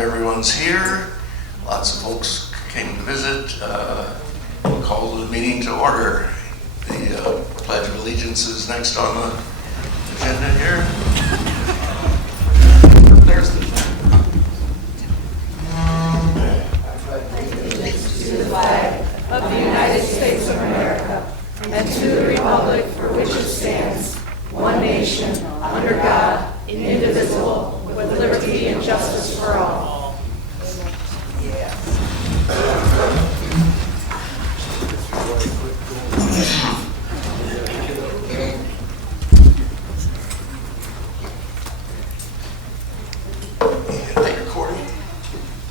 everyone's here. Lots of folks came to visit. We'll call the meeting to order. The Pledge of Allegiance is next on the agenda here. There's the to the flag of the United States of America and to the republic for which it stands, one nation, under God, indivisible, with liberty and justice for all. Take recording.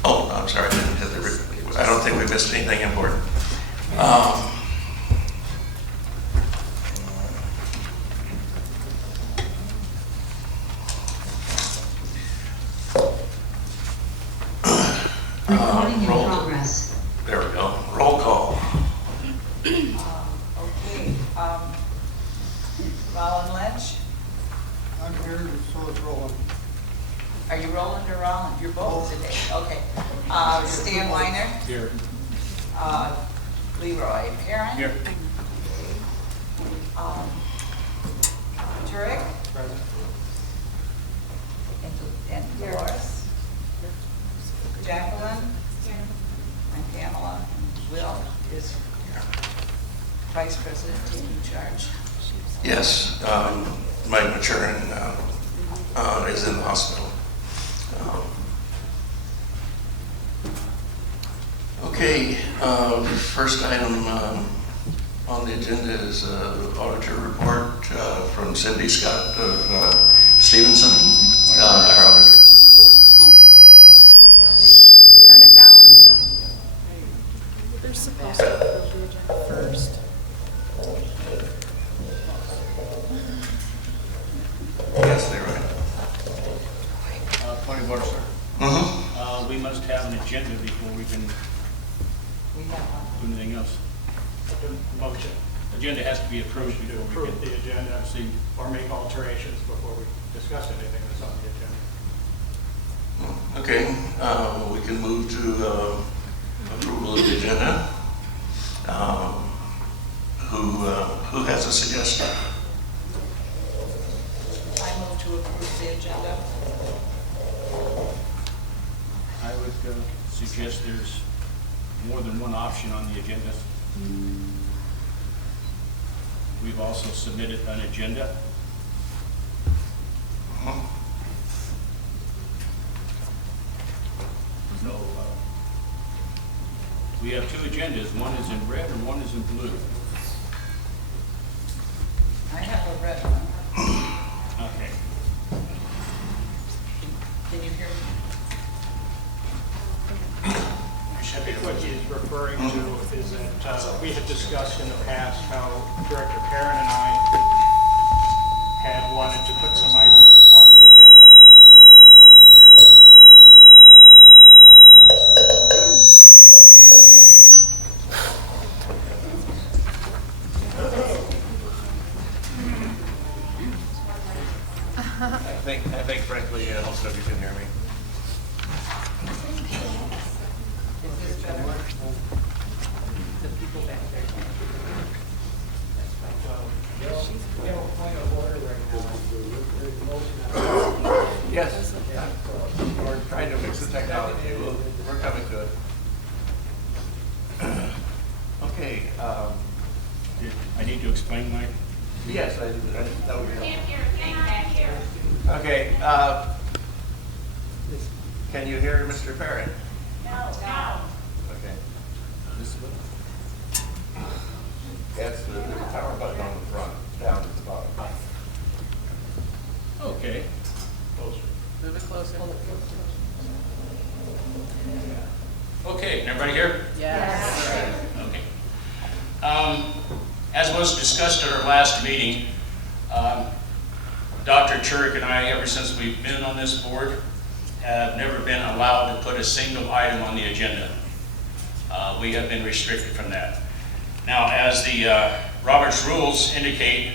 Oh, I'm sorry. I don't think we missed anything important. Recording in progress. There we go. Roll call. Okay. Roland Lynch. I'm here, so is Roland. Are you Roland or Roland? You're both today. Okay. Stan Weiner. Here. Leroy Perrin. Here. Turek. Present. And Dolores. Jacqueline. And Pamela. And Will is Vice President taking charge. Yes, Mike Maturin is in the hospital. Okay, first item on the agenda is auditor report from Cindy Scott of Stevenson, our auditor. Turn it down. They're supposed to approve the agenda first. Yes, they're right. Point of order, sir. Mm-hmm. We must have an agenda before we can We have one. do anything else. Motion Agenda has to be approved to before we approve the can agenda see. or make alterations before we discuss anything that's on the agenda. Okay, we can move to approval of the agenda. Who has a suggestion? I move to approve the agenda. I would suggest there's more than one option on the agenda. We've also submitted an agenda. So we have two agendas. One is in red and one is in blue. I have a red one. Okay. Can you hear me? I think what he's referring to is that we had discussed in the past how Director Perrin and I had wanted to put some items on the agenda. I think frankly, most of you can hear me. Is this better? The people back there. We have a point of order right now. Yes. We're trying to fix the technology. We're coming to it. Okay. I need to explain my. Yes, that would be helpful. Okay. Can you hear Mr. Perrin? No. Okay. That's the power button on the front, down at the bottom. Okay. Move it closer. Okay, can everybody hear? Yes. Okay. As was discussed at our last meeting, Dr. Turek and I, ever since we've been on this board, have never been allowed to put a single item on the agenda. We have been restricted from that. Now, as the Robert's rules indicate,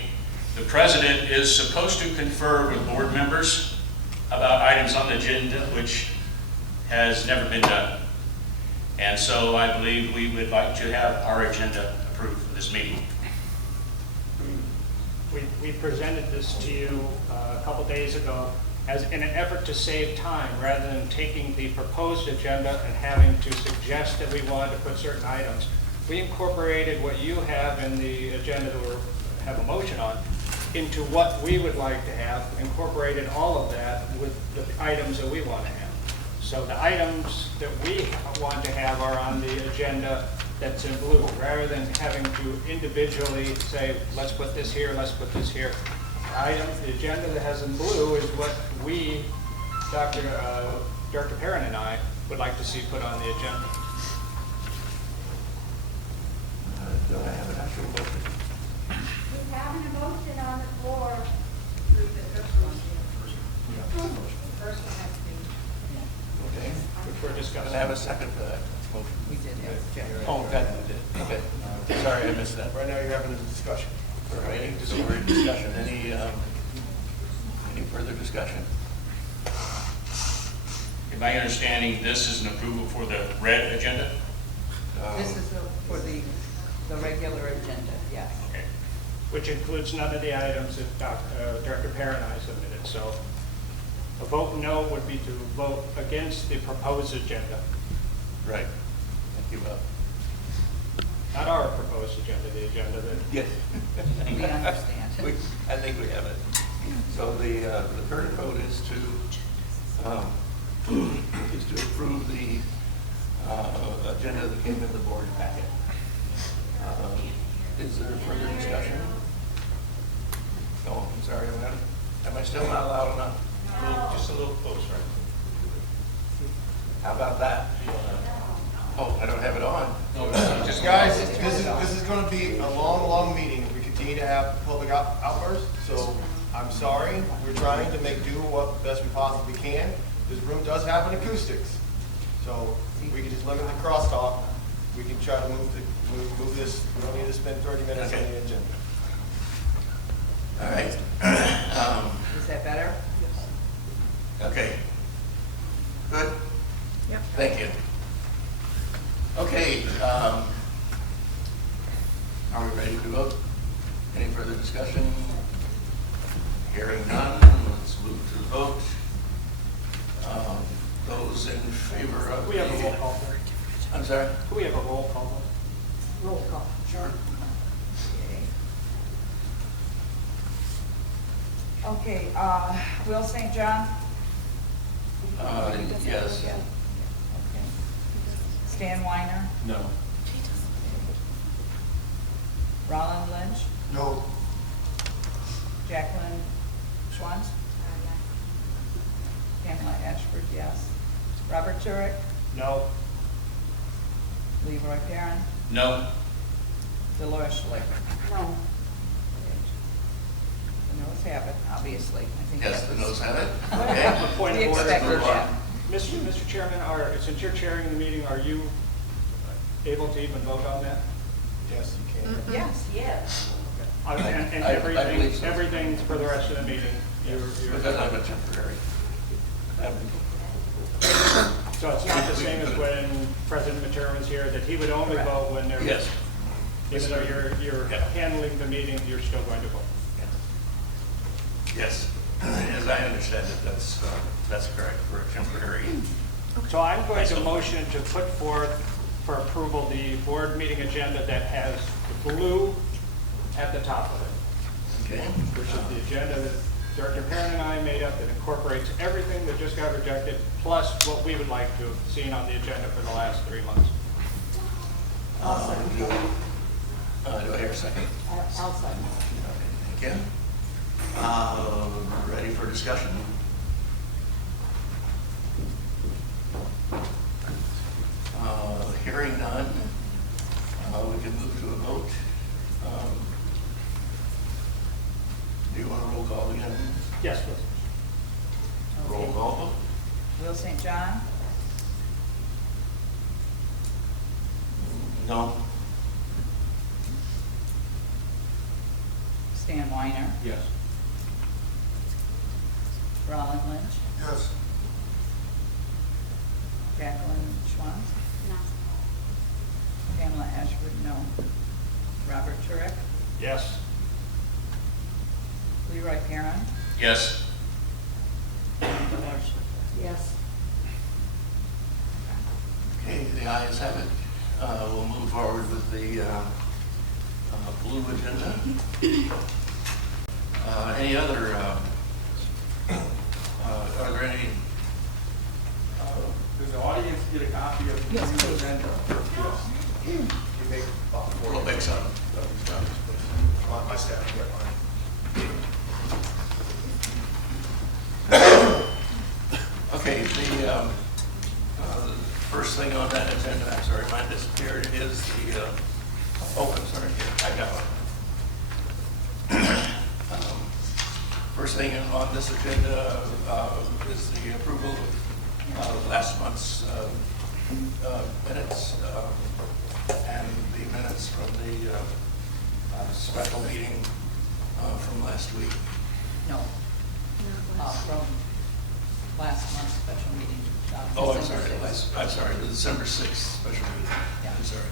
the president is supposed to confer with board members about items on the agenda which has never been done. And so I believe we would like to have our agenda approved for this meeting. We presented this to you a couple days ago as in an effort to save time, rather than taking the proposed agenda and having to suggest that we wanted to put certain items. We incorporated what you have in the agenda that we have a motion on into what we would like to have, incorporated all of that with the items that we want to have. So the items that we want to have are on the agenda that's in blue, rather than having to individually say, let's put this here, let's put this here. The agenda that has in blue is what we, Director Perrin and I, would like to see put on the agenda. Do I have an actual motion? We have a motion on the floor. Okay. Which we're Can discussing. I have a second to that motion? We did have. Oh, okay, we did. Okay. Sorry, I missed that. Right now, you're having a discussion. All right, so we're in discussion. Any further discussion? In my understanding, this is an approval for the red agenda? This is for the regular agenda, yes. Okay. Which includes none of the items that Director Perrin and I submitted. So a vote no would be to vote against the proposed agenda, Right. Thank you, Bob. not our proposed agenda, the agenda that. Yes. We understand. I think we have it. So the current vote is to approve the agenda that came in the board packet. Is there further discussion? No, I'm sorry, am I still not loud enough? Just a little closer. How about that? Oh, I don't have it on. Just guys, this is going to be a long meeting if we continue to have public outbursts. So I'm sorry, we're trying to make do what best we possibly can. This room does have an acoustics, so we can just limit the crosstalk. We can try to move this. We don't need to spend 30 minutes on the agenda. All right. Is that better? Okay. Good? Yep. Thank you. Okay, are we ready to vote? Any further discussion? Hearing none, let's move to the vote. Those in favor of We have a roll call. I'm sorry? Can we have a roll call? Roll call. Sure. Okay, Will St. John? Yes. Okay. Stan Weiner? No. Roland Lynch? No. Jacqueline Schwantz? Pamela Ashford, yes. Robert Turek? No. Leroy Perrin? No? Dolores Schleifer? No. The noes have it, obviously. I think Yes, that the was- noes have it. A Okay. point We of order. expected move on. that. Mr. Chairman, since you're chairing the meeting, are you able to even vote on that? Yes, you can. Yes. Yes. And I believe so. everything for the rest of the meeting, Because I'm a temporary. So it's not the same as when President Materna was here, that he would only Correct. vote when there was. Yes. Even though you're Yeah. handling the meeting, you're still going to vote. Yes, as I understand it, that's correct for a temporary. So I'm going to motion to put forth for approval the board meeting agenda that has the blue at the top of it, Okay. which is the agenda that Director Perrin and I made up that incorporates everything that just got rejected, plus what we would like to have seen on the agenda for the last 3 months. Do I hear a second? I'll second. Okay, thank you. Ready for discussion? Hearing none, we can move to a vote. Do you want a roll call again? Yes, please. Roll call vote? Will St. John? No? Stan Weiner? Yes. Roland Lynch? Yes. Jacqueline Schwanz? No. Pamela Ashford, no. Robert Turek? Yes. Leroy Perrin? Yes. Yes. Okay, the ayes have it. We'll move forward with the blue agenda. Any other, are there any, Does the audience get a copy of the new agenda? Yes. You make about four. we'll make some. My staff, get mine. Okay, the first thing on that agenda, I'm sorry, mine disappeared, is the, oh, I'm sorry, here, I got one. First thing on this agenda is the approval of last month's minutes and the minutes from the special meeting from last week. No. From last month's special meeting. Oh, I'm December sorry, 6th. I'm sorry, the December 6th special meeting. Yeah. I'm sorry.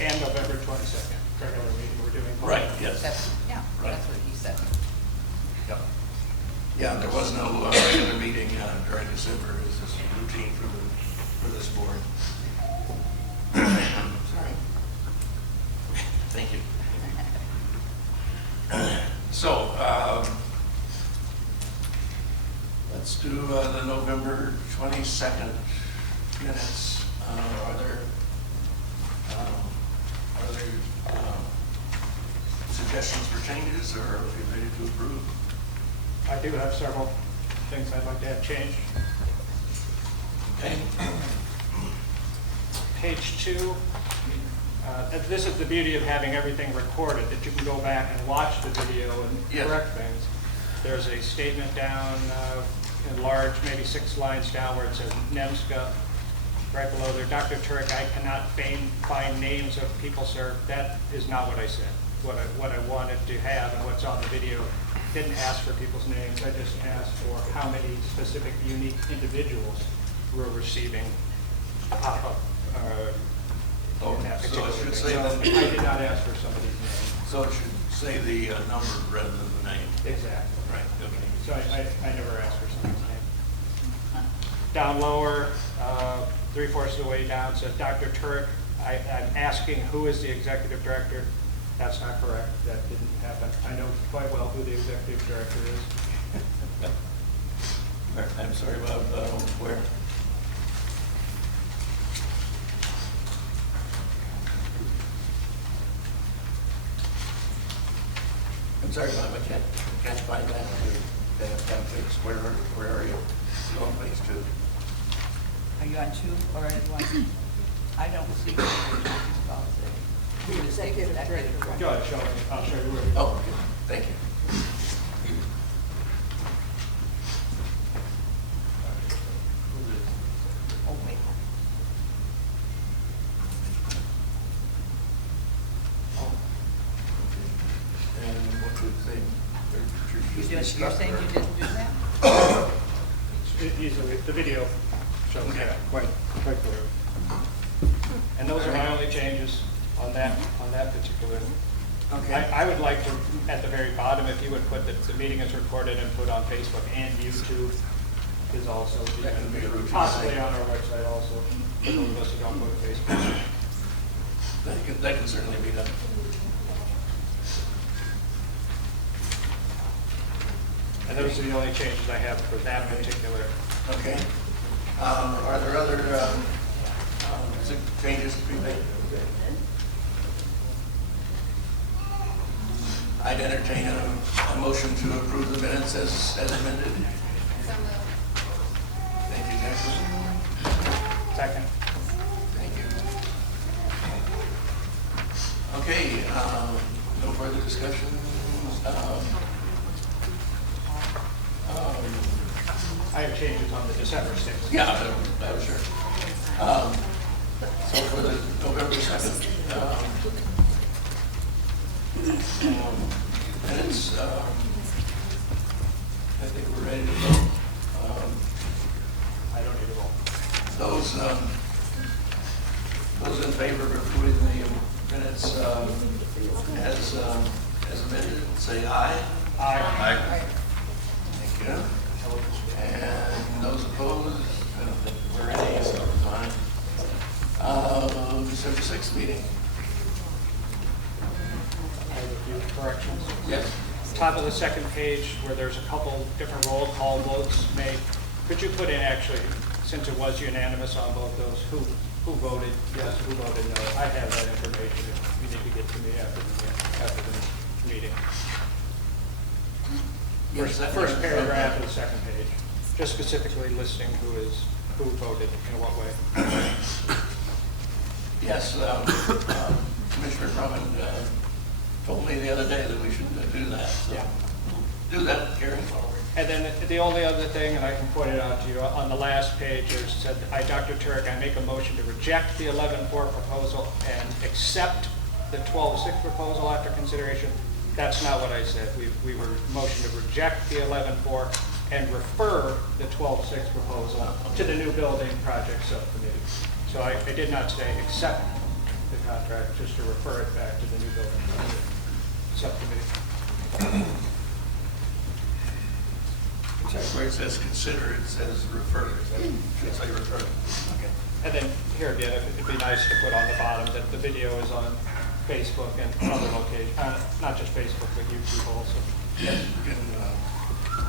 And November 22nd, regular meeting we're doing. Right, yes. Yeah, Right. that's what he said. Yep. Yeah, there was no regular meeting during December. It's just routine for this board. Sorry. Thank you. So, let's do the November 22nd minutes. Are there suggestions for changes, or are we ready to approve? I do have several things I'd like to have changed. Okay. Page 2, this is the beauty of having everything recorded, that you can go back and watch the video and Yes. correct things. There's a statement down in large, maybe 6 lines down, where it says NEMSCA. Right below there, Dr. Turek, I cannot find names of people, sir. That is not what I said. What I wanted to have and what's on the video. Didn't ask for people's names, I just asked for how many specific unique individuals were receiving pop-up Oh, in that so it particular should thing. say So that- I did not ask for somebody's name. So it should say the number rather than the name. Exactly. Right, okay. So I never asked for somebody's name. Down lower, 3/4 of the way down, says Dr. Turek, I'm asking who is the executive director. That's not correct. That didn't happen. I know quite well who the executive director is. I'm sorry about where? I'm sorry, Bob, I can't find that. Where are you? You're on page 2. Are you on 2 or on 1? I don't see what you're talking about there. Who is the executive director? Go ahead, show me. I'll show you where. Oh, okay, thank you. Oh, wait. And what would say? You're saying you didn't do that? Easily, the video shows Okay. that quite clearly. And those are my only changes on that particular. Okay. I would like to, at the very bottom, if you would put that the meeting is recorded and put on Facebook and YouTube is also, That can be a routine possibly thing. on our website also, for those of us who don't go to Facebook. That can certainly be done. And those are the only changes I have for that particular. Okay. Are there other changes to be made? I'd entertain a motion to approve the minutes as amended. Thank you, Jacqueline. Second. Thank you. Okay, no further discussion. I have changes on the December 6th. Yeah, sure. So for the November 2nd, minutes, I think we're ready to vote. I don't need to vote. Those Those in favor of approving the minutes as amended, say aye. Aye. Thank you. And those opposed, I don't think there were any, so fine. December 6th meeting. I have a few corrections. Yes. Top of the second page where there's a couple different roll call votes made, could you put in actually, since it was unanimous on both those, who voted yes, who voted no? I have that information. You need to get to me after the meeting. First paragraph of the second page, just specifically listing who voted in what way. Yes, Commissioner Drummond told me the other day that we should do that. So Yeah. do that, Karen. And then the only other thing, and I can point it out to you, on the last page, it said, Dr. Turek, I make a motion to reject the 11-4 proposal and accept the 12-6 proposal after consideration. That's not what I said. We were motion to reject the 11-4 and refer the 12-6 proposal to the new building project subcommittee. So I did not say accept the contract, just to refer it back to the new building project subcommittee. Where it says consider, it says refer. It should say refer. Okay. And then here again, it'd be nice to put on the bottom that the video is on Facebook and other locations, not just Facebook, but YouTube also. Yes,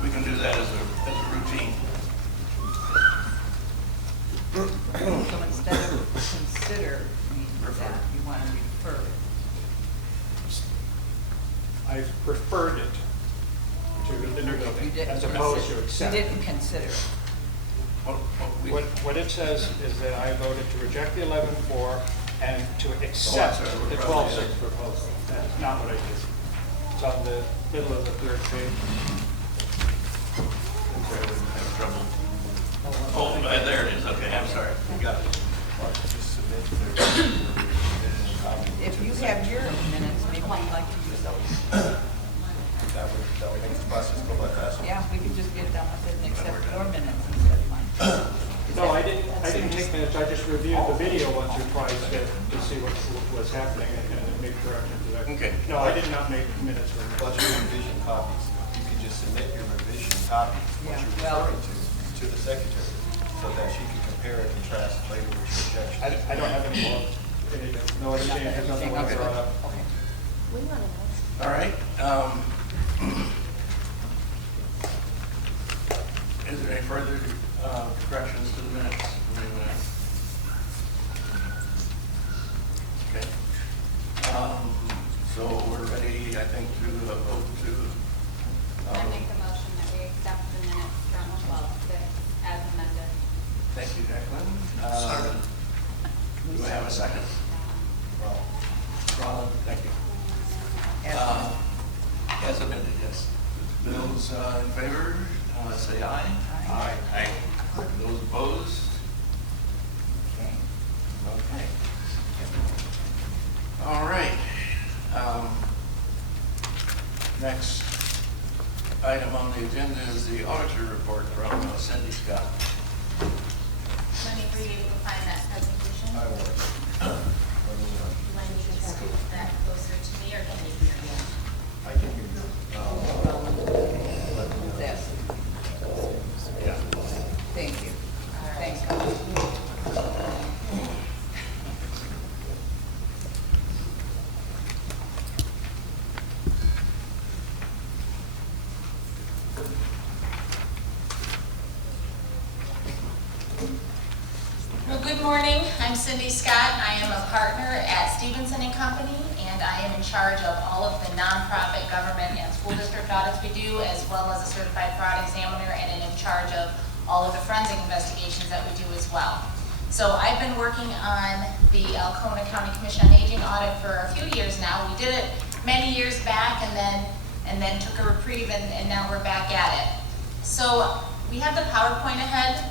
we can do that as a routine. So instead of consider, means that you want to refer it. I referred it to the new You building didn't as opposed to consider- accept. You didn't consider it. What it says is that I voted to reject the 11-4 and to accept Oh, I'm sorry, the we're 12-6 proposal. That's not what I did. It's on the middle of the third page. I'm sorry, I wouldn't have trouble. Oh, there it is. Okay, I'm sorry. You got it. If you have your minutes, maybe we'd like to use those. That would make the process go by faster. Yeah, we could just get done with it and accept your minutes instead of mine. Is No, that- I didn't take minutes. I just reviewed the video once or twice to see what was happening and make corrections to that. Okay. No, I did not make minutes for it. Plus your revision copies, you can just submit your revision copies, what Yeah, you're well- referring to the secretary, so that she can compare and contrast later with your objection. I don't have any more. No other changes, nothing else brought up. Okay. All right. Is there any further corrections to the minutes? Okay. So we're ready, I think, to vote to. I make the motion that we accept the minutes from 12-6 as amended. Thank you, Jacqueline. Do I have a second? Ron, thank you. As amended, yes. Those in favor, say aye. Aye. Aye. Those opposed? Okay. Okay. All right. Next item on the agenda is the auditor report from Cindy Scott. Let me read you to find that presentation. I will. When you can scoot that closer to me, or can you hear me? I can hear you. Yes, Yeah. thank you. Thank you. Well, good morning. I'm Cindy Scott. I am a partner at Stevenson & Company, and I am in charge of all of the nonprofit government and school district audits we do, as well as a certified fraud examiner, and am in charge of all of the forensic investigations that we do as well. So I've been working on the Alcona County Commission on Aging audit for a few years now. We did it many years back and then took a reprieve, and now we're back at it. So we have the PowerPoint ahead.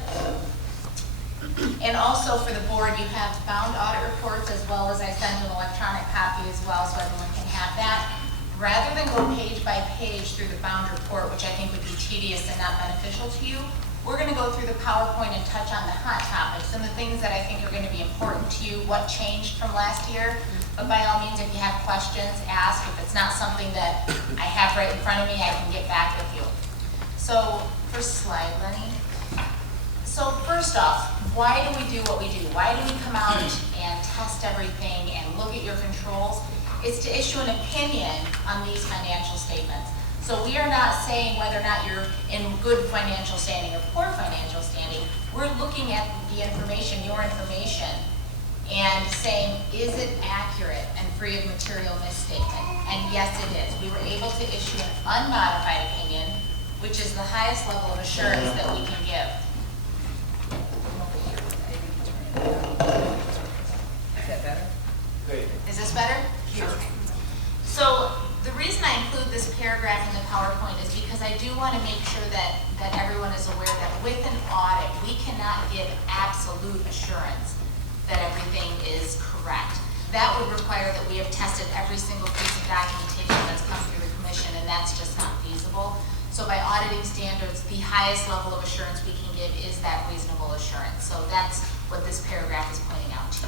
And also for the board, you have bound audit reports, as well as I sent an electronic copy as well, so everyone can have that. Rather than go page by page through the bound report, which I think would be tedious and not beneficial to you, we're going to go through the PowerPoint and touch on the hot topics and the things that I think are going to be important important to you, what changed from last year. But by all means, if you have questions, ask. If it's not something that I have right in front of me, I can get back with you. So, first slide, Lenny. So first off, why do we do what we do? Why do we come out and test everything and look at your controls? It's to issue an opinion on these financial statements. So we are not saying whether or not you're in good financial standing or poor financial standing. We're looking at the information, your information, and saying, is it accurate and free of material misstatement? And yes, it is. We were able to issue an unmodified opinion, which is the highest level of assurance that we can give. Is that better? Great. Is this better? Sure. So the reason I include this paragraph in the PowerPoint is because I do want to make sure that everyone is aware that with an audit, we cannot give absolute assurance that everything is correct. That would require that we have tested every single piece of documentation that's come through the commission, and that's just not feasible. So by auditing standards, the highest level of assurance we can give is that reasonable assurance. So that's what this paragraph is pointing out to.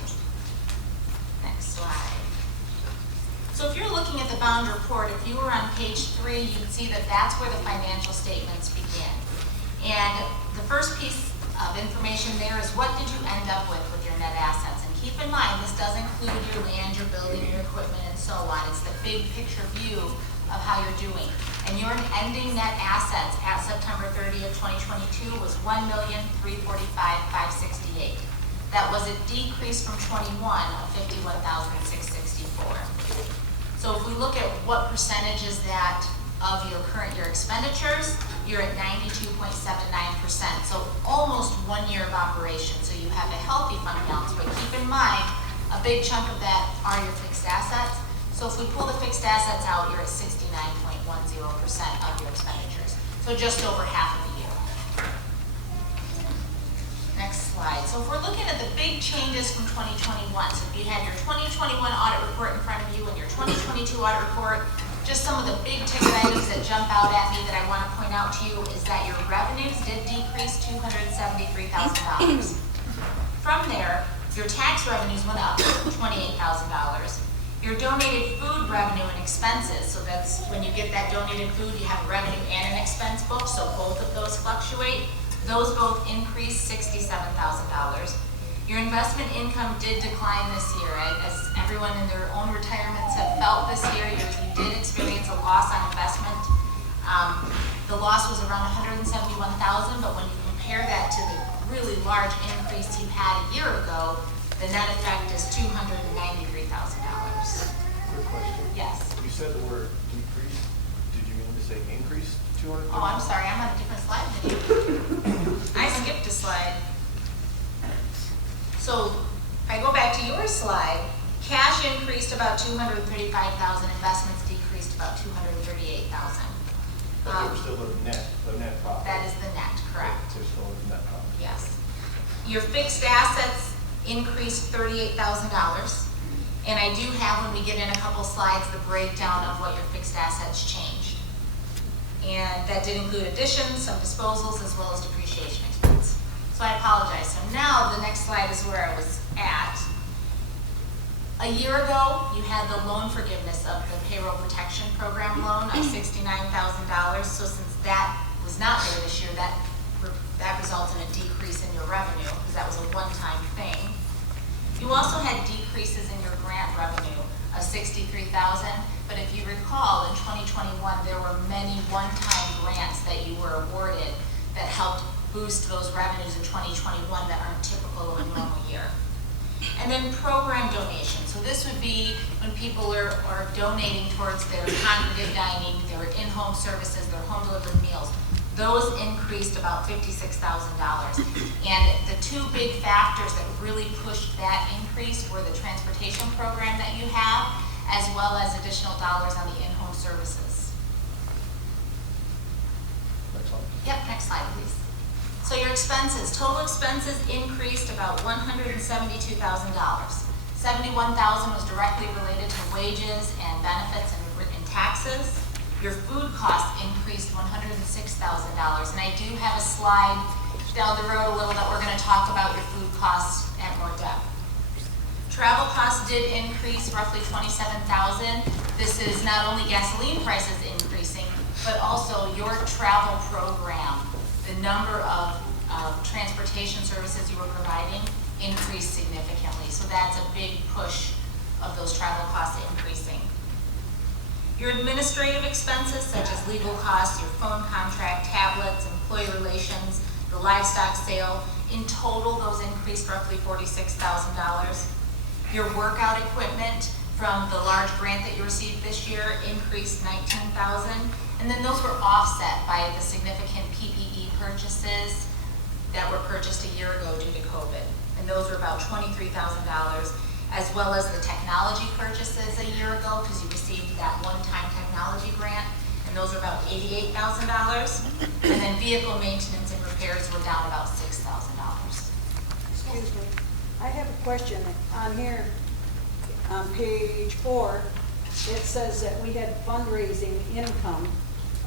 Next slide. So if you're looking at the bound report, if you were on page 3, you'd see that that's where the financial statements begin. And the first piece of information there is what did you end up with your net assets? And keep in mind, this does include your land, your building, your equipment, and so on. It's the big picture view of how you're doing. And your ending net assets at September 30th, 2022 was $1,345,568. That was a decrease from 21 of $51,664. So if we look at what percentage is that of your current year expenditures, you're at 92.79%. So almost 1 year of operation. So you have a healthy fund balance, but keep in mind, a big chunk of that are your fixed assets. So if we pull the fixed assets out, you're at 69.10% of your expenditures. So just over half of the year. Next slide. So if we're looking at the big changes from 2021, so if you had your 2021 audit report in front of you and your 2022 audit report, just some of the big ticket items that jump out at me that I want to point out to you is that your revenues did decrease $273,000. From there, your tax revenues went up $28,000. Your donated food revenue and expenses, so that's when you get that donated food, you have a revenue and an expense book, so both of those fluctuate. Those both increased $67,000. Your investment income did decline this year, as everyone in their own retirements have felt this year. You did experience a loss on investment. The loss was around $171,000, but when you compare that to the really large increase you had a year ago, the net effect is $293,000. Quick question. Yes. You said the word decrease. Did you mean to say increase 200? Oh, I'm sorry, I'm on a different slide than you. I skipped a slide. So if I go back to your slide, cash increased about $235,000, investments decreased about $238,000. But they were still the net profit. That is the net, correct? They're still the net profit. Yes. Your fixed assets increased $38,000. And I do have, when we get in a couple slides, the breakdown of what your fixed assets changed. And that did include additions, some disposals, as well as depreciation expense. So I apologize. So now the next slide is where I was at. A year ago, you had the loan forgiveness of the payroll protection program loan of $69,000. So since that was not there this year, that results in a decrease in your revenue, because that was a one-time thing. You also had decreases in your grant revenue of $63,000, but if you recall, in 2021, there were many one-time grants that you were awarded that helped boost those revenues in 2021 that aren't typical of a normal year. And then program donations. So this would be when people are donating towards their congregate dining, their in-home services, their home delivered meals. Those increased about $56,000. And the two big factors that really pushed that increase were the transportation program that you have, as well as additional dollars on the in-home services. Next slide. Yep, next slide, please. So your expenses, total expenses increased about $172,000. $71,000 was directly related to wages and benefits and taxes. Your food costs increased $106,000. And I do have a slide down the road a little that we're going to talk about your food costs at more depth. Travel costs did increase roughly $27,000. This is not only gasoline prices increasing, but also your travel program, the number of transportation services you were providing increased significantly. So that's a big push of those travel costs increasing. Your administrative expenses, such as legal costs, your phone contract, tablets, employee relations, the livestock sale, in total, those increased roughly $46,000. Your workout equipment from the large grant that you received this year increased $19,000. And then those were offset by the significant PPE purchases that were purchased a year ago due to COVID. And those were about $23,000, as well as the technology purchases a year ago, because you received that one-time technology grant, and those were about $88,000. And then vehicle maintenance and repairs were down about $6,000. Excuse me, I have a question. On here, on page 4, it says that we had fundraising income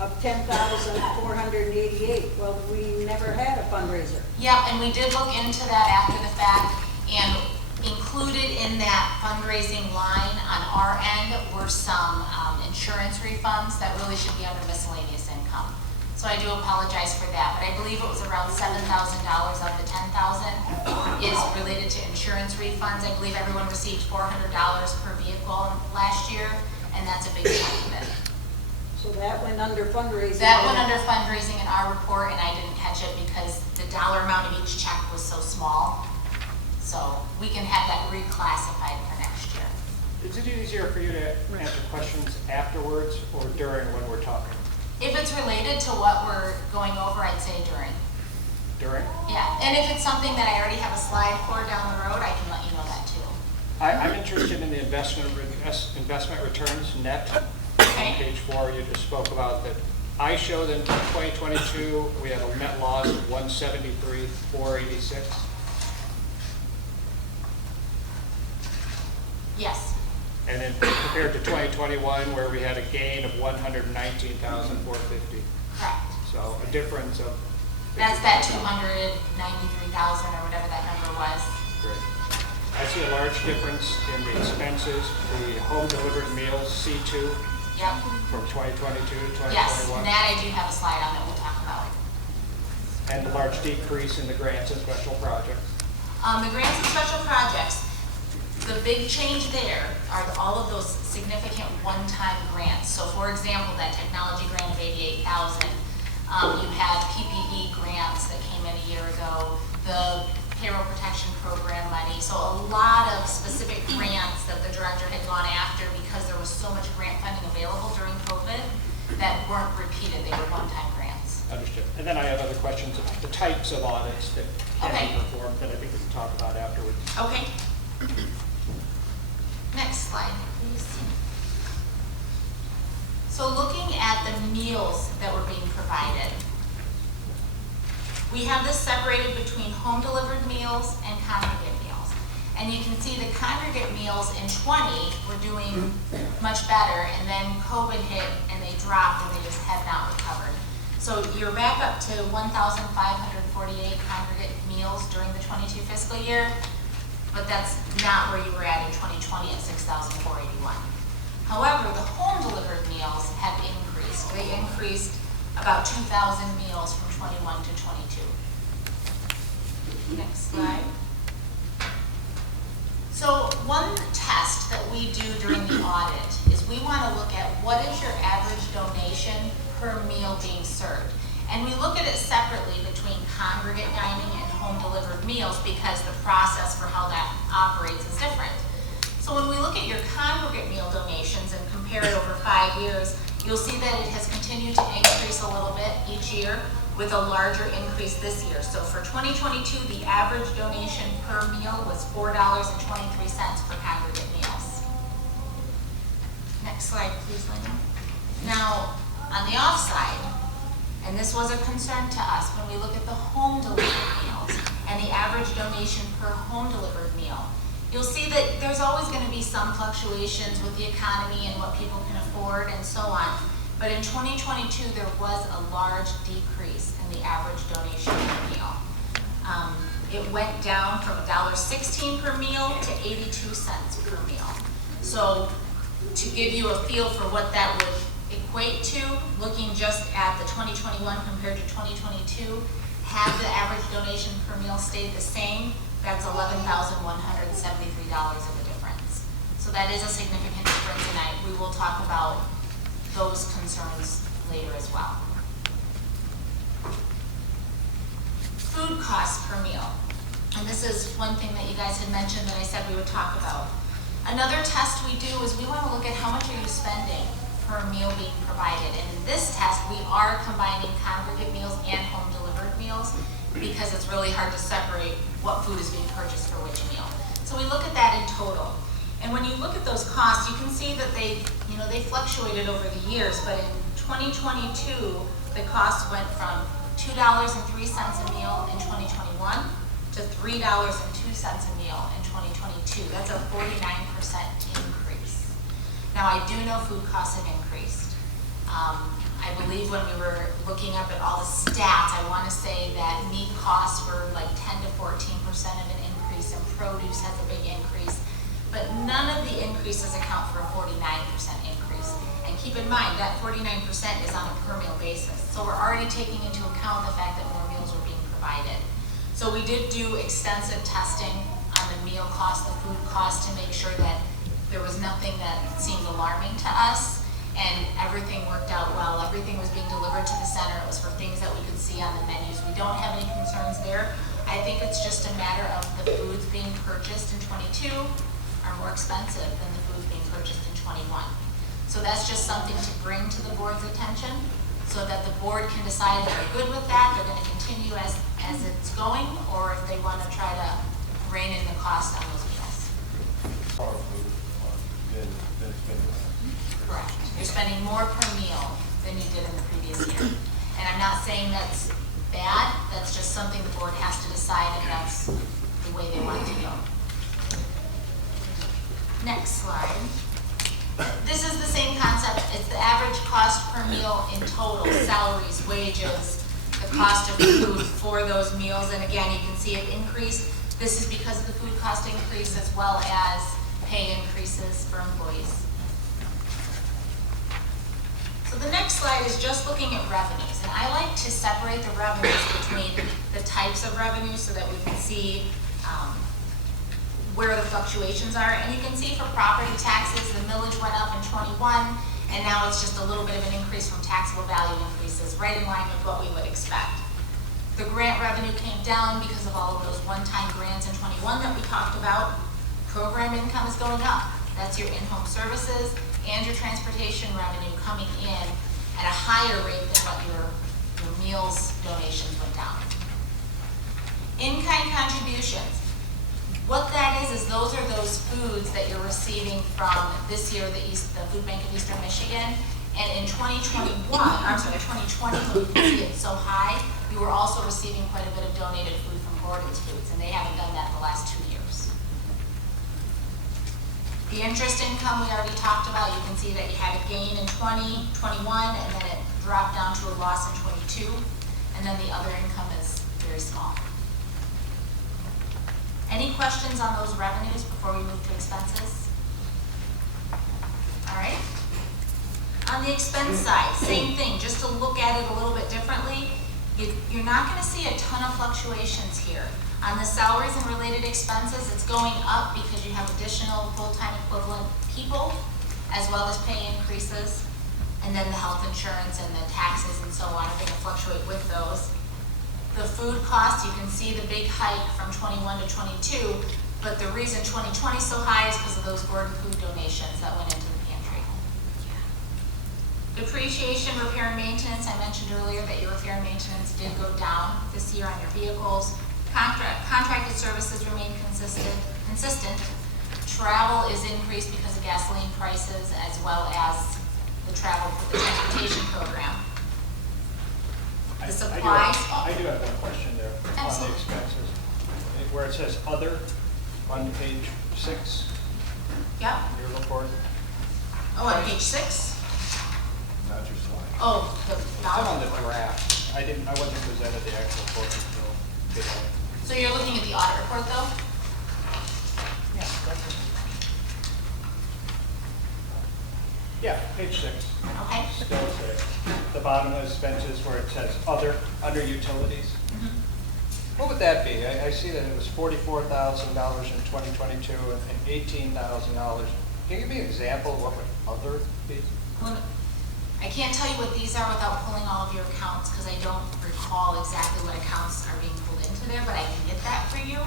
of $10,488. Well, we never had a fundraiser. Yep, and we did look into that after the fact, and included in that fundraising line on our end were some insurance refunds that really should be under miscellaneous income. So I do apologize for that, but I believe it was around $7,000 of the $10,000 is related to insurance refunds. I believe everyone received $400 per vehicle last year, and that's a big chunk of it. So that went under fundraising. That went under fundraising in our report, and I didn't catch it because the dollar amount of each check was so small. So we can have that reclassified for next year. Is it easier for you to answer questions afterwards or during when we're talking? If it's related to what we're going over, I'd say during. During? Yeah, and if it's something that I already have a slide for down the road, I can let you know that too. I'm interested in the investment returns net. Okay. On page 4, you just spoke about that. I show that in 2022, we have a net loss of $173,486. Yes. And then compared to 2021, where we had a gain of $119,450. Correct. So a difference of. That's that 293,000 or whatever that number was. Great. I see a large difference in the expenses, the home delivered meals, C2, Yep. from 2022 to 2021. Yes, and that I do have a slide on that we'll talk about. And the large decrease in the grants and special projects. The grants and special projects, the big change there are all of those significant one-time grants. So for example, that technology grant of $88,000, you had PPE grants that came in a year ago, the payroll protection program money. So a lot of specific grants that the director had gone after because there was so much grant funding available during COVID that weren't repeated. They were one-time grants. Understood. And then I have other questions about the types of audits that can Okay. be performed that I think we can talk about afterwards. Okay. Next slide, please. So looking at the meals that were being provided, we have this separated between home delivered meals and congregate meals. And you can see the congregate meals in 20 were doing much better, and then COVID hit and they dropped and they just have not recovered. So you're back up to 1,548 congregate meals during the 22 fiscal year, but that's not where you were at in 2020 at 6,481. However, the home delivered meals have increased. They increased about 2,000 meals from 21 to 22. Next slide. So one test that we do during the audit is we want to look at what is your average donation per meal being served. And we look at it separately between congregate dining and home delivered meals because the process for how that operates is different. So when we look at your congregate meal donations and compare it over 5 years, you'll see that it has continued to increase a little bit each year with a larger increase this year. So for 2022, the average donation per meal was $4.23 for congregate meals. Next slide, please, Linda. Now, on the off side, and this was a concern to us when we look at the home delivered meals and the average donation per home delivered meal, you'll see that there's always going to be some fluctuations with the economy and what people can afford and so on. But in 2022, there was a large decrease in the average donation per meal. It went down from $1.16 per meal to 82 cents per meal. So to give you a feel for what that would equate to, looking just at the 2021 compared to 2022, had the average donation per meal stayed the same, that's $11,173 of a difference. So that is a significant difference, and we will talk about those concerns later as well. Food costs per meal. And this is one thing that you guys had mentioned that I said we would talk about. Another test we do is we want to look at how much are you spending per meal being provided. And in this test, we are combining congregate meals and home delivered meals because it's really hard to separate what food is being purchased for which meal. So we look at that in total. And when you look at those costs, you can see that they fluctuated over the years, but in 2022, the cost went from $2.03 a meal in 2021 to $3.02 a meal in 2022. That's a 49% increase. Now, I do know food costs have increased. I believe when we were looking up at all the stats, I want to say that meat costs were like 10 to 14% of an increase, and produce has a big increase. But none of the increases account for a 49% increase. And keep in mind, that 49% is on a per meal basis. So we're already taking into account the fact that more meals are being provided. So we did do extensive testing on the meal cost, the food cost, to make sure that there was nothing that seemed alarming to us, and everything worked out well. Everything was being delivered to the center. It was for things that we could see on the menus. We don't have any concerns there. I think it's just a matter of the foods being purchased in 22 are more expensive than the foods being purchased in 21. So that's just something to bring to the board's attention so that the board can decide if they're good with that, they're going to continue as it's going, or if they want to try to rein in the cost on those meals. Correct. You're spending more per meal than you did in the previous year. And I'm not saying that's bad, that's just something the board has to decide if that's the way they want to go. Next slide. This is the same concept. It's the average cost per meal in total, salaries, wages, the cost of food for those meals. And again, you can see it increased. This is because of the food cost increase as well as pay increases for employees. So the next slide is just looking at revenues. And I like to separate the revenues between the types of revenues so that we can see where the fluctuations are. And you can see for property taxes, the millage went up in 21, and now it's just a little bit of an increase from taxable value increases, right in line with what we would expect. The grant revenue came down because of all of those one-time grants in 21 that we talked about. Program income is going up. That's your in-home services and your transportation revenue coming in at a higher rate than what your meals donations went down. In-kind contributions. What that is those are those foods that you're receiving from this year, the Food Bank of Eastern Michigan. And in 2020, when you can see it so high, you were also receiving quite a bit of donated food from Gordon's Foods, and they haven't done that the last 2 years. The interest income we already talked about. You can see that you had a gain in 20, 21, and then it dropped down to a loss in 22, and then the other income is very small. Any questions on those revenues before we move to expenses? All right. On the expense side, same thing, just to look at it a little bit differently. You're not going to see a ton of fluctuations here. On the salaries and related expenses, it's going up because you have additional full-time equivalent people, as well as pay increases, and then the health insurance and the taxes and so on are going to fluctuate with those. The food costs, you can see the big hike from 21 to 22, but the reason 2020 is so high is because of those Gordon food donations that went into the pantry. Depreciation, repair, and maintenance. I mentioned earlier that your repair and maintenance did go down this year on your vehicles. Contracted services remain consistent. Travel is increased because of gasoline prices as well as the transportation program. The supplies. I do have one question there on the expenses. Where it says other on page 6. Yep. Your report. Oh, on page 6? Not your slide. Oh, I'm on the draft. I wasn't presented the actual book until today. So you're looking at the audit report though? Yeah, that's it. Yeah, page 6. Okay. Still there. The bottom of expenses where it says other, under utilities. What would that be? I see that it was $44,000 in 2022 and $18,000. Can you give me an example of what would other be? I can't tell you what these are without pulling all of your accounts because I don't recall exactly what accounts are being pulled into there, but I can get that for you.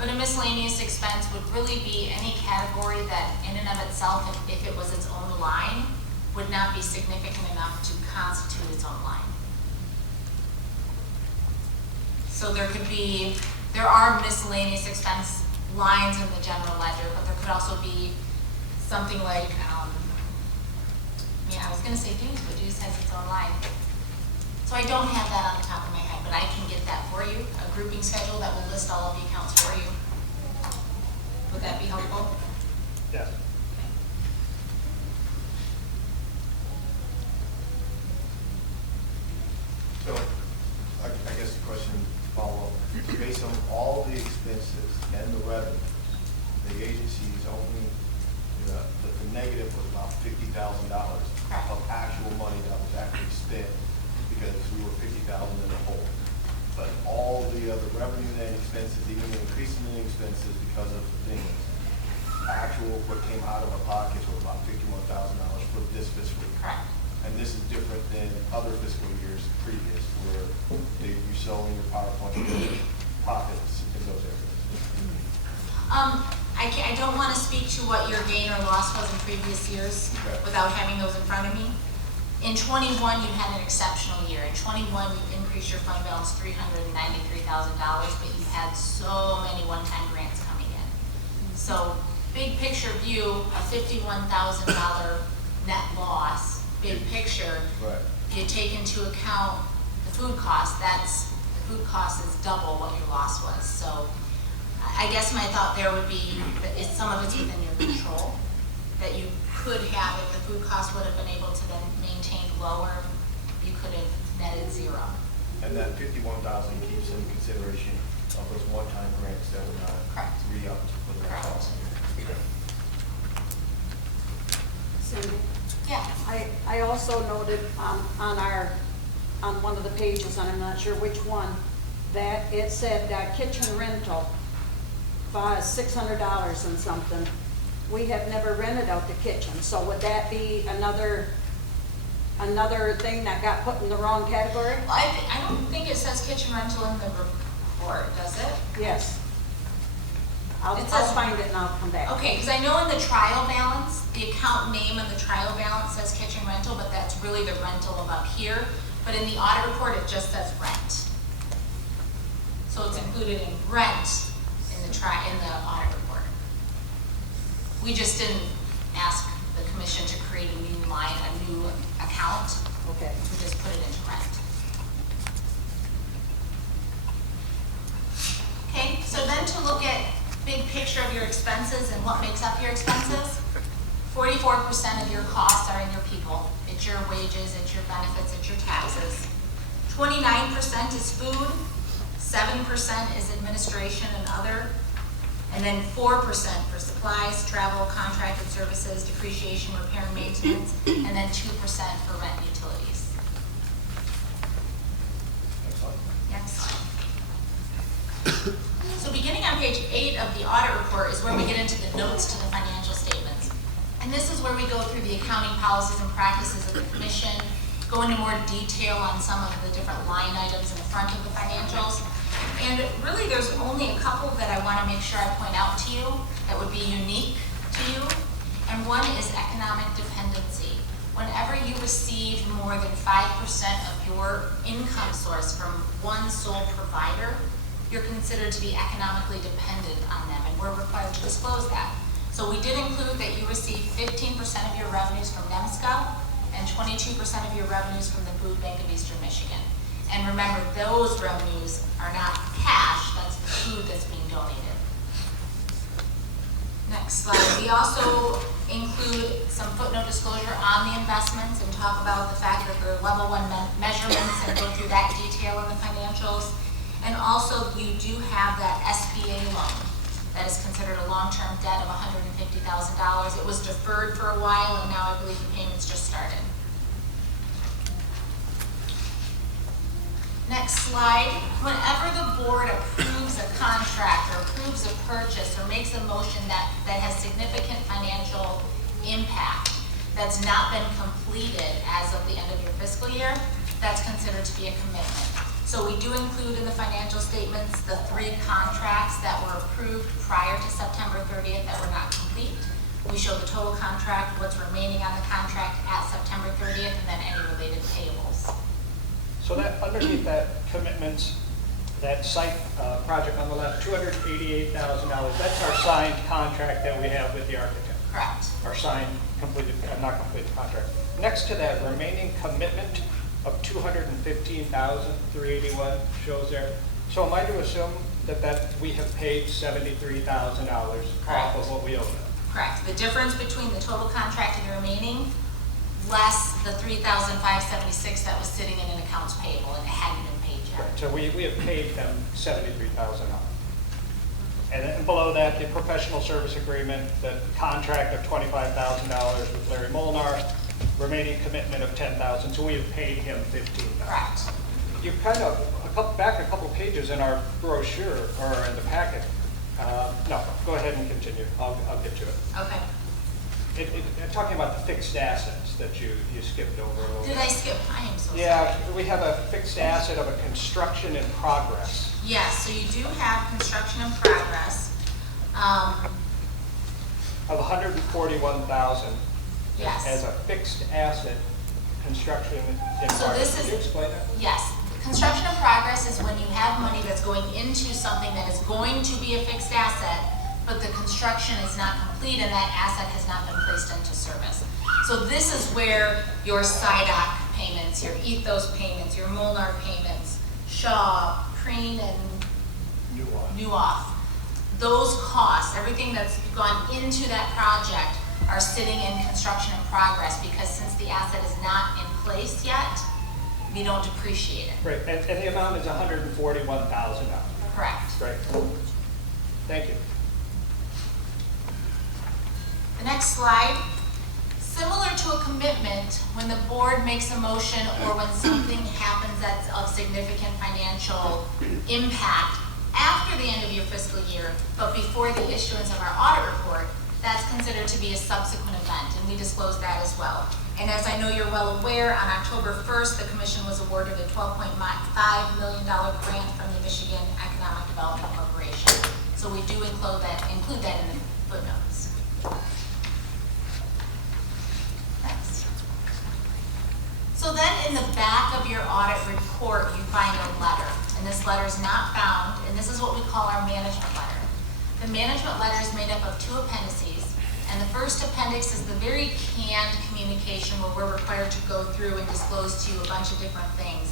But a miscellaneous expense would really be any category that in and of itself, if it was its own line, would not be significant enough to constitute its own line. So there are miscellaneous expense lines in the general ledger, but there could also be something like, I was gonna say dues, but dues has its own line. So I don't have that on the top of my head, but I can get that for you, a grouping schedule that will list all of the accounts for you. Would that be helpful? Yes. So, I guess the question, follow up, based on all the expenses and the revenue, the agency's only, the negative was about $50,000 of actual money that was actually spent because we were 50,000 in the hole. But all the other revenue and expenses, even the increase in the expenses because of things, actual what came out of our pockets was about $51,000 for this fiscal year. Correct. And this is different than other fiscal years previous where you show in your PowerPoint profits in those areas. I don't want to speak to what your gain or loss was in previous years without having those in front of me. In 21, you had an exceptional year. In 21, you increased your fund balance $393,000, but you had so many one-time grants coming in. So big picture view, a $51,000 net loss, big picture, you take into account the food cost, the food cost is double what your loss was. So I guess my thought there would be that some of it's within your control, that you could have, if the food cost would have been able to then maintain lower, you could have netted zero. And that 51,000 keeps in consideration of those one-time grants that were not re-upped for the next Correct. year. Cindy, Yeah. I also noted on one of the pages, and I'm not sure which one, that it said kitchen rental, $600 and something. We have never rented out the kitchen, so would that be another thing that got put in the wrong category? Well, I don't think it says kitchen rental in the report, does it? Yes. I'll It says- find it and I'll come back. Okay, because I know in the trial balance, the account name in the trial balance says kitchen rental, but that's really the rental of up here. But in the audit report, it just says rent. So it's included in rent in the audit report. We just didn't ask the commission to create a new line, a new account. Okay. We just put it into rent. Okay, so then to look at big picture of your expenses and what makes up your expenses, 44% of your costs are in your people. It's your wages, it's your benefits, it's your taxes. 29% is food, 7% is administration and other, and then 4% for supplies, travel, contracted services, depreciation, repair and maintenance, and then 2% for rent and utilities. Next slide. So beginning on page 8 of the audit report is where we get into the notes to the financial statements. And this is where we go through the accounting policies and practices of the commission, go into more detail on some of the different line items in the front of the financials. And really there's only a couple that I want to make sure I point out to you that would be unique to you. And one is economic dependency. Whenever you receive more than 5% of your income source from one sole provider, you're considered to be economically dependent on them, and we're required to disclose that. So we did include that you receive 15% of your revenues from NEMSCO and 22% of your revenues from the Food Bank of Eastern Michigan. And remember, those revenues are not cash, that's the food that's being donated. Next slide. We also include some footnote disclosure on the investments and talk about the fact that they're level 1 measurements and go through that detail in the financials. And also, you do have that SBA loan that is considered a long-term debt of $150,000. It was deferred for a while, and now I believe the payments just started. Next slide. Whenever the board approves a contract or approves a purchase or makes a motion that has significant financial impact that's not been completed as of the end of your fiscal year, that's considered to be a commitment. So we do include in the financial statements the 3 contracts that were approved prior to September 30th that were not complete. We show the total contract, what's remaining on the contract at September 30th, and then any related payables. So that, underneath that commitment, that site project on the left, $288,000, that's our signed contract that we have with the architect. Correct. Our signed, completed, not completed contract. Next to that, remaining commitment of $215,381 shows there. So am I to assume that we have paid $73,000 off of what we owe them? Correct. The difference between the total contract and the remaining, less the $3,576 that was sitting in an accounts payable and it hadn't been paid yet. Right. So we have paid them $73,000. And then below that, the professional service agreement, the contract of $25,000 with Larry Molnar, remaining commitment of $10,000. So we have paid him $15,000. Correct. You kind of back a couple pages in our brochure or in the packet. No, go ahead and continue. I'll get to it. Okay. Talking about the fixed assets that you skipped over a little bit. Did I skip? I am so sorry. Yeah, we have a fixed asset of a construction in progress. Yes, so you do have construction in progress. Of $141,000. Yes. As a fixed asset, construction in So progress. this Can is- you explain that? Yes. Construction in progress is when you have money that's going into something that is going to be a fixed asset, but the construction is not complete and that asset has not been placed into service. So this is where your SIDOC payments, your Ethos payments, your Molnar payments, Shaw, Preen, and Nuoff, those costs, everything that's gone into that project are sitting in construction in progress because since the asset is not in place yet, we don't depreciate it. Right, and the amount is $141,000. Correct. Right. Thank you. The next slide. Similar to a commitment, when the board makes a motion or when something happens that's of significant financial impact after the end of your fiscal year, but before the issuance of our audit report, that's considered to be a subsequent event, and we disclose that as well. And as I know you're well aware, on October 1st, the commission was awarded a $12.5 million grant from the Michigan Economic Development Corporation. So we do include that in the footnotes. Next. So then in the back of your audit report, you find a letter. And this letter is not found, and this is what we call our management letter. The management letter is made up of 2 appendices. And the first appendix is the very canned communication where we're required to go through and disclose to you a bunch of different things.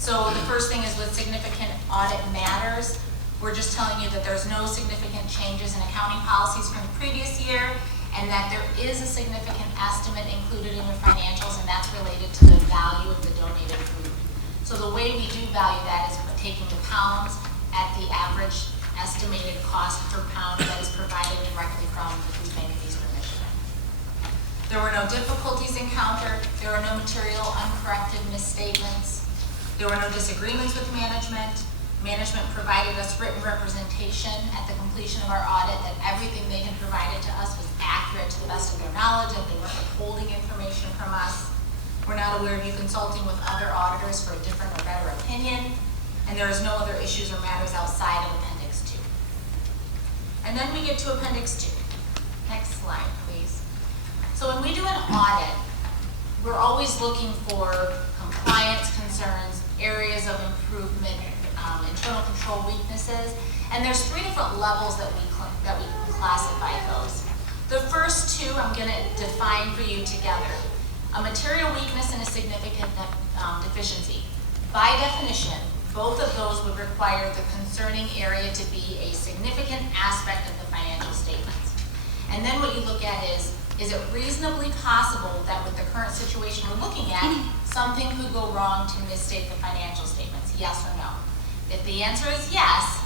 So the first thing is with significant audit matters. We're just telling you that there's no significant changes in accounting policies from the previous year and that there is a significant estimate included in your financials, and that's related to the value of the donated food. So the way we do value that is taking the pounds at the average estimated cost per pound that is provided directly from the Food Bank of Eastern Michigan. There were no difficulties encountered. There were no material uncorrected misstatements. There were no disagreements with management. Management provided us written representation at the completion of our audit that everything they had provided to us was accurate to the best of their knowledge and they weren't withholding information from us. We're not aware of you consulting with other auditors for a different or better opinion, and there is no other issues or matters outside of Appendix 2. And then we get to Appendix 2. Next slide, please. So when we do an audit, we're always looking for compliance concerns, areas of improvement, internal control weaknesses, and there's 3 different levels that we classify those. The first 2 I'm going to define for you together. A material weakness and a significant deficiency. By definition, both of those would require the concerning area to be a significant aspect of the financial statements. And then what you look at is it reasonably possible that with the current situation we're looking at, something could go wrong to misstate the financial statements, yes or no? If the answer is yes,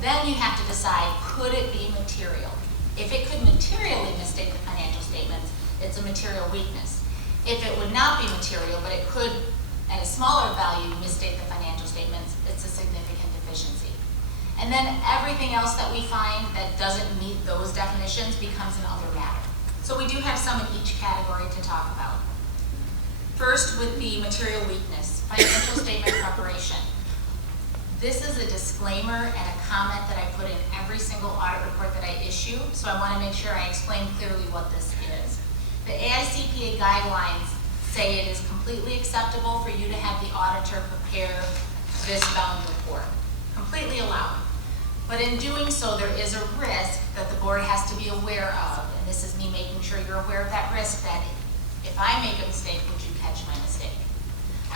then you have to decide, could it be material? If it could materially misstate the financial statements, it's a material weakness. If it would not be material, but it could, at a smaller value, misstate the financial statements, it's a significant deficiency. And then everything else that we find that doesn't meet those definitions becomes an other matter. So we do have some in each category to talk about. First, with the material weakness, financial statement preparation. This is a disclaimer and a comment that I put in every single audit report that I issue, so I want to make sure I explain clearly what this is. The ACCOA guidelines say it is completely acceptable for you to have the auditor prepare this bound report. Completely allowed. But in doing so, there is a risk that the board has to be aware of, and this is me making sure you're aware of that risk, that if I make a mistake, would you catch my mistake?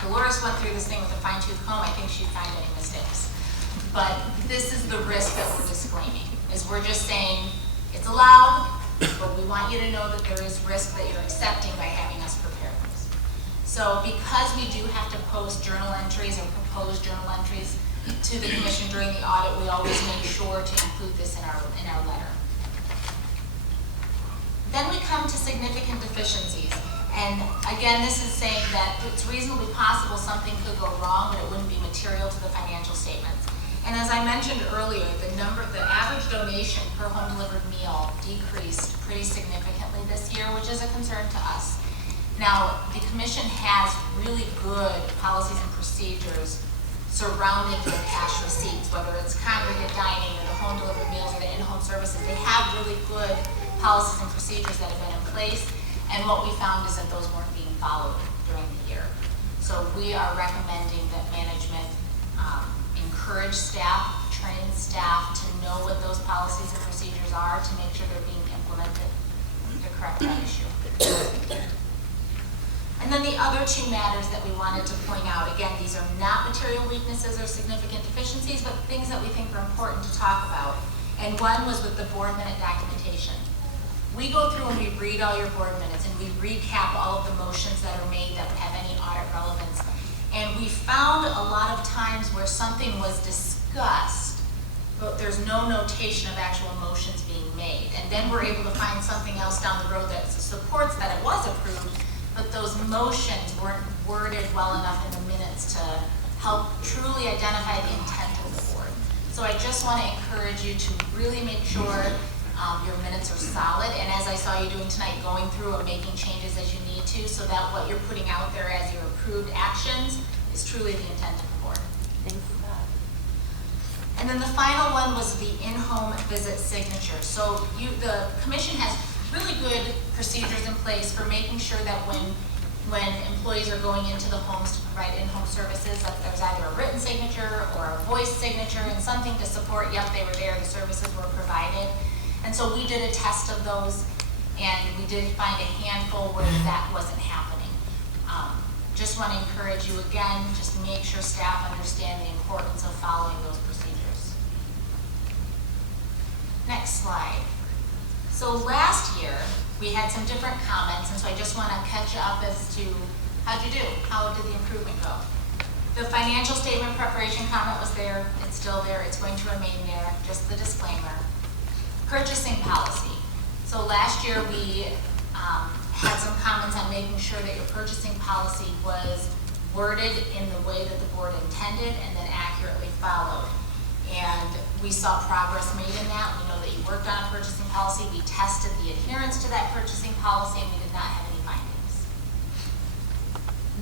Dolores went through this thing with a fine-tooth comb. I think she'd find any mistakes. But this is the risk that we're disclaiming, is we're just saying it's allowed, but we want you to know that there is risk that you're accepting by having us prepare this. So because we do have to post journal entries or propose journal entries to the commission during the audit, we always make sure to include this in our letter. Then we come to significant deficiencies. And again, this is saying that it's reasonably possible something could go wrong, but it wouldn't be material to the financial statements. And as I mentioned earlier, the average donation per home delivered meal decreased pretty significantly this year, which is a concern to us. Now, the commission has really good policies and procedures surrounding the cash receipts, whether it's congregate dining or the home delivered meals or the in-home services. They have really good policies and procedures that have been in place. And what we found is that those weren't being followed during the year. So we are recommending that management encourage staff, train staff to know what those policies and procedures are to make sure they're being implemented to correct that issue. And then the other two matters that we wanted to point out, again, these are not material weaknesses or significant deficiencies, but things that we think are important to talk about. And one was with the board minute documentation. We go through and we read all your board minutes and we recap all of the motions that are made that have any audit relevance. And we found a lot of times where something was discussed, but there's no notation of actual motions being made. And then we're able to find something else down the road that supports that it was approved, but those motions weren't worded well enough in the minutes to help truly identify the intent of the board. So I just want to encourage you to really make sure your minutes are solid, and as I saw you doing tonight, going through and making changes as you need to, so that what you're putting out there as your approved actions is truly the intent of the board. Thank you, Bob. And then the final one was the in-home visit signature. So the commission has really good procedures in place for making sure that when employees are going into the homes to provide in-home services, that there's either a written signature or a voice signature and something to support, yep, they were there, the services were provided. And so we did a test of those, and we did find a handful where that wasn't happening. Just want to encourage you again, just make sure staff understand the importance of following those procedures. Next slide. So last year, we had some different comments, and so I just want to catch up as to how'd you do? How did the improvement go? The financial statement preparation comment was there. It's still there. It's going to remain there. Just the disclaimer. Purchasing policy. So last year we had some comments on making sure that your purchasing policy was worded in the way that the board intended and then accurately followed. And we saw progress made in that. We know that you worked on a purchasing policy. We tested the adherence to that purchasing policy, and we did not have any findings.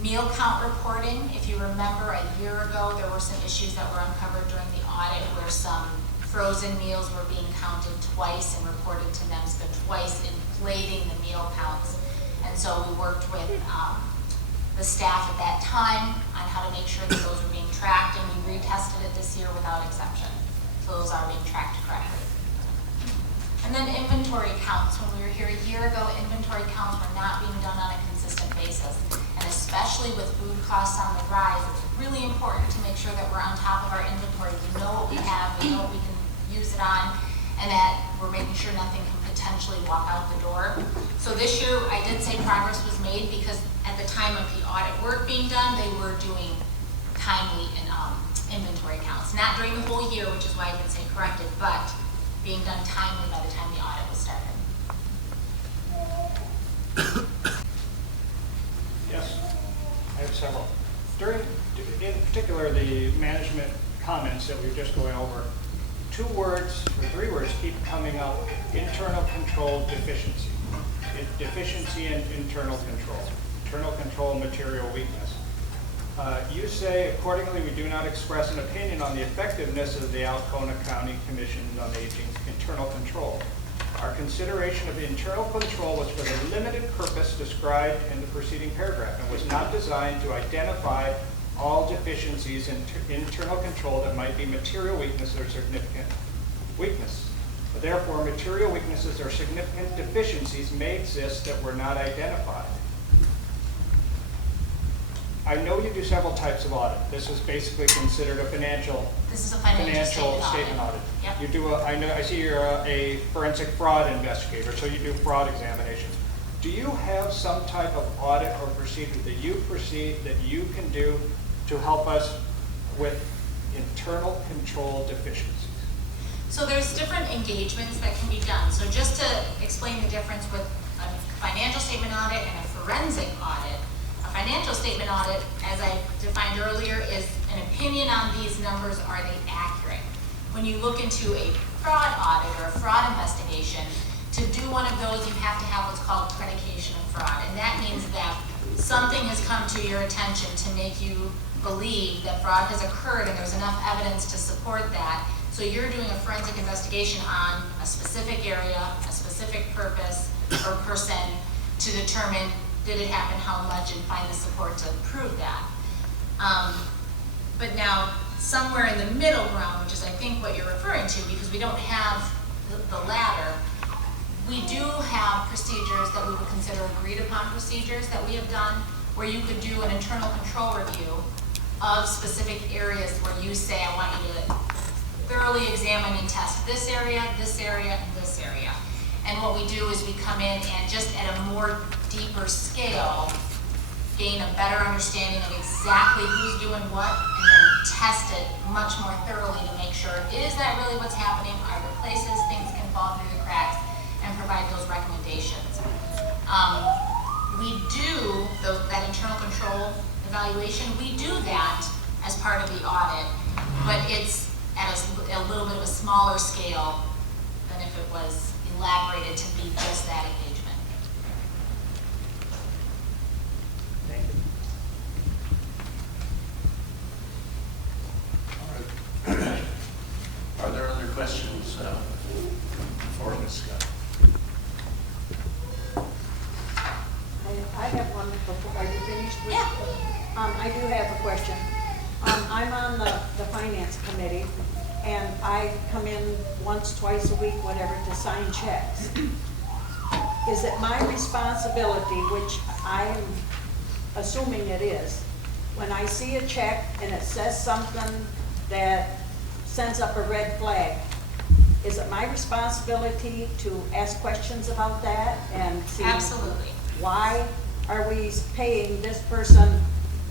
Meal count reporting. If you remember, a year ago, there were some issues that were uncovered during the audit where some frozen meals were being counted twice and reported to NEMSCA twice, inflating the meal counts. And so we worked with the staff at that time on how to make sure that those were being tracked, and we retested it this year without exception. So those are being tracked correctly. And then inventory counts. When we were here a year ago, inventory counts were not being done on a consistent basis. And especially with food costs on the rise, it's really important to make sure that we're on top of our inventory. We know what we have, we know what we can use it on, and that we're making sure nothing can potentially walk out the door. So this year, I did say progress was made because at the time of the audit work being done, they were doing timely and inventory counts. Not during the whole year, which is why I didn't say corrected, but being done timely by the time the audit was started. Yes, I have several. In particular, the management comments that we were just going over, 2 words or 3 words keep coming up: internal control deficiency. Deficiency in internal control material weakness. You say, accordingly, we do not express an opinion on the effectiveness of the Alcona County Commission on Aging's internal control. Our consideration of internal control was for the limited purpose described in the preceding paragraph and was not designed to identify all deficiencies in internal control that might be material weakness or significant weakness. Therefore, material weaknesses or significant deficiencies may exist that were not identified. I know you do several types of audit. This is basically considered a financial. This is a financial statement audit. Yep. You do I see you're a forensic fraud investigator, so you do fraud examinations. Do you have some type of audit or procedure that you can do to help us with internal control deficiencies? So there's different engagements that can be done. So just to explain the difference with a financial statement audit and a forensic audit, a financial statement audit, as I defined earlier, is an opinion on these numbers, are they accurate? When you look into a fraud audit or a fraud investigation, to do one of those, you have to have what's called predication of fraud. And that means that something has come to your attention to make you believe that fraud has occurred and there's enough evidence to support that. So you're doing a forensic investigation on a specific area, a specific purpose or person to determine did it happen, how much, and find the support to prove that. But now, somewhere in the middle ground, which is I think what you're referring to, because we don't have the latter, we do have procedures that we would consider agreed upon procedures that we have done, where you could do an internal control review of specific areas where you say, I want you to thoroughly examine and test this area, and this area. And what we do is we come in and just at a more deeper scale, gain a better understanding of exactly who's doing what, and then test it much more thoroughly to make sure, is that really what's happening? Are there places things can fall through the cracks, and provide those recommendations? We do that internal control evaluation. We do that as part of the audit, but it's at a little bit of a smaller scale than if it was elaborated to be just that engagement. Thank you. All right. Are there other questions for Ms. Scott? I have one before. Are you finished with? Yeah. I do have a question. I'm on the finance committee, and I come in once, twice a week, whatever, to sign checks. Is it my responsibility, which I am assuming it is, when I see a check and it says something that sends up a red flag, is it my responsibility to ask questions about that and see? Absolutely. Why are we paying this person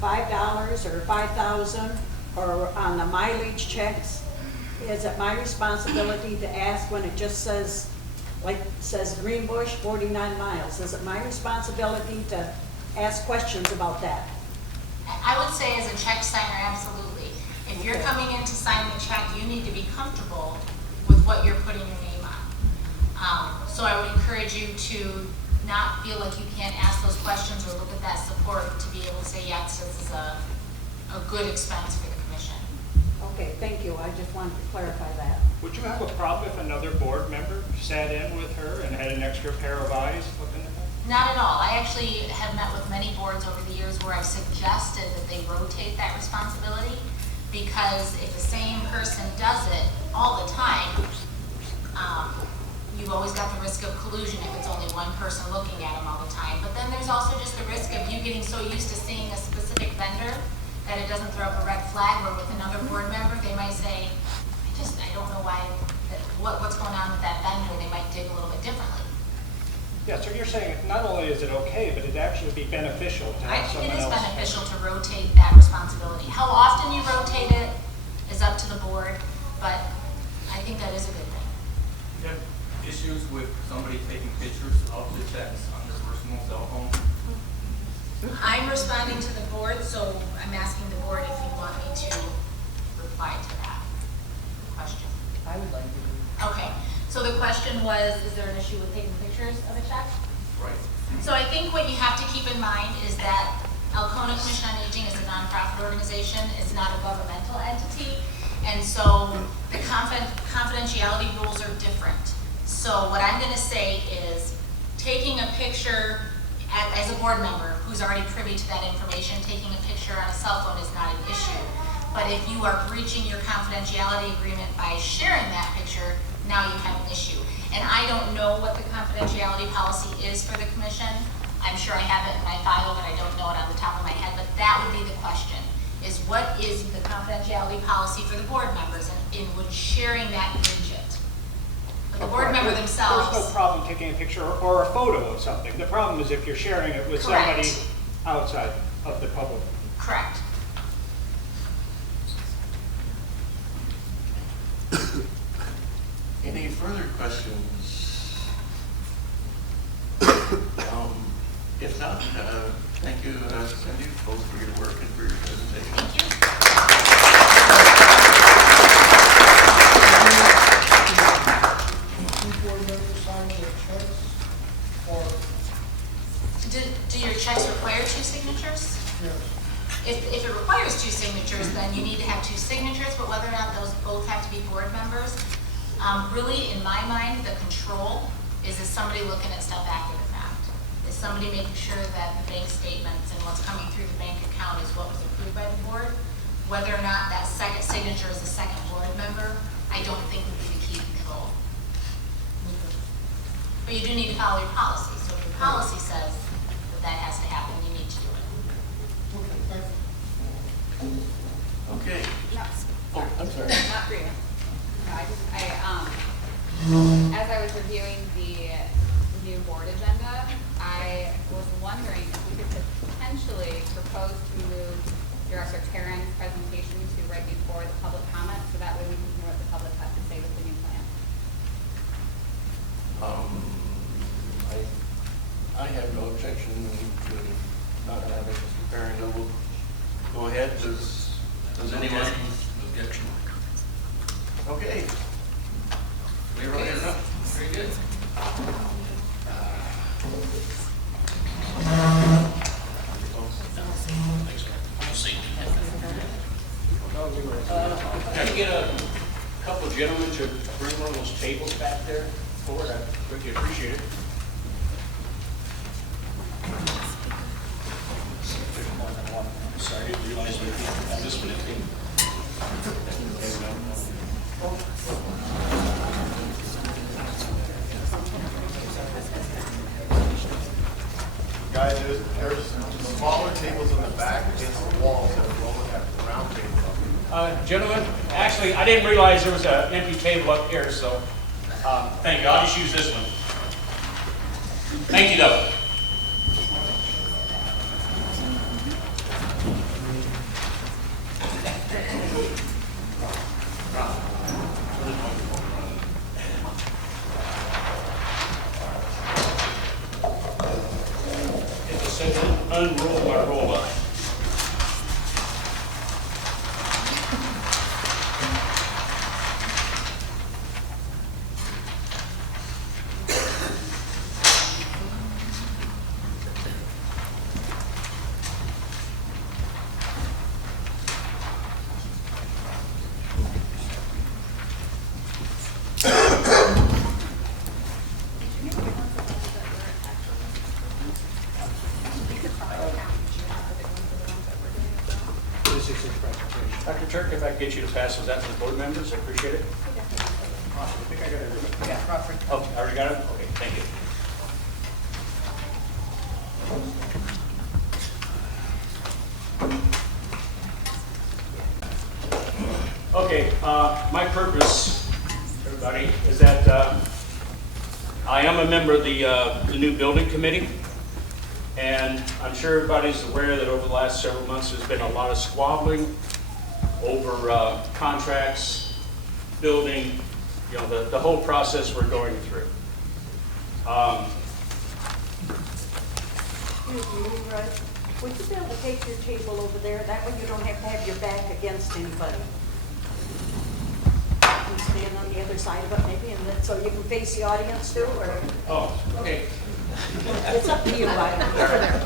$5 or $5,000 or on the mileage checks? Is it my responsibility to ask when it just says, like says Greenbush, 49 miles? Is it my responsibility to ask questions about that? I would say as a check signer, absolutely. If you're coming in to sign the check, you need to be comfortable with what you're putting your name on. So I would encourage you to not feel like you can't ask those questions or look at that support to be able to say, yes, this is a good expense for the commission. Okay, thank you. I just wanted to clarify that. Would you have a problem if another board member sat in with her and had an extra pair of eyes looking at her? Not at all. I actually have met with many boards over the years where I've suggested that they rotate that responsibility, because if the same person does it all the time, you've always got the risk of collusion if it's only one person looking at them all the time. But then there's also just the risk of you getting so used to seeing a specific vendor that it doesn't throw up a red flag, where with another board member, they might say, I don't know why, what's going on with that vendor. They might dig a little bit differently. Yeah, so you're saying not only is it okay, but it'd actually be beneficial to I have think someone it is else. beneficial to rotate that responsibility. How often you rotate it, is up to the board, but I think that is a good thing. You have issues with somebody taking pictures of the checks on their personal cell phone? I'm responding to the board, so I'm asking the board if you want me to reply to that question. I would like to. Okay, so the question was, is there an issue with taking pictures of a check? Right. So I think what you have to keep in mind is that Alcona Commission on Aging is a nonprofit organization, it's not a governmental entity, and so the confidentiality rules are different. So what I'm gonna say is, taking a picture as a board member who's already privy to that information, taking a picture on a cell phone is not an issue. But if you are breaching your confidentiality agreement by sharing that picture, now you have an issue. And I don't know what the confidentiality policy is for the commission. I'm sure I have it in my file, but I don't know it on the top of my head. But that would be the question, is what is the confidentiality policy for the board members, and would sharing that breach it? But the board member themselves. There's no problem taking a picture or a photo of something. The problem is if you're sharing it with somebody Correct. outside of the public. Correct. Any further questions? If not, thank you, Cindy, both for your work and for your presentation. Thank you. Board members sign their checks, or, Do your checks require 2 signatures? yes. If it requires 2 signatures, then you need to have 2 signatures, but whether or not those both have to be board members, really, in my mind, the control is somebody looking at stuff after the fact? Is somebody making sure that the bank statements and what's coming through the bank account is what was approved by the board? Whether or not that second signature is the second board member, I don't think would be the key control. But you do need to follow your policy, so if your policy says that that has to happen, you need to do it. Okay, thank you. Okay. Oh, I'm sorry. Not for you. No, as I was reviewing the new board agenda, I was wondering if we could potentially propose to move Director Taryn's presentation to right before the public comment, so that way we can hear what the public has to say with the new plan. I have no objection to not having Mr. Perrin go ahead. Does anyone? Objection. Okay. We're ready to go. Very good. Thanks, sir. We'll see. Can I get a couple of gentlemen to bring one of those tables back there forward? I'd greatly appreciate it. Sorry, I didn't realize we had this one empty. Guys, there's smaller tables in the back against the walls that are rolling at the round table. Gentlemen, actually, I didn't realize there was an empty table up here, so Thank you, I'll just use this one. Thank you, though. Unroll my roll-up. Dr. Turk, if I could get you to pass those out to the board members, I appreciate it. Awesome. I think I got everything. Yeah, Crawford. Oh, I already got it? Okay, thank you. Okay, my purpose, everybody, is that I am a member of the new building committee. And I'm sure everybody's aware that over the last several months, there's been a lot of squabbling over contracts, building, the whole process we're going through. Excuse me, Leroy. Would you be able to take your table over there? That way you don't have to have your back against anybody. You stand on the other side of it maybe, and then, so you can face the audience too, or? Oh, okay. It's up to you, Ryan. Over there.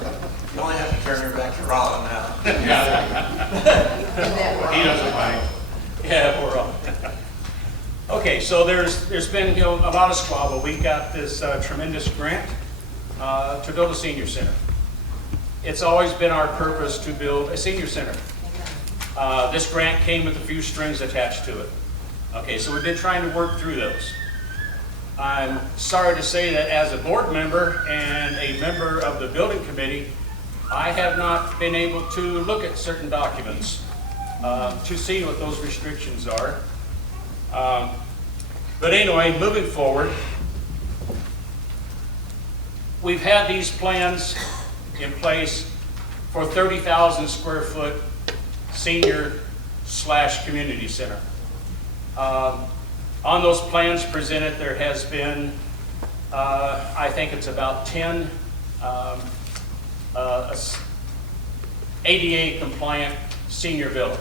You only have to turn your back to Ron now. He doesn't mind. Yeah, we're on. Okay, so there's been a lot of squabble. We got this tremendous grant to build a senior center. It's always been our purpose to build a senior center. This grant came with a few strings attached to it. Okay, so we've been trying to work through those. I'm sorry to say that as a board member and a member of the building committee, I have not been able to look at certain documents to see what those restrictions are. But anyway, moving forward, we've had these plans in place for 30,000 square foot senior/community center. On those plans presented, there has been, I think it's about 10 ADA compliant senior villa.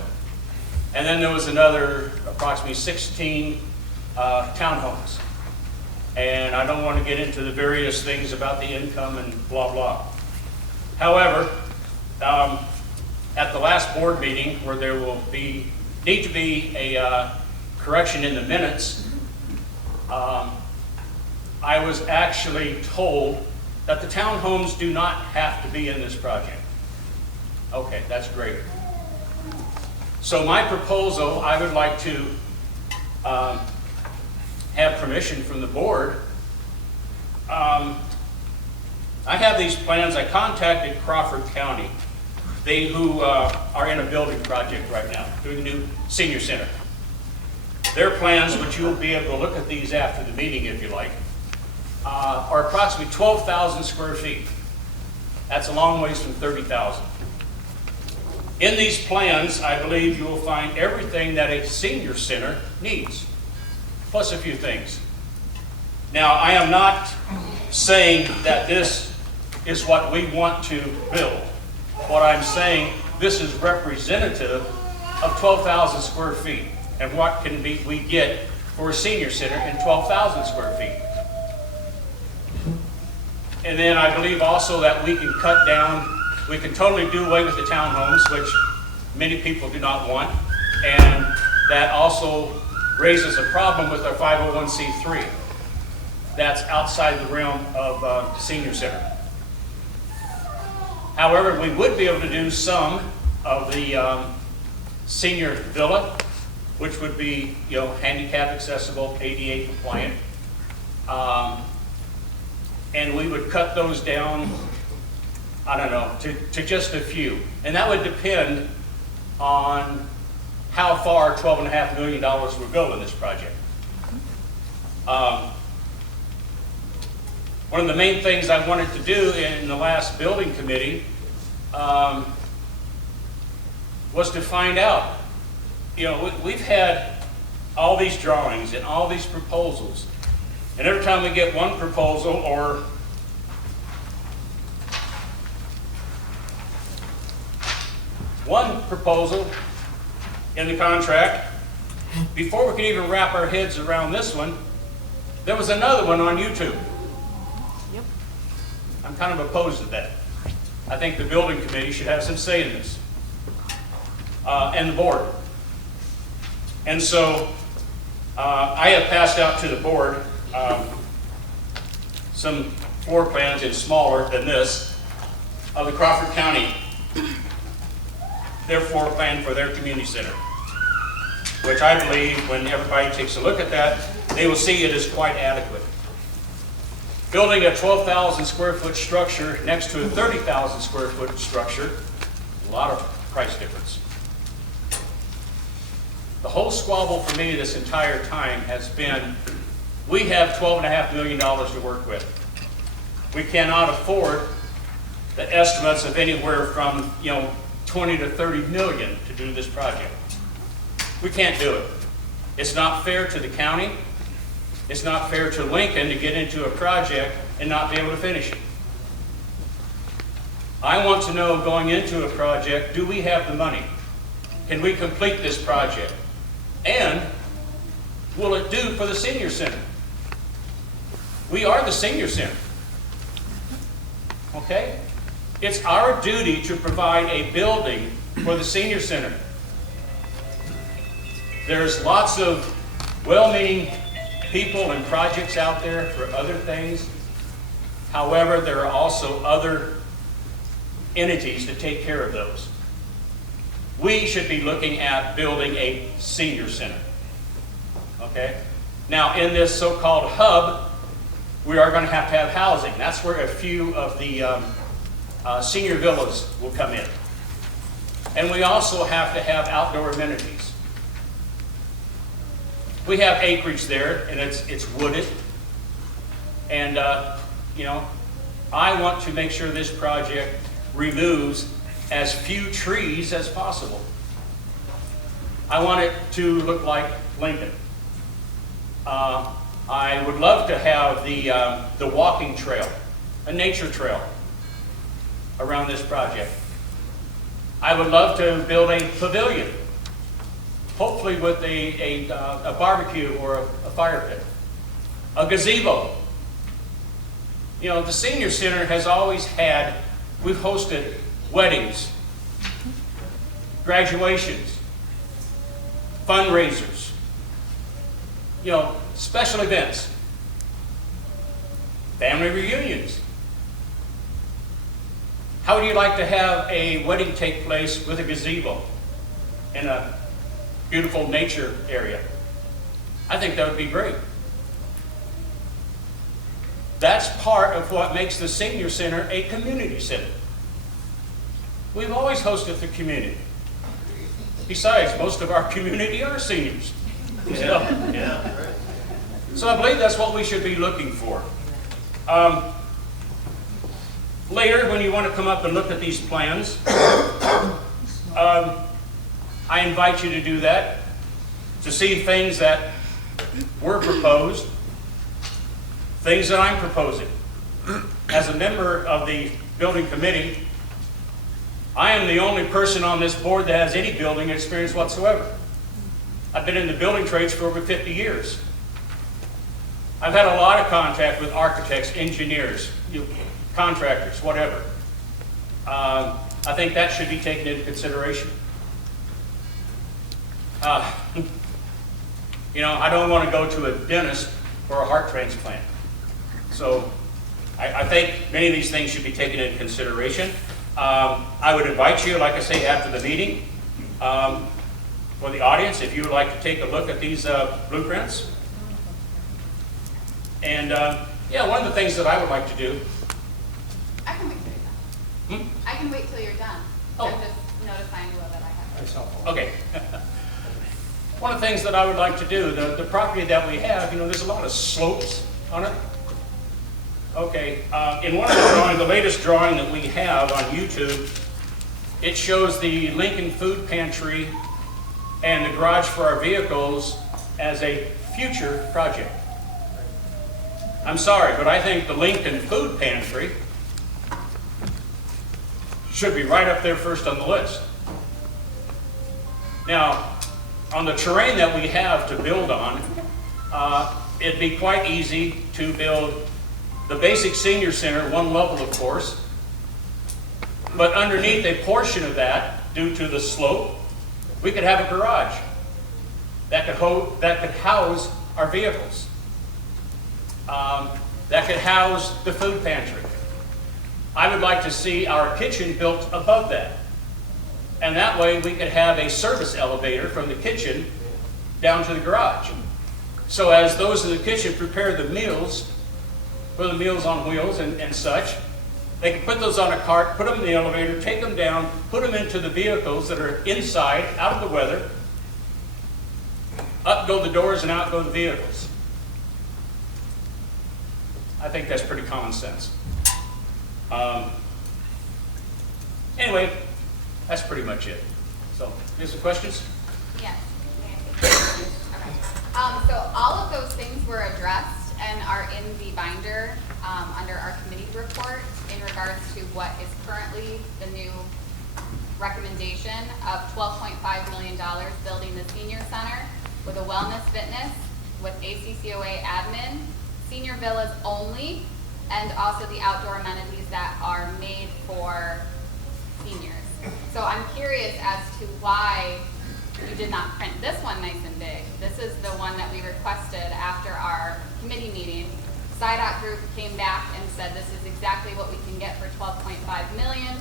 And then there was another approximately 16 townhomes. And I don't want to get into the various things about the income and blah, blah. However, at the last board meeting where there will need to be a correction in the minutes, I was actually told that the townhomes do not have to be in this project. Okay, that's great. So my proposal, I would like to have permission from the board. I have these plans. I contacted Crawford County, who are in a building project right now, doing a new senior center. Their plans, which you'll be able to look at these after the meeting if you like, are approximately 12,000 square feet. That's a long ways from 30,000. In these plans, I believe you will find everything that a senior center needs, plus a few things. Now, I am not saying that this is what we want to build. What I'm saying, this is representative of 12,000 square feet and what can we get for a senior center in 12,000 square feet. And then I believe also that we can cut down, we can totally do away with the townhomes, which many people do not want, and that also raises a problem with our 501c3. That's outside the realm of senior center. However, we would be able to do some of the senior villa, which would be, handicap accessible, ADA compliant, and we would cut those down, I don't know, to just a few, and that would depend on how far $12.5 million would go in this project. One of the main things I wanted to do in the last building committee was to find out, we've had all these drawings and all these proposals, and every time we get one proposal or one proposal in the contract, before we can even wrap our heads around this one, there was another one on YouTube. Yep. I'm kind of opposed to that. I think the building committee should have some say in this, and the board. And so I have passed out to the board some floor plans, and smaller than this, of the Crawford County, their floor plan for their community center, which I believe when everybody takes a look at that, they will see it as quite adequate. Building a 12,000 square foot structure next to a 30,000 square foot structure, a lot of price difference. The whole squabble for me this entire time has been, we have $12.5 million to work with. We cannot afford the estimates of anywhere from 20 to 30 million to do this project. We can't do it. It's not fair to the county. It's not fair to Lincoln to get into a project and not be able to finish it. I want to know going into a project, do we have the money? Can we complete this project? And will it do for the senior center? We are the senior center. Okay? It's our duty to provide a building for the senior center. There's lots of well-meaning people and projects out there for other things. However, there are also other entities that take care of those. We should be looking at building a senior center. Okay? Now, in this so-called hub, we are going to have housing. That's where a few of the senior villas will come in. And we also have to have outdoor amenities. We have acreage there, and it's wooded. And, you know, I want to make sure this project removes as few trees as possible. I want it to look like Lincoln. I would love to have the walking trail, a nature trail around this project. I would love to build a pavilion, hopefully with a barbecue or a fire pit, a gazebo. You know, the senior center has always had, we've hosted weddings, graduations, fundraisers, you know, special events, family reunions. How would you like to have a wedding take place with a gazebo in a beautiful nature area? I think that would be great. That's part of what makes the senior center a community center. We've always hosted the community. Besides, most of our community are seniors. So I believe that's what we should be looking for. Later, when you want to come up and look at these plans, I invite you to do that, to see things that were proposed, things that I'm proposing. As a member of the building committee, I am the only person on this board that has any building experience whatsoever. I've been in the building trades for over 50 years. I've had a lot of contact with architects, engineers, contractors, whatever. I think that should be taken into consideration. You know, I don't want to go to a dentist for a heart transplant. So I think many of these things should be taken into consideration. I would invite you, like I say, after the meeting, for the audience, if you would like to take a look at these blueprints. And yeah, one of the things that I would like to do. I can wait till you're done. I can wait till you're done. Oh. I'm just notifying you that I have. That's helpful. Okay. One of the things that I would like to do, the property that we have, you know, there's a lot of slopes on it. Okay, in one of the drawings, the latest drawing that we have on YouTube, it shows the Lincoln Food Pantry and the garage for our vehicles as a future project. I'm sorry, but I think the Lincoln Food Pantry should be right up there first on the list. Now, on the terrain that we have to build on, it'd be quite easy to build the basic senior center, one level of course, but underneath a portion of that, due to the slope, we could have a garage that could house our vehicles. That could house the food pantry. I would like to see our kitchen built above that. And that way we could have a service elevator from the kitchen down to the garage. So as those in the kitchen prepare the meals, for the Meals on Wheels and such, they can put those on a cart, put them in the elevator, take them down, put them into the vehicles that are inside, out of the weather. Up go the doors and out go the vehicles. I think that's pretty common sense. Anyway, that's pretty much it. So, you have some questions? Yes. So all of those things were addressed and are in the binder under our committee report in regards to what is currently the new recommendation of $12.5 million building the senior center with a wellness fitness, with ACCOA admin, senior villas only, and also the outdoor amenities that are made for seniors. So I'm curious as to why you did not print this one nice and big. This is the one that we requested after our committee meeting. SIDOC group came back and said this is exactly what we can get for $12.5 million.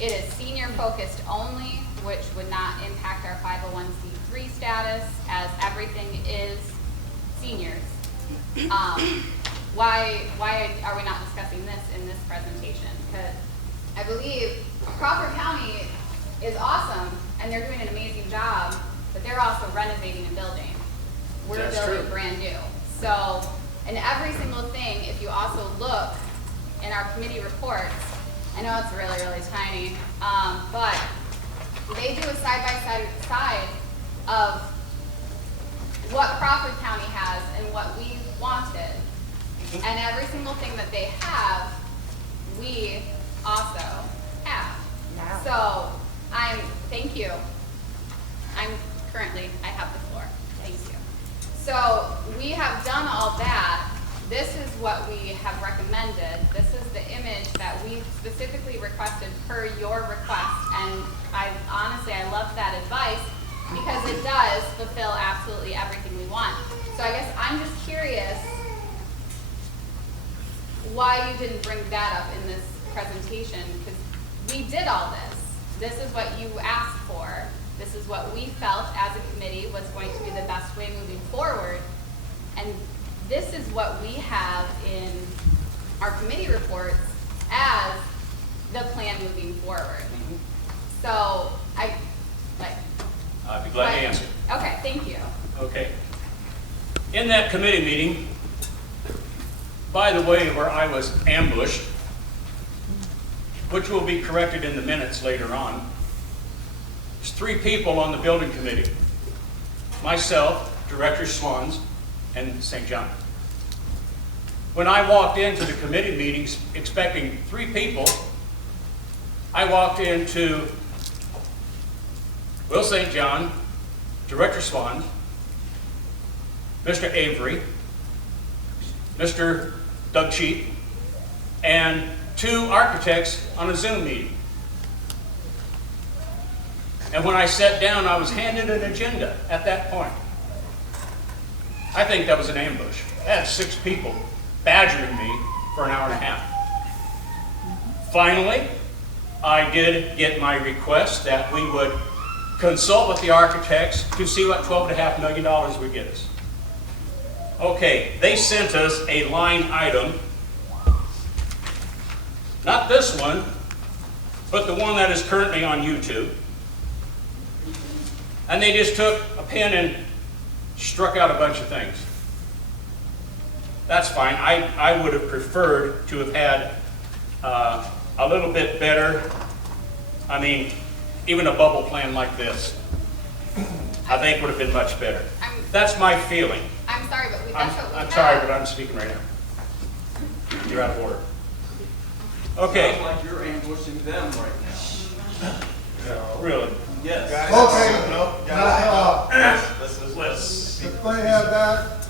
It is senior focused only, which would not impact our 501c3 status, as everything is seniors. Why are we not discussing this in this presentation? Because I believe Crawford County is awesome and they're doing an amazing job, but they're also renovating a building. We're That's building true. brand new. So, and every single thing, if you also look in our committee reports, I know it's really, really tiny, but they do a side-by-side of what Crawford County has and what we wanted. And every single thing that they have, we also have. So, thank you. I have the floor. Thank you. So, we have done all that. This is what we have recommended. This is the image that we specifically requested per your request. And honestly, I love that advice because it does fulfill absolutely everything we want. So I guess I'm just curious why you didn't bring that up in this presentation, because we did all this. This is what you asked for. This is what we felt as a committee was going to be the best way moving forward. And this is what we have in our committee reports as the plan moving forward. So I'd be glad to answer. Okay, thank you. Okay. In that committee meeting, by the way, where I was ambushed, which will be corrected in the minutes later on, there's 3 people on the building committee. Myself, Director Swans, and St. John. When I walked into the committee meetings expecting 3 people, I walked into Will St. John, Director Swan, Mr. Avery, Mr. Doug Cheap, and 2 architects on a Zoom meeting. And when I sat down, I was handed an agenda at that point. I think that was an ambush. I had 6 people badgering me for an hour and a half. Finally, I did get my request that we would consult with the architects to see what $12.5 million would get us. Okay, they sent us a line item, not this one, but the one that is currently on YouTube. And they just took a pen and struck out a bunch of things. That's fine. I would have preferred to have had a little bit better, even a bubble plan like this, I think would have been much better. That's my feeling. I'm sorry, but that's what we I'm have. sorry, but I'm speaking right now. You're out of order. Okay. Sounds like you're ambushing them right now. Really? Yes. Okay. If they have that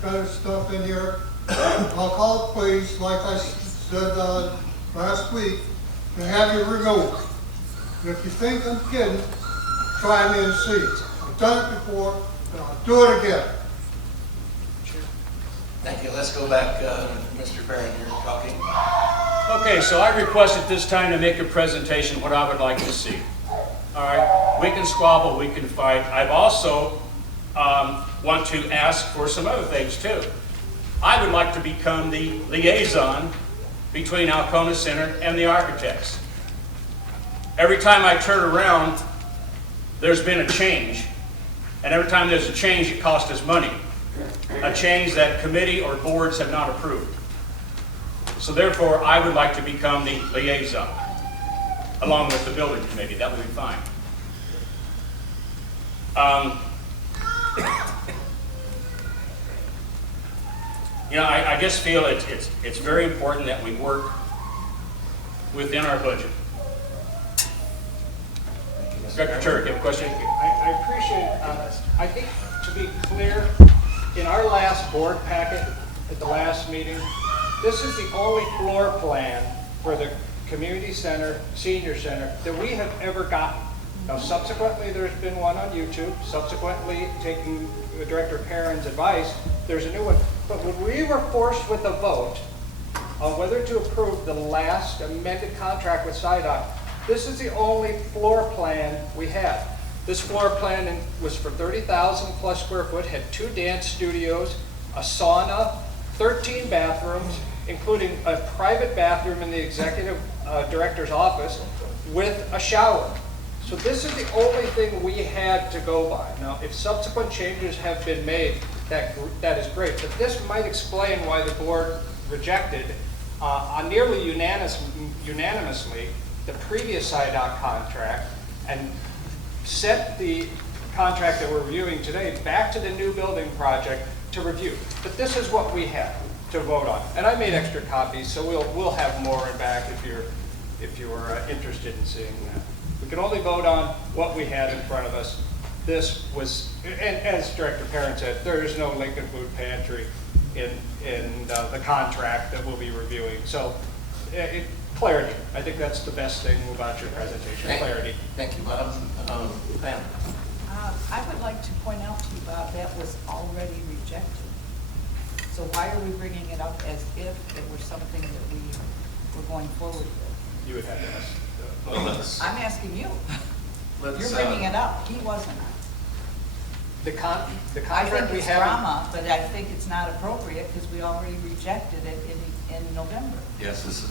kind of stuff in here, I'll call the police, like I said last week, and have you removed. And if you think I'm kidding, try me and see. I've done it before, and I'll do it again. Thank you. Let's go back, Mr. Barron, you're talking. Okay, so I request at this time to make a presentation what I would like to see. All right, we can squabble, we can fight. I've also want to ask for some other things too. I would like to become the liaison between Alcona Center and the architects. Every time I turn around, there's been a change. And every time there's a change, it costs us money. A change that committee or boards have not approved. So therefore, I would like to become the liaison, along with the building committee. That would be fine. You know, I just feel it's very important that we work within our budget. Director Turk, you have a question? I appreciate, I think to be clear, in our last board packet at the last meeting, this is the only floor plan for the community center, senior center, that we have ever gotten. Now subsequently, there's been one on YouTube. Subsequently, taking Director Perrin's advice, there's a new one. But when we were forced with a vote on whether to approve the last amended contract with SIDOC, this is the only floor plan we have. This floor plan was for 30,000 plus square foot, had 2 dance studios, a sauna, 13 bathrooms, including a private bathroom in the executive director's office with a shower. So this is the only thing we had to go by. Now, if subsequent changes have been made, that is great, but this might explain why the board rejected nearly unanimously the previous SIDOC contract and set the contract that we're reviewing today back to the new building project to review. But this is what we have to vote on. And I made extra copies, so we'll have more in back if you're interested in seeing that. We can only vote on what we had in front of us. This was, and as Director Perrin said, there is no Lincoln Food Pantry in the contract that we'll be reviewing. So, clarity. I think that's the best thing about your presentation, clarity. Thank you, Bob. Pam? I would like to point out to you, Bob, that was already rejected. So why are we bringing it up as if it were something that we were going forward with? You would have to ask. I'm asking you. Let's, You're bringing it up. He wasn't. The I contract think we it's have. drama, but I think it's not appropriate because we already rejected it in November. Yes, this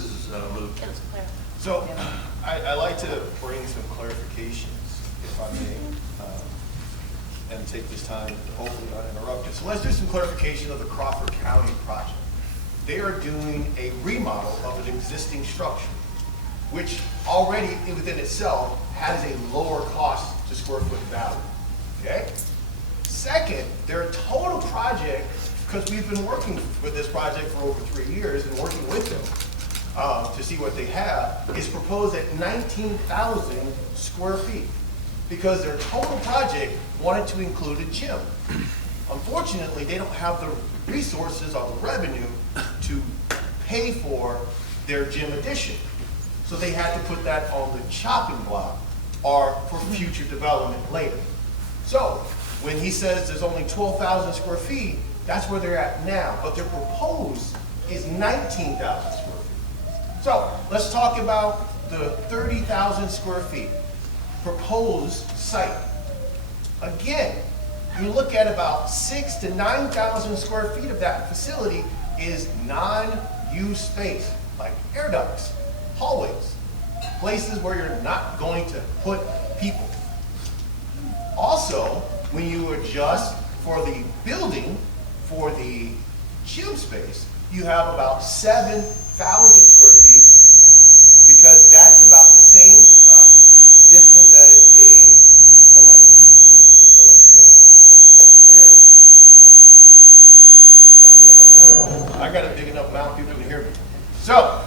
is Luke. So I like to bring some clarifications, if I may, and take this time hopefully uninterrupted. So let's do some clarification of the Crawford County project. They are doing a remodel of an existing structure, which already within itself has a lower cost to square foot value, okay? Second, their total project, because we've been working with this project for over 3 years and working with them to see what they have, is proposed at 19,000 square feet, because their total project wanted to include a gym. Unfortunately, they don't have the resources or the revenue to pay for their gym addition. So they had to put that on the chopping block or for future development later. So when he says there's only 12,000 square feet, that's where they're at now. But their proposed is 19,000 square feet. So let's talk about the 30,000 square feet proposed site. Again, you look at about 6,000 to 9,000 square feet of that facility is non-use space, like air ducts, hallways, places where you're not going to put people. Also, when you adjust for the building, for the gym space, you have about 7,000 square feet, because that's about the same distance as a, somebody is over there. There we go. Oh. Down here, I don't have one. I got a big enough mouth, people can hear me. So,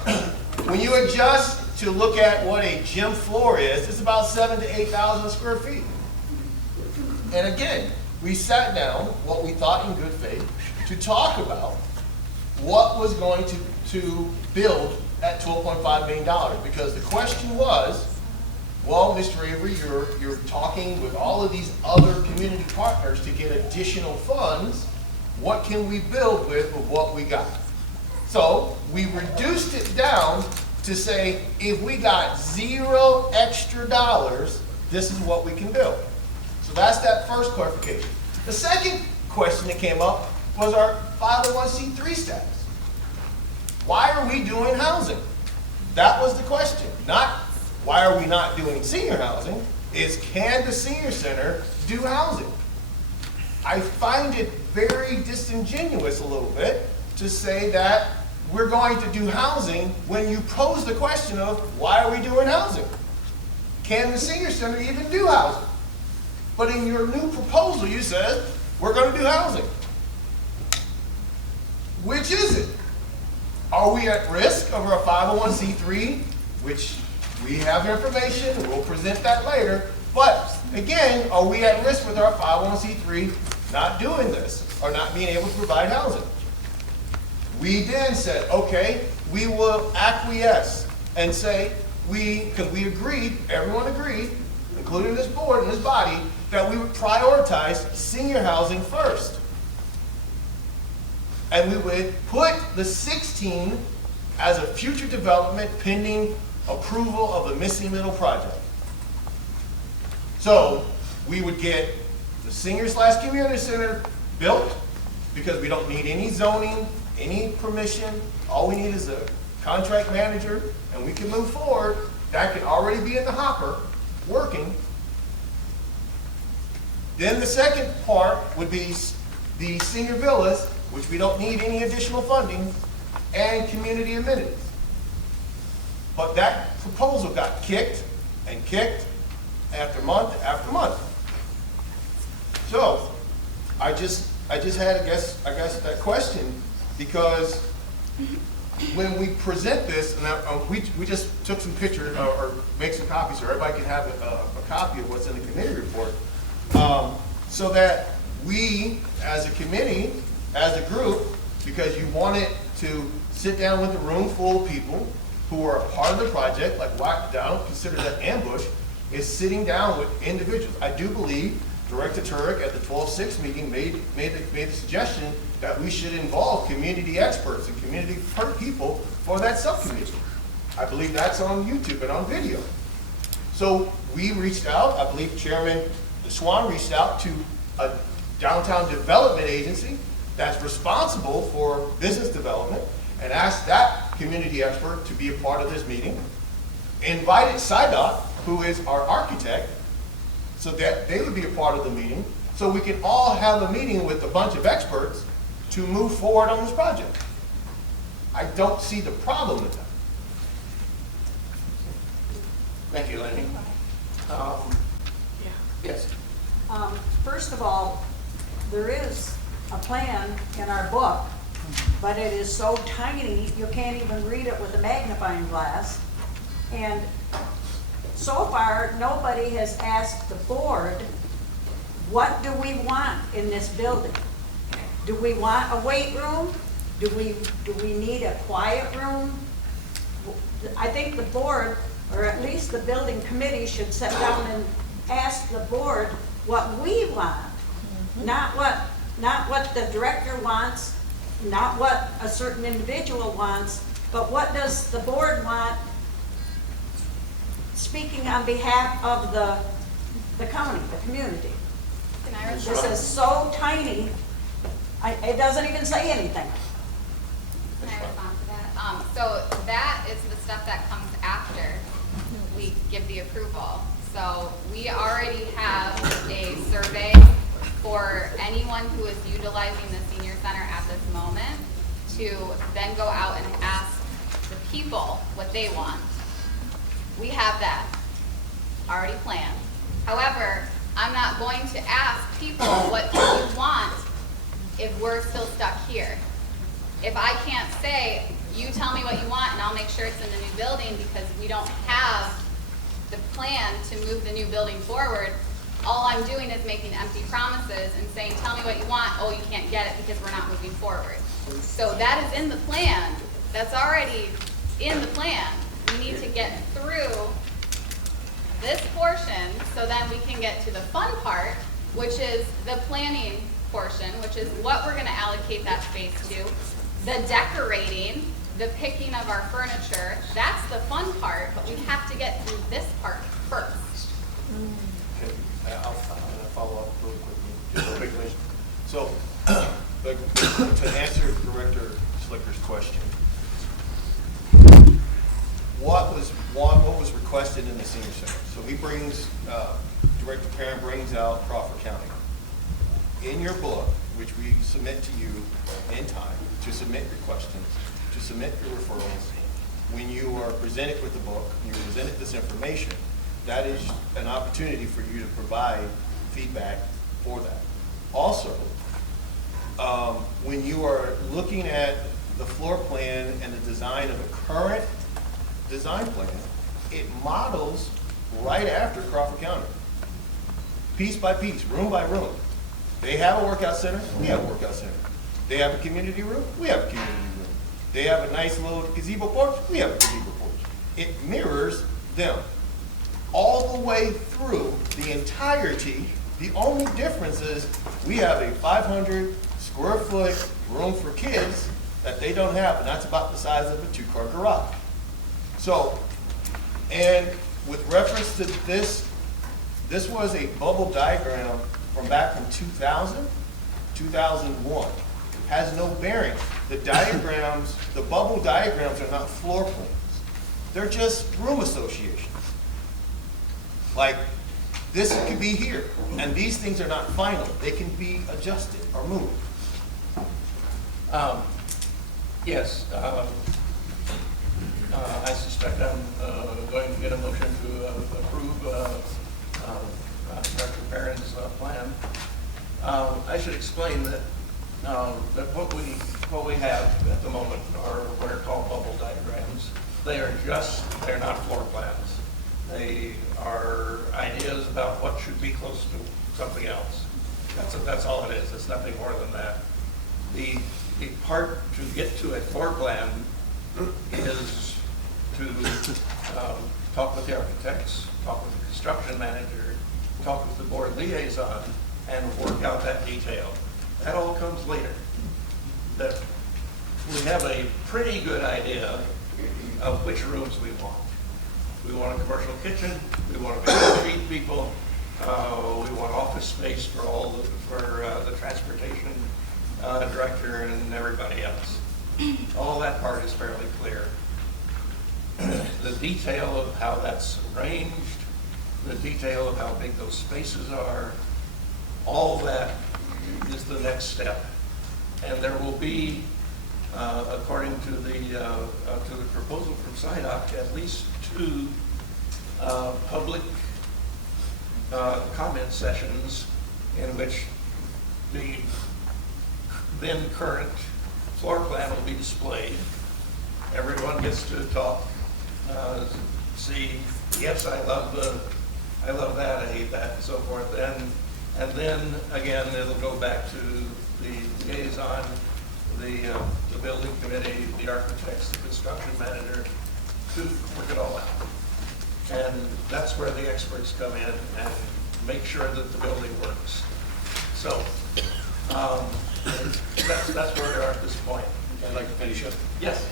when you adjust to look at what a gym floor is, it's about 7,000 to 8,000 square feet. And again, we sat down, what we thought in good faith, to talk about what was going to build at $12.5 million. Because the question was, well, Mr. Avery, you're talking with all of these other community partners to get additional funds. What can we build with what we got? So we reduced it down to say, if we got $0 extra, this is what we can build. So that's that first clarification. The second question that came up was our 501c3 status. Why are we doing housing? That was the question. Not why are we not doing senior housing, is can the senior center do housing? I find it very disingenuous a little bit to say that we're going to do housing when you pose the question of why are we doing housing? Can the senior center even do housing? But in your new proposal, you said we're going to do housing. which is it? Are we at risk of our 501c3, which we have information, and we'll present that later, but again, are we at risk with our 501c3 not doing this, or not being able to provide housing? We then said, okay, we will acquiesce and say, because we agreed, everyone agreed, including this board and this body, that we would prioritize senior housing first. And we would put the 16 as a future development pending approval of the missing middle project. So we would get the senior/community center built because we don't need any zoning, any permission. All we need is a contract manager, and we can move forward. That can already be in the hopper, working. Then the second part would be the senior villas, which we don't need any additional funding, and community amenities. But that proposal got kicked and kicked after month after month. So I just had, I guess that question, because when we present this, and we just took some pictures or make some copies so everybody can have a copy of what's in the committee report, so that we, as a committee, as a group, because you wanted to sit down with a room full of people who are a part of the project, like I don't consider that ambush, is sitting down with individuals. I do believe Director Turek at the 12-6 meeting made the suggestion that we should involve community experts and community people for that subcommittee. I believe that's on YouTube and on video. So we reached out, I believe Chairman Swan reached out to a downtown development agency that's responsible for business development and asked that community expert to be a part of this meeting, invited SIDOC, who is our architect, so that they would be a part of the meeting, so we can all have a meeting with a bunch of experts to move forward on this project. I don't see the problem with that. Thank you, Lenny. Yes. First of all, there is a plan in our book, but it is so tiny you can't even read it with a magnifying glass. And so far, nobody has asked the board, what do we want in this building? Do we want a weight room? Do we need a quiet room? I think the board, or at least the building committee, should sit down and ask the board what we want, not what the director wants, not what a certain individual wants, but what does the board want, speaking on behalf of the county, the community. Can I This respond? is so tiny, it doesn't even say anything. Can I respond to that? So that is the stuff that comes after we give the approval. So we already have a survey for anyone who is utilizing the senior center at this moment to then go out and ask the people what they want. We have that already planned. However, I'm not going to ask people what do you want if we're still stuck here. If I can't say, you tell me what you want and I'll make sure it's in the new building because we don't have the plan to move the new building forward, all I'm doing is making empty promises and saying, tell me what you want, oh, you can't get it because we're not moving forward. So that is in the plan. That's already in the plan. We need to get through this portion so then we can get to the fun part, which is the planning portion, which is what we're going to allocate that space to, the decorating, the picking of our furniture. That's the fun part, but we have to get through this part first. Okay, I'll follow up real quickly, just a quick question. So, to answer Director Slicker's question, what was requested in the senior center? So he brings, Director Perrin brings out Crawford County. In your book, which we submit to you in time, to submit your questions, to submit your referrals, when you are presented with the book, and you're presented this information, that is an opportunity for you to provide feedback for that. Also, when you are looking at the floor plan and the design of the current design plan, it models right after Crawford County. Piece by piece, room by room. They have a workout center, we have a workout center. They have a community room, we have a community room. They have a nice little gazebo porch, we have a gazebo porch. It mirrors them. All the way through the entirety, the only difference is we have a 500 square foot room for kids that they don't have, and that's about the size of a 2-car garage. So, and with reference to this, this was a bubble diagram from back from 2000, 2001. Has no bearing. The diagrams, the bubble diagrams are not floor plans. They're just room associations. Like, this could be here, and these things are not final. They can be adjusted or moved. Yes, I suspect I'm going to get a motion to approve Dr. Barron's plan. I should explain that that what we have at the moment are what are called bubble diagrams. They're not floor plans. They are ideas about what should be close to something else. That's all it is. It's nothing more than that. The part to get to a floor plan is to talk with the architects, talk with the construction manager, talk with the board liaison, and work out that detail. That all comes later. That we have a pretty good idea of which rooms we want. We want a commercial kitchen. We want to be able to feed people. We want office space for the transportation director and everybody else. All that part is fairly clear. The detail of how that's arranged, the detail of how big those spaces are, all that is the next step. And there will be, according to the proposal from SIDOC, at least 2 public comment sessions in which the then current floor plan will be displayed. Everyone gets to talk, see, yes, I love that, I hate that, and so forth. And then again, it'll go back to the liaison, the building committee, the architects, the construction manager, to work it all out. And that's where the experts come in and make sure that the building works. So that's where we are at this point. I'd like to finish up. Yes.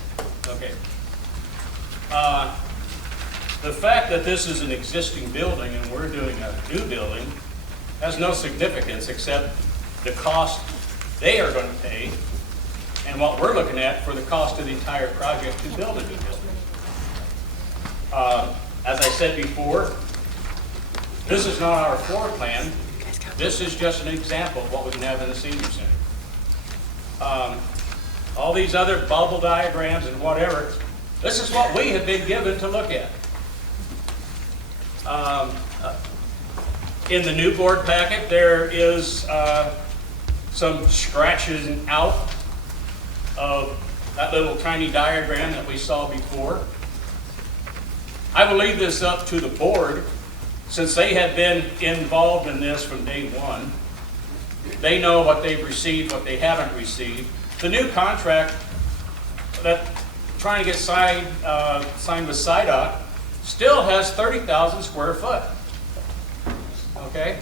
Okay. The fact that this is an existing building and we're doing a new building has no significance except the cost they are going to pay and what we're looking at for the cost of the entire project to build a new building. As I said before, this is not our floor plan. This is just an example of what we can have in the senior center. All these other bubble diagrams and whatever, this is what we have been given to look at. In the new board packet, there is some scratches out of that little tiny diagram that we saw before. I will leave this up to the board, since they have been involved in this from day one. They know what they've received, what they haven't received. The new contract that trying to get signed with SIDOC still has 30,000 square foot. Okay?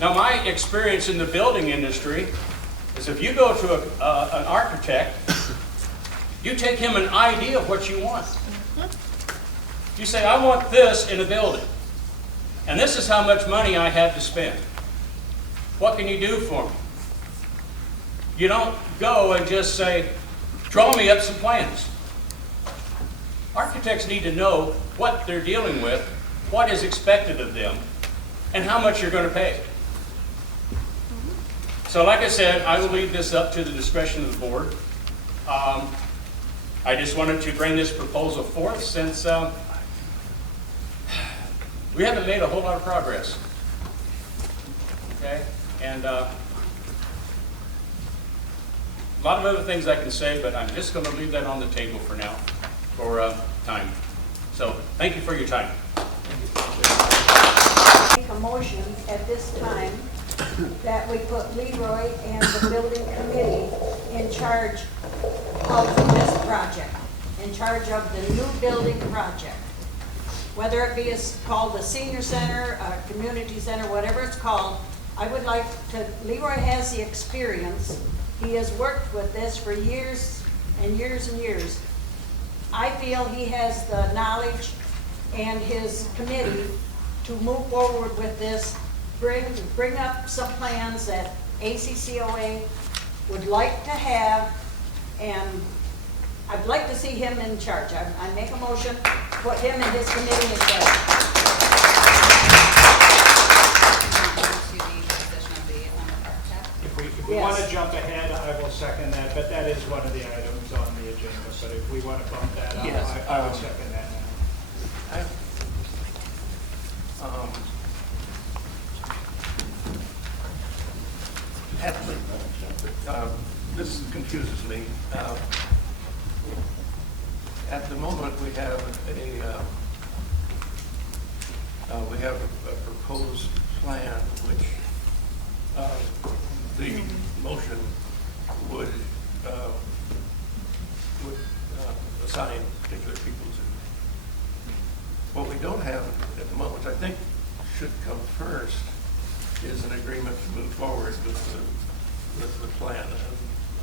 Now, my experience in the building industry is if you go to an architect, you take him an idea of what you want. You say, I want this in a building, and this is how much money I have to spend. What can you do for me? You don't go and just say, draw me up some plans. Architects need to know what they're dealing with, what is expected of them, and how much you're going to pay. So like I said, I will leave this up to the discretion of the board. I just wanted to bring this proposal forth since we haven't made a whole lot of progress. Okay? And lot of other things I can say, but I'm just going to leave that on the table for now, for time. So thank you for your time. Make a motion at this time that we put Leroy and the building committee in charge of this project, in charge of the new building project. Whether it be called the senior center, a community center, whatever it's called, I would like to, Leroy has the experience. He has worked with this for years and years and years. I feel he has the knowledge and his committee to move forward with this, bring up some plans that ACCOA would like to have, and I'd like to see him in charge. I make a motion, put him and his committee in charge. To the position of the architect. If we want to jump ahead, I will second that, but that is one of the items on the agenda. But if we want to bump that up, Yes, I would second that now. This confuses me. At the moment, we have a proposed plan which the motion would assign particular people to. What we don't have at the moment, which I think should come first, is an agreement to move forward with the plan.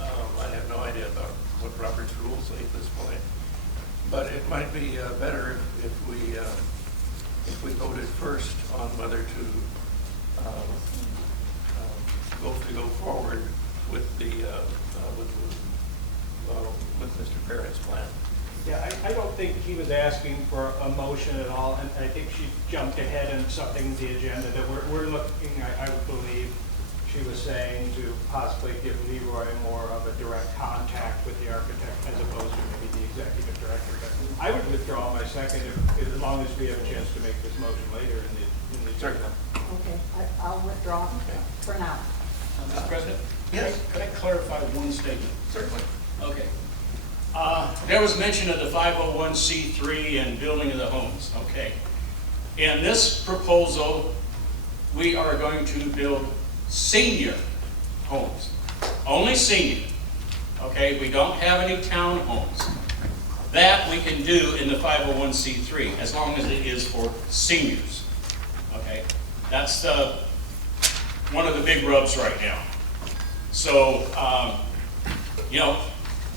I have no idea about what Robert's rules say at this point, but it might be better if we voted first on whether to go forward with with Mr. Perrin's plan. Yeah, I don't think he was asking for a motion at all, and I think she jumped ahead in something in the agenda that we're looking, I would believe, she was saying to possibly give Leroy more of a direct contact with the architect as opposed to maybe the executive director. But I would withdraw my second as long as we have a chance to make this motion later in the agenda. Okay, I'll withdraw for now. Mr. President? Yes. Could I clarify one statement? Certainly. Okay. There was mention of the 501c3 and building of the homes. Okay. In this proposal, we are going to build senior homes. Only senior. Okay, we don't have any townhomes. That we can do in the 501c3 as long as it is for seniors. Okay, that's one of the big rubs right now. So, you know,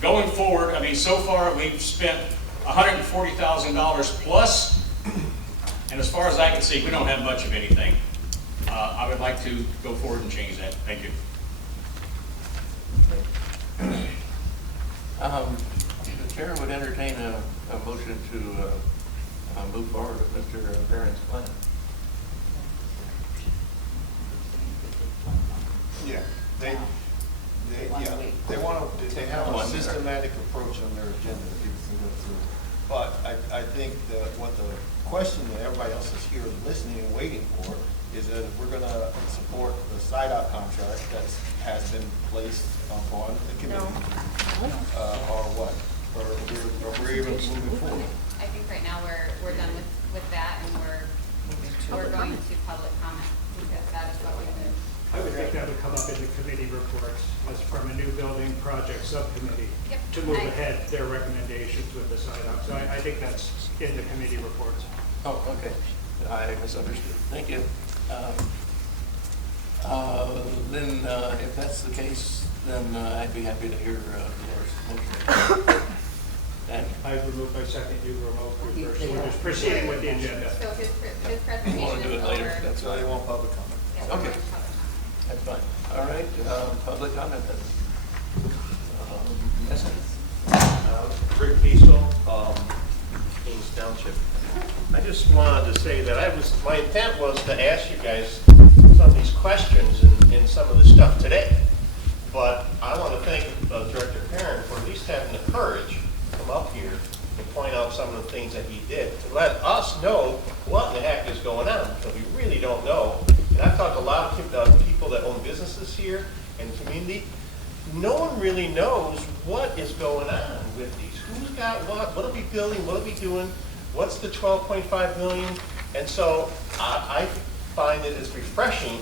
going forward, I mean, so far we've spent $140,000 plus, and as far as I can see, we don't have much of anything. I would like to go forward and change that. Thank you. The chair would entertain a motion to move forward with Mr. Perrin's plan. Yeah, they want to, they have a systematic approach on their agenda that people can go through. But I think that what the question that everybody else is here listening and waiting for is that if we're going to support the side-out contract that has been placed upon the committee, or what? Or we're even moving forward. I think right now we're done with that, and we're going to public comment because that is what we do. I would think that would come up in the committee reports as from a new building project subcommittee to move ahead their recommendations with the side-out. So I think that's in the committee reports. Oh, okay. I misunderstood. Thank you. Then, if that's the case, then I'd be happy to hear Laura's motion. And I removed my second, you removed your first. So we're just proceeding with the agenda. So his you presentation want to do is it later? over. That's So they want public comment. Yes, Okay. we're in public comment. That's fine. All right, public comment then. Yes, sir. Rick Kiesel, Kings Township. I just wanted to say that my intent was to ask you guys some of these questions and some of the stuff today. But I want to thank Director Perrin for at least having the courage to come up here and point out some of the things that he did to let us know what in the heck is going on, because we really don't know. And I've talked to a lot of people that own businesses here in the community, no one really knows what is going on with these. Who's got what are we building, what are we doing, what's the 12.5 million? And so I find that it's refreshing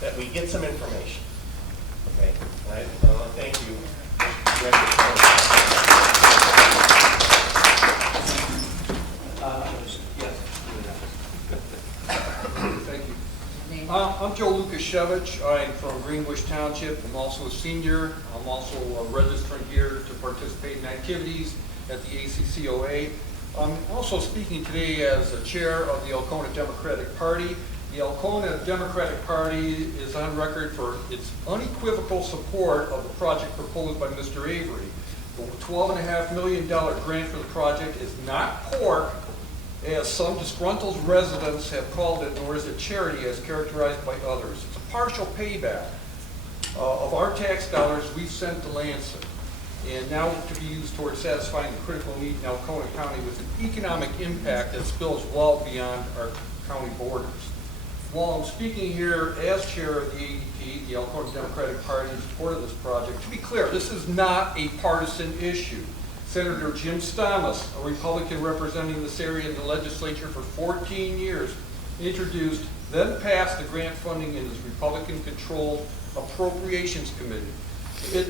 that we get some information. Okay, and I want to thank you. Thank you. I'm Joe Lukashevich. I'm from Greenbush Township. I'm also a senior. I'm also registering here to participate in activities at the ACCOA. I'm also speaking today as a chair of the Alcona Democratic Party. The Alcona Democratic Party is on record for its unequivocal support of the project proposed by Mr. Avery. The $12.5 million grant for the project is not pork, as some disgruntled residents have called it, nor is it charity as characterized by others. It's a partial payback of our tax dollars we've sent to Lansing, and now to be used towards satisfying the critical need in Alcona County with an economic impact that spills well beyond our county borders. While I'm speaking here as chair of the ADP, the Alcona Democratic Party, in support of this project, to be clear, this is not a partisan issue. Senator Jim Stamas, a Republican representing this area in the legislature for 14 years, introduced, then passed the grant funding in his Republican-controlled Appropriations Committee. It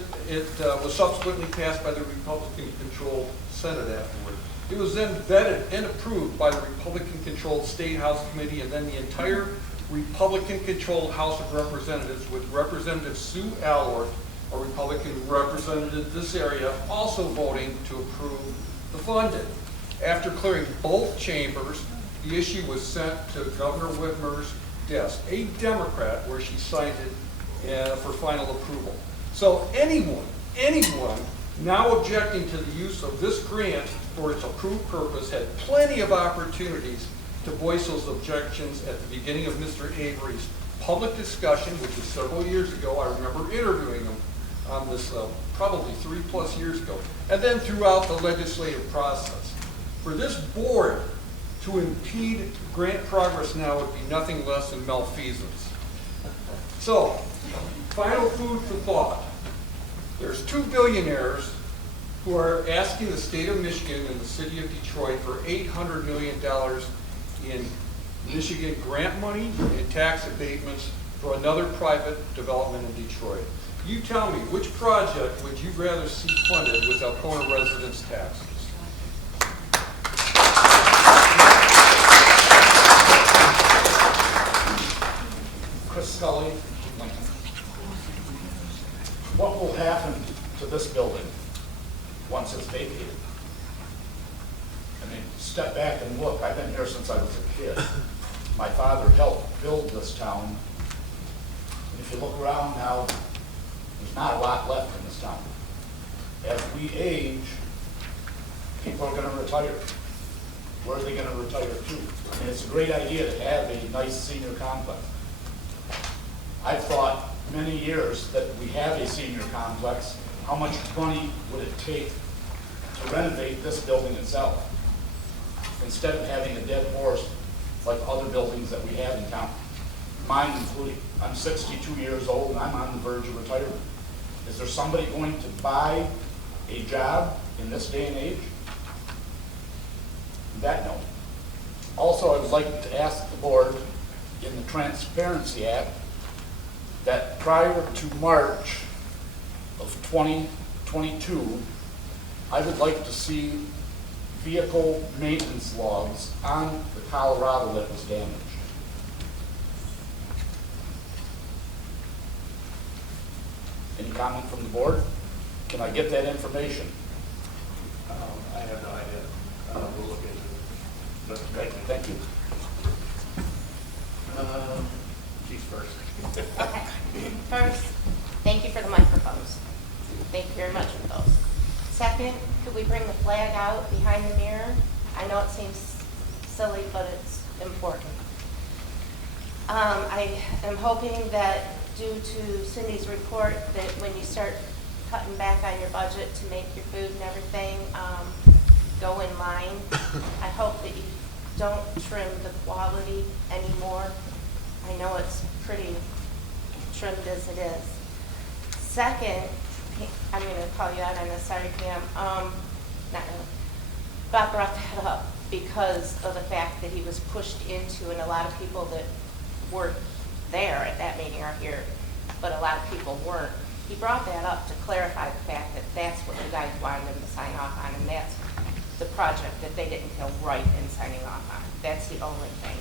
was subsequently passed by the Republican-controlled Senate afterward. It was then vetted and approved by the Republican-controlled State House Committee and then the entire Republican-controlled House of Representatives, with Representative Sue Alworth, a Republican who represented this area, also voting to approve the funding. After clearing both chambers, the issue was sent to Governor Whitmer's desk, a Democrat, where she signed it for final approval. So anyone now objecting to the use of this grant for its approved purpose had plenty of opportunities to voice those objections at the beginning of Mr. Avery's public discussion, which was several years ago. I remember interviewing him on this probably 3+ years ago, and then throughout the legislative process. For this board to impede grant progress now would be nothing less than malfeasance. So, final food for thought. There's 2 billionaires who are asking the state of Michigan and the city of Detroit for $800 million in Michigan grant money and tax abatements for another private development in Detroit. You tell me, which project would you rather see funded with Alcona residents' taxes? Chris Scully, Lincoln. What will happen to this building once it's vacated? I mean, step back and look. I've been here since I was a kid. My father helped build this town. And if you look around now, there's not a lot left in this town. As we age, people are going to retire. Where are they going to retire to? I mean, it's a great idea to have a nice senior complex. I've thought many years that we have a senior complex. How much money would it take to renovate this building itself, instead of having a dead horse like other buildings that we have in town, mine including? I'm 62 years old and I'm on the verge of retirement. Is there somebody going to buy a job in this day and age? That no. Also, I would like to ask the board, in the Transparency Act, that prior to March of 2022, I would like to see vehicle maintenance logs on the Colorado that was damaged. Any comment from the board? Can I get that information? I have no idea. We'll look into it. Okay, thank you. She's first. Okay. First, thank you for the microphones. Thank you very much for those. Second, could we bring the flag out behind the mirror? I know it seems silly, but it's important. I am hoping that due to Cindy's report that when you start cutting back on your budget to make your food and everything go in line, I hope that you don't trim the quality anymore. I know it's pretty trimmed as it is. Second, I'm gonna call you out on this, sorry Pam, not really. Bob brought that up because of the fact that he was pushed into, and a lot of people that weren't there at that meeting are here, but a lot of people weren't. He brought that up to clarify the fact that that's what you guys wanted him to sign off on, and that's the project that they didn't feel right in signing off on. That's the only thing.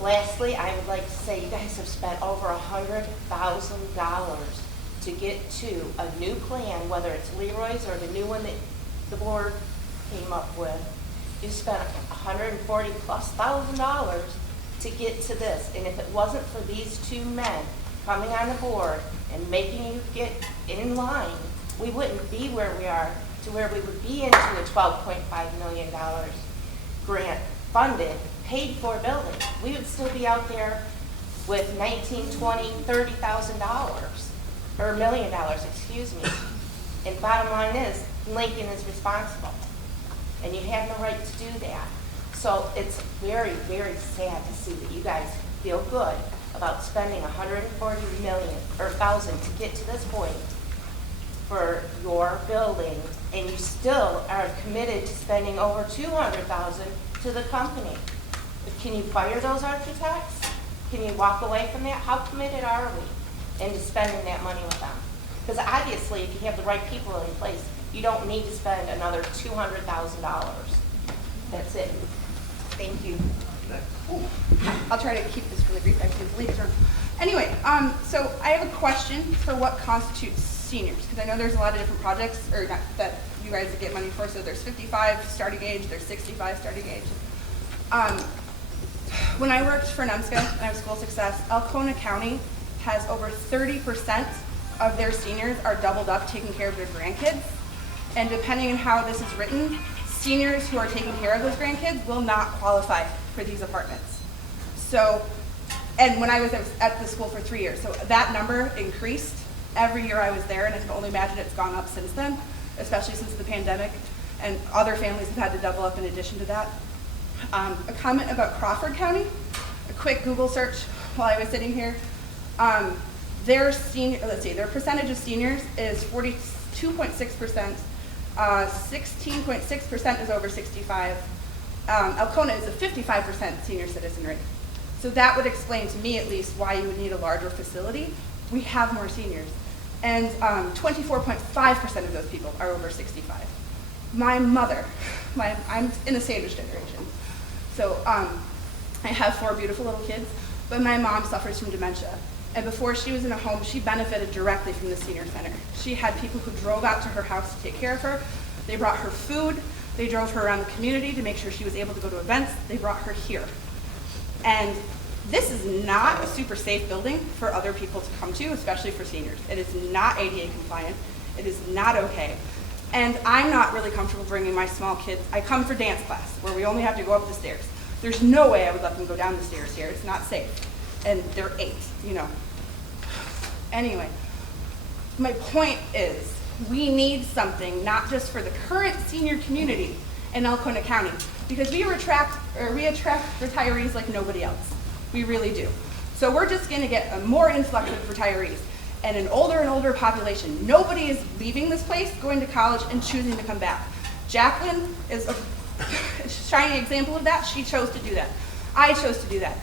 Lastly, I would like to say you guys have spent over $100,000 to get to a new plan, whether it's Leroy's or the new one that the board came up with. You spent $140,000+ to get to this, and if it wasn't for these two men coming on the board and making you get in line, we wouldn't be where we are, to where we would be into a $12.5 million grant funded, paid for building. We would still be out there with $19,000, $20,000, $30,000, or $1 million, excuse me. And bottom line is, Lincoln is responsible, and you have no right to do that. So it's very, very sad to see that you guys feel good about spending $140,000 to get to this point for your building, and you still are committed to spending over $200,000 to the company. Can you fire those architects? Can you walk away from that? How committed are we into spending that money with them? Because obviously, if you have the right people in place, you don't need to spend another $200,000. That's it. Thank you. I'll try to keep this really brief. I can believe it. Anyway, so I have a question for what constitutes seniors, because I know there's a lot of different projects, or not, that you guys get money for. So there's 55 starting age, there's 65 starting age. When I worked for NEMSCA and I was school success, Alcona County has over 30% of their seniors are doubled up taking care of their grandkids. And depending on how this is written, seniors who are taking care of those grandkids will not qualify for these apartments. So, and when I was at the school for 3 years, so that number increased every year I was there, and I can only imagine it's gone up since then, especially since the pandemic, and other families have had to double up in addition to that. A comment about Crawford County, a quick Google search while I was sitting here. Their percentage of seniors is 42.6%. 16.6% is over 65. Alcona is a 55% senior citizen rate. So that would explain to me at least why you would need a larger facility. We have more seniors. And 24.5% of those people are over 65. My mother, I'm in the sandwich generation. So I have 4 beautiful little kids, but my mom suffers from dementia. And before she was in a home, she benefited directly from the senior center. She had people who drove out to her house to take care of her. They brought her food. They drove her around the community to make sure she was able to go to events. They brought her here. And this is not a super safe building for other people to come to, especially for seniors. It is not ADA compliant. It is not okay. And I'm not really comfortable bringing my small kids. I come for dance class, where we only have to go up the stairs. There's no way I would let them go down the stairs here. It's not safe. And they're 8, you know. Anyway, my point is, we need something not just for the current senior community in Alcona County, because we attract retirees like nobody else. We really do. So we're just going to get a more influx of retirees and an older population. Nobody is leaving this place, going to college, and choosing to come back. Jacqueline is a shining example of that. She chose to do that. I chose to do that.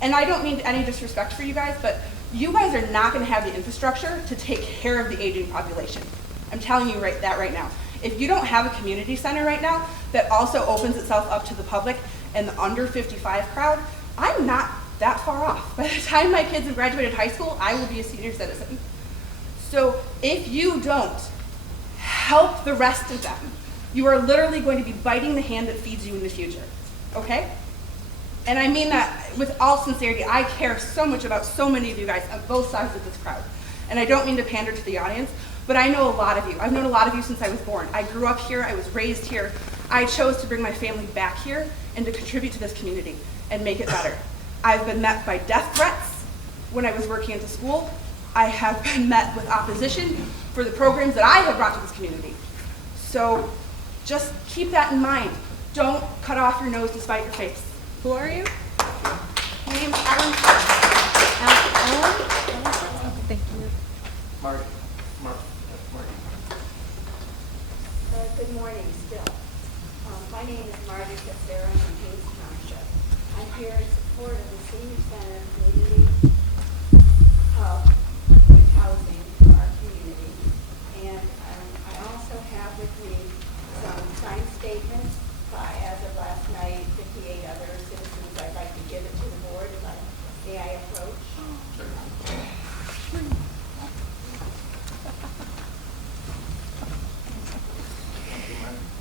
And I don't mean any disrespect for you guys, but you guys are not going to have the infrastructure to take care of the aging population. I'm telling you right now. If you don't have a community center right now that also opens itself up to the public and the under 55 crowd, I'm not that far off. By the time my kids have graduated high school, I will be a senior citizen. So if you don't help the rest of them, you are literally going to be biting the hand that feeds you in the future, okay? And I mean that with all sincerity. I care so much about so many of you guys on both sides of this crowd. And I don't mean to pander to the audience, but I know a lot of you. I've known a lot of you since I was born. I grew up here, I was raised here. I chose to bring my family back here and to contribute to this community and make it better. I've been met by death threats when I was working at the school. I have been met with opposition for the programs that I have brought to this community. So just keep that in mind. Don't cut off your nose to spite your face. Who are you? My name's Ellen. Thank you. Mark. Good morning, still. My name is Margaret Casera from Hayes Township. I'm here in support of the Senior Center Community with housing for our community. And I also have with me some signed statements by, as of last night, 58 other citizens. I'd like to give it to the board. May I approach?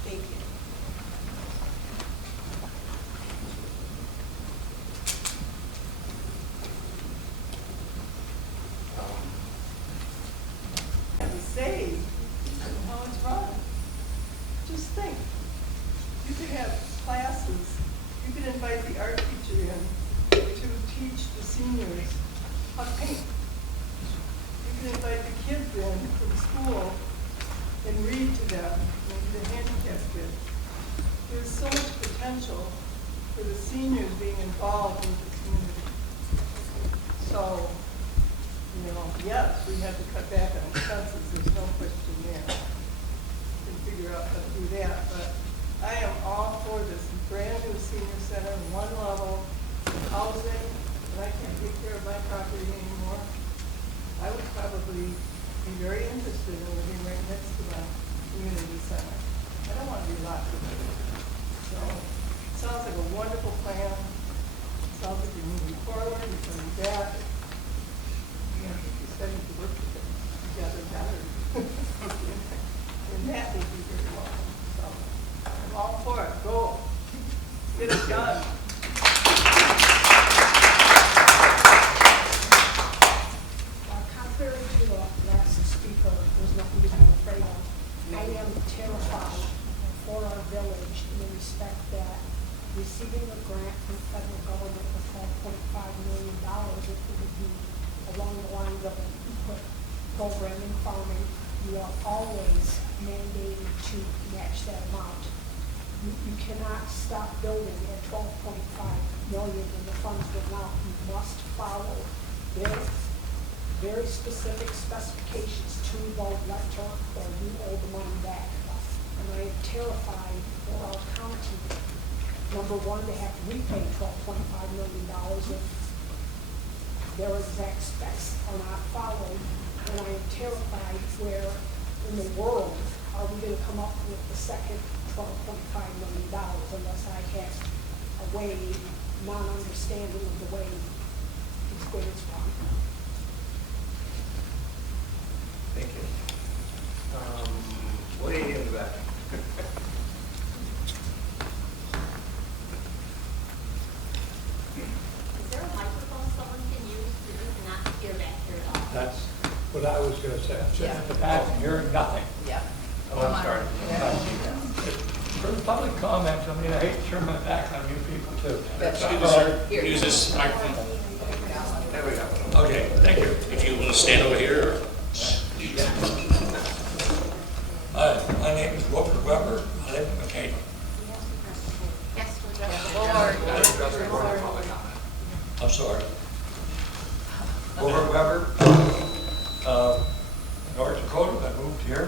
Thank you. And say how it's run. Just think, you could have classes, you could invite the art teacher in to teach the seniors how to paint. You could invite the kids in from school and read to them, maybe the handicapped kids. There's so much potential for the seniors being involved in the community. So, yes, we have to cut back on expenses, there's no question there. We can figure out how to do that, but I am all for this brand new senior center, one level, housing, and I can't take care of my property anymore. I would probably be very interested in living right next to my community center. I don't want to be locked in it. So, it sounds like a wonderful plan. It sounds like you're moving forward, you're coming back. I think you said you could work together better. And that would be very welcome. So, I'm all for it. Go. Get it done. Contrary to the last speaker, there's nothing to be afraid of. I am terrified for our village in the respect that receiving a grant from the federal government of $12.5 million, if it would be along the lines of an input program in farming, you are always mandated to match that amount. You cannot stop building at $12.5 million when the funds run out. You must follow very specific specifications to the letter, or you owe the money back. And I am terrified for our county, number one, to have to repay $12.5 million if their exact specs are not followed. And I am terrified where in the world are we going to come up with the second $12.5 million unless I have a way, non-understanding of the way these grants run. Thank you. Way in the back. Is there a microphone someone can use to just not hear back here at all? That's what I was going to say. I'm sitting at the back and hearing nothing. Yeah. Oh, I'm sorry. For the public comments, I mean, I hate to turn my back on you people too. Excuse me, sir. Use this microphone. There we go. Okay, thank you. If you want to stand over here, or Hi, my name is Robert Weber. I live in McCain. Yes, I'm sorry. Robert Weber, North Dakota. I moved here.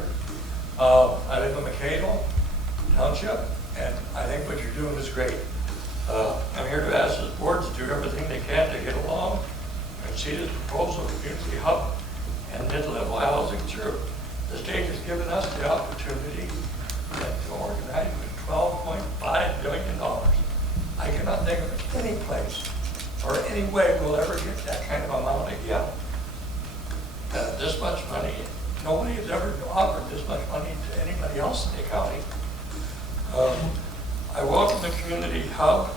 I live in McCain Township, and I think what you're doing is great. I'm here to ask the board to do everything they can to get along and see this proposal of community hub and mid-level housing through. The state has given us the opportunity to organize with $12.5 billion. I cannot think of any place or any way we'll ever get that kind of amount again. This much money, nobody has ever offered this much money to anybody else in the county. I welcome the community hub.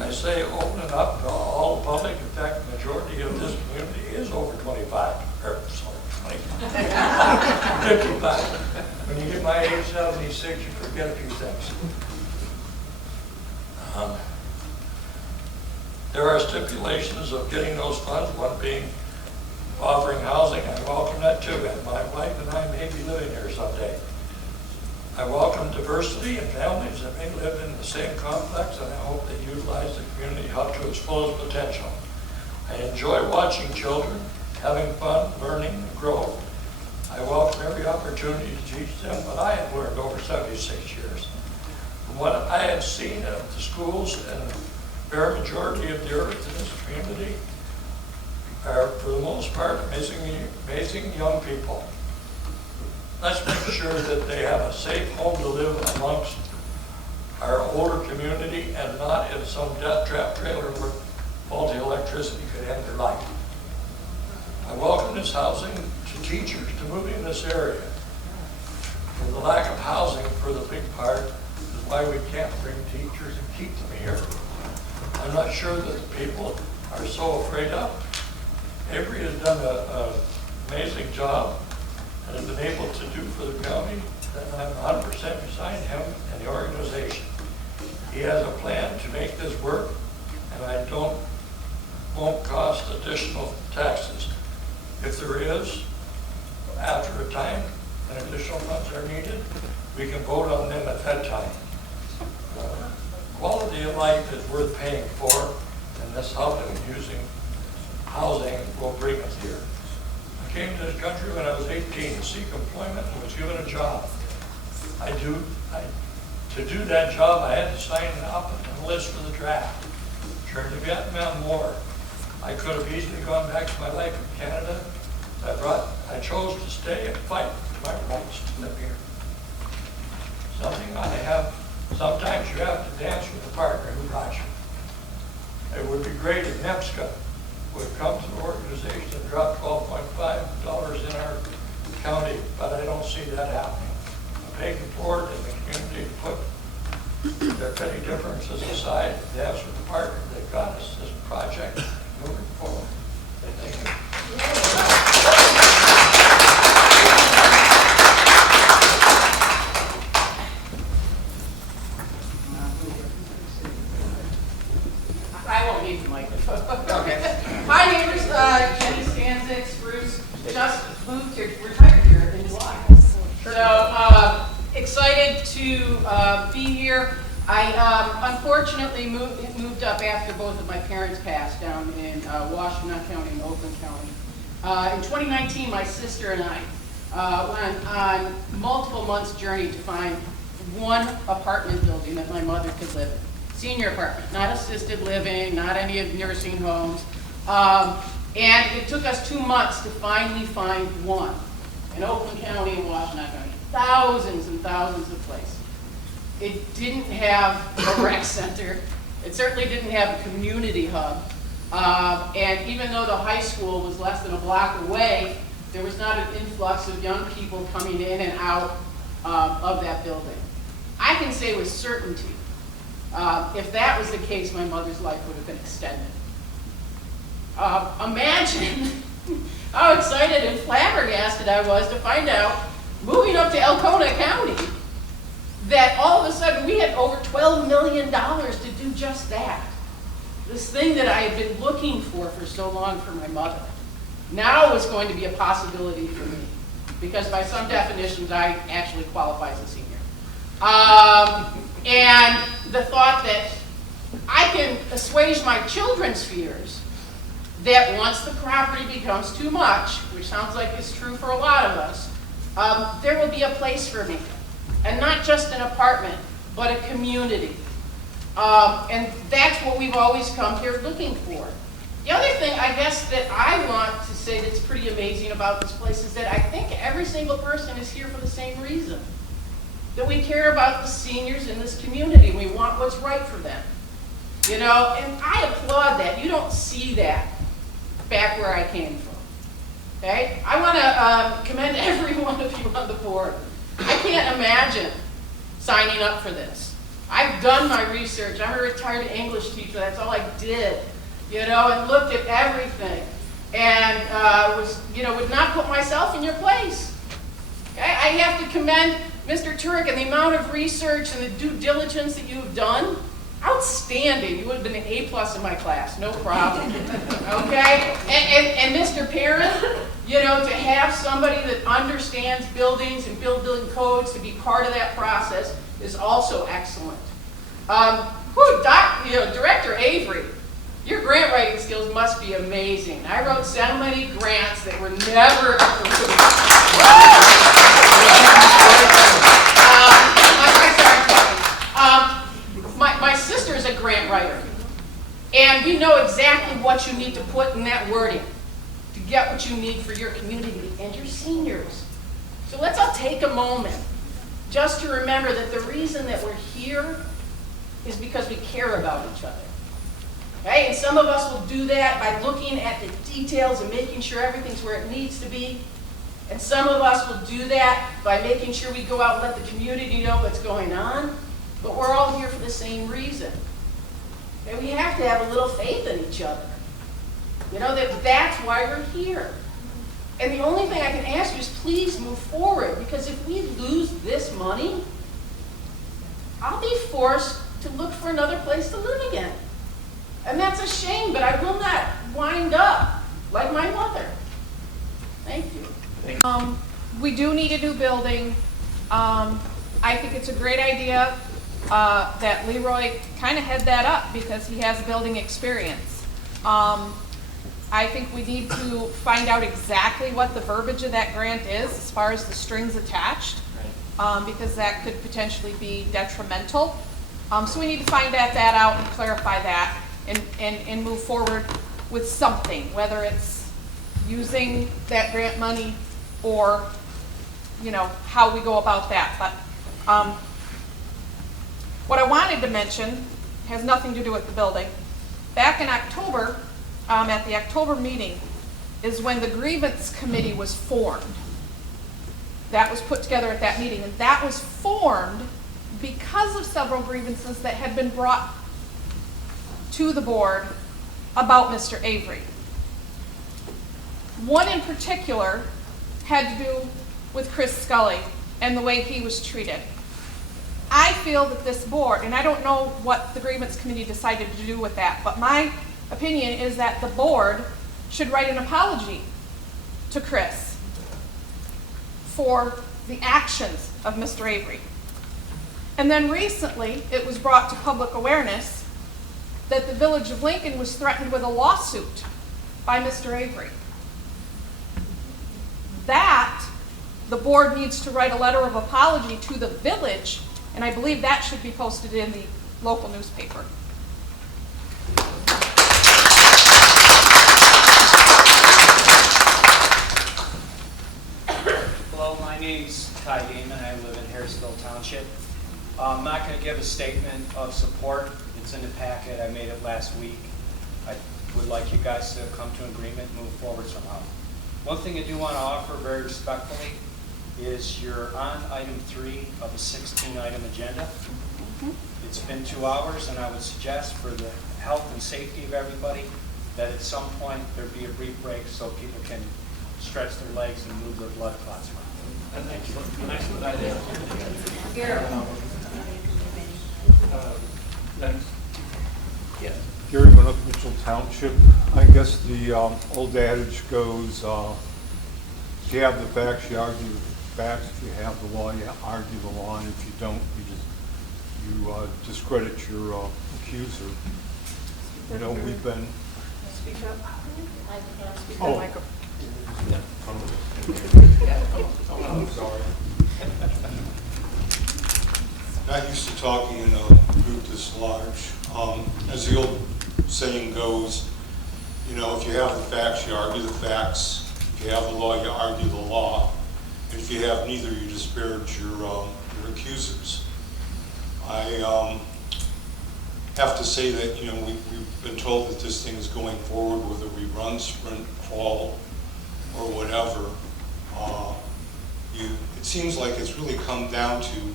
I say open it up to all the public. In fact, the majority of this community is over 25, or sorry, 55. When you get my age 76, you forget a few things. There are stipulations of getting those funds, one being offering housing. I welcome that too, and my wife and I may be living here someday. I welcome diversity and families that may live in the same complex, and I hope they utilize the community hub to its fullest potential. I enjoy watching children having fun, learning, and growth. I welcome every opportunity to teach them what I have learned over 76 years. From what I have seen of the schools, and the fair majority of the earth in this community are, for the most part, amazing young people. Let's make sure that they have a safe home to live amongst our older community and not in some death trap trailer where faulty electricity could end their life. I welcome this housing to teachers to move in this area. And the lack of housing for the big part is why we can't bring teachers and keep them here. I'm not sure that the people are so afraid of. Avery has done an amazing job and has been able to do for the county, and I'm 100% behind him and the organization. He has a plan to make this work, and won't cost additional taxes. If there is, after a time, and additional funds are needed, we can vote on them at that time. Quality of life is worth paying for, and this housing will bring us here. I came to this country when I was 18 to seek employment and was given a job. To do that job, I had to sign up and enlist for the draft. During the Vietnam War, I could have easily gone back to my life in Canada. I chose to stay and fight for my rights to live here. Sometimes you have to dance with the partner who brought you. It would be great if NEPSCA would come to the organization and drop $12.5 in our county, but I don't see that happening. I'm begging board and the community to put their petty differences aside and dance with the partner that got us this project moving forward. Thank you. I won't need the microphone. Okay. Hi neighbors, Jenny Stanzik, Bruce, just moved here, retired here in July. So excited to be here. I unfortunately moved up after both of my parents passed down in Washtenaw County and Oakland County. In 2019, my sister and I went on multiple months journey to find one apartment building that my mother could live in. Senior apartment, not assisted living, not any of nursing homes. And it took us 2 months to finally find one in Oakland County and Washtenaw County. Thousands and thousands of places. It didn't have a rec center. It certainly didn't have a community hub. And even though the high school was less than a block away, there was not an influx of young people coming in and out of that building. I can say with certainty, if that was the case, my mother's life would have been extended. Imagine how excited and flabbergasted I was to find out, moving up to Alcona County, that all of a sudden we had over $12 million to do just that. This thing that I had been looking for so long for my mother, now was going to be a possibility for me. Because by some definitions, I actually qualify as a senior. And the thought that I can assuage my children's fears that once the property becomes too much, which sounds like it's true for a lot of us, there will be a place for me. And not just an apartment, but a community. And that's what we've always come here looking for. The other thing, I guess, that I want to say that's pretty amazing about this place is that I think every single person is here for the same reason. That we care about the seniors in this community. We want what's right for them. You know, and I applaud that. You don't see that back where I came from. Okay? I want to commend every one of you on the board. I can't imagine signing up for this. I've done my research. I'm a retired English teacher. That's all I did, you know, and looked at everything. And would not put myself in your place. Okay? I have to commend Mr. Turek and the amount of research and the due diligence that you've done. Outstanding. You would have been an A+ in my class, no problem. Okay? And Mr. Perrin, you know, to have somebody that understands buildings and building codes to be part of that process is also excellent. Director Avery, Your grant writing skills must be amazing. I wrote so many grants that were never approved. My sister is a grant writer, and we know exactly what you need to put in that wording to get what you need for your community and your seniors. So let's all take a moment just to remember that the reason that we're here is because we care about each other. Okay? And some of us will do that by looking at the details and making sure everything's where it needs to be. And some of us will do that by making sure we go out and let the community know what's going on. But we're all here for the same reason. Okay? We have to have a little faith in each other. You know, that's why we're here. And the only thing I can ask you is please move forward, because if we lose this money, I'll be forced to look for another place to live again. And that's a shame, but I will not wind up like my mother. Thank you. We do need a new building. I think it's a great idea that Leroy kind of head that up because he has building experience. I think we need to find out exactly what the verbiage of that grant is as far as the strings attached, because that could potentially be detrimental. So we need to find that out and clarify that and move forward with something, whether it's using that grant money or, you know, how we go about that. But what I wanted to mention has nothing to do with the building. Back in October, at the October meeting, is when the grievance committee was formed. That was put together at that meeting, and that was formed because of several grievances that had been brought to the board about Mr. Avery. One in particular had to do with Chris Scully and the way he was treated. I feel that this board, and I don't know what the grievance committee decided to do with that, but my opinion is that the board should write an apology to Chris for the actions of Mr. Avery. And then recently, it was brought to public awareness that the Village of Lincoln was threatened with a lawsuit by Mr. Avery. That, the board needs to write a letter of apology to the village, and I believe that should be posted in the local newspaper. Hello, my name's Ty Damon. I live in Harrisville Township. I'm not going to give a statement of support. It's in the packet. I made it last week. I would like you guys to come to an agreement and move forward somehow. One thing I do want to offer very respectfully is you're on item 3 of a 16-item agenda. It's been 2 hours, and I would suggest for the health and safety of everybody that at some point there be a brief break so people can stretch their legs and move their blood clots around. Thank you. An excellent idea. Next. Yes. Gary went up Mitchell Township. I guess the old adage goes, if you have the facts, you argue the facts. If you have the law, you argue the law. And if you don't, you discredit your accuser. You know, we've been... Speak up. Speak Oh. up, I'm sorry. Not used to talking in a group this large. As the old saying goes, you know, if you have the facts, you argue the facts. If you have the law, you argue the law. And if you have neither, you disparage your accusers. I have to say that, you know, we've been told that this thing is going forward, whether we run, sprint, crawl, or whatever. It seems like it's really come down to,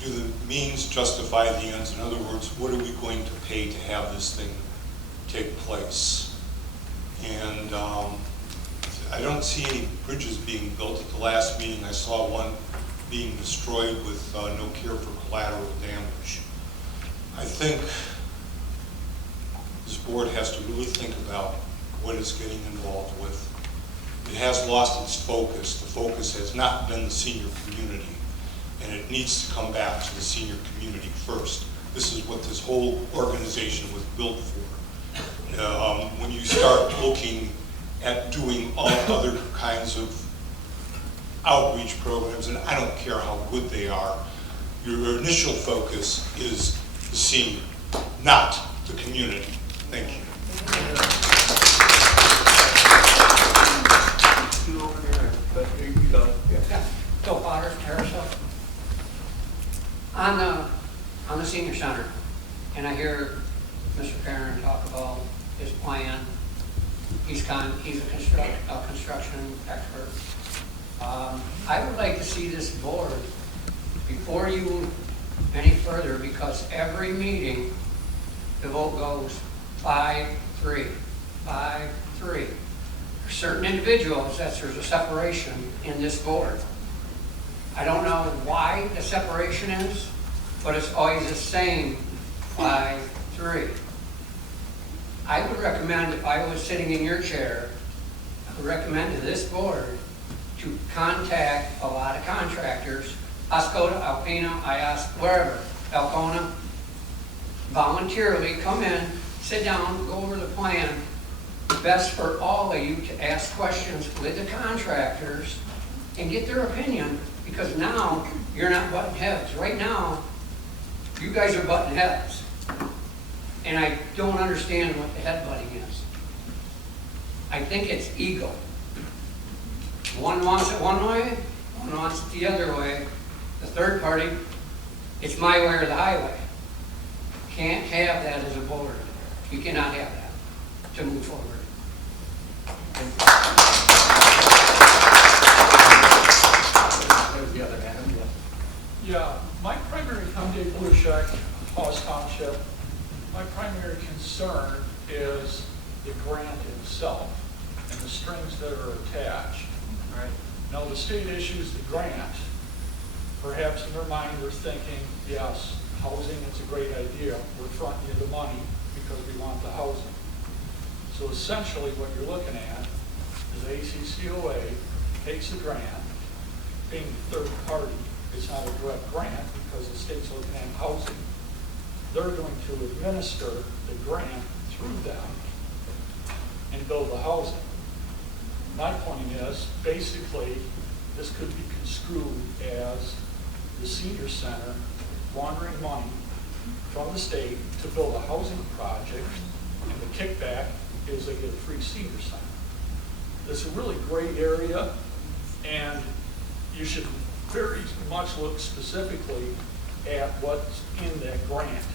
do the means justify the ends? In other words, what are we going to pay to have this thing take place? And I don't see any bridges being built. At the last meeting, I saw one being destroyed with no care for collateral damage. I think this board has to really think about what it's getting involved with. It has lost its focus. The focus has not been the senior community, and it needs to come back to the senior community first. This is what this whole organization was built for. when you start looking at doing all other kinds of outreach programs, and I don't care how good they are, your initial focus is the senior, not the community. Thank you. Bill Potter, Harrisville. On the senior center, and I hear Mr. Perrin talk about his plan. He's a construction expert. I would like to see this board, before you move any further, because every meeting, the vote goes 5-3, 5-3. For certain individuals, there's a separation in this board. I don't know why the separation is, but it's always the same 5-3. I would recommend, if I was sitting in your chair, I would recommend to this board to contact a lot of contractors, Oscoda, Alpena, IOS, wherever, Alcona, voluntarily come in, sit down, go over the plan. Best for all of you to ask questions with the contractors and get their opinion, because now you're not butting heads. Right now, you guys are butting heads. And I don't understand what the headbutting is. I think it's ego. One wants it one way, one wants it the other way. The third party, it's my way or the highway. Can't have that as a board. You cannot have that to move forward. There's the other hand. Yeah, my primary, I'm Dave Blushek, Hollis Township. My primary concern is the grant itself and the strings that are attached. Right. Now, the state issues the grant. Perhaps in their mind they're thinking, yes, housing, it's a great idea. We're fronting you the money because we want the housing. So essentially what you're looking at is ACCOA takes the grant, being the third party. It's not a direct grant because the state's looking at housing. They're going to administer the grant through them and build the housing. My point is, basically, this could be construed as the senior center laundering money from the state to build a housing project, and the kickback is they get a free senior center. It's a really great area, and you should very much look specifically at what's in that grant,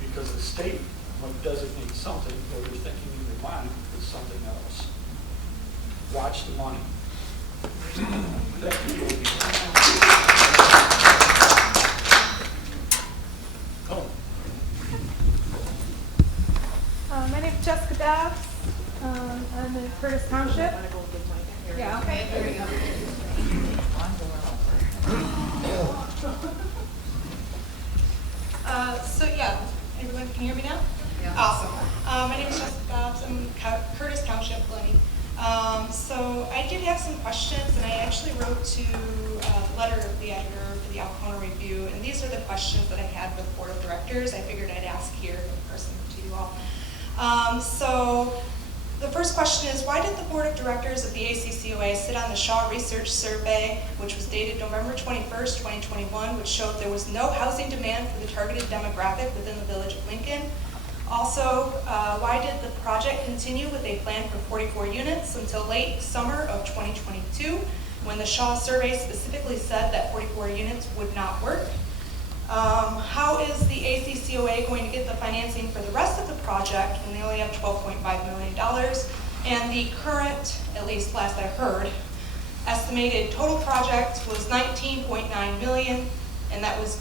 because the state might designate something, or you're thinking in your mind it's something else. Watch the money. Thank you. My name is Jessica Dobbs. I'm in Curtis Township. Yeah, okay. There we go. So yeah, everyone can hear me now? Yeah. Awesome. My name is Jessica Dobbs. I'm in Curtis Township, Glenny. So I did have some questions, and I actually wrote to the letter of the editor for the ACCOA review, and these are the questions that I had with the board of directors. I figured I'd ask here in person to you all. So the first question is, why did the board of directors of the ACCOA sit on the Shaw Research Survey, which was dated November 21st, 2021, which showed there was no housing demand for the targeted demographic within the village of Lincoln? Also, why did the project continue with a plan for 44 units until late summer of 2022, when the Shaw survey specifically said that 44 units would not work? How is the ACCOA going to get the financing for the rest of the project when they only have $12.5 million? And the current, at least last I heard, estimated total project was $19.9 million, and that was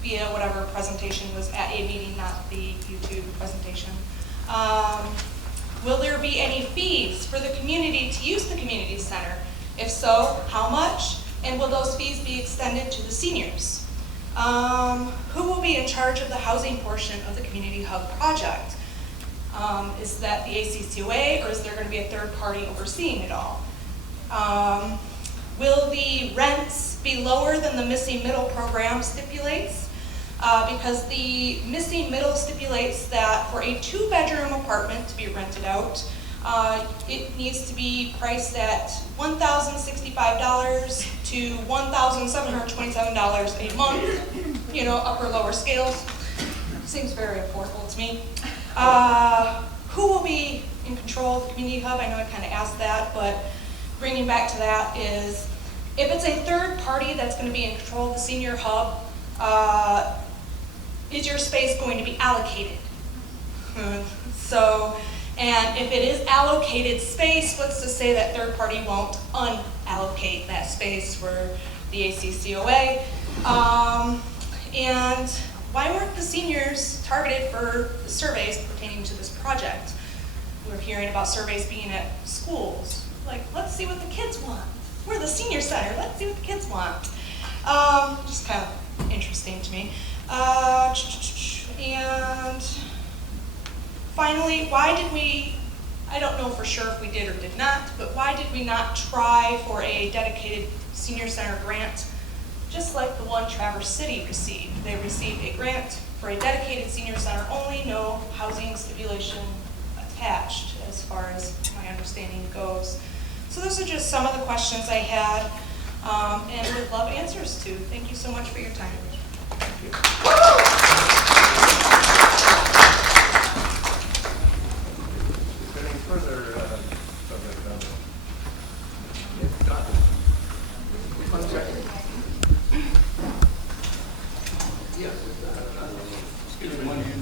via whatever presentation was at a meeting, not the YouTube presentation. Will there be any fees for the community to use the community center? If so, how much? And will those fees be extended to the seniors? Who will be in charge of the housing portion of the community hub project? Is that the ACCOA, or is there going to be a third party overseeing it all? Will the rents be lower than the missing middle program stipulates? because the missing middle stipulates that for a 2-bedroom apartment to be rented out, it needs to be priced at $1,065 to $1,727 a month, you know, upper lower scales. Seems very affordable to me. Who will be in control of the community hub? I know I kind of asked that, but bringing back to that is, if it's a third party that's going to be in control of the senior hub, is your space going to be allocated? So, and if it is allocated space, what's to say that third party won't unallocate that space for the ACCOA? And why weren't the seniors targeted for the surveys pertaining to this project? We're hearing about surveys being at schools. Like, let's see what the kids want. We're the senior center, let's see what the kids want. Just kind of interesting to me. And finally, why did we, I don't know for sure if we did or did not, but why did we not try for a dedicated senior center grant, just like the one Traverse City received? They received a grant for a dedicated senior center only, no housing stipulation attached, as far as my understanding goes. So those are just some of the questions I had, and would love answers to. Thank you so much for your time. Thank you. Any further public comment? If not, one second. Yes. Excuse me, one hand.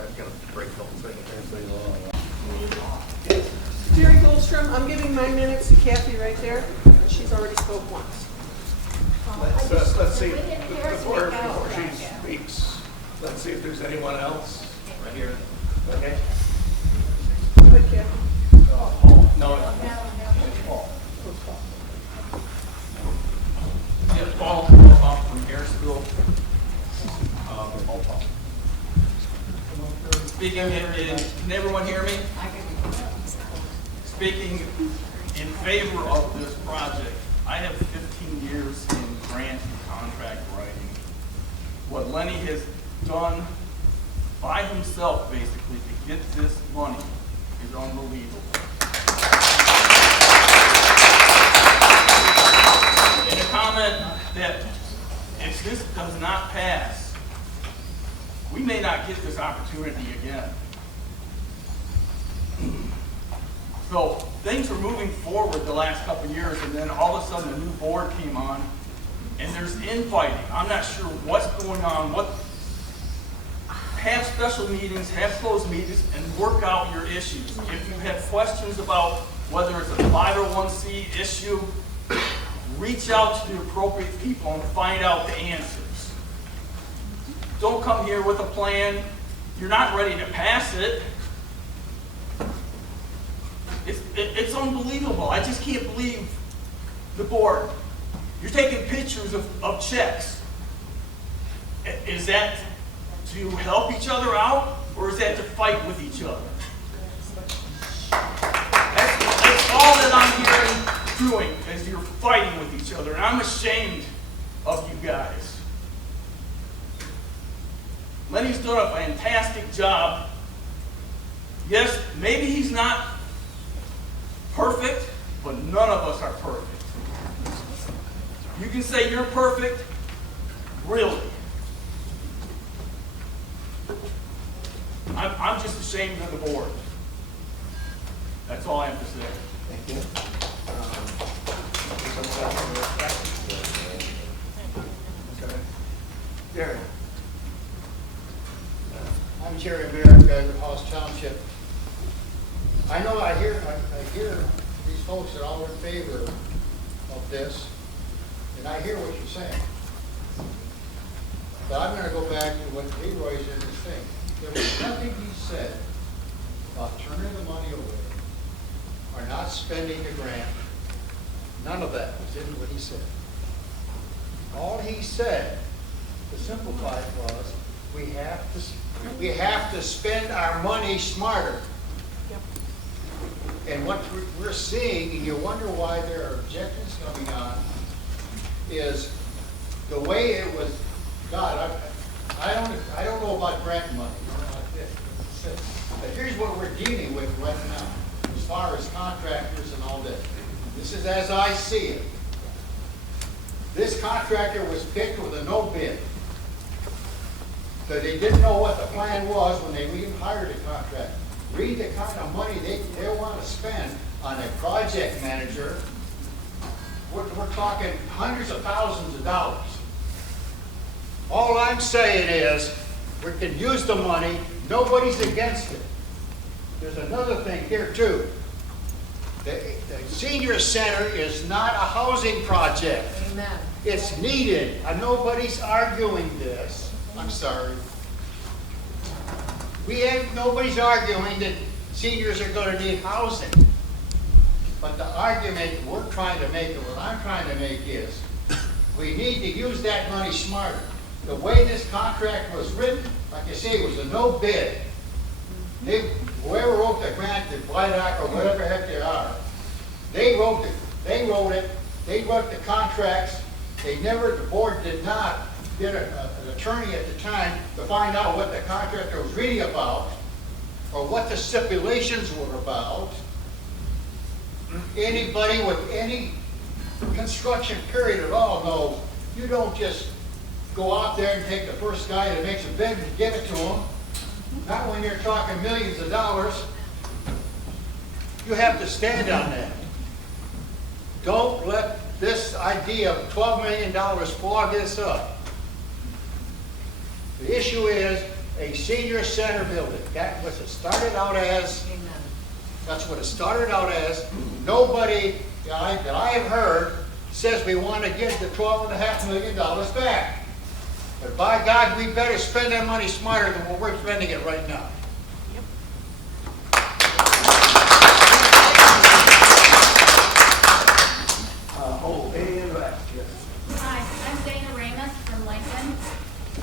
I've got to break the whole thing. Jerry Goldstrom, I'm giving my minutes to Kathy right there. She's already spoke once. Let's see, before she speaks, let's see if there's anyone else right here. Okay? Go ahead, Kathy. No. Yeah, Paul from Harrisville. Speaking can everyone hear me? Speaking in favor of this project, I have 15 years in grant and contract writing. What Lenny has done by himself, basically, to get this money is unbelievable. And a comment that if this does not pass, we may not get this opportunity again. So things were moving forward the last couple of years, and then all of a sudden a new board came on, and there's infighting. I'm not sure what's going on. Have special meetings, have closed meetings, and work out your issues. If you have questions about whether it's a 501c issue, reach out to the appropriate people and find out the answers. Don't come here with a plan. You're not ready to pass it. It's unbelievable. I just can't believe the board. You're taking pictures of checks. Is that to help each other out, or is that to fight with each other? That's all that I'm hearing doing, is you're fighting with each other, and I'm ashamed of you guys. Lenny's done a fantastic job. Yes, maybe he's not perfect, but none of us are perfect. You can say you're perfect, really. I'm just ashamed of the board. That's all I have to say. Thank you. Jerry. I'm Jerry Bear, House Township. I know I hear these folks are all in favor of this, and I hear what you're saying. But I'm going to go back to what Leroy said in his thing. There was nothing he said about turning the money away or not spending the grant. None of that was in what he said. All he said, to simplify it, was we have to spend our money smarter. And what we're seeing, and you wonder why there are objections coming on, is the way it was done. I don't know about grant money, but here's what we're dealing with right now, as far as contractors and all this. This is as I see it. This contractor was picked with a no bid. So they didn't know what the plan was when they even hired a contractor. Read the kind of money they want to spend on a project manager. We're talking hundreds of thousands of dollars. All I'm saying is, we can use the money, nobody's against it. There's another thing here too. The senior center is not a housing project. Amen. It's needed, and nobody's arguing this. I'm sorry. Nobody's arguing that seniors are going to need housing. But the argument we're trying to make, and what I'm trying to make is, we need to use that money smarter. The way this contract was written, like I say, it was a no bid. Whoever wrote the grant, the BIDOC or whatever the heck they are, they wrote it, they wrote the contracts. The board did not get an attorney at the time to find out what the contractor was really about or what the stipulations were about. Anybody with any construction period at all knows you don't just go out there and take the first guy that makes a bid and give it to him. Not when you're talking millions of dollars. You have to stand on that. Don't let this idea of $12 million flog this up. The issue is a senior center building. That was it started out as. Amen. That's what it started out as. Nobody that I have heard says we want to give the $12.5 million back. But by God, we better spend that money smarter than what we're spending it right now. Hi, I'm Dana Ramus from Lincoln.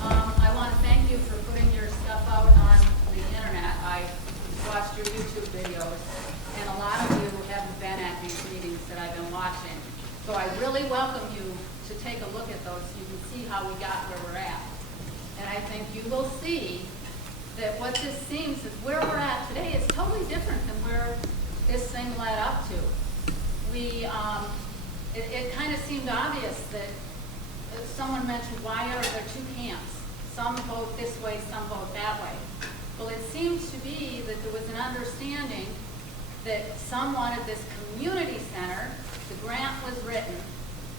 I want to thank you for putting your stuff out on the internet. I watched your YouTube videos, and a lot of you haven't been at these meetings that I've been watching. So I really welcome you to take a look at those so you can see how we got where we're at. And I think you will see that what this seems is where we're at today is totally different than where this thing led up to. It kind of seemed obvious that someone mentioned, why are there two camps? Some vote this way, some vote that way. Well, it seems to be that there was an understanding that some wanted this community center. The grant was written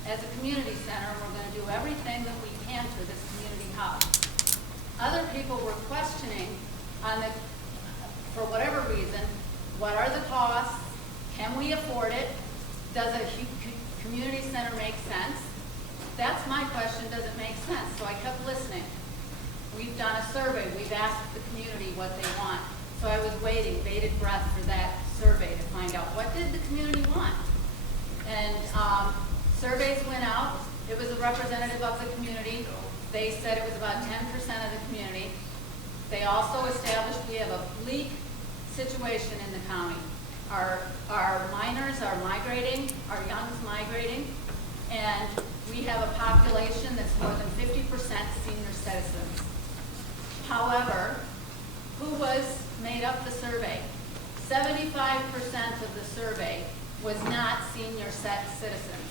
as a community center, and we're going to do everything that we can for this community hub. Other people were questioning for whatever reason, what are the costs? Can we afford it? Does a community center make sense? That's my question, does it make sense? So I kept listening. We've done a survey. We've asked the community what they want. So I was waiting, bated breath for that survey to find out what did the community want. And surveys went out. It was a representative of the community. They said it was about 10% of the community. They also established we have a bleak situation in the county. Our minors are migrating, our young's migrating, and we have a population that's more than 50% senior citizens. However, who made up the survey? 75% of the survey was not senior citizens.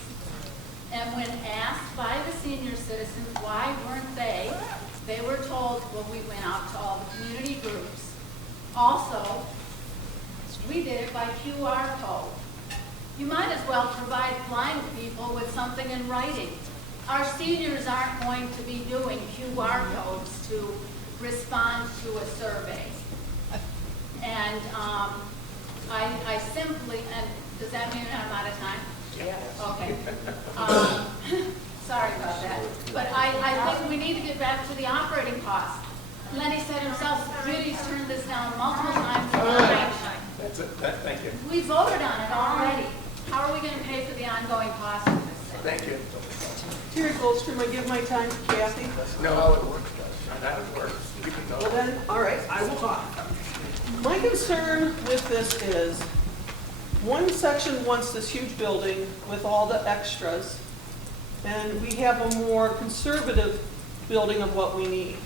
And when asked by the senior citizens why weren't they were told, well, we went out to all the community groups. Also, we did it by QR code. You might as well provide blind people with something in writing. Our seniors aren't going to be doing QR codes to respond to a survey. And I simply, and does that mean I'm out of time? Yes. Okay. Sorry about that. But I think we need to get back to the operating costs. Lenny said himself, the community's turned this down multiple times. That's it. Thank you. We voted on it already. How are we going to pay for the ongoing costs of this thing? Thank you. Terry Goldstrom, I give my time to Kathy. No, it works. That works. You can go. Well then, all right, I will talk. My concern with this is one section wants this huge building with all the extras, and we have a more conservative building of what we need.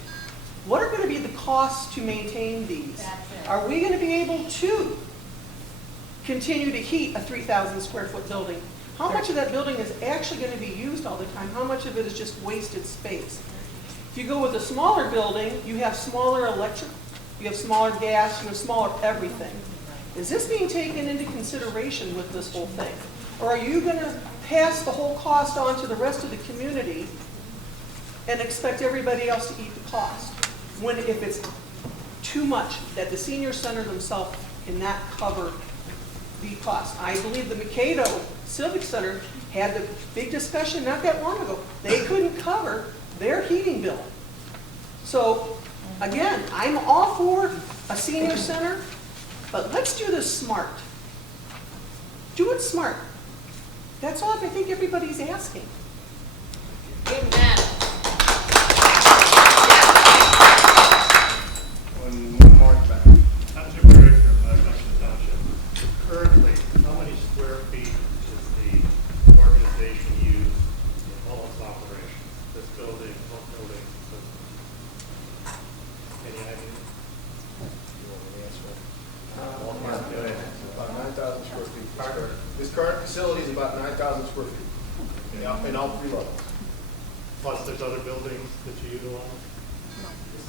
What are going to be the costs to maintain these? That's it. Are we going to be able to continue to heat a 3,000 square foot building? How much of that building is actually going to be used all the time? How much of it is just wasted space? If you go with a smaller building, you have smaller electric, you have smaller gas, you have smaller everything. Is this being taken into consideration with this whole thing? Or are you going to pass the whole cost on to the rest of the community and expect everybody else to eat the cost? When if it's too much that the senior center themselves cannot cover the cost. I believe the Mikado Civic Center had the big discussion not that long ago. They couldn't cover their heating bill. So again, I'm all for a senior center, but let's do this smart. Do it smart. That's all I think everybody's asking. Amen. One more thing. Township Director of Junction Township. Currently, how many square feet is the organization used in all its operations? This building, whole building? Any idea? You want me to answer it? About 9,000 square feet. This current facility is about 9,000 square feet in all three levels. Plus there's other buildings that you utilize?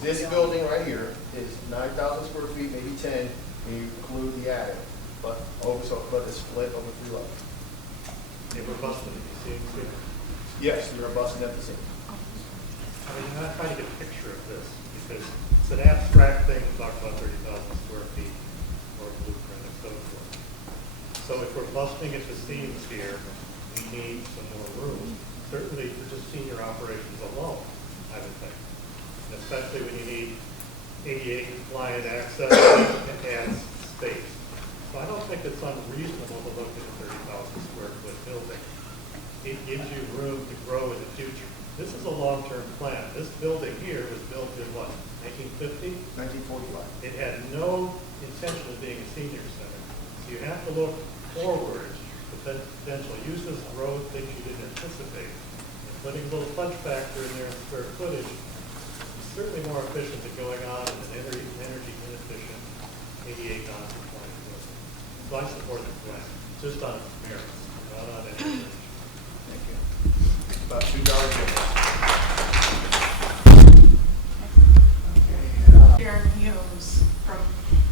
This building right here is 9,000 square feet, maybe 10, when you include the attic, but it's split over three levels. They were busted at the same time? Yes, we are busting at the same. I mean, I'm not trying to get a picture of this, because it's an abstract thing to talk about 30,000 square feet or a blueprint and so forth. So if we're busting at the seams here, we need some more room, certainly for just senior operations alone, I would think. And especially when you need ADA compliant access and space. So I don't think it's unreasonable to look at a 30,000 square foot building. It gives you room to grow in the future. This is a long-term plan. This building here was built in what, 1950? 1945. It had no intention of being a senior center. So you have to look forward to potential uses, growth, things you didn't anticipate. And putting a little punch factor in there in square footage is certainly more efficient than going on in an energy inefficient 88 non-compliant building. So I support the plan, just on its merits, not on any. Thank you. About $2 Sharon Humes from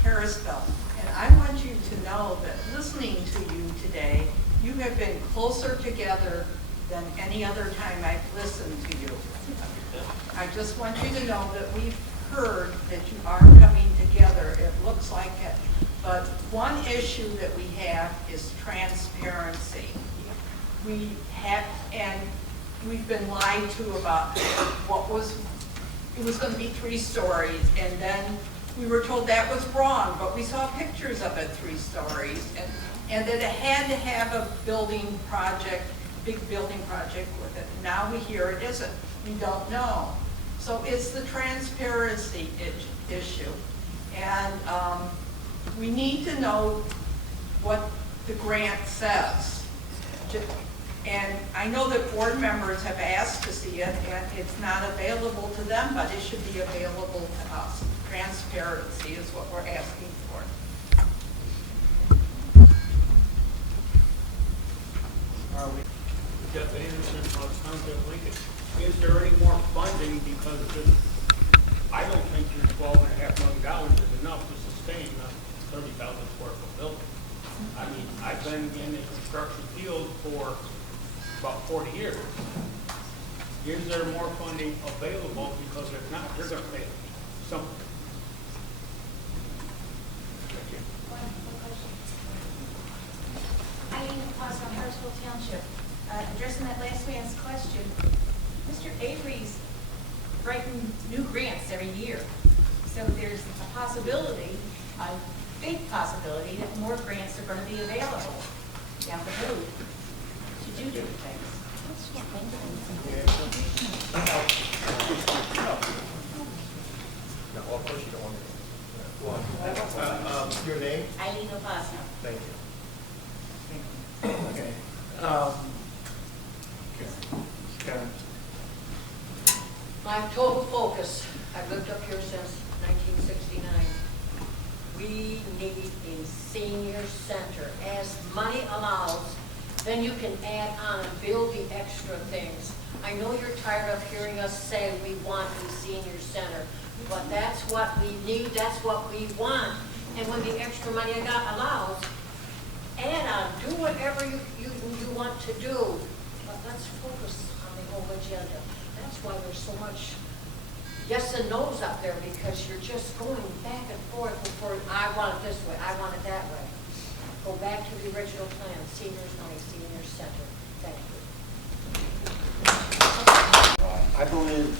Harrisville, and I want you to know that listening to you today, you have been closer together than any other time I've listened to you. I just want you to know that we've heard that you are coming together. It looks like it. But one issue that we have is transparency. We've been lied to about it was going to be 3 stories, and then we were told that was wrong, but we saw pictures of it 3 stories, and that it had to have a building project, big building project with it. Now we hear it isn't. We don't know. So it's the transparency issue. And we need to know what the grant says. And I know that board members have asked to see it, and it's not available to them, but it should be available to us. Transparency is what we're asking for. Jeff Anderson from Township Lincoln. Is there any more funding, because I don't think your $12.5 million is enough to sustain a 30,000 square foot building. I mean, I've been in the construction field for about 40 years. Is there more funding available? Because if not, you're going to pay something. Eileen from Harrisville Township. Addressing that last man's question, Mr. Avery's writing new grants every year. So there's a possibility, a big possibility, that more grants are going to be available down the road to do different things. No, of course you don't want to. Your name? Eileen Opasno. Thank you. My total focus, I've lived up here since 1969. We need a senior center. As money allows, then you can add on and build the extra things. I know you're tired of hearing us say we want a senior center, but that's what we need, that's what we want. And when the extra money allows, add on, do whatever you want to do. But let's focus on the whole agenda. That's why there's so much yes and no's up there, because you're just going back and forth before I want it this way, I want it that way. Go back to the original plan, seniors money, senior center. Thank you. I believe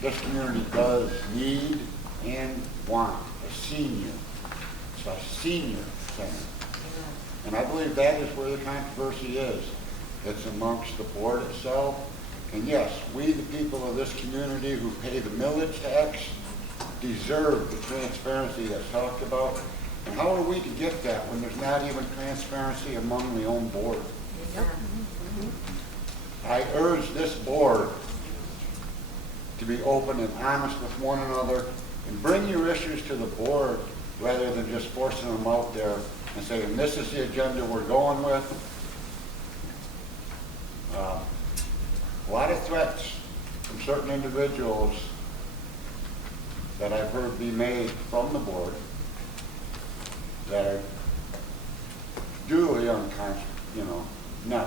this community does need and want a senior center. And I believe that is where the controversy is. It's amongst the board itself. And yes, we, the people of this community who pay the millage tax, deserve the transparency that's talked about. And how are we to get that when there's not even transparency among the own board? I urge this board to be open and honest with one another and bring your issues to the board rather than just forcing them out there and saying, this is the agenda we're going with. A lot of threats from certain individuals that I've heard be made from the board that are duly not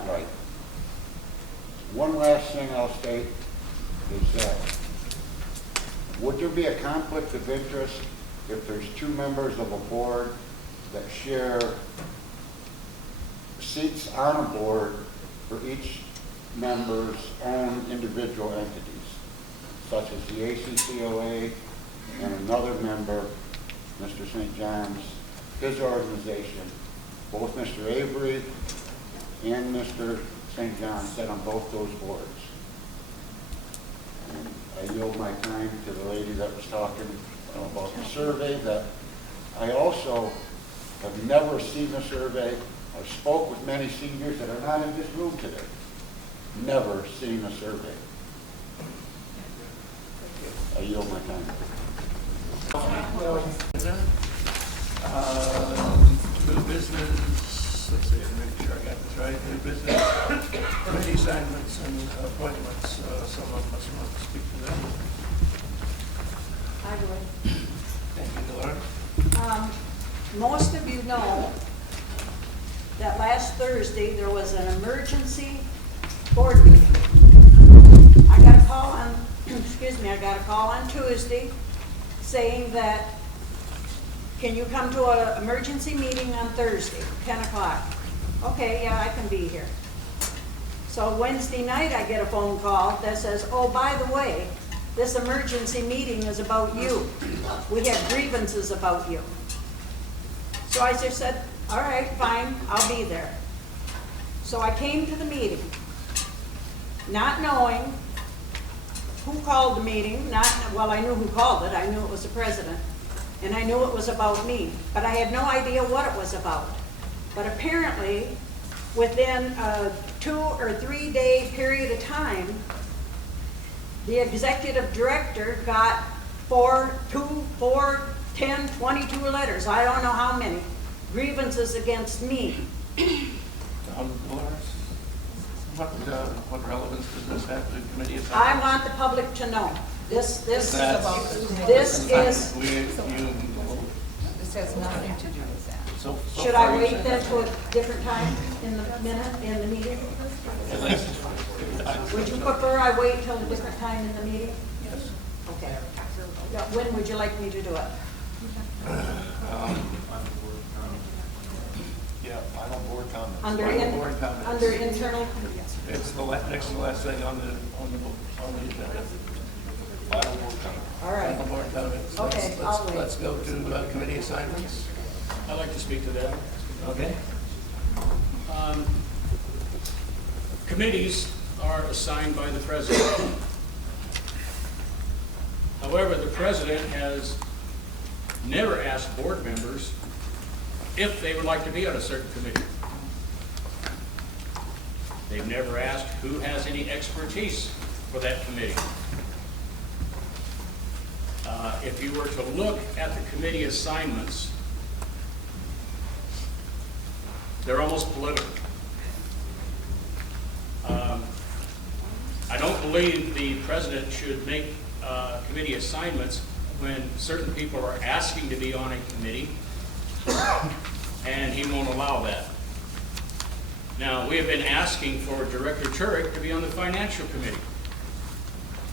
right. One last thing I'll state is that would there be a conflict of interest if there's two members of a board that share seats on a board for each member's own individual entities, such as the ACCOA and another member, Mr. St. John's, his organization? Both Mr. Avery and Mr. St. John sit on both those boards. And I yield my time to the lady that was talking about the survey, that I also have never seen the survey. I've spoke with many seniors that are not in this room today. Never seen a survey. I yield my time. New business, let's see, make sure I got this right. New business, committee assignments and appointments. Someone must want to speak to that. I would. Thank you, Laura. Most of you know that last Thursday there was an emergency board meeting. I got a call on, I got a call on Tuesday saying that, can you come to an emergency meeting on Thursday, 10 o'clock? Okay, yeah, I can be here. So Wednesday night I get a phone call that says, oh, by the way, this emergency meeting is about you. We have grievances about you. So I just said, all right, fine, I'll be there. So I came to the meeting, not knowing who called the meeting, well, I knew who called it, I knew it was the president, and I knew it was about me, but I had no idea what it was about. But apparently, within a 2 or 3 day period of time, the executive director got 10, 22 letters, I don't know how many, grievances against me. What relevance does this have to the committee assignments? I want the public to know. This is. This has nothing to do with that. So Should I wait then to a different time in the meeting? Would you prefer I wait till a different time in the meeting? Yes. Okay. Yeah, when would you like me to do it? Yeah, final board comments. Under internal? It's the next to the last thing on the agenda. Final board comments. All right. Final board comments. Okay, I'll wait. Let's go to committee assignments. I'd like to speak to that. Okay. Committees are assigned by the president. However, the president has never asked board members if they would like to be on a certain committee. They've never asked who has any expertise for that committee. If you were to look at the committee assignments, they're almost political. I don't believe the president should make committee assignments when certain people are asking to be on a committee, and he won't allow that. Now, we have been asking for Director Turek to be on the financial committee.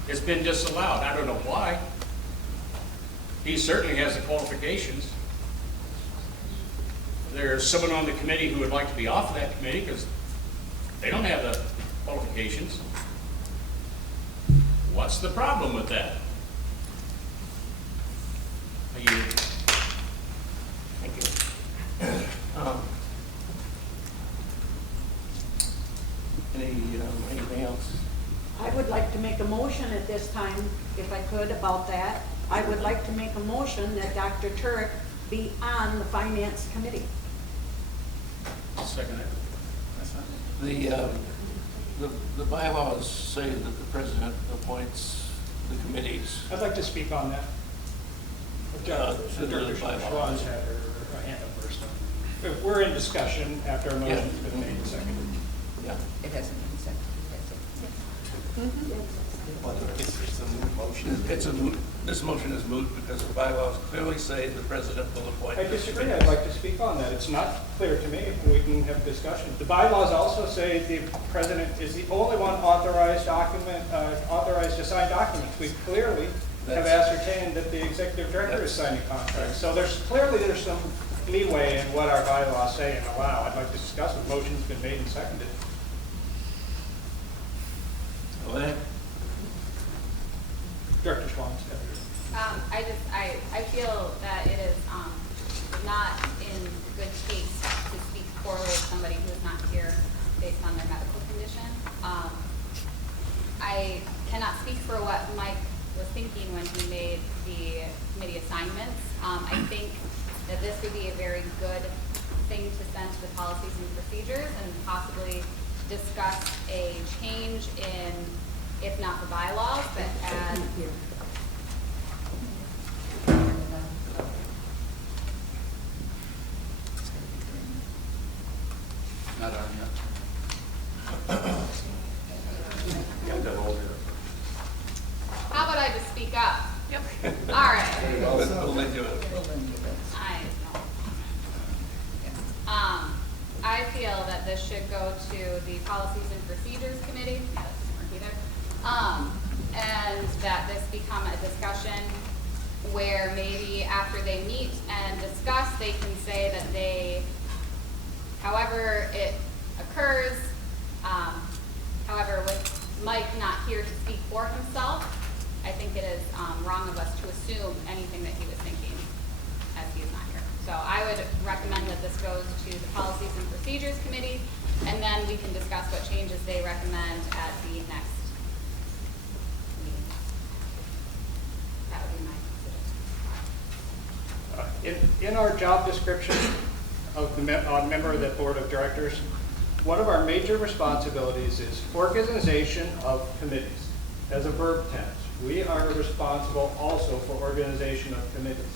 It's been disallowed. I don't know why. He certainly has the qualifications. There's someone on the committee who would like to be off of that committee because they don't have the qualifications. What's the problem with that? Thank you. Anything else? I would like to make a motion at this time, if I could, about that. I would like to make a motion that Dr. Turek be on the Finance Committee. I'll second it. That's fine. The bylaws say that the president appoints the committees. I'd like to speak on that. To the Director bylaws. Schwann's had her hand up first. If we're in discussion after a motion's been made and seconded. Yeah. It hasn't been seconded. This motion is moot because the bylaws clearly say the president will appoint. I disagree. I'd like to speak on that. It's not clear to me. We can have discussion. The bylaws also say the president is the only one authorized to sign documents. We clearly have ascertained that the executive director is signing contracts. So there's some leeway in what our bylaws say and allow. I'd like to discuss it. Motion's been made and seconded. Go ahead. Director Schwann's I feel that it is not in good taste to speak poorly of somebody who is not here based on their medical condition. I cannot speak for what Mike was thinking when he made the committee assignments. I think that this would be a very good thing to send to the policies and procedures and possibly discuss a change in, if not the bylaws, but add Not on yet. How about I just speak up? Yep. All right. We'll do it. I feel that this should go to the Policies and Procedures Committee. Yeah, that doesn't work either. And that this become a discussion where maybe after they meet and discuss, they can say that they, however it occurs, however with Mike not here to speak for himself, I think it is wrong of us to assume anything that he was thinking as he is not here. So I would recommend that this goes to the Policies and Procedures Committee, and then we can discuss what changes they recommend at the next meeting. That would be my suggestion. In our job description of the member of the board of directors, one of our major responsibilities is organization of committees. As a verb tense, we are responsible also for organization of committees.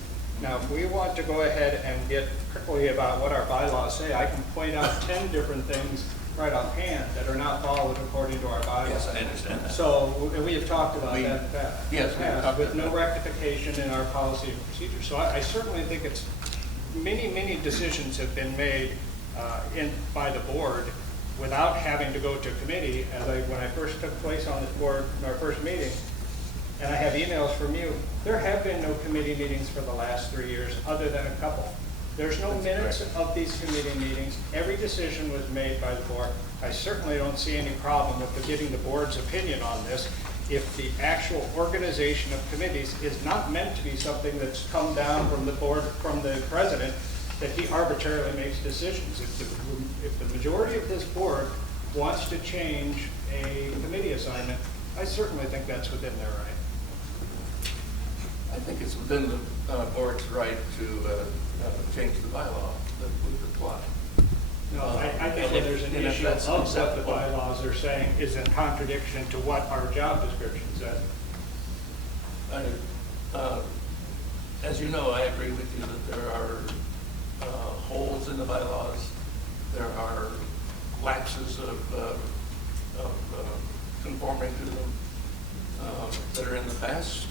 Now, if we want to go ahead and get prickly about what our bylaws say, I can point out 10 different things right offhand that are not followed according to our bylaws. Yes, I understand that. So we have talked about that in the past. Yes, we have talked with about no that. rectification in our policy and procedure. So I certainly think it's many decisions have been made by the board without having to go to committee. When I first took place on this board in our first meeting, and I have emails from you, there have been no committee meetings for the last 3 years other than a couple. There's no minutes of these committee meetings. Every decision was made by the board. I certainly don't see any problem with getting the board's opinion on this if the actual organization of committees is not meant to be something that's come down from the board, from the president, that he arbitrarily makes decisions. If the majority of this board wants to change a committee assignment, I certainly think that's within their right. I think it's within the board's right to change the bylaw that would apply. No, I think that there's an issue of what the bylaws are saying is in contradiction to what our job description says. as you know, I agree with you that there are holes in the bylaws. There are lapses of conforming to them that are in the past.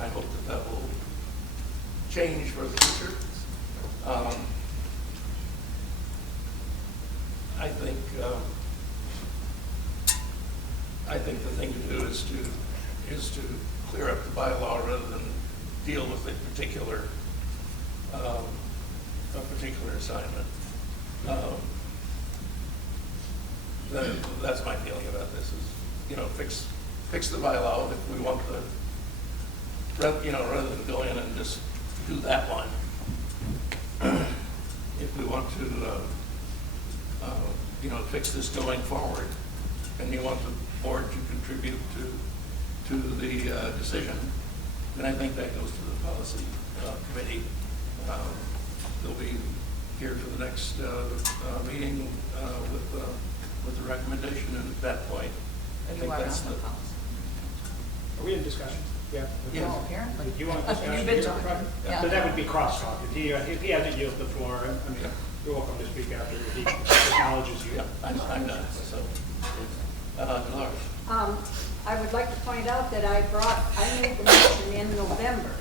I hope that will change for the future. I think the thing to do is to clear up the bylaw rather than deal with a particular assignment. That's my feeling about this. Is fix the bylaw if we want rather than go in and just do that one. If we want to fix this going forward, and you want the board to contribute to the decision, then I think that goes to the policy committee. They'll be here for the next meeting with the recommendation, and at that point, I think that's the. Are we in discussion? Yeah. Yes. Oh, apparently. Do you want discussion? You've been talking. Yeah. But that would be crosstalk. If he hasn't yielded the floor, I mean, you're welcome to speak after he acknowledges you. Yeah, I'm done. So, Dolores. I would like to point out that I made the motion in November,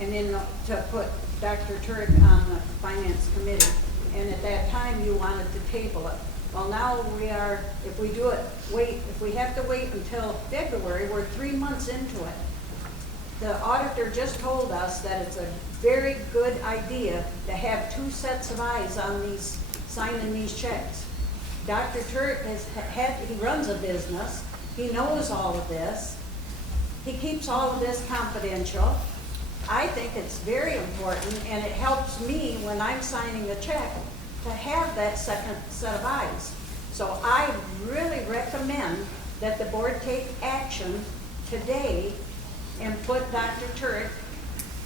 and to put Dr. Turek on the finance committee, and at that time you wanted to table it. Well, now if we have to wait until February, we're 3 months into it. The auditor just told us that it's a very good idea to have 2 sets of eyes on signing these checks. Dr. Turek he runs a business. He knows all of this. He keeps all of this confidential. I think it's very important, and it helps me when I'm signing a check to have that second set of eyes. So I really recommend that the board take action today and put Dr. Turek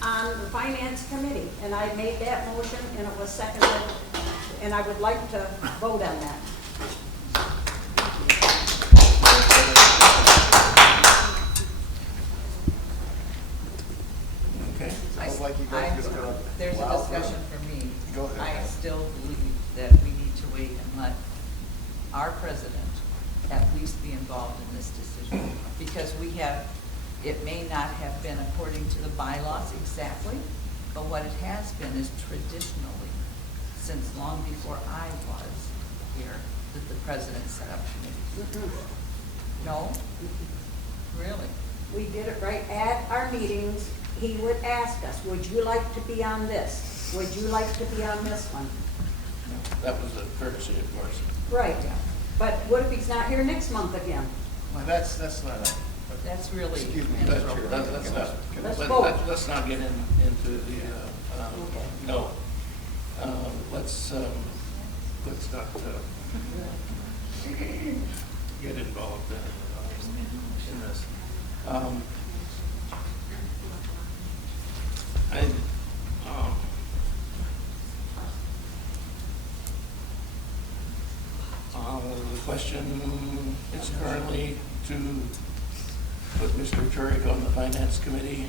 on the finance committee. And I made that motion, and it was seconded, and I would like to vote on that. Okay. Sounds like you guys are gonna. There's a discussion for me. Go ahead. I still believe that we need to wait and let our president at least be involved in this decision. Because it may not have been according to the bylaws exactly, but what it has been is traditionally, since long before I was here, that the president set up committees. No? Really? We did it right at our meetings. He would ask us, would you like to be on this? Would you like to be on this one? That was a courtesy, of course. Right. But what if he's not here next month again? Well, that's not a. That's really. Excuse me. Let's not get into the, no. Let's not get involved in this. The question is currently to put Mr. Turek on the finance committee.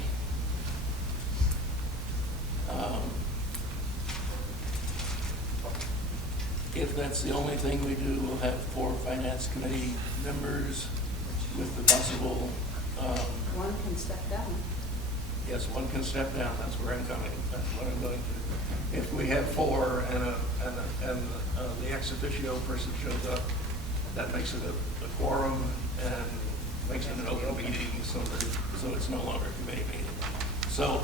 If that's the only thing we do, we'll have 4 finance committee members with the possible. One can step down. Yes, one can step down. That's where I'm coming. That's what I'm going to. If we have 4 and the ex officio person shows up, that makes it a quorum and makes it an open meeting, so it's no longer a committee meeting. So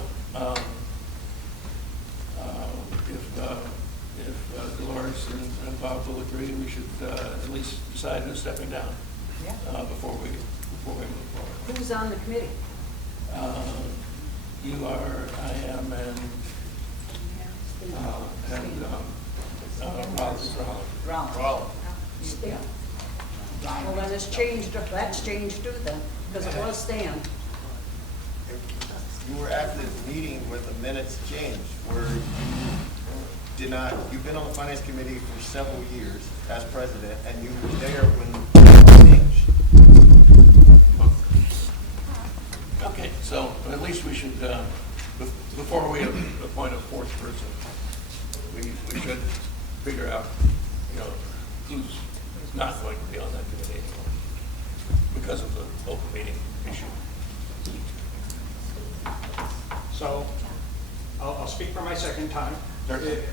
if Dolores and Bob will agree, we should at least decide who's stepping down before we move forward. Who's on the committee? You are, I am, and Rollins. Yeah. Well, then it's changed, that's changed too then, because it was Stan. You were at this meeting where the minutes changed, where you've been on the finance committee for several years as president, and you were there when it changed. Okay, so at least we should before we appoint a fourth person, we should figure out, who's not going to be on that committee anymore because of the open meeting issue. So, I'll speak for my second time. The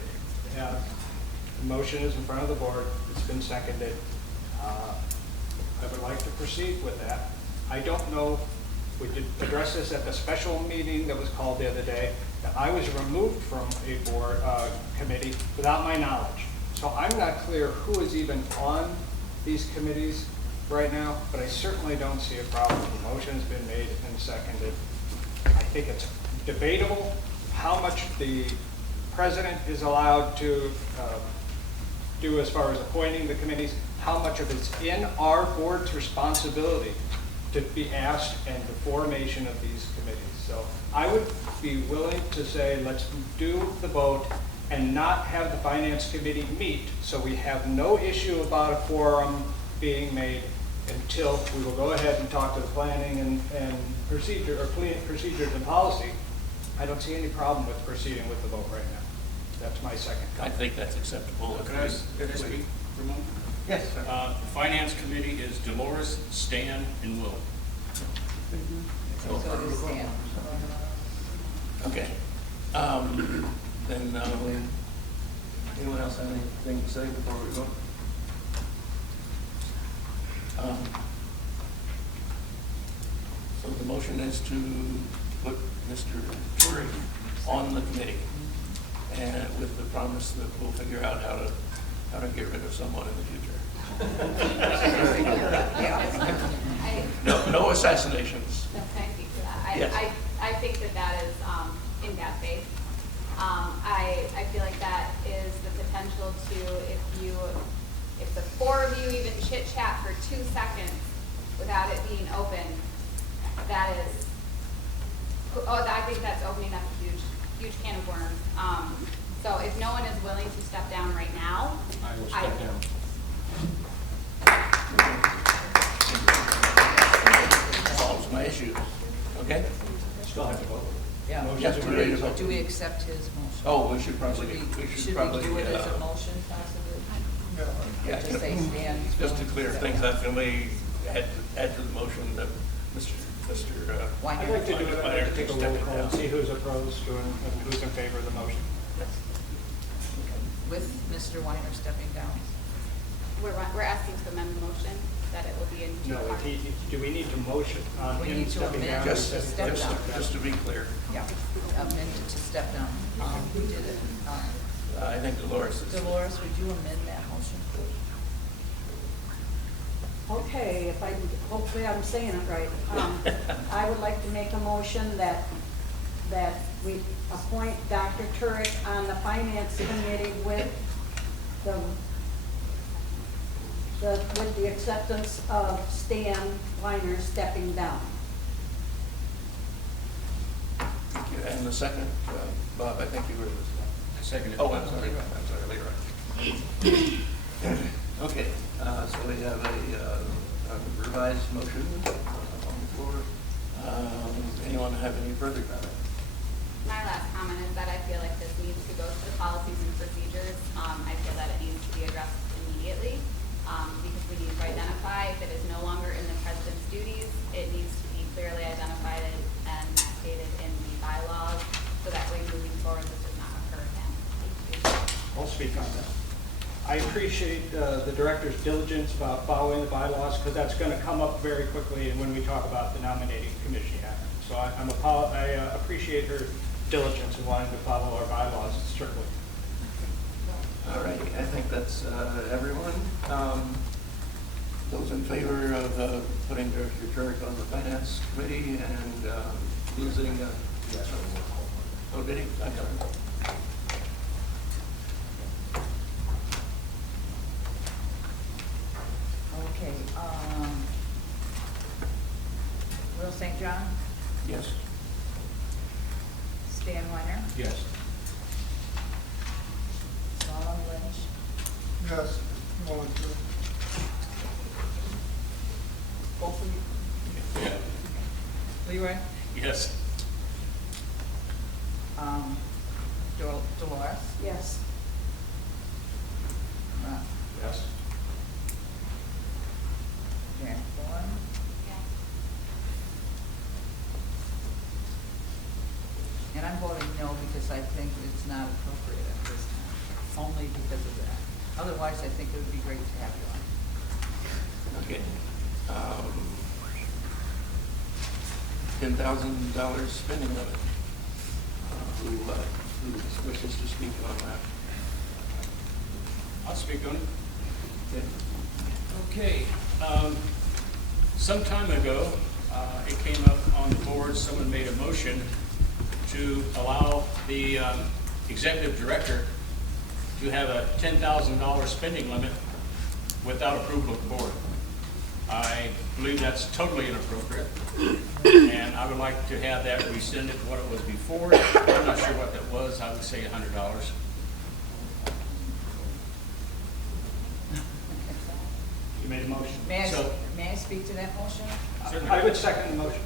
motion is in front of the board, it's been seconded. I would like to proceed with that. I don't know, we did address this at the special meeting that was called the other day, that I was removed from a board committee without my knowledge. So I'm not clear who is even on these committees right now, but I certainly don't see a problem. The motion has been made and seconded. I think it's debatable how much the president is allowed to do as far as appointing the committees, how much of it's in our board's responsibility to be asked and the formation of these committees. So I would be willing to say, let's do the vote and not have the finance committee meet, so we have no issue about a quorum being made until we will go ahead and talk to the planning and procedures and policy. I don't see any problem with proceeding with the vote right now. That's my second I comment. think that's acceptable. Can I speak for a moment? Yes, sir. The Finance Committee is Dolores, Stan, and Will. So does Stan. Okay. Then, anyone else have anything to say before we go? So the motion is to put Mr. Turek on the committee, and with the promise that we'll figure out how to get rid of someone in the future. No assassinations. No, can I speak to that? Yes. I think that is in bad faith. I feel like that is the potential to, if the four of you even chit chat for 2 seconds without it being open, that is, I think that's opening up a huge can of worms. So if no one is willing to step down right now, I will step down. Solves my issues. Okay? Still have to vote. Yeah. Yes, we're ready to vote. Do we accept his motion? Oh, we should probably, Should we do it as a motion possibly? yeah, Just say Stan. just to clear things up, can we add to the motion that Mr. I'd like to do it, I'd like to take a roll stepping call and down? see who's opposed and who's in favor of the motion. With Mr. Weiner stepping down. we're asking to amend the motion, that it will be in two No, parts. do we need to motion on We him need to stepping amend down? to step down. Just to be clear, Yeah, amended to step down. Who did it? I think Dolores is. Dolores, would you amend that motion, please? Okay, hopefully I'm saying it right. I would like to make a motion that we appoint Dr. Turek on the finance committee with the acceptance of Stan Weiner stepping down. Thank you. And the second, Bob, I think you were. Seconded. Oh, I'm sorry, Leroy. Okay, so we have a revised motion on the floor. Anyone have any further comment? My last comment is that I feel like this needs to go to the policies and procedures. I feel that it needs to be addressed immediately, because we need to identify if it is no longer in the president's duties, it needs to be clearly identified and stated in the bylaws, so that way moving forward, this does not occur again. Thank you. I'll speak on that. I appreciate the director's diligence about following the bylaws, because that's going to come up very quickly and when we talk about the nominating commission. So I appreciate her diligence in wanting to follow our bylaws strictly. All right, I think that's everyone. Those in favor of putting Director Turek on the finance committee and losing, oh, did he? I don't know. Okay, Will St. John? Yes. Stan Weiner? Yes. Solomon Lynch? Yes. Both of you? Yeah. Leroy? Yes. Dolores? Yes. Yes. Jan Thorne? And I'm voting no because I think it's not appropriate at this time, only because of that. Otherwise, I think it would be great to have you on. Okay. $10,000 spending limit. Who wishes to speak on that? I'll speak on it. Okay. Okay. Some time ago, it came up on the board, someone made a motion to allow the executive director to have a $10,000 spending limit without approval of the board. I believe that's totally inappropriate, and I would like to have that rescinded to what it was before. I'm not sure what that was. I would say $100. You made a motion. May So, I speak to that motion? certainly. I would second the motion.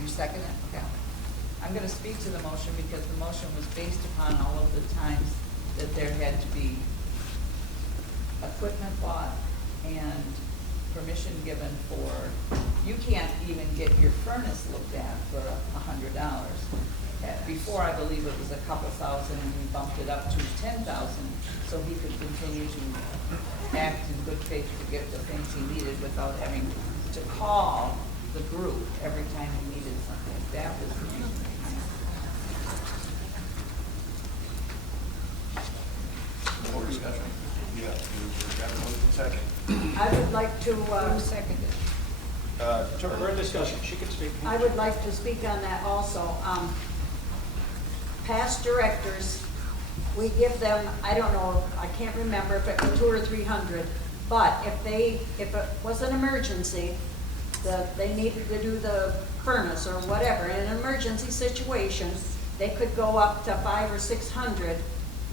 You second it? Okay. I'm going to speak to the motion because the motion was based upon all of the times that there had to be equipment bought and permission given for, you can't even get your furnace looked at for $100. Before, I believe it was a couple thousand, and we bumped it up to $10,000 so he could continue to act in good faith to get the things he needed without having to call the group every time he needed something. That was the reason behind it. More discussion? Yeah. We've got a motion second. I would like to, Who seconded? Further discussion. She can speak. I would like to speak on that also. Past directors, we give them, I don't know, I can't remember if it was 200 or 300, but if it was an emergency, they needed to do the furnace or whatever, in an emergency situation, they could go up to 500 or 600,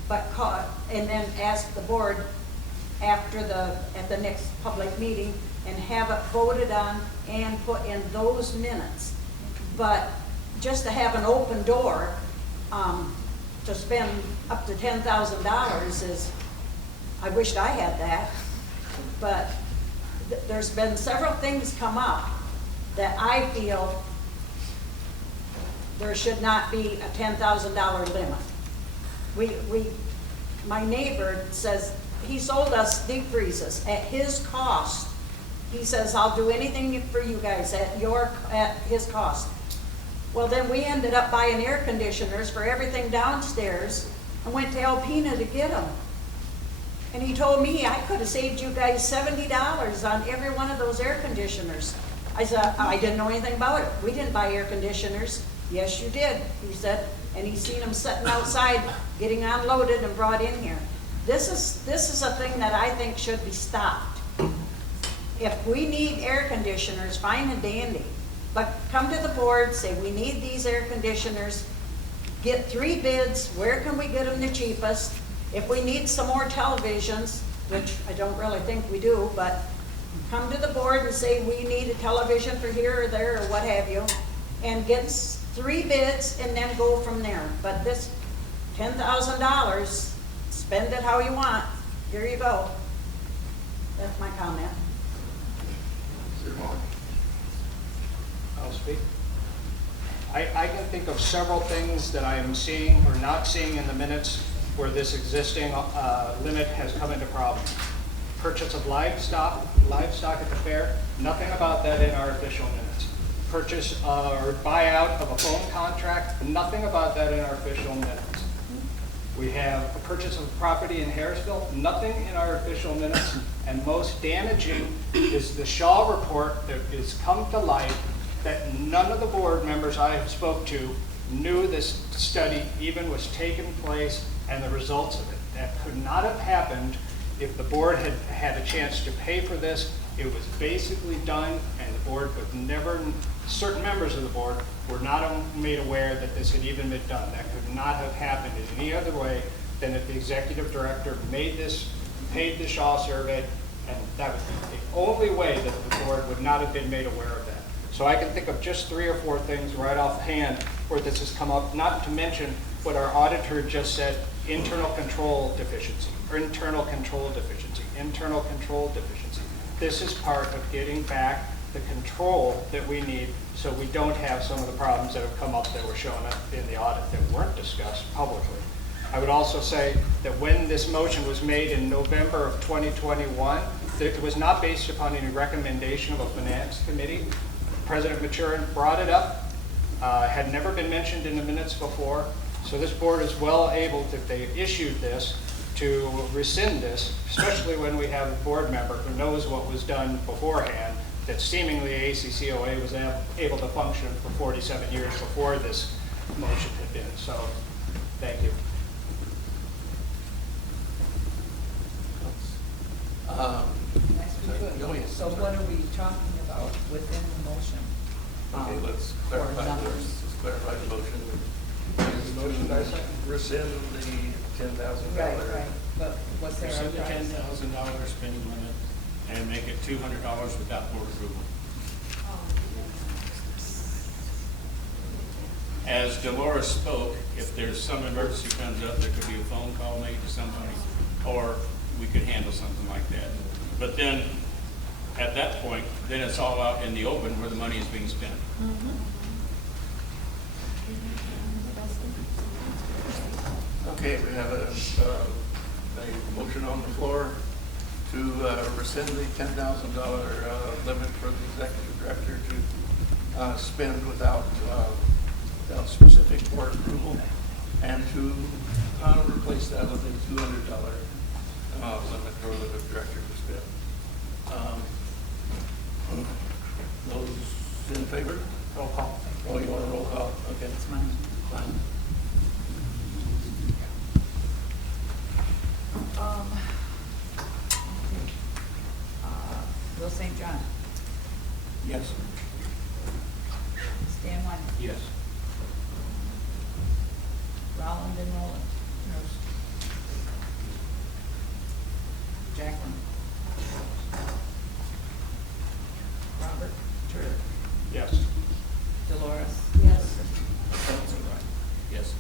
and then ask the board at the next public meeting and have it voted on and put in those minutes. But just to have an open door, to spend up to $10,000 is, I wished I had that, but there's been several things come up that I feel there should not be a $10,000 limit. My neighbor says, he sold us deep freezes at his cost. He says, I'll do anything for you guys at his cost. Well, then we ended up buying air conditioners for everything downstairs and went to Alpena to get them. And he told me I could have saved you guys $70 on every one of those air conditioners. I said, I didn't know anything about it. We didn't buy air conditioners. Yes, you did, he said. And he's seen them sitting outside, getting unloaded and brought in here. This is a thing that I think should be stopped. If we need air conditioners, fine and dandy. But come to the board, say we need these air conditioners, get 3 bids, where can we get them the cheapest? If we need some more televisions, which I don't really think we do, but come to the board and say we need a television for here or there or what have you, and get 3 bids and then go from there. But this $10,000, spend it how you want, here you go. That's my comment. I'll speak. I can think of several things that I am seeing or not seeing in the minutes where this existing limit has come into problem. Purchase of livestock at the fair, nothing about that in our official minutes. Purchase or buyout of a phone contract, nothing about that in our official minutes. We have a purchase of property in Harrisville, nothing in our official minutes. And most damaging is the Shaw report that has come to light that none of the board members I have spoke to knew this study even was taking place and the results of it. That could not have happened if the board had had a chance to pay for this. It was basically done, and the board was never, certain members of the board were not made aware that this had even been done. That could not have happened in any other way than if the executive director made this, paid the Shaw survey, and that was the only way that the board would not have been made aware of that. So I can think of just 3 or 4 things right offhand where this has come up, not to mention what our auditor just said, internal control deficiency, or internal control deficiency, internal control deficiency. This is part of getting back the control that we need so we don't have some of the problems that have come up that were shown up in the audit that weren't discussed publicly. I would also say that when this motion was made in November of 2021, it was not based upon any recommendation of a finance committee. President Maturin brought it up, had never been mentioned in the minutes before, so this board is well able, if they issued this, to rescind this, especially when we have a board member who knows what was done beforehand, that seemingly ACCOA was able to function for 47 years before this motion had been. So, thank you. So what are we talking about within the motion? Okay, let's for clarify numbers? Let's clarify the motion. Rescind the $10,000. Right. But what's their Rescind the price? $10,000 spending limit and make it $200 without board approval. As Dolores spoke, if there's some emergency comes up, there could be a phone call made to somebody, or we could handle something like that. But then, at that point, then it's all out in the open where the money is being spent. Okay, we have a motion on the floor to rescind the $10,000 limit for the executive director to spend without specific board approval, and to replace that with a $200 limit for the director to spend. Those in favor? Roll call. Oh, you want a roll call? Okay. It's mine. Fine. Will St. John, Yes. Stan White, Yes. Roland and Roland. Jacqueline. Robert Turner. Yes. Dolores. Yes. Yes.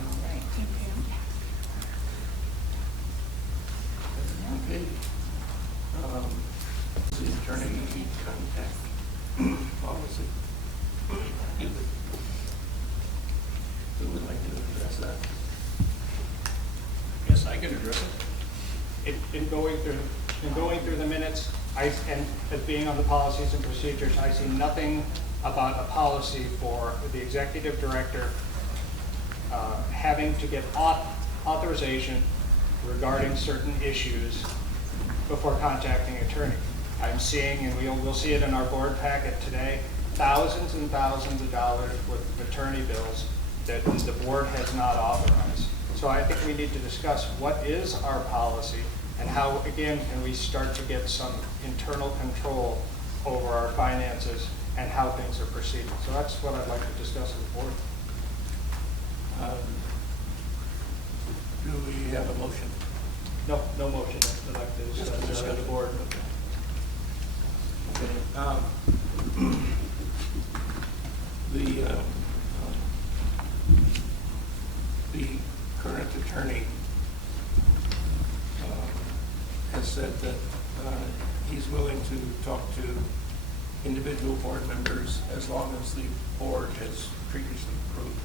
All right. Okay. The attorney contact policy. Who would like to address that? Yes, I can address it. In going through the minutes, and as being on the policies and procedures, I see nothing about a policy for the executive director having to get authorization regarding certain issues before contacting an attorney. I'm seeing, and we'll see it in our board packet today, thousands and thousands of dollars worth of attorney bills that the board has not authorized. So I think we need to discuss what is our policy and how, again, can we start to get some internal control over our finances and how things are proceeding. So that's what I'd like to discuss with the board. Do we have a motion? No motion. I'd like to discuss with the board. Okay. The current attorney has said that he's willing to talk to individual board members as long as the board has previously approved.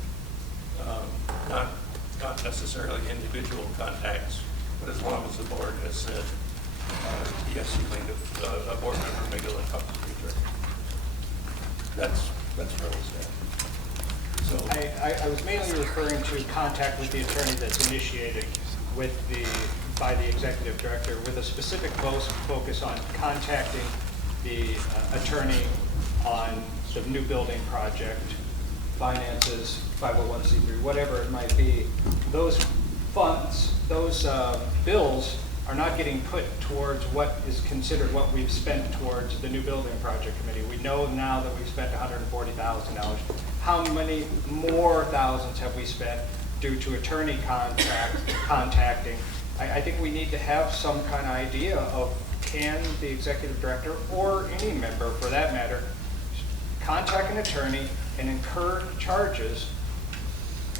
Not necessarily individual contacts, but as long as the board has said, yes, a board member may go and talk to the attorney. That's where we stand. So I was mainly referring to contact with the attorney that's initiated by the executive director with a specific focus on contacting the attorney on the new building project, finances, 501c3, whatever it might be. Those funds, those bills are not getting put towards what is considered what we've spent towards the new building project committee. We know now that we've spent $140,000. How many more thousands have we spent due to attorney contacting? I think we need to have some kind of idea of, can the executive director, or any member for that matter, contact an attorney and incur charges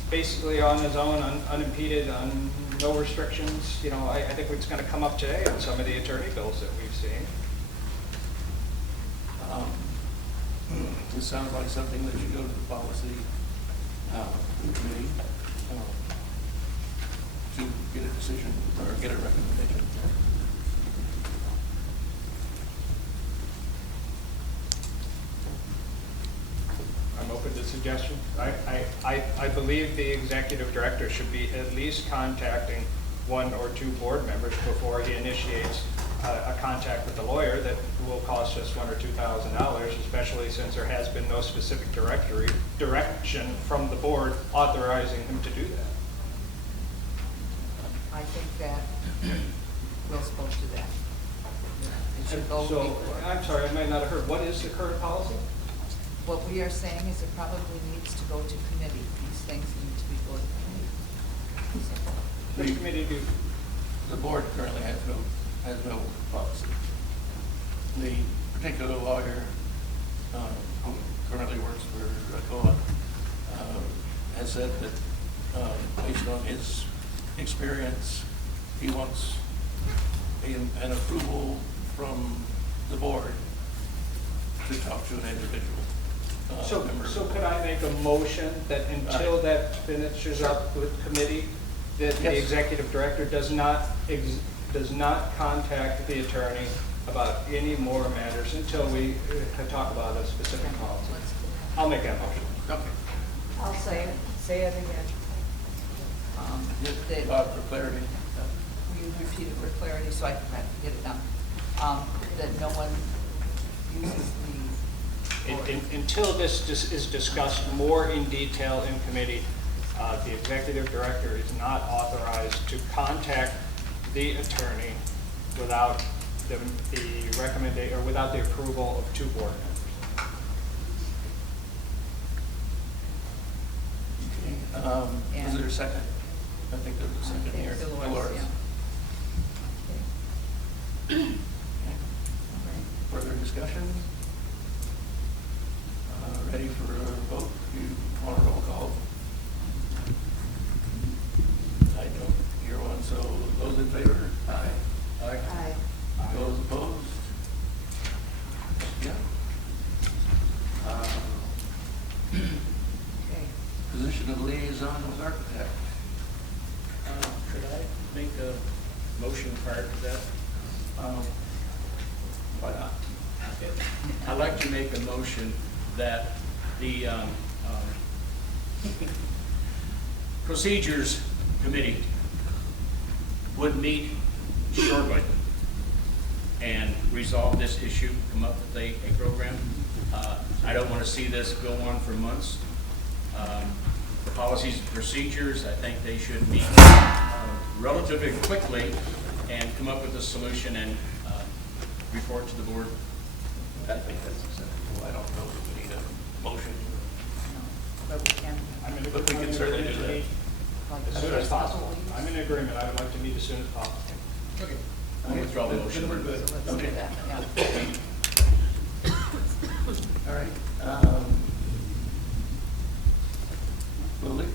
basically on his own, unimpeded, no restrictions. You know, I think it's going to come up today on some of the attorney bills that we've seen. This sounds like something that should go to the policy committee to get a decision or get a recommendation. I'm open to suggestions. I believe the executive director should be at least contacting one or two board members before he initiates a contact with the lawyer that will cost us $1,000 or $2,000, especially since there has been no specific direction from the board authorizing him to do that. I think that Will spoke to that. It should go So, before. I'm sorry, I might not have heard. What is the current policy? What we are saying is it probably needs to go to committee. These things need to be going to committee. Which committee do? The board currently has no policy. The particular lawyer who currently works for ACCOA has said that based on his experience, he wants an approval from the board to talk to an individual. So could I make a motion that until that finishes up with committee, that the executive director does not contact the attorney about any more matters until we talk about a specific policy? I'll make that motion. Okay. I'll say it again. For clarity. Will you repeat it for clarity so I can get it done? That no one uses the Until this is discussed more in detail in committee, the executive director is not authorized to contact the attorney without the recommendation or without the approval of two board members. Okay. Is there a second? I think there's a second here. Dolores, yeah. Okay. Further discussion? Ready for a vote? You want a roll call? I don't hear one, so those in favor? Aye. Aye. Those opposed? Yeah. Okay. Position of liaison with architect. Could I make a motion prior to that? Why not? I'd like to make a motion that the procedures committee would meet shortly and resolve this issue, come up with a program. I don't want to see this go on for months. The policies and procedures, I think they should meet relatively quickly and come up with a solution and report to the board. I think that's acceptable. I don't know if we need a motion. But we can. But we can certainly do that. As soon as possible. I'm in agreement. I would like to meet as soon as possible. Okay. I'll withdraw the motion. We're good. So let's Okay. do that, yeah. All right. Lily?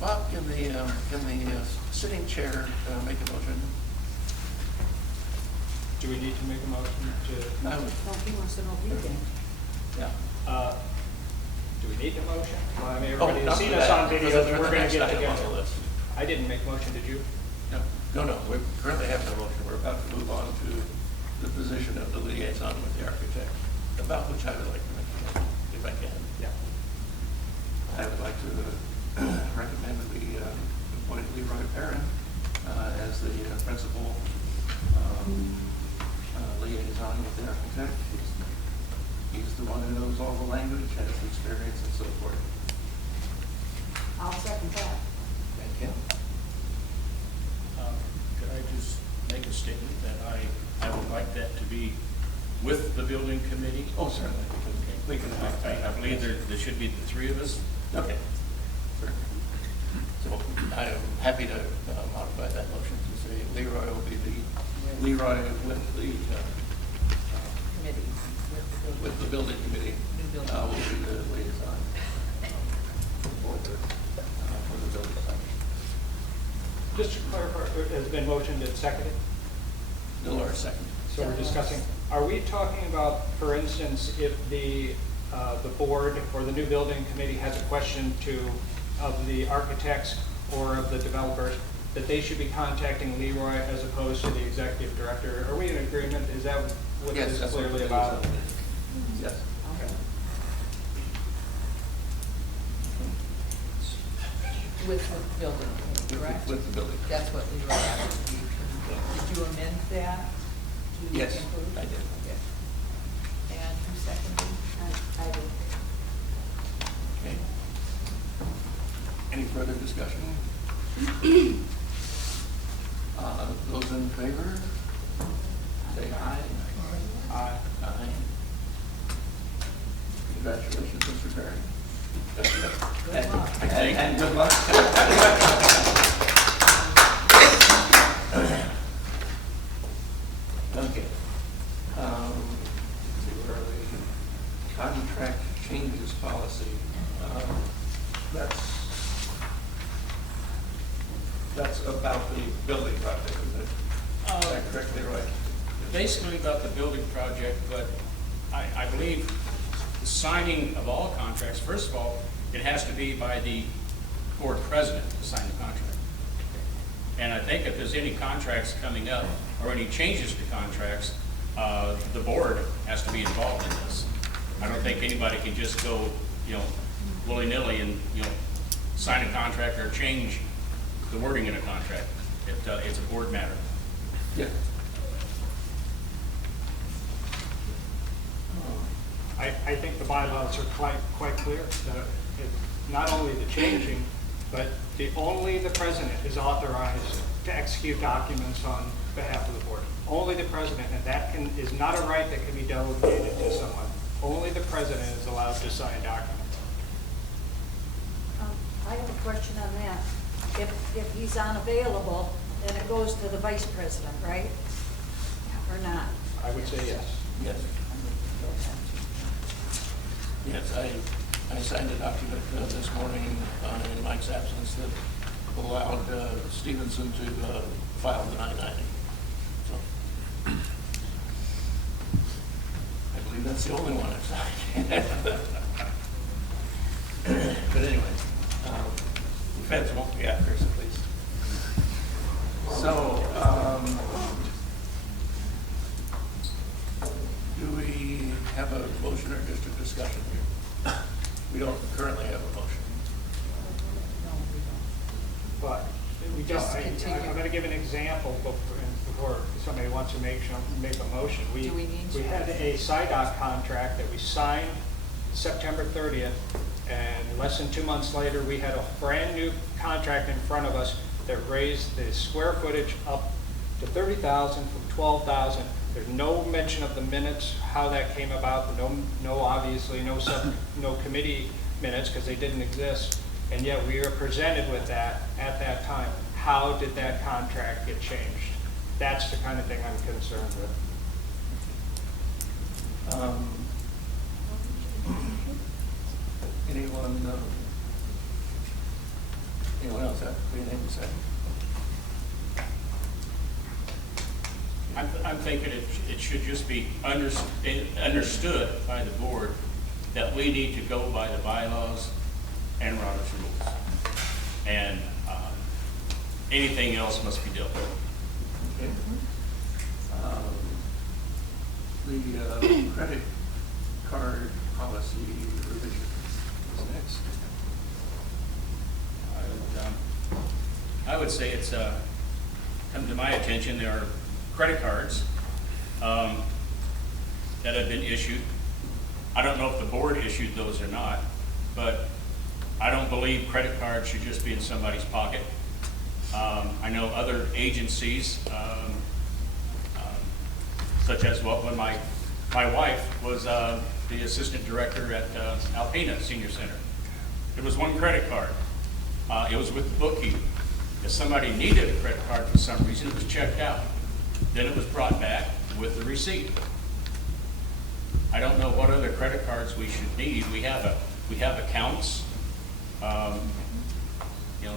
Bob, can the sitting chair make a motion? Do we need to make a motion to? No. He wants to know if he can. Yeah. Do we need a motion? Well, I mean, Oh, everybody's not seen for us that. on video, For the we're gonna next get item on the together. list. I didn't make motion, did you? No, we currently have no motion. We're about to move on to the position of the liaison with the architect, about which I would like to make a motion, if I can. Yeah. I would like to recommend that we appoint Leroy Perrin as the principal liaison with the architect. He's the one who knows all the language, has the experience, and so forth. I'll second that. Thank you. Could I just make a statement that I would like that to be with the building committee? Oh, certainly. We can. I believe there should be the three of us. Okay. Sure. So I am happy to modify that motion to say Leroy will be Leroy with the Committee. with the building committee New building. will be the liaison been motioned and seconded? Miller, second. So we're discussing, are we talking about, for instance, if the board or the new building committee has a question of the architects or of the developers, that they should be contacting Leroy as opposed to the executive director? Are we in agreement? Is that what Yes, this is that's what clearly it is. about? Yes. Okay. With the building, correct? With the building. That's what Leroy asked you. Did you amend that to Yes, include? I did. Okay. And who seconded? I did. Okay. Any further discussion? Those in favor? Say aye. Aye. Aye. Congratulations, Mr. Perry. Good luck. And good luck. Okay. Let's see, where are we? Contract changes policy. That's about the building project, is that correctly right? Basically about the building project, but I believe the signing of all contracts, first of all, it has to be by the board president to sign the contract. And I think if there's any contracts coming up or any changes to contracts, the board has to be involved in this. I don't think anybody can just go, willy-nilly and, sign a contract or change the wording in a contract. It's a board matter. Yeah. I think the bylaws are quite clear. Not only the changing, but only the president is authorized to execute documents on behalf of the board. Only the president, and that is not a right that can be delegated to someone. Only the president is allowed to sign documents. I have a question on that. If he's unavailable, then it goes to the vice president, right? Or not? I would say yes. Yes. Yes, I signed a document this morning in Mike's absence that allowed Stevenson to file the 990. So I believe that's the only one I've signed. But anyway, the feds won't be after us at least. So, do we have a motion or just a discussion here? We don't currently have a motion. But we just, I'm going to give an example before somebody wants to make a motion. Do we need to? We had a SIDOC contract that we signed September 30th, and less than 2 months later, we had a brand new contract in front of us that raised the square footage up to 30,000 from 12,000. There's no mention of the minutes, how that came about, obviously no committee minutes because they didn't exist. And yet we were presented with that at that time. How did that contract get changed? That's the kind of thing I'm concerned with. Anyone else have anything to say? I'm thinking it should just be understood by the board that we need to go by the bylaws and Robert's rules. And anything else must be dealt with. Okay. The credit card policy revision is next. I would say it's come to my attention, there are credit cards that have been issued. I don't know if the board issued those or not, but I don't believe credit cards should just be in somebody's pocket. I know other agencies, such as when my wife was the assistant director at Alpena Senior Center. There was one credit card. It was with the bookkeeper. If somebody needed a credit card for some reason, it was checked out. Then it was brought back with the receipt. I don't know what other credit cards we should need. We have accounts.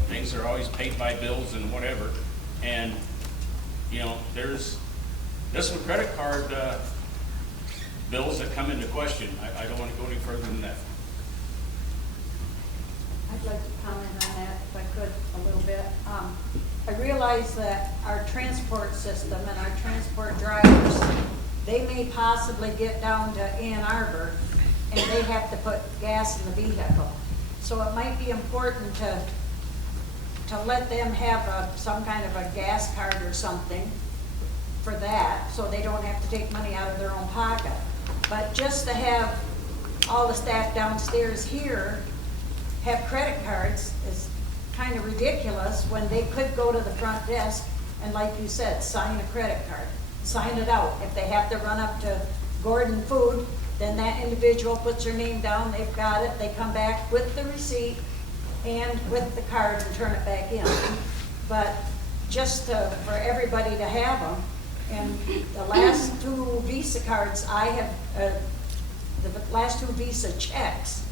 Things are always paid by bills and whatever. And You know, there's some credit card bills that come into question. I don't want to go any further than that. I'd like to comment on that if I could a little bit. I realize that our transport system and our transport drivers, they may possibly get down to Ann Arbor and they have to put gas in the vehicle. So it might be important to let them have some kind of a gas card or something for that, so they don't have to take money out of their own pocket. But just to have all the staff downstairs here have credit cards is kind of ridiculous when they could go to the front desk and, like you said, sign a credit card, sign it out. If they have to run up to Gordon Food, then that individual puts their name down, they've got it, they come back with the receipt and with the card and turn it back in. But just for everybody to have them, and the last 2 Visa cards I have, the last 2 Visa checks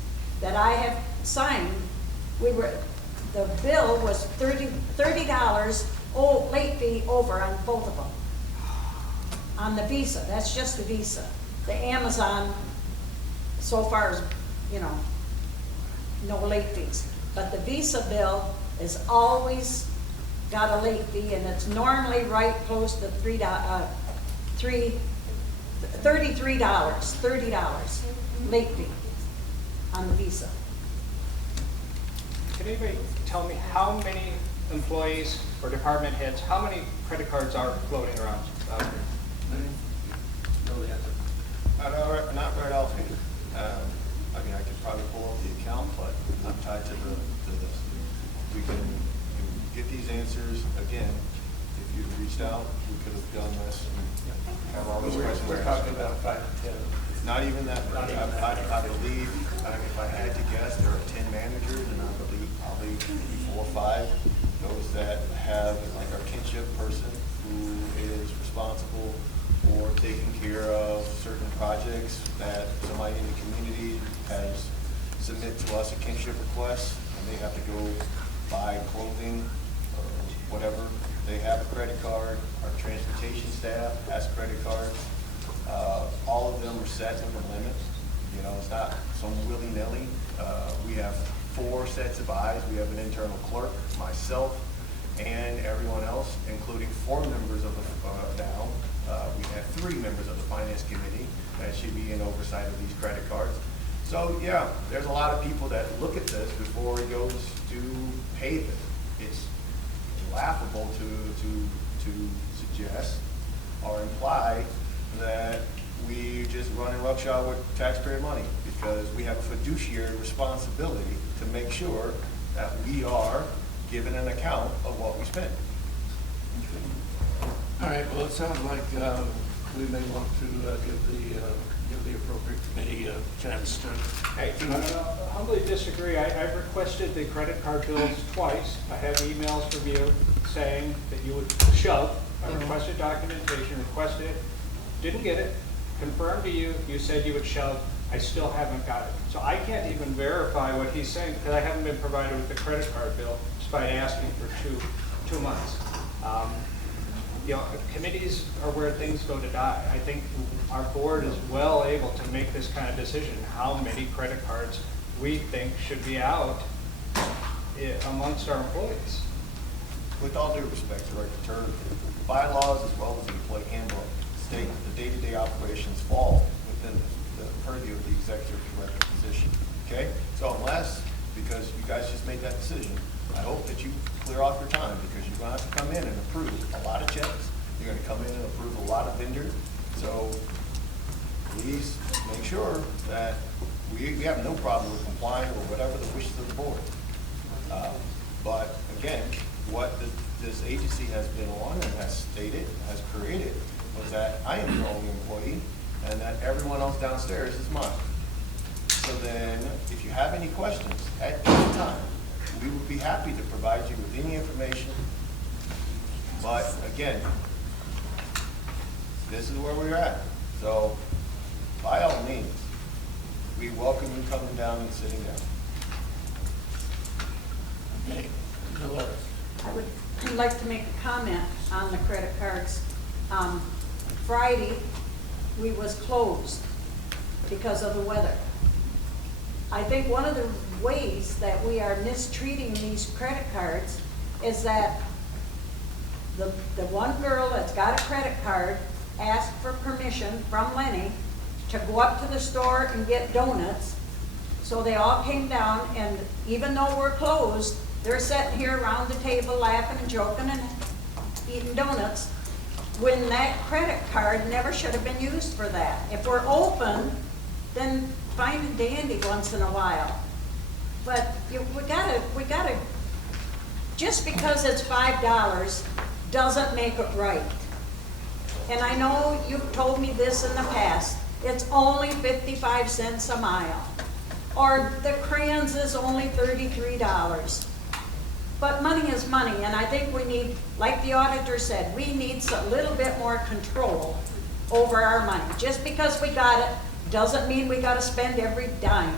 that I have signed, the bill was $30 late fee over on both of them. On the Visa, that's just the Visa. The Amazon, so far as, you know, no late fees. But the Visa bill is always got a late fee, and it's normally right close to $33 late fee on the Visa. Can anybody tell me how many employees or department heads, how many credit cards are floating around out here? Not right offhand. I mean, I could probably pull up the account, but I'm tied to this. We can get these answers again. If you'd reached out, we could have done this and have all these questions. We're talking about 5 to 10. Not even that. I believe, if I had to guess, there are 10 managers, and I believe probably 4 or 5 those that have like our kinship person who is responsible for taking care of certain projects that somebody in the community has submit to us a kinship request, and they have to go buy clothing or whatever. They have a credit card. Our transportation staff has credit cards. All of them are set with a limit. You know, it's not some willy-nilly. We have 4 sets of eyes. We have an internal clerk, myself, and everyone else, including 4 members of the now. We have 3 members of the finance committee that should be in oversight of these credit cards. So yeah, there's a lot of people that look at this before it goes to pay them. It's laughable to suggest or imply that we just run roughshod with taxpayer money, because we have a fiduciary responsibility to make sure that we are given an account of what we spend. All right, well, it sounds like we may want to give the appropriate committee a chance to. Hey, I humbly disagree. I've requested the credit card bills twice. I have emails from you saying that you would shove. I requested documentation, requested it, didn't get it, confirmed to you, you said you would shove. I still haven't got it. So I can't even verify what he's saying because I haven't been provided with the credit card bill despite asking for two months. You know, committees are where things go to die. I think our board is well able to make this kind of decision, how many credit cards we think should be out amongst our employees. With all due respect, Director, bylaws as well as the employee handbook state that the day-to-day operations fall within the purview of the executive director position. Okay? So unless, because you guys just made that decision, I hope that you clear off your time, because you're going to have to come in and approve a lot of checks. You're going to come in and approve a lot of vendors. So please make sure that we have no problem with complying with whatever the wishes of the board. But again, what this agency has been on and has stated, has created, was that I am the only employee and that everyone else downstairs is mine. So then, if you have any questions at any time, we would be happy to provide you with any information. But again, this is where we're at. So by all means, we welcome you coming down and sitting down. Okay. I would like to make a comment on the credit cards. Friday, we was closed because of the weather. I think one of the ways that we are mistreating these credit cards is that the one girl that's got a credit card asked for permission from Lenny to go up to the store and get donuts. So they all came down, and even though we're closed, they're sitting here around the table laughing and joking and eating donuts, when that credit card never should have been used for that. If we're open, then fine and dandy once in a while. But we gotta, just because it's $5 doesn't make it right. And I know you've told me this in the past, it's only 55 cents a mile. Or the crayons is only $33. But money is money, and I think we need, like the auditor said, we need a little bit more control over our money. Just because we got it doesn't mean we gotta spend every dime.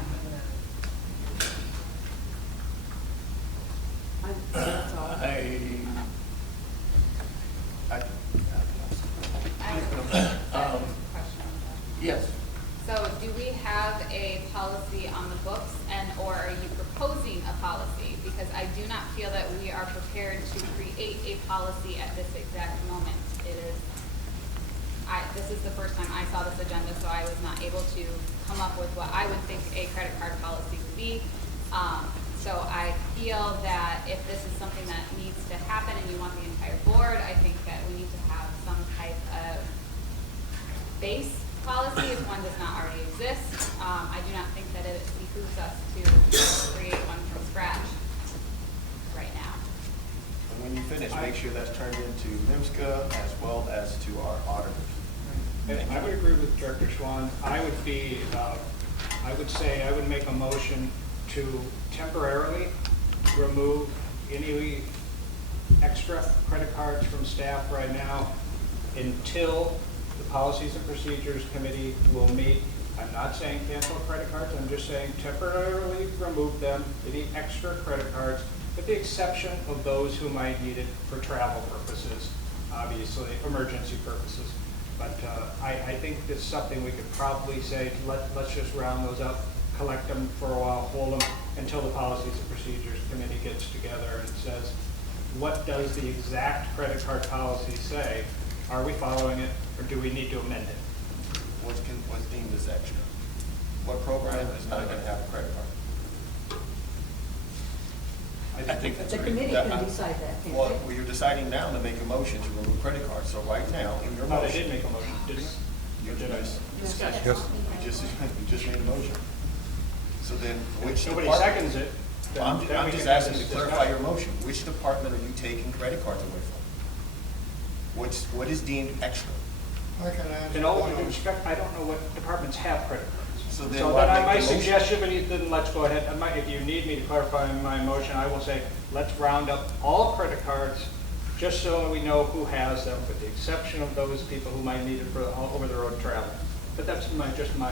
That's all. Yes. So do we have a policy on the books, and or are you proposing a policy? Because I do not feel that we are prepared to create a policy at this exact moment. This is the first time I saw this agenda, so I was not able to come up with what I would think a credit card policy would be. So I feel that if this is something that needs to happen and you want the entire board, I think that we need to have some type of base policy if one does not already exist. I do not think that it behooves us to create one from scratch right now. And when you finish, make sure that's turned into MIMSCA as well as to our auditors. I would agree with Director Schwan. I would make a motion to temporarily remove any extra credit cards from staff right now until the Policies and Procedures Committee will meet. I'm not saying cancel credit cards, I'm just saying temporarily remove them, any extra credit cards, with the exception of those who might need it for travel purposes, obviously, emergency purposes. But I think it's something we could probably say, let's just round those up, collect them for a while, hold them until the Policies and Procedures Committee gets together and says, what does the exact credit card policy say? Are we following it, or do we need to amend it? What's deemed as extra? What program is not going to have a credit card? I think that's The committee can decide that, can't Well, they? you're deciding now to make a motion to remove credit cards. So right now, in your Oh, motion. they did make a motion, didn't they? You just, Discussion. you just made a motion. So then, which Nobody department- seconds it. then- I'm then we just can have asking to this clarify discussion. your motion. Which department are you taking credit cards away from? What is deemed extra? In all due respect, I don't know what departments have credit cards. So then why make my the motion? suggestion, then let's go ahead, if you need me to clarify my motion, I will say, let's round up all credit cards, just so we know who has them, with the exception of those people who might need it for over-the-road travel. But that's just my suggestion,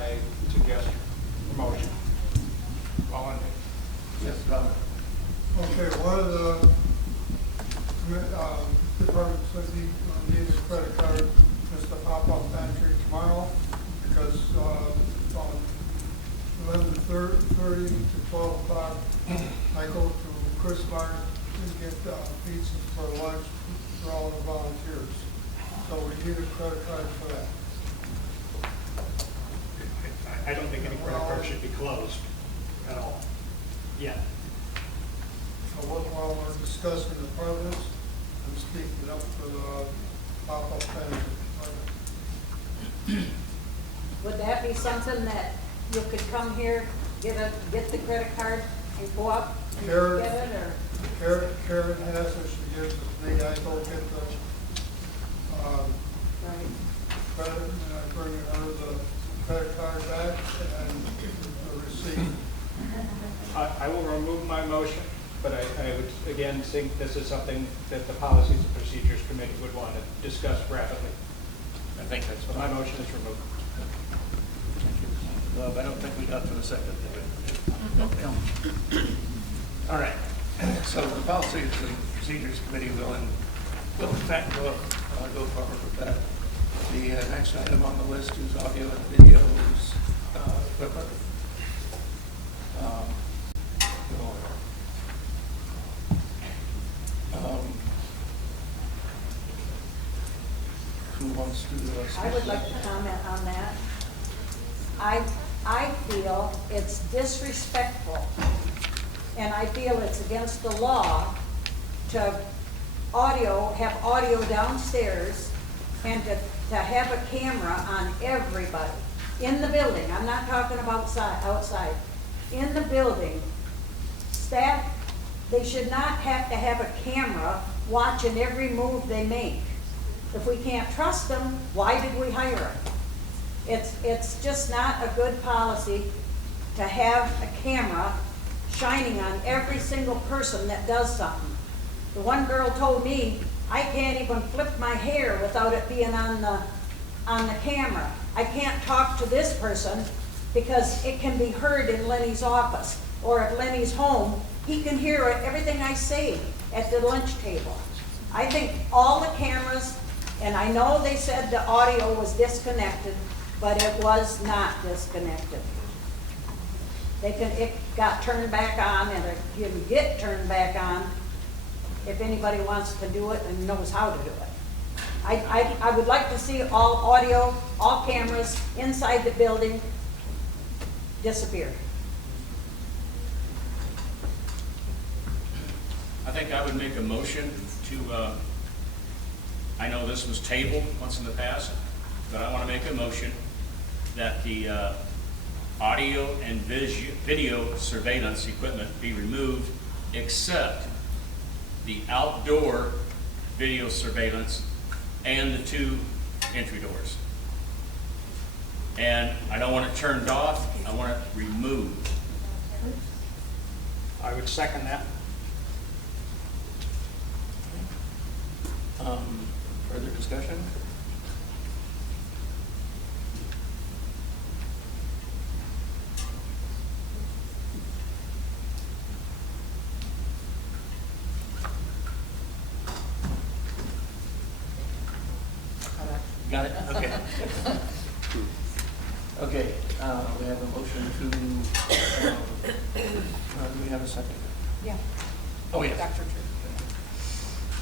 or motion. Volunteer. Yes, Robert. Okay, one of the departments that need a credit card is the pop-up pantry tomorrow, because from 11:30 to 12 o'clock, I go to Chris Mart and get pizza for lunch for all the volunteers. So we need a credit card for that. I don't think any credit card should be closed at all, yet. So while we're discussing departments, I'm speaking up for the pop-up pantry department. Would that be something that you could come here, get the credit card and go up and Karen- get it, or? Karen has it, she gives it to me, I go get the credit, and I bring her the credit card back and the receipt. I will remove my motion, but I would again think this is something that the Policies and Procedures Committee would want to discuss rapidly. I think that's So my motion is removed. I don't think we got to the second. All right. So the Policies and Procedures Committee will Well, in fact, I'll go forward with that. The next item on the list is audio and videos equipment. Who wants to? I would like to comment on that. I feel it's disrespectful, and I feel it's against the law to have audio downstairs and to have a camera on everybody in the building. I'm not talking about outside. In the building, staff, they should not have to have a camera watching every move they make. If we can't trust them, why did we hire them? It's just not a good policy to have a camera shining on every single person that does something. The one girl told me, I can't even flip my hair without it being on the camera. I can't talk to this person because it can be heard in Lenny's office or at Lenny's home. He can hear everything I say at the lunch table. I think all the cameras, and I know they said the audio was disconnected, but it was not disconnected. It got turned back on, and it can get turned back on if anybody wants to do it and knows how to do it. I would like to see all audio, all cameras inside the building disappear. I think I would make a motion to, I know this was tabled once in the past, but I want to make a motion that the audio and video surveillance equipment be removed except the outdoor video surveillance and the 2 entry doors. And I don't want it turned off, I want it removed. I would second that. Further discussion? Got it? Okay. Okay, we have a motion to, do we have a second? Yeah. Oh, yes. Dr. Drew.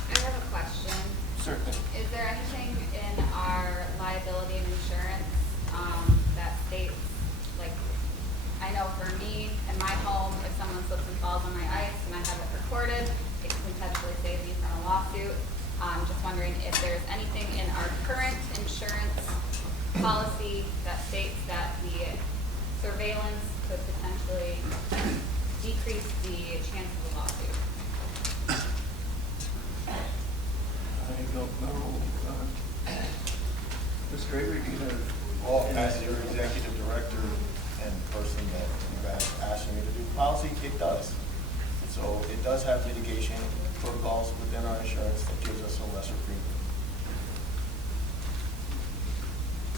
I have a question. Certainly. Is there anything in our liability and insurance that states, like, I know for me, in my home, if someone slips and falls on my ice and I have it recorded, it can potentially save me from a lawsuit. I'm just wondering if there's anything in our current insurance policy that states that the surveillance could potentially decrease the chance of a lawsuit. I don't know. Mr. Avery, do you have? Well, as your executive director and person that you guys asked me to do policy, it does. So it does have mitigation protocols within our insurance that gives us a lesser premium.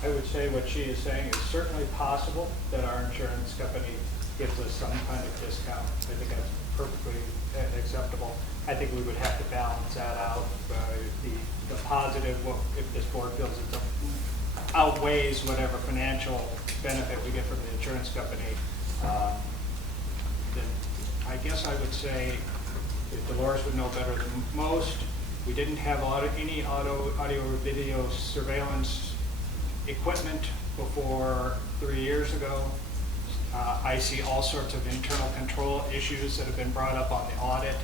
I would say what she is saying is certainly possible that our insurance company gives us some kind of discount. I think that's perfectly acceptable. I think we would have to balance that out. The positive, if this board feels it outweighs whatever financial benefit we get from the insurance company, then I guess I would say, if Dolores would know better than most, we didn't have any audio or video surveillance equipment before 3 years ago. I see all sorts of internal control issues that have been brought up on the audit.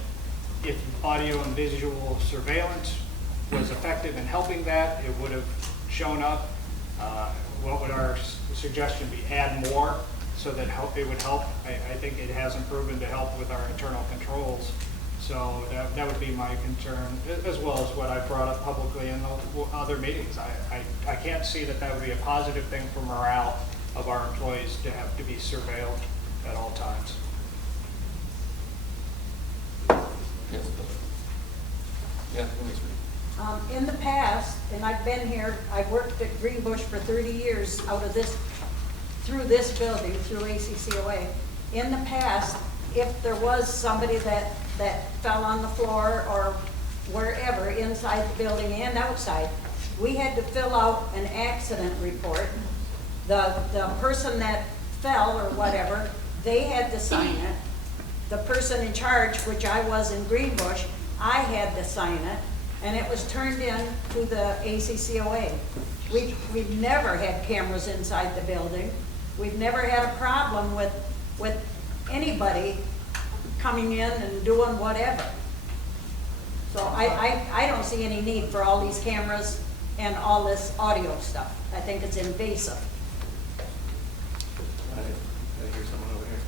If audio and visual surveillance was effective in helping that, it would have shown up. What would our suggestion be? Add more so that it would help. I think it hasn't proven to help with our internal controls. So that would be my concern, as well as what I brought up publicly in the other meetings. I can't see that would be a positive thing for morale of our employees to have to be surveilled at all times. Yes. Yeah, In the past, and I've been here, I've worked at Greenbush for 30 years through this building, through ACCOA. In the past, if there was somebody that fell on the floor or wherever, inside the building and outside, we had to fill out an accident report. The person that fell or whatever, they had to sign it. The person in charge, which I was in Greenbush, I had to sign it, and it was turned in to the ACCOA. We've never had cameras inside the building. We've never had a problem with anybody coming in and doing whatever. So I don't see any need for all these cameras and all this audio stuff. I think it's invasive. I hear someone over here.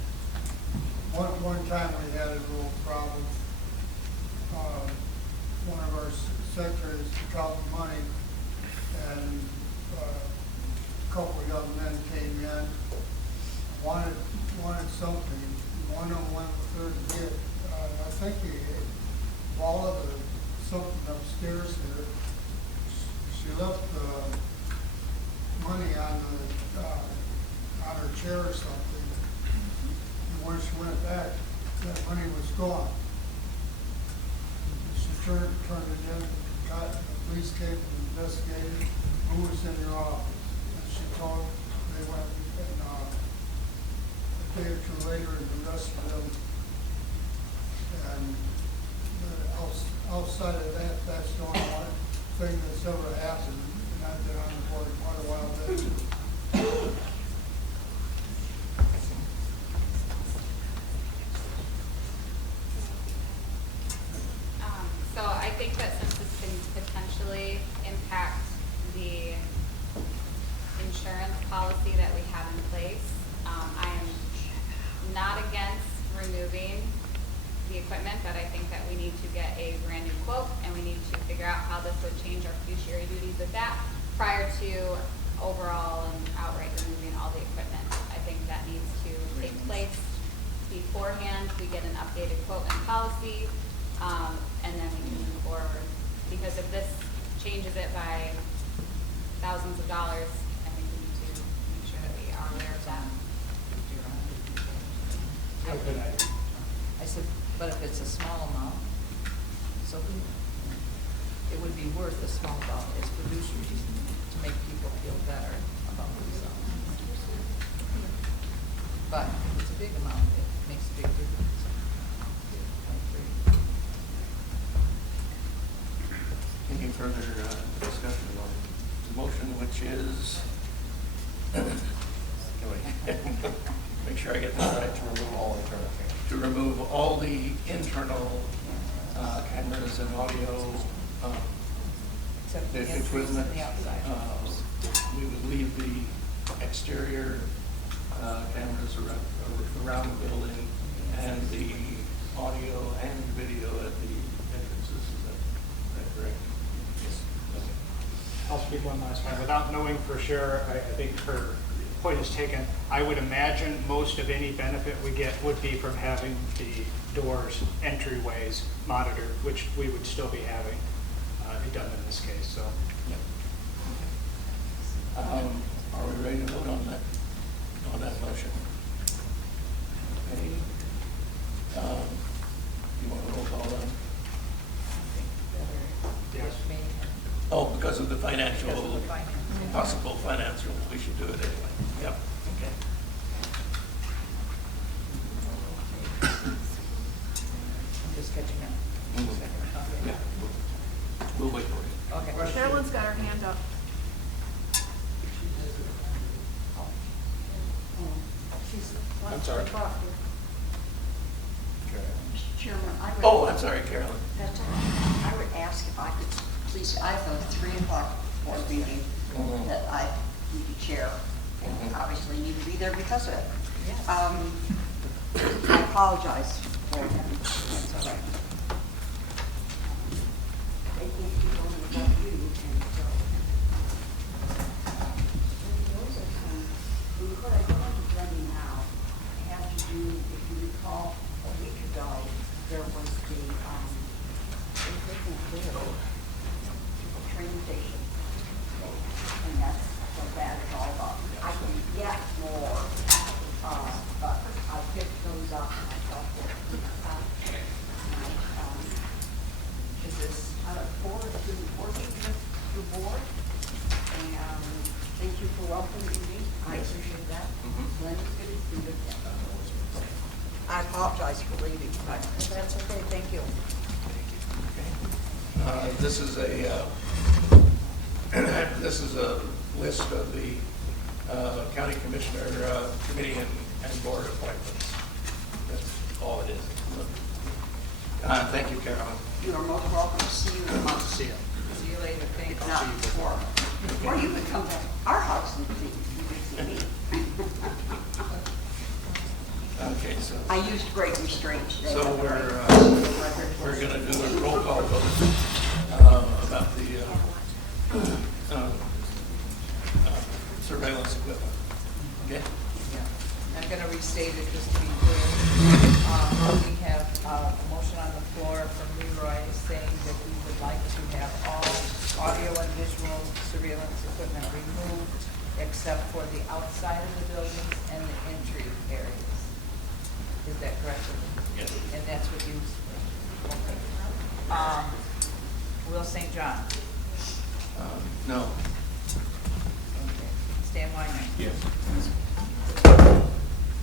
One time we had a little problem. One of our secretaries took money, and a couple of young men came in, wanted something. One of them went with her to get, I think he wallet or something upstairs here. She left money on her chair or something. And when she went back, that money was gone. She turned it in, the police came and investigated who was in your office. And she told them, they went, and a day or two later, and arrested them. And outside of that, that's the only one thing that's ever happened. And I've been on the board quite a while then. So I think that since this can potentially impact the insurance policy that we have in place, I am not against removing the equipment, but I think that we need to get a brand new quote, and we need to figure out how this would change our fiduciary duties with that prior to overall and outright removing all the equipment. I think that needs to take place beforehand. We get an updated quote and policy, and then we can move forward. Because if this changes it by thousands of dollars, I think we need to make sure that we are aware of that. I said, but if it's a small amount, so it would be worth a small amount as producers to make people feel better about themselves. But if it's a big amount, it makes a big difference. Any further discussion on the motion, which is, make sure I get this right, to remove all internal cameras. To remove all the internal cameras and audio. Except the entries equipment. and the outside. We would leave the exterior cameras around the building and the audio and video at the entrances. Is that correct? Yes. Okay. I'll speak one last time. Without knowing for sure, I think her point is taken. I would imagine most of any benefit we get would be from having the doors, entryways monitored, which we would still be having done in this case. So, Yep. Are we ready to vote on that motion? Okay. You want to roll call on? yes. Oh, because of the financial, Because of the finance, yeah. possible financial, we should do it anyway. Yep, okay. I'm just catching up. Mhm. Okay. Yeah. We'll wait for you. Okay. Carolyn's got her hand up. I'm sorry. Mr. Chairman, Oh, I'm sorry, Carolyn. That's all right. I would ask if I could, please, I have a 3 o'clock board meeting Mhm. that I need to chair. Mhm. Obviously need to be there because of it. Yes. I apologize for that. That's all right. They can't keep on without you, and so. Those are some, what I want to tell you now had to do, if you recall, a week ago, there was the, train station. And that's what that is all about. I can get more, but I picked those up and I thought that, apologize for leaving, but That's okay, thank you. This is a this is a list of the county commissioner committee and board appointments. That's all it is. Thank you, Carolyn. You are most welcome to see you in a month. See ya. see you later, thank If you. not before. Or you could come to our house and see me. Okay, so I used great restraint today. so we're going to do a roll call vote about the surveillance equipment. Okay. Yeah. I'm gonna restate it just to be clear. We have a motion on the floor from Leroy saying that we would like to have all audio and visual surveillance equipment removed except for the outside of the buildings and the entry areas. Is that correct? Yes. And that's what you, okay. Will St. John? No. Okay. Stan Wyman? Yes.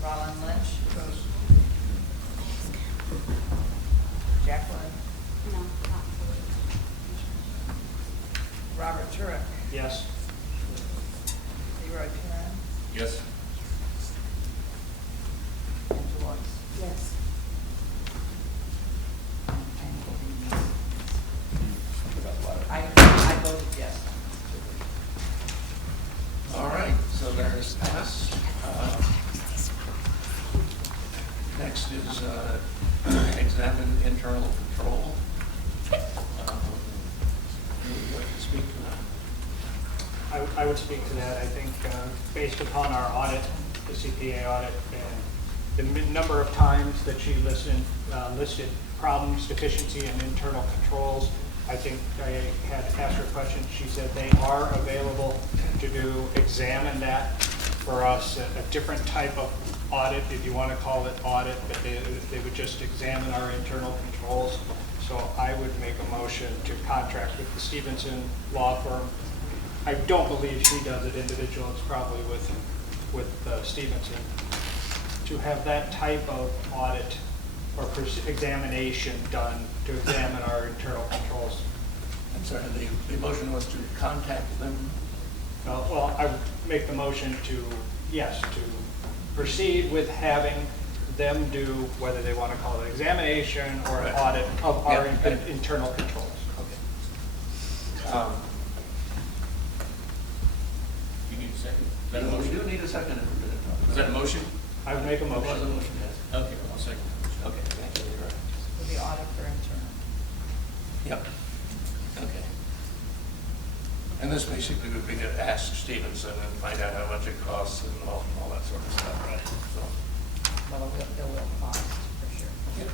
Roland Lynch? Jacqueline? No, not Robert Turek? Yes. Leroy Perrin? Yes. And Dolores? Yes. I voted yes. All right, so there's pass. Next is examine internal control. Who would like to speak to that? I would speak to that. I think based upon our audit, the CPA audit, and the number of times that she listed problems, deficiency, and internal controls, I think I had asked her a question. She said they are available to examine that for us, a different type of audit, if you want to call it audit, but they would just examine our internal controls. So I would make a motion to contract with the Stevenson law firm. I don't believe she does it individual, it's probably with Stevenson, to have that type of audit or examination done to examine our internal controls. I'm sorry, the motion was to contact them. Well, I would make the motion to, yes, to proceed with having them do, whether they want to call it examination or an audit of our internal controls. Okay. You need a second? Is that a We motion? do need a second if we're going to talk. Is that a motion? I would make a It was a motion. motion, yes. Okay, I'll second. Okay, thank you. You're right. For the audit for internal. Yep. Okay. And this basically would be to ask Stevenson and find out how much it costs and all that sort of stuff, right? So, Well, it will cost, for sure. yeah.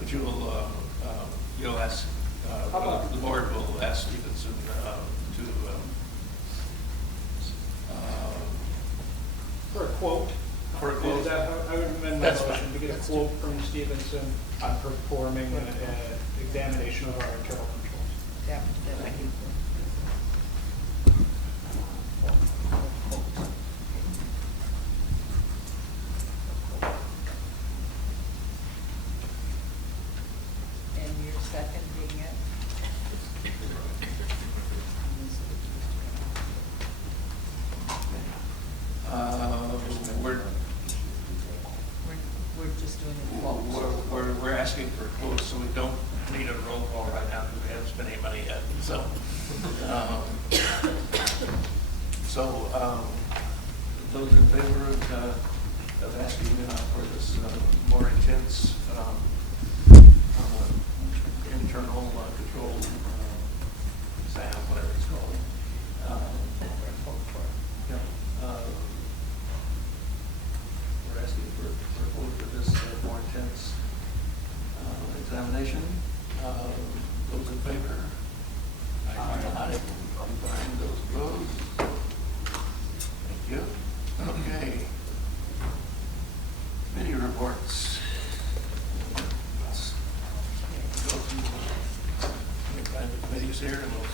But you'll ask, the board will ask Stevenson For a quote. For a quote. Is that how I would amend my That's motion fine. to get a quote from Stevenson on performing an examination of our internal controls. Yeah, thank you. And you're seconding it? We're just doing a quote. We're asking for quotes, so we don't need a roll call right now because we haven't spent any money yet. So, those in favor of asking for this more intense internal control exam, whatever it's called. Yeah, we're asking for a quote for this more intense examination. Those in favor? Aye. Those opposed? Thank you. Okay. Committee reports. Let's go through. Let me find the committees here and we'll.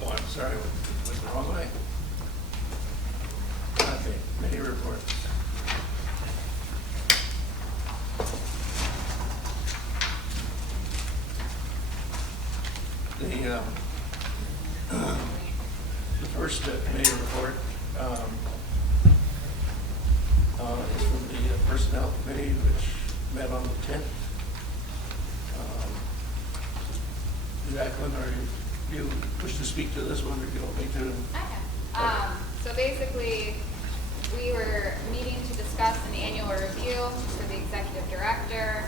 Oh, I'm sorry, went the wrong way. report. The first committee report is from the Personnel Committee, which met on the 10th. Jacqueline, are you wish to speak to this one, or do you want me to? Okay. So basically, we were meeting to discuss an annual review for the executive director.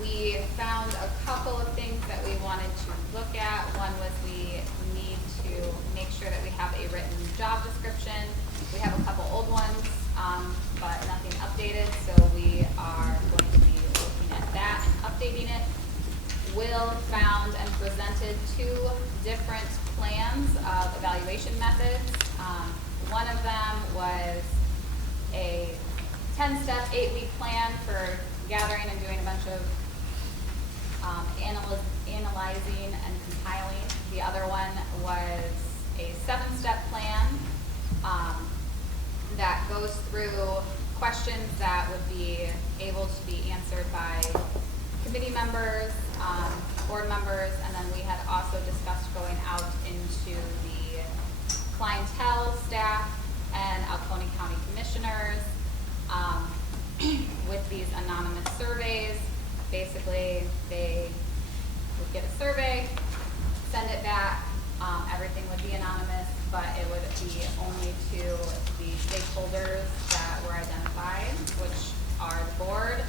We found a couple of things that we wanted to look at. One was we need to make sure that we have a written job description. We have a couple old ones, but nothing updated, so we are going to be looking at that and updating it. Will found and presented 2 different plans of evaluation methods. One of them was a 10-step, 8-week plan for gathering and doing a bunch of analyzing and compiling. The other one was a 7-step plan that goes through questions that would be able to be answered by committee members, board members, and then we had also discussed going out into the clientele, staff, and Alcone County commissioners with these anonymous surveys. Basically, they would get a survey, send it back, everything would be anonymous, but it would be only to the stakeholders that were identified, which are the board,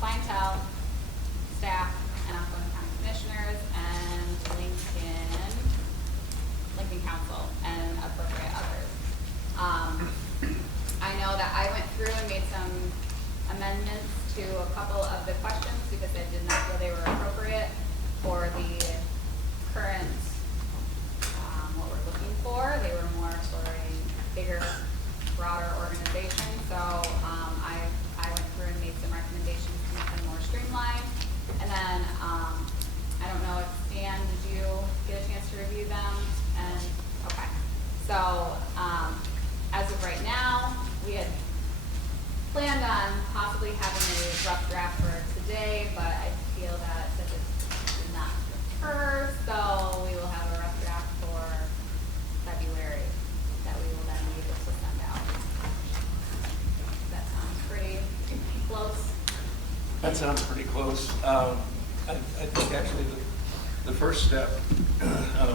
clientele, staff, and Alcone County commissioners, and Lincoln Council, and appropriate others. I know that I went through and made some amendments to a couple of the questions because I did not feel they were appropriate for the current, what we're looking for. They were more for a bigger, broader organization. So I went through and made some recommendations to make them more streamlined. And then, I don't know if Dan, did you get a chance to review them? And, okay. So, as of right now, we had planned on possibly having a rough draft for today, but I feel that it did not occur, so we will have a rough draft for February that we will then be able to send out. That sounds pretty close. That sounds pretty close. I think actually the first step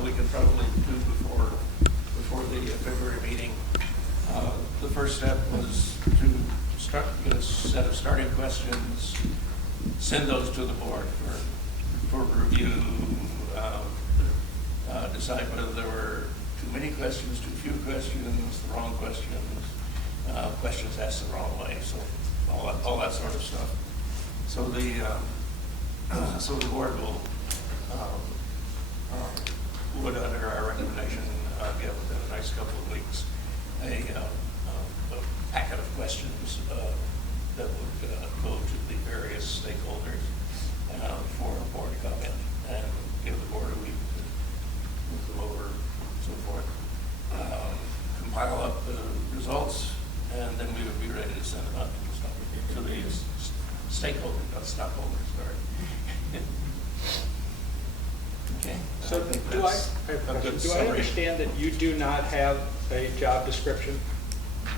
we can probably do before the February meeting. The first step was to get a set of starting questions, send those to the board for review, decide whether there were too many questions, too few questions, the wrong questions, questions asked the wrong way, so all that sort of stuff. So the board would, under our recommendation, get within the next couple of weeks a packet of questions that would go to the various stakeholders for a board comment and give the board a week to look them over and so forth. Compile up the results, and then we would be ready to send them out to the stakeholders, not stockholders, sorry. Okay. So do I understand that you do not have a job description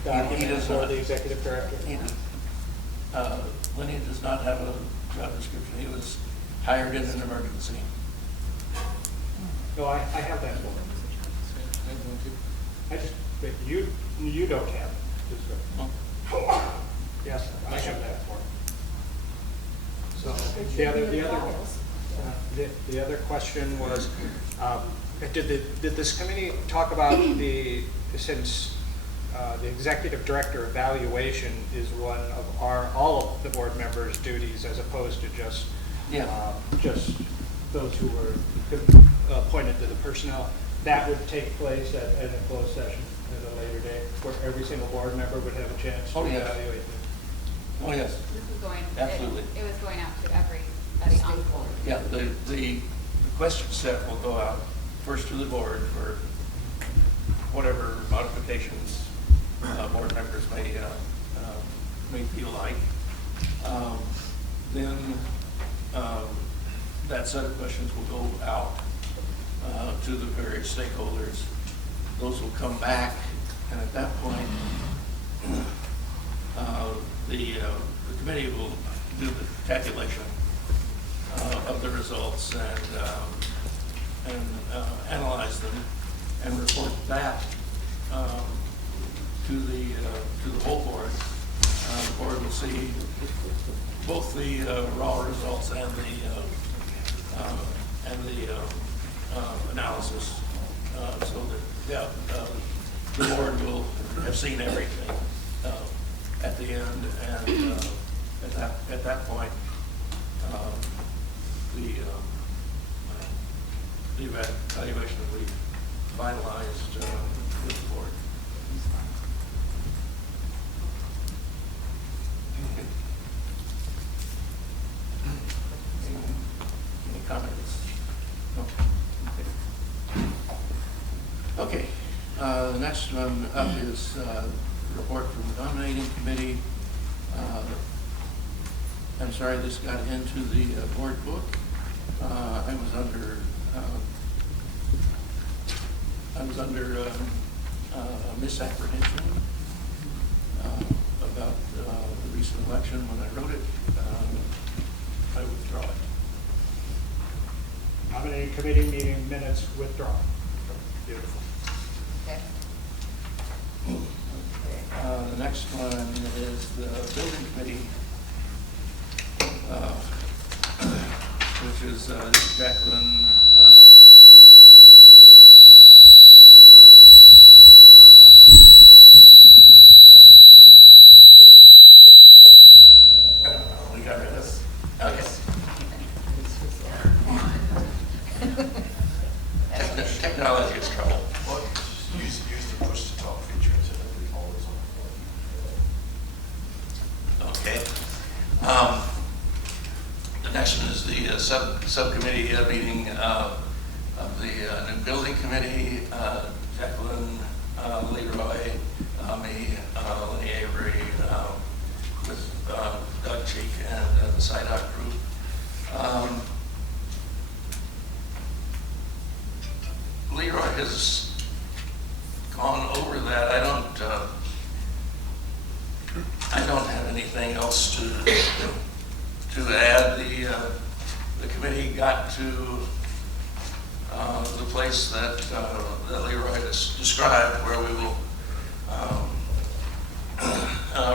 document for the executive director? Lenny does not have a job description. He was hired in an emergency. No, I have that for him. I just, but you don't have it. Yes, I have that for him. So the other question was, did this committee talk about since the executive director evaluation is one of all of the board members' duties as opposed to just those who were appointed to the personnel, that would take place at a closed session at a later date where every single board member would have a chance to evaluate it. Oh, yes. This is going, absolutely. It was going out to everybody on the board. Yeah, the question set will go out first to the board for whatever modifications board members may feel like. Then that set of questions will go out to the various stakeholders. Those will come back, and at that point, the committee will do the calculation of the results and analyze them and report back to the whole board. The board will see both the raw results and the analysis, so that the board will have seen everything at the end, and at that point, the evaluation will be finalized with the board. Any comments? No? Okay. The next one up is report from the nominating committee. I'm sorry this got into the board book. I was under misapprehension about the recent election when I wrote it. I withdraw it. Nominating committee meeting minutes withdrawn. Beautiful. Okay. The next one is the building committee, which is Jacqueline. We got rid of this. Okay. Technology is trouble. Well, use the push to talk feature instead of always on. Okay. The next one is the subcommittee meeting of the new building committee. Jacqueline, Leroy, me, Lenny Avery, with Doug Cheek and the SIDOC group. Leroy has gone over that. I don't have anything else to add. The committee got to the place that Leroy has described, where we will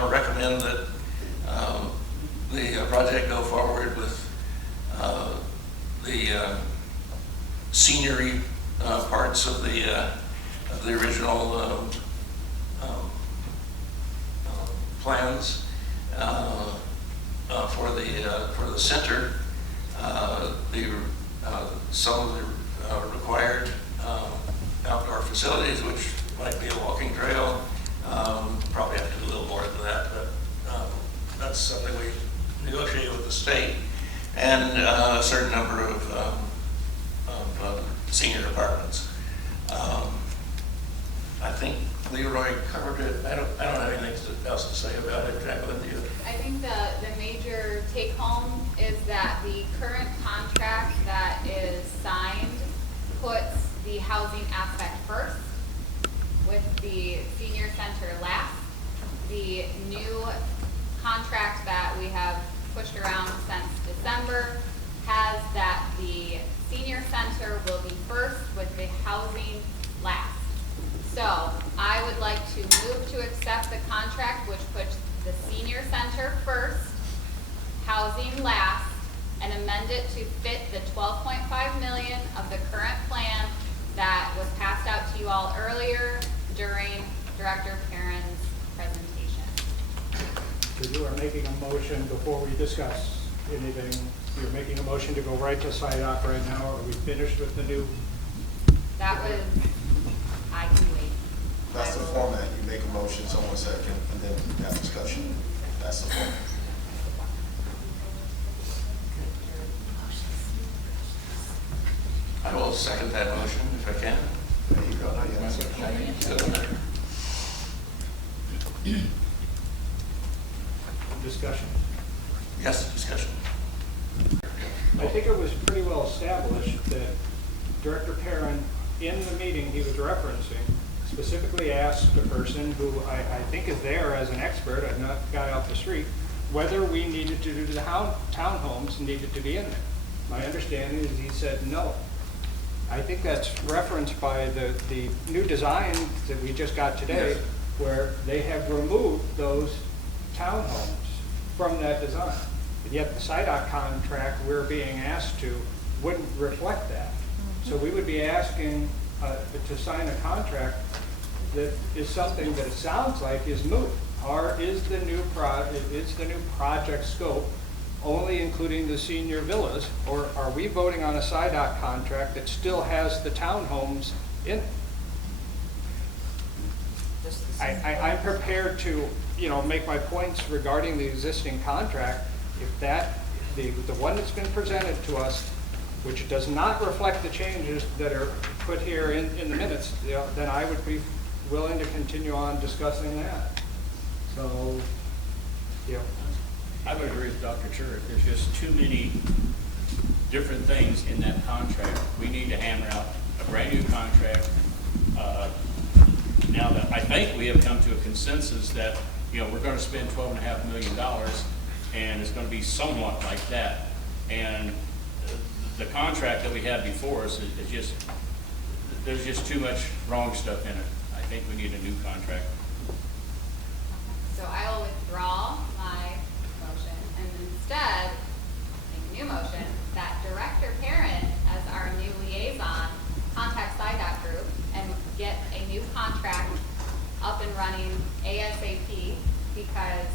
recommend that the project go forward with the scenery parts of the original plans for the center. Some of the required outdoor facilities, which might be a walking trail, probably have to do a little more than that, but that's something we negotiate with the state, and a certain number of senior apartments. I think Leroy covered it. I don't have anything else to say about it. Jacqueline, do you? I think the major take home is that the current contract that is signed puts the housing aspect first, with the senior center last. The new contract that we have pushed around since December has that the senior center will be first with the housing last. So I would like to move to accept the contract which puts the senior center first, housing last, and amend it to fit the $12.5 million of the current plan that was passed out to you all earlier during Director Perrin's presentation. So you are making a motion before we discuss anything. You're making a motion to go right to SIDOC right now. Are we finished with the new? That was, I can wait. That's the format. You make a motion, someone second, and then have discussion. That's the format. I will second that motion if I can. There you go. Now you have a second. Discussion. Yes, discussion. I think it was pretty well established that Director Perrin, in the meeting he was referencing, specifically asked the person who I think is there as an expert, I'm not a guy off the street, whether we needed to do the townhomes needed to be in there. My understanding is he said no. I think that's referenced by the new design that we just got today, Yes. where they have removed those townhomes from that design. And yet the SIDOC contract we're being asked to wouldn't reflect that. So we would be asking to sign a contract that is something that it sounds like is moot. Or is the new project scope only including the senior villas, or are we voting on a SIDOC contract that still has the townhomes in it? I'm prepared to, make my points regarding the existing contract. If the one that's been presented to us, which does not reflect the changes that are put here in the minutes, then I would be willing to continue on discussing that. So, I would agree with Dr. Turek. There's just too many different things in that contract. We need to hammer out a brand new contract. Now that I think we have come to a consensus that, we're going to spend $12.5 million, and it's going to be somewhat like that. And the contract that we had before us is just, there's just too much wrong stuff in it. I think we need a new contract. So I will withdraw my motion and instead make a new motion that Director Perrin, as our new liaison, contact SIDOC Group and get a new contract up and running ASAP, because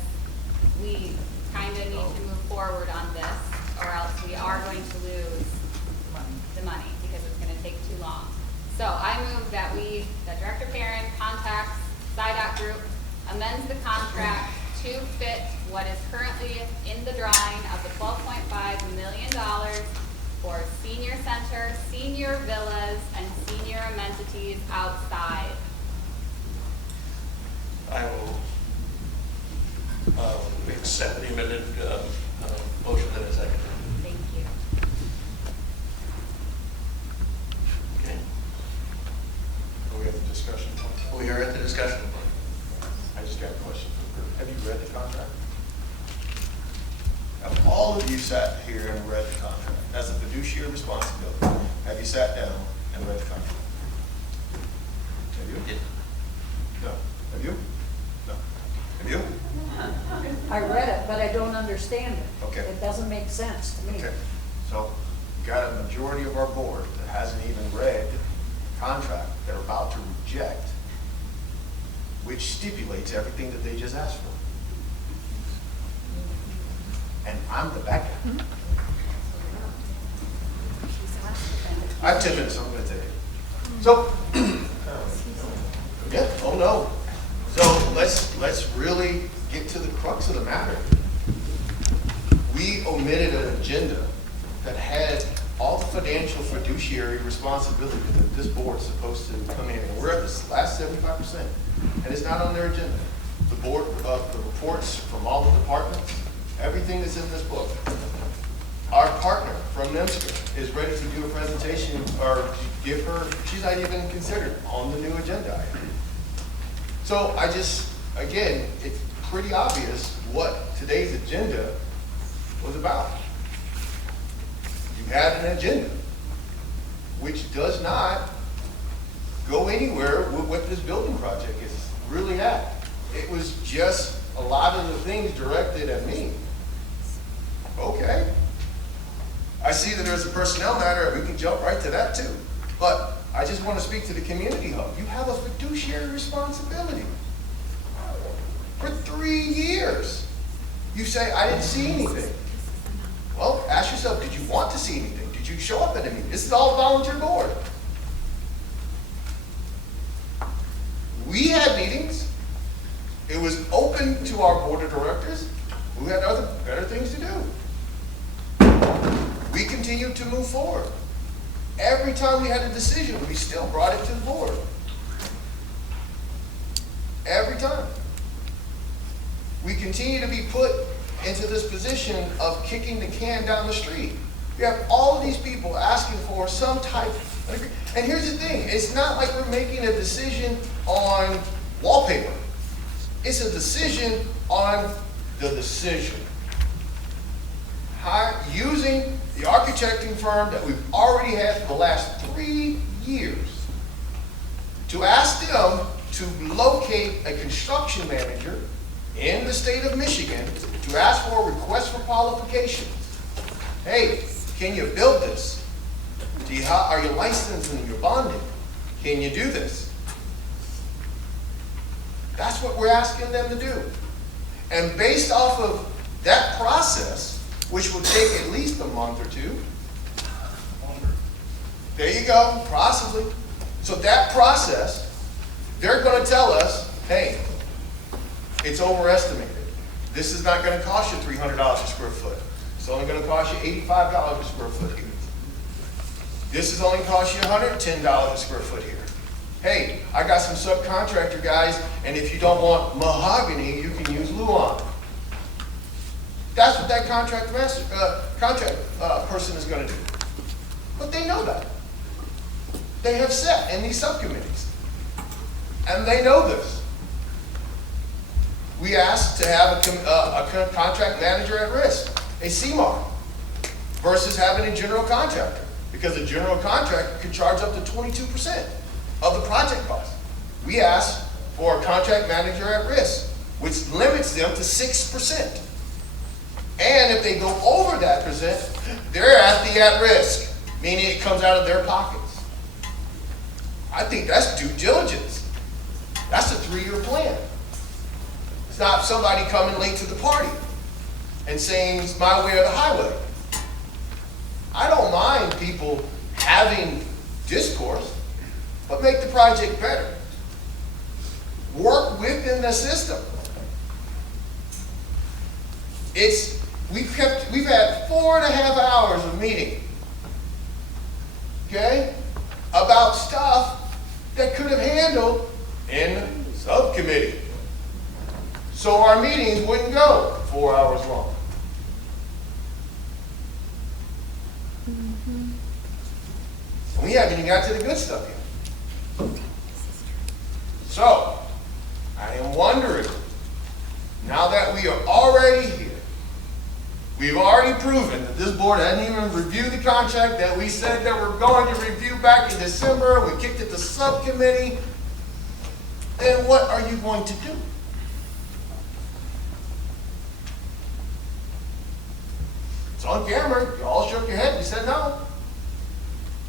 we kind of need to move forward on this, or else we are going to lose the money because it's going to take too long. So I move that Director Perrin contacts SIDOC Group, amends the contract to fit what is currently in the drawing of the $12.5 million for senior center, senior villas, and senior amenities outside. I will accept the amended motion that is seconded. Thank you. Okay. Are we at the discussion point? We are at the discussion point. I just got a question for Kurt. Have you read the contract? Have all of you sat here and read the contract? As a fiduciary responsibility, have you sat down and read the contract? Have you? Yeah. No. Have you? No. Have you? I read it, but I don't understand it. Okay. It doesn't make sense to me. Okay. So you got a majority of our board that hasn't even read the contract they're about to reject, which stipulates everything that they just asked for. And I'm the bad guy. I have 10 minutes, I'm going to take it. So, yeah, oh no. So let's really get to the crux of the matter. We omitted an agenda that had all the financial fiduciary responsibility that this board is supposed to come in. And we're at the last 75%, and it's not on their agenda. The board, the reports from all the departments, everything that's in this book. Our partner from NEMSCA is ready to do a presentation or give her, she's not even considered on the new agenda item. So I just, again, it's pretty obvious what today's agenda was about. You had an agenda which does not go anywhere with what this building project is really at. It was just a lot of the things directed at me. Okay. I see that there's a personnel matter, and we can jump right to that too. But I just want to speak to the community hub. You have a fiduciary responsibility. For 3 years, you say, I didn't see anything. Well, ask yourself, did you want to see anything? Did you show up at a meeting? This is all a volunteer board. We had meetings. It was open to our board of directors who had other better things to do. We continued to move forward. Every time we had a decision, we still brought it to the board. Every time. we continue to be put into this position of kicking the can down the street. You have all of these people asking for some type of agreement. And here's the thing, it's not like we're making a decision on wallpaper. It's a decision on the decision. Using the architecting firm that we've already had for the last 3 years to ask them to locate a construction manager in the state of Michigan to ask for a request for qualifications. Hey, can you build this? Are you licensed and you're bonded? Can you do this? That's what we're asking them to do. And based off of that process, which will take at least a month or two, there you go, possibly. So that process, they're going to tell us, hey, it's overestimated. This is not going to cost you $300 a square foot. It's only going to cost you $85 a square foot here. This is only cost you $110 a square foot here. Hey, I got some subcontractor guys, and if you don't want mahogany, you can use Luan. That's what that contract person is going to do. But they know that. They have sat in these subcommittees. And they know this. We asked to have a contract manager at risk, a CMAR, versus having a general contractor. Because a general contractor could charge up to 22% of the project cost. We asked for a contract manager at risk, which limits them to 6%. And if they go over that percent, they're at risk, meaning it comes out of their pockets. I think that's due diligence. That's a 3-year plan. It's not somebody coming late to the party and saying it's my way or the highway. I don't mind people having discourse, but make the project better. Work within the system. We've had 4.5 hours of meeting, okay, about stuff that could have handled in subcommittee. So our meetings wouldn't go 4 hours long. We haven't even got to the good stuff yet. So, I am wondering, now that we are already here, we've already proven that this board hadn't even reviewed the contract that we said that we're going to review back in December. We kicked it to subcommittee. Then what are you going to do? It's on camera. You all shook your head. You said no.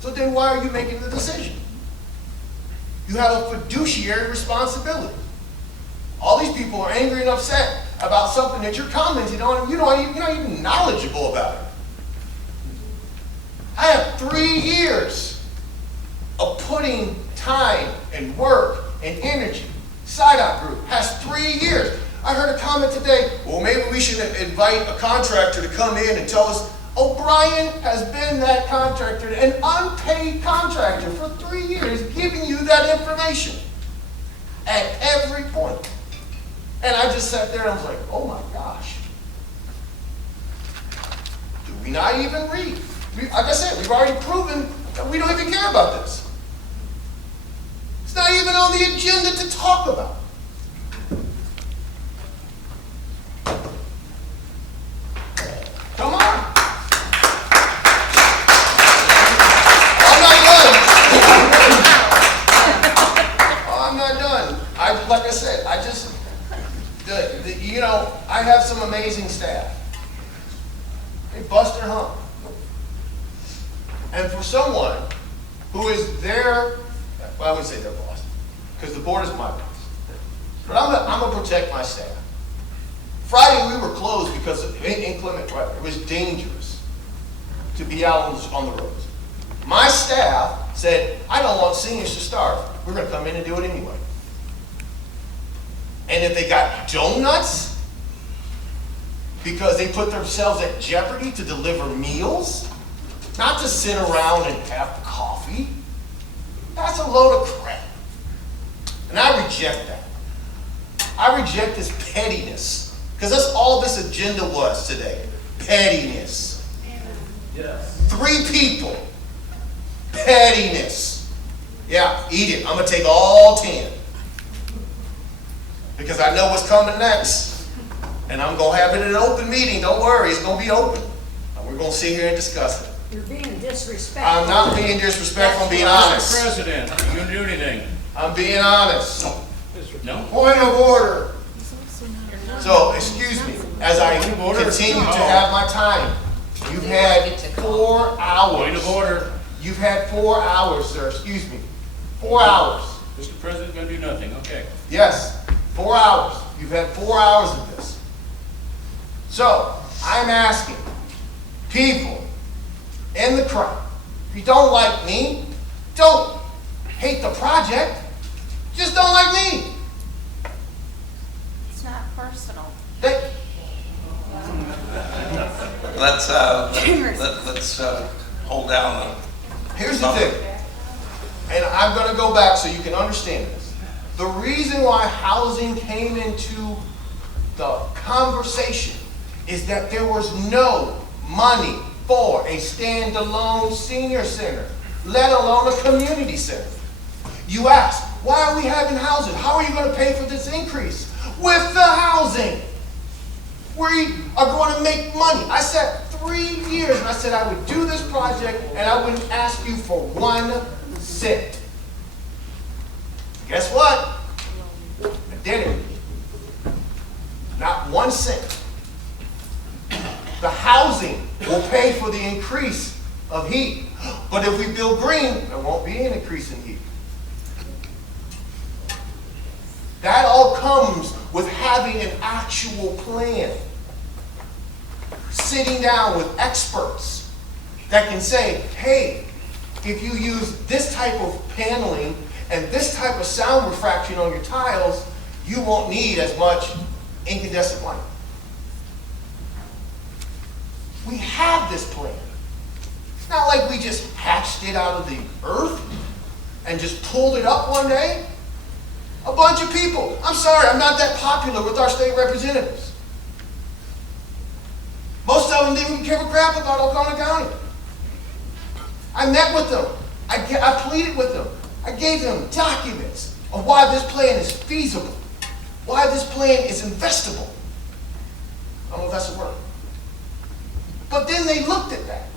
So then why are you making the decision? You have a fiduciary responsibility. All these people are angry and upset about something that you're commenting on, and you're not even knowledgeable about it. I have 3 years of putting time and work and energy. SIDOC group has 3 years. I heard a comment today, well, maybe we should invite a contractor to come in and tell us, O'Brien has been that contractor, an unpaid contractor for 3 years, giving you that information at every point. And I just sat there and I was like, oh my gosh. Do we not even read? Like I said, we've already proven that we don't even care about this. It's not even on the agenda to talk about. Come on. I'm not done. I'm not done. Like I said, I have some amazing staff. They bust their hump. And for someone who is well, I wouldn't say their boss, because the board is my boss. But I'm going to protect my staff. Friday we were closed because of inclement weather. It was dangerous to be out on the roads. My staff said, I don't want seniors to starve. We're going to come in and do it anyway. And if they got donuts because they put themselves at jeopardy to deliver meals, not to sit around and have coffee, that's a load of crap. And I reject that. I reject this pettiness Because that's all this agenda was today. Pettiness. Yes. 3 people. Pettiness. Yeah, eat it. I'm going to take all 10. Because I know what's coming next. And I'm going to have it in an open meeting. Don't worry, it's going to be open. And we're going to sit here and discuss it. You're being disrespectful. I'm not being disrespectful, I'm being honest. Mr. President, are you gonna do anything? I'm being honest. No? Point of order. So, excuse me, as I continue to have my time, you've had 4 hours. Point of order. You've had 4 hours, sir, excuse me. 4 hours. Mr. President, gonna do nothing, okay. Yes, 4 hours. You've had 4 hours of this. So, I'm asking people in the crowd, if you don't like me, don't hate the project, just don't like me. It's not personal. Let's hold down Here's the thing, and I'm going to go back so you can understand this. The reason why housing came into the conversation is that there was no money for a standalone senior center, let alone a community center. You ask, why are we having housing? How are you going to pay for this increase? With the housing. We are going to make money. I said 3 years, and I said I would do this project, and I wouldn't ask you for 1 cent. Guess what? I did it. Not 1 cent. The housing will pay for the increase of heat. But if we build green, there won't be an increase in heat. That all comes with having an actual plan. Sitting down with experts that can say, hey, if you use this type of paneling and this type of sound refraction on your tiles, you won't need as much incandescent light. We have this plan. It's not like we just hatched it out of the earth and just pulled it up one day. A bunch of people. I'm sorry, I'm not that popular with our state representatives. Most of them didn't even give a crap about Oconee County. I met with them. I pleaded with them. I gave them documents of why this plan is feasible, why this plan is investable. I don't know if that's a word. But then they looked at that,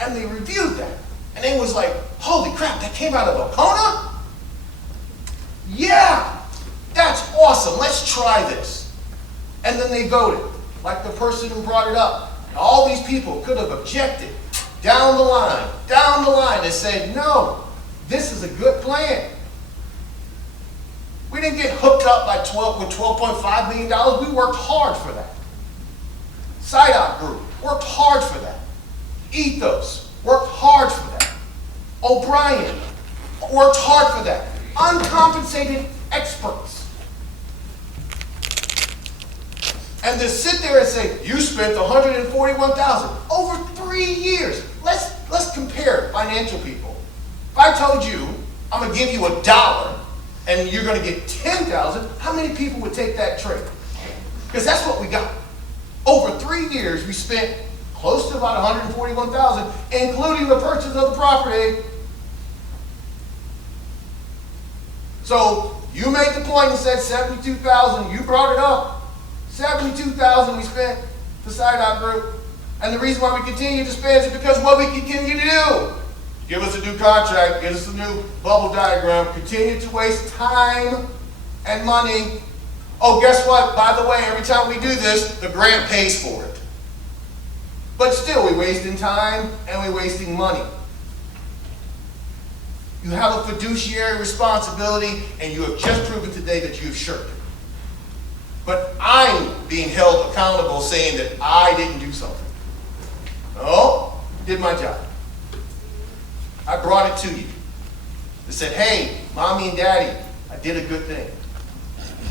and they reviewed that, and they was like, holy crap, that came out of Oconee? Yeah, that's awesome. Let's try this. And then they voted, like the person who brought it up. And all these people could have objected down the line, and said, no, this is a good plan. We didn't get hooked up by with $12.5 million. We worked hard for that. SIDOC Group worked hard for that. Ethos worked hard for that. O'Brien worked hard for that. Uncompensated experts. And to sit there and say, you spent $141,000 over 3 years. Let's compare financial people. If I told you I'm going to give you $1 and you're going to get $10,000, how many people would take that trade? Because that's what we got. Over 3 years, we spent close to about $141,000, including the purchase of the property. So you made the point and said $72,000. You brought it up. $72,000 we spent for SIDOC Group. And the reason why we continue to spend is because what we continue to do. Give us a new contract, give us a new bubble diagram, continue to waste time and money. Oh, guess what? By the way, every time we do this, the grant pays for it. But still, we're wasting time and we're wasting money. You have a fiduciary responsibility, and you have just proven today that you've shirked it. But I'm being held accountable saying that I didn't do something. No, did my job. I brought it to you. I said, hey, mommy and daddy, I did a good thing.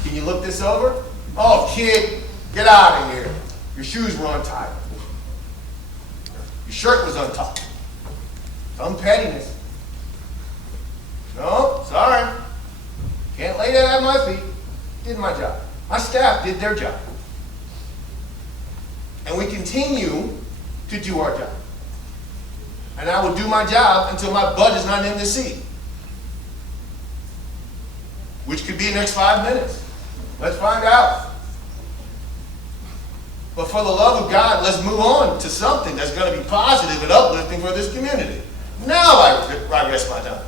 Can you look this over? Oh, kid, get out of here. Your shoes were untied. Your shirt was untucked. Some pettiness. No, sorry. Can't lay that at my feet. Did my job. My staff did their job. and we continue to do our job. And I will do my job until my butt is not in the seat, which could be the next 5 minutes. Let's find out. But for the love of God, let's move on to something that's going to be positive and uplifting for this community. Now I rest my time.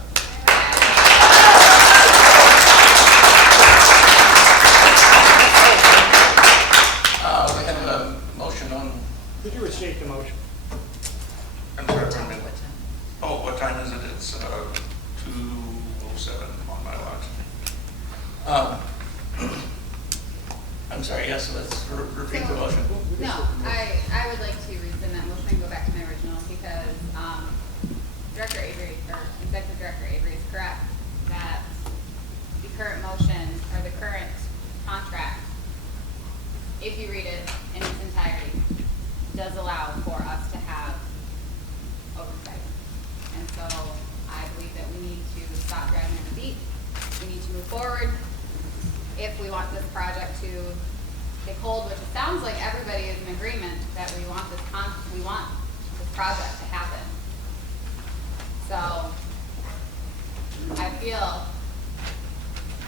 We have a motion on, Could you restate the motion? I'm sorry, wait a minute. Oh, what time is it? It's 2:07 on my watch. I'm sorry, yes, let's repeat the motion. No, I would like to rescind that motion and go back to my original because Director Avery, or Executive Director Avery is correct that the current motion, or the current contract, if you read it in its entirety, does allow for us to have oversight. And so I believe that we need to stop dragging the feet. We need to move forward. If we want this project to take hold, which it sounds like everybody is in agreement that we want this project to happen. So I feel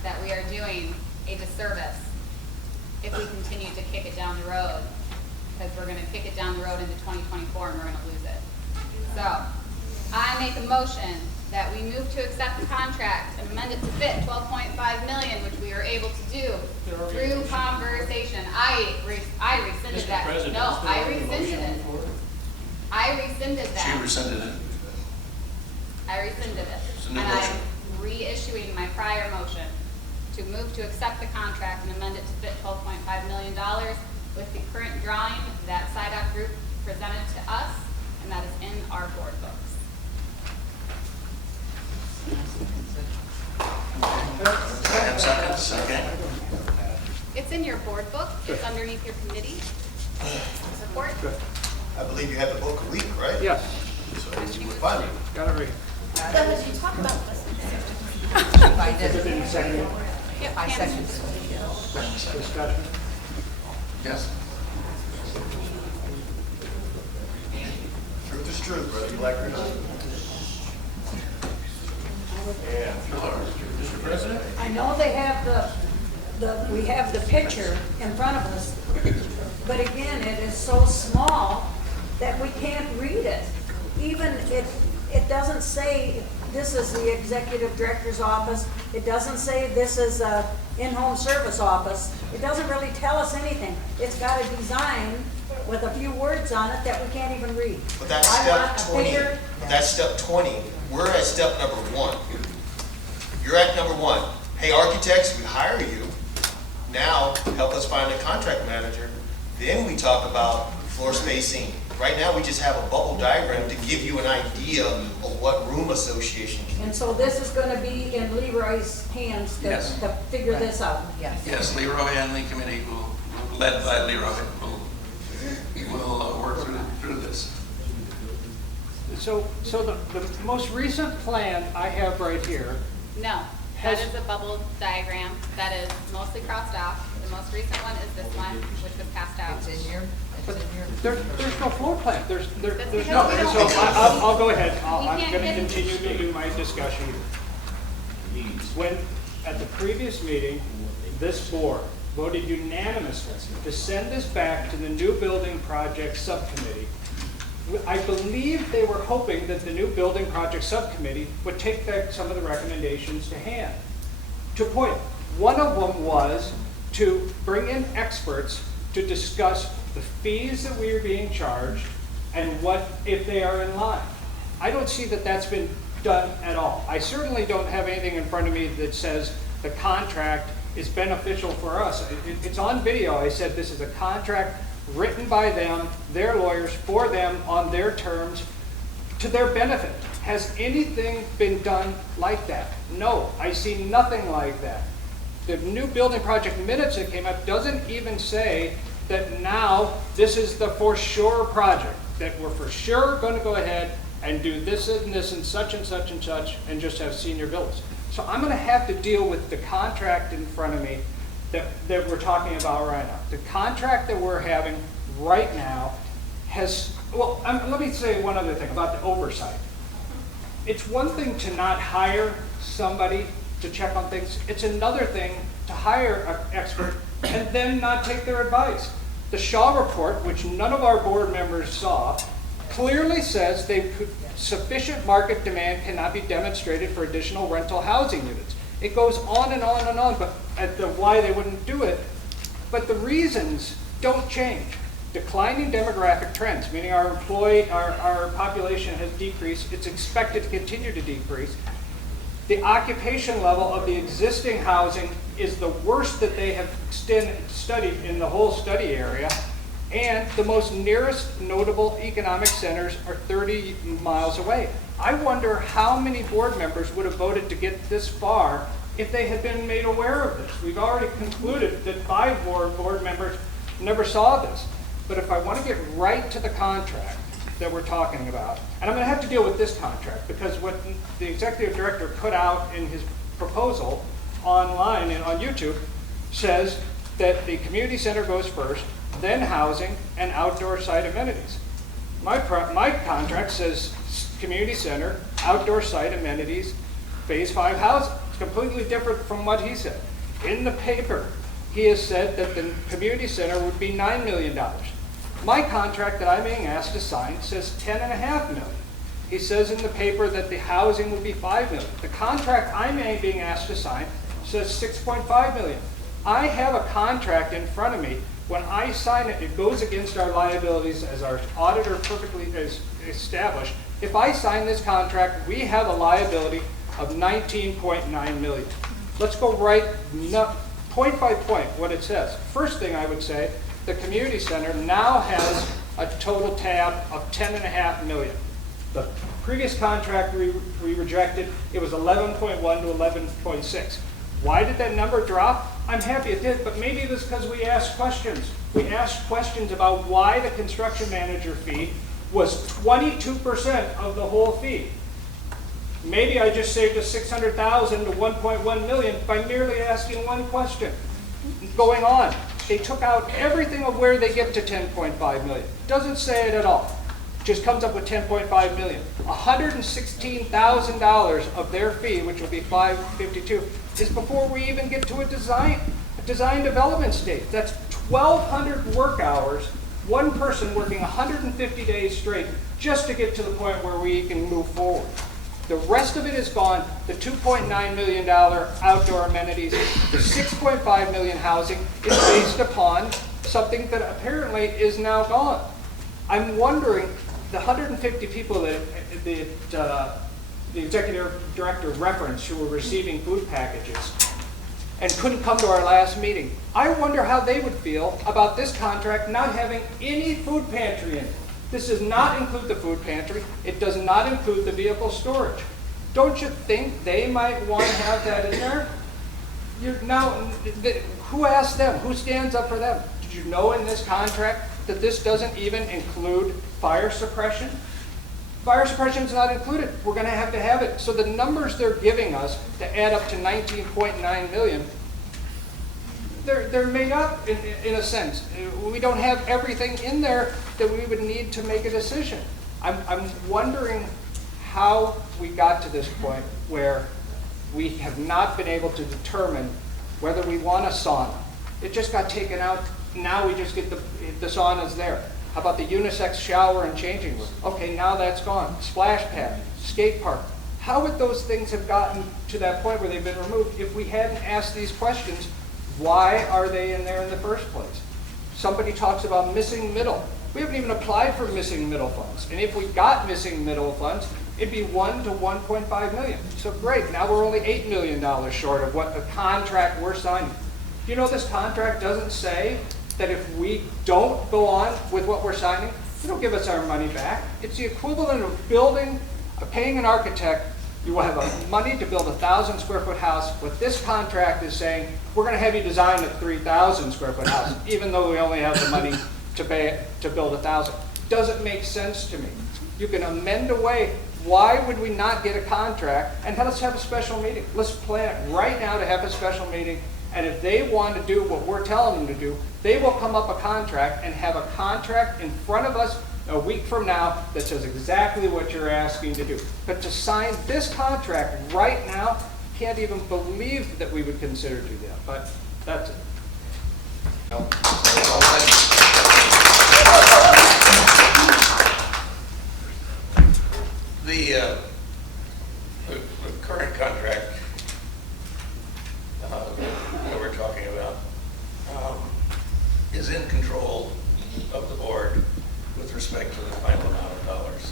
that we are doing a disservice if we continue to kick it down the road, because we're going to kick it down the road into 2024 and we're going to lose it. So I make a motion that we move to accept the contract and amend it to fit $12.5 million, which we are able to do through conversation. I rescinded that. No, I rescinded it. I rescinded that. She rescinded it. I rescinded it. It's a new And motion. I'm reissuing my prior motion to move to accept the contract and amend it to fit $12.5 million with the current drawing that SIDOC group presented to us, and that is in our board books. Second. It's in your board book. It's underneath your committee report. I believe you have the book a week, right? Yes. So you would find it. Got it right. Does you talk about this? I did. Within a second. Yep, I Candace. second. Discussion. Yes. Truth is truth, whether you like it or not. Yeah. Mr. President? I know they have we have the picture in front of us, but again, it is so small that we can't read it. Even it doesn't say this is the executive director's office. It doesn't say this is a in-home service office. It doesn't really tell us anything. It's got a design with a few words on it that we can't even read. But that's I step want a 20. bigger- That's step 20. We're at step number 1. You're at number 1. Hey, architects, we hire you. Now, help us find a contract manager. Then we talk about floor spacing. Right now, we just have a bubble diagram to give you an idea of what room association can. And so this is going to be in Leroy's hands Yes. to figure this out. Yes. Yes, Leroy and the committee led by Leroy, will work through this. So the most recent plan I have right here, No, that is a bubble diagram that is mostly crossed off. The most recent one is this one, which was passed out. It's in your, but there's no floor plan. There's That's no, because we don't- so I'll go ahead. I'm can't going to get- continue to do my discussion. When, at the previous meeting, this board voted unanimously to send this back to the new building project subcommittee. I believe they were hoping that the new building project subcommittee would take some of the recommendations to hand. To point, one of them was to bring in experts to discuss the fees that we are being charged and what if they are in line. I don't see that that's been done at all. I certainly don't have anything in front of me that says the contract is beneficial for us. It's on video. I said this is a contract written by them, their lawyers, for them, on their terms, to their benefit. Has anything been done like that? No, I see nothing like that. The new building project minutes that came up doesn't even say that now this is the for sure project, that we're for sure going to go ahead and do this and this and such and such and such and just have senior villas. So I'm going to have to deal with the contract in front of me that we're talking about right now. The contract that we're having right now has, well, let me say one other thing about the oversight. It's one thing to not hire somebody to check on things. It's another thing to hire an expert and then not take their advice. The Shaw report, which none of our board members saw, clearly says sufficient market demand cannot be demonstrated for additional rental housing units. It goes on and on and on, but at the why they wouldn't do it. But the reasons don't change. Declining demographic trends, meaning our population has decreased. It's expected to continue to decrease. The occupation level of the existing housing is the worst that they have studied in the whole study area. And the most nearest notable economic centers are 30 miles away. I wonder how many board members would have voted to get this far if they had been made aware of this. We've already concluded that 5 board members never saw this. But if I want to get right to the contract that we're talking about, and I'm going to have to deal with this contract because what the executive director put out in his proposal online and on YouTube says that the community center goes first, then housing and outdoor site amenities. My contract says community center, outdoor site amenities, phase 5 housing. It's completely different from what he said. In the paper, he has said that the community center would be $9 million. My contract that I'm being asked to sign says $10.5 million. He says in the paper that the housing would be $5 million. The contract I'm being asked to sign says $6.5 million. I have a contract in front of me. When I sign it, it goes against our liabilities as our auditor perfectly has established. If I sign this contract, we have a liability of $19.9 million. Let's go right point by point what it says. First thing I would say, the community center now has a total tab of $10.5 million. The previous contract we rejected, it was 11.1 to 11.6. Why did that number drop? I'm happy it did, but maybe it was because we asked questions. We asked questions about why the construction manager fee was 22% of the whole fee. Maybe I just saved us $600,000 to $1.1 million by merely asking one question. Going on, they took out everything of where they get to 10.5 million. Doesn't say it at all. Just comes up with 10.5 million. $116,000 of their fee, which will be $552, is before we even get to a design development stage. That's 1,200 work hours, one person working 150 days straight just to get to the point where we can move forward. The rest of it is gone. The $2.9 million outdoor amenities, the $6.5 million housing is based upon something that apparently is now gone. I'm wondering, the 150 people that the executive director referenced who were receiving food packages and couldn't come to our last meeting, I wonder how they would feel about this contract not having any food pantry in it. This does not include the food pantry. It does not include the vehicle storage. Don't you think they might want to have that in there? Who asked them? Who stands up for them? Did you know in this contract that this doesn't even include fire suppression? Fire suppression is not included. We're going to have it. So the numbers they're giving us to add up to 19.9 million, they're made up in a sense. We don't have everything in there that we would need to make a decision. I'm wondering how we got to this point where we have not been able to determine whether we want a sauna. It just got taken out. Now we just get the saunas there. How about the unisex shower and changing room? Okay, now that's gone. Splash pad, skate park. How would those things have gotten to that point where they've been removed if we hadn't asked these questions? Why are they in there in the first place? Somebody talks about missing middle. We haven't even applied for missing middle funds. And if we got missing middle funds, it'd be 1 to 1.5 million. So great, now we're only $8 million short of what the contract we're signing. You know this contract doesn't say that if we don't go on with what we're signing, they don't give us our money back. It's the equivalent of paying an architect. You will have money to build a 1,000 square foot house. What this contract is saying, we're going to have you design a 3,000 square foot house, even though we only have the money to build 1,000. Doesn't make sense to me. You can amend away why would we not get a contract and let's have a special meeting? Let's plan right now to have a special meeting, and if they want to do what we're telling them to do, they will come up a contract and have a contract in front of us a week from now that says exactly what you're asking to do. But to sign this contract right now, can't even believe that we would consider do that, but that's it. The current contract that we're talking about is in control of the board with respect to the final amount of dollars.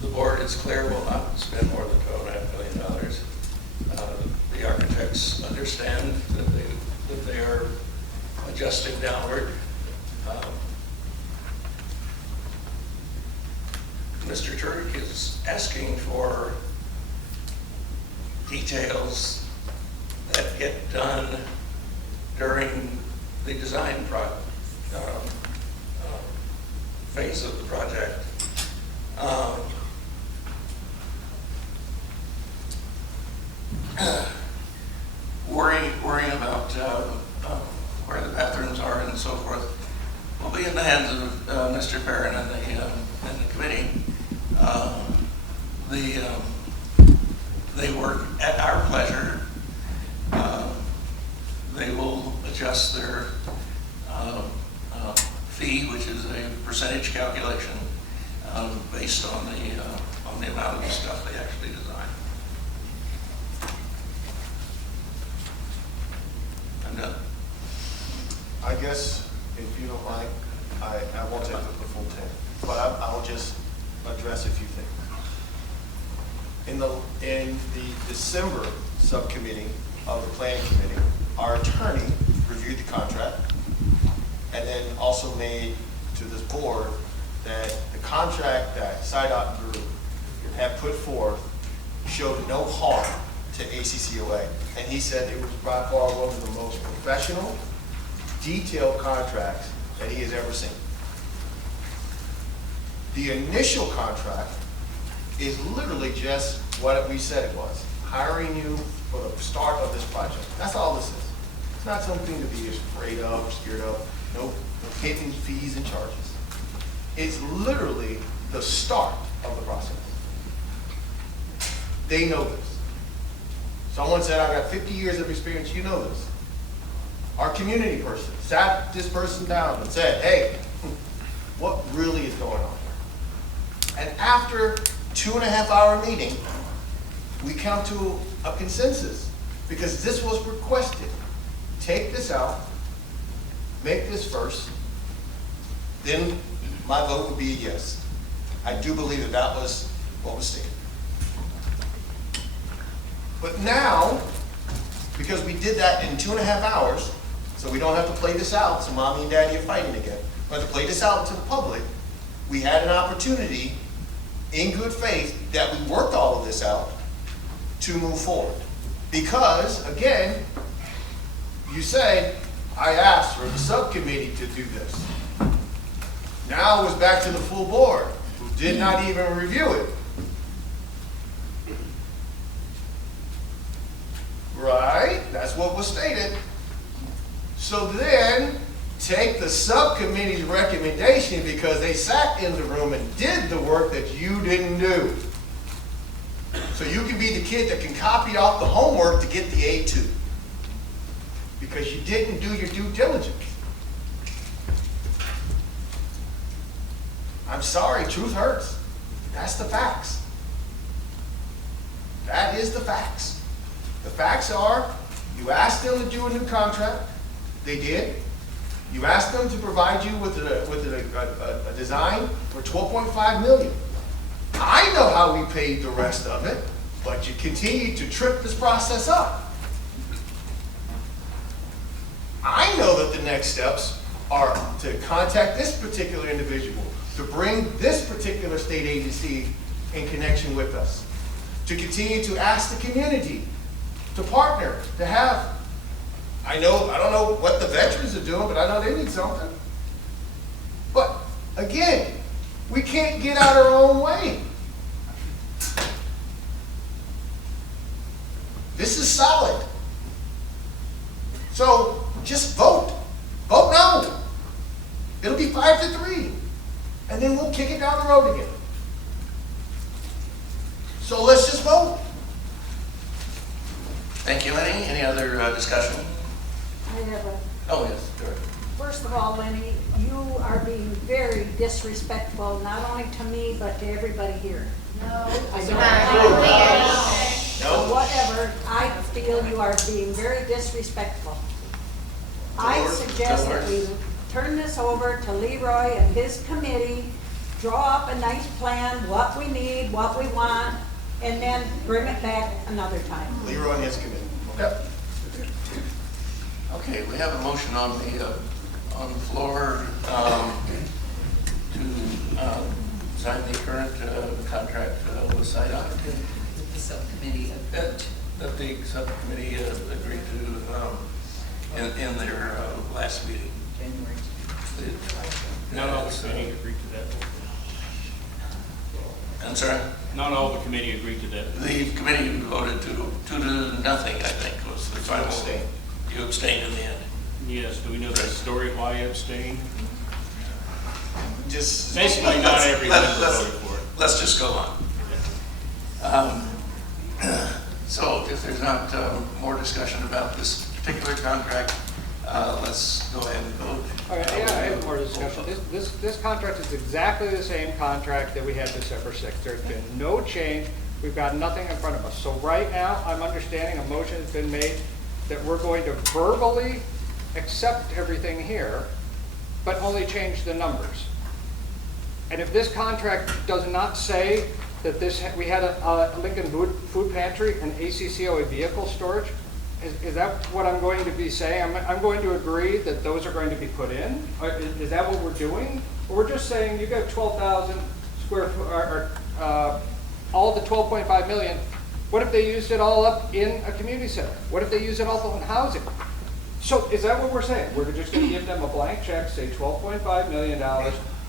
The board, it's clear, will not spend more than $12.5 million. The architects understand that they are adjusting downward. Mr. Turk is asking for details that get done during the design phase of the project. Worrying about where the bathrooms are and so forth will be in the hands of Mr. Perrin and the committee. They work at our pleasure. They will adjust their fee, which is a percentage calculation based on the amount of the stuff they actually design. I'm done. I guess, if you don't mind, I won't take the full 10, but I'll just address a few things. In the December subcommittee of the planning committee, our attorney reviewed the contract and then also made to this board that the contract that SIDOT Group had put forth showed no harm to ACCOA. And he said it was by far one of the most professional, detailed contracts that he has ever seen. The initial contract is literally just what we said it was, hiring you for the start of this project. That's all this is. It's not something to be afraid of or scared of. No hidden fees and charges. It's literally the start of the process. They know this. Someone said, I got 50 years of experience, you know this. Our community person sat this person down and said, hey, what really is going on here? And after 2.5-hour meeting, we come to a consensus because this was requested. Take this out, make this first, then my vote would be a yes. I do believe that that was what was stated. But now, because we did that in 2.5 hours, so we don't have to play this out, so mommy and daddy are fighting again. We have to play this out to the public. We had an opportunity, in good faith, that we worked all of this out to move forward. Because, again, you say, I asked for the subcommittee to do this. Now it was back to the full board, who did not even review it. Right? That's what was stated. So then, take the subcommittee's recommendation because they sat in the room and did the work that you didn't do. So you can be the kid that can copy off the homework to get the A2. Because you didn't do your due diligence. I'm sorry, truth hurts. That's the facts. That is the facts. The facts are, you asked them to do a new contract. They did. You asked them to provide you with a design for $12.5 million. I know how we paid the rest of it, but you continue to trip this process up. I know that the next steps are to contact this particular individual, to bring this particular state agency in connection with us, to continue to ask the community to partner, to have, I don't know what the veterans are doing, but I know they need something. But again, We can't get out our own way. This is solid. So just vote. Vote no. It'll be 5-3. And then we'll kick it down the road again. So let's just vote. Thank you, Lenny. Any other discussion? I have a, Oh, yes, sure. first of all, Lenny, you are being very disrespectful, not only to me, but to everybody here. No. I don't No. Whatever, I feel you are being very disrespectful. I suggest that we turn this over to Leroy and his committee, draw up a nice plan, what we need, what we want, and then bring it back another time. Leroy and his committee. Okay. Okay, we have a motion on the floor to sign the current contract with site audit. The subcommittee agreed. That the subcommittee agreed to in their last meeting. January. Not all the committee agreed to that. I'm sorry? Not all the committee agreed to that. The committee voted to nothing, I think, was the final. You abstained in the end. Yes, do we know the story of why you abstained? Just Basically, not every member voted for it. Let's just go on. So if there's not more discussion about this particular contract, let's go ahead and vote. All right, yeah, I have more discussion. This contract is exactly the same contract that we had December 6th. There's been no change. We've got nothing in front of us. So right now, I'm understanding a motion has been made that we're going to verbally accept everything here, but only change the numbers. And if this contract does not say that we had a Lincoln Food Pantry and ACCOA vehicle storage, is that what I'm going to be saying? I'm going to agree that those are going to be put in? Or is that what we're doing? Or we're just saying you got 12,000 square foot, or all the 12.5 million. What if they used it all up in a community center? What if they use it all in housing? So is that what we're saying? We're just going to give them a blank check, say $12.5 million,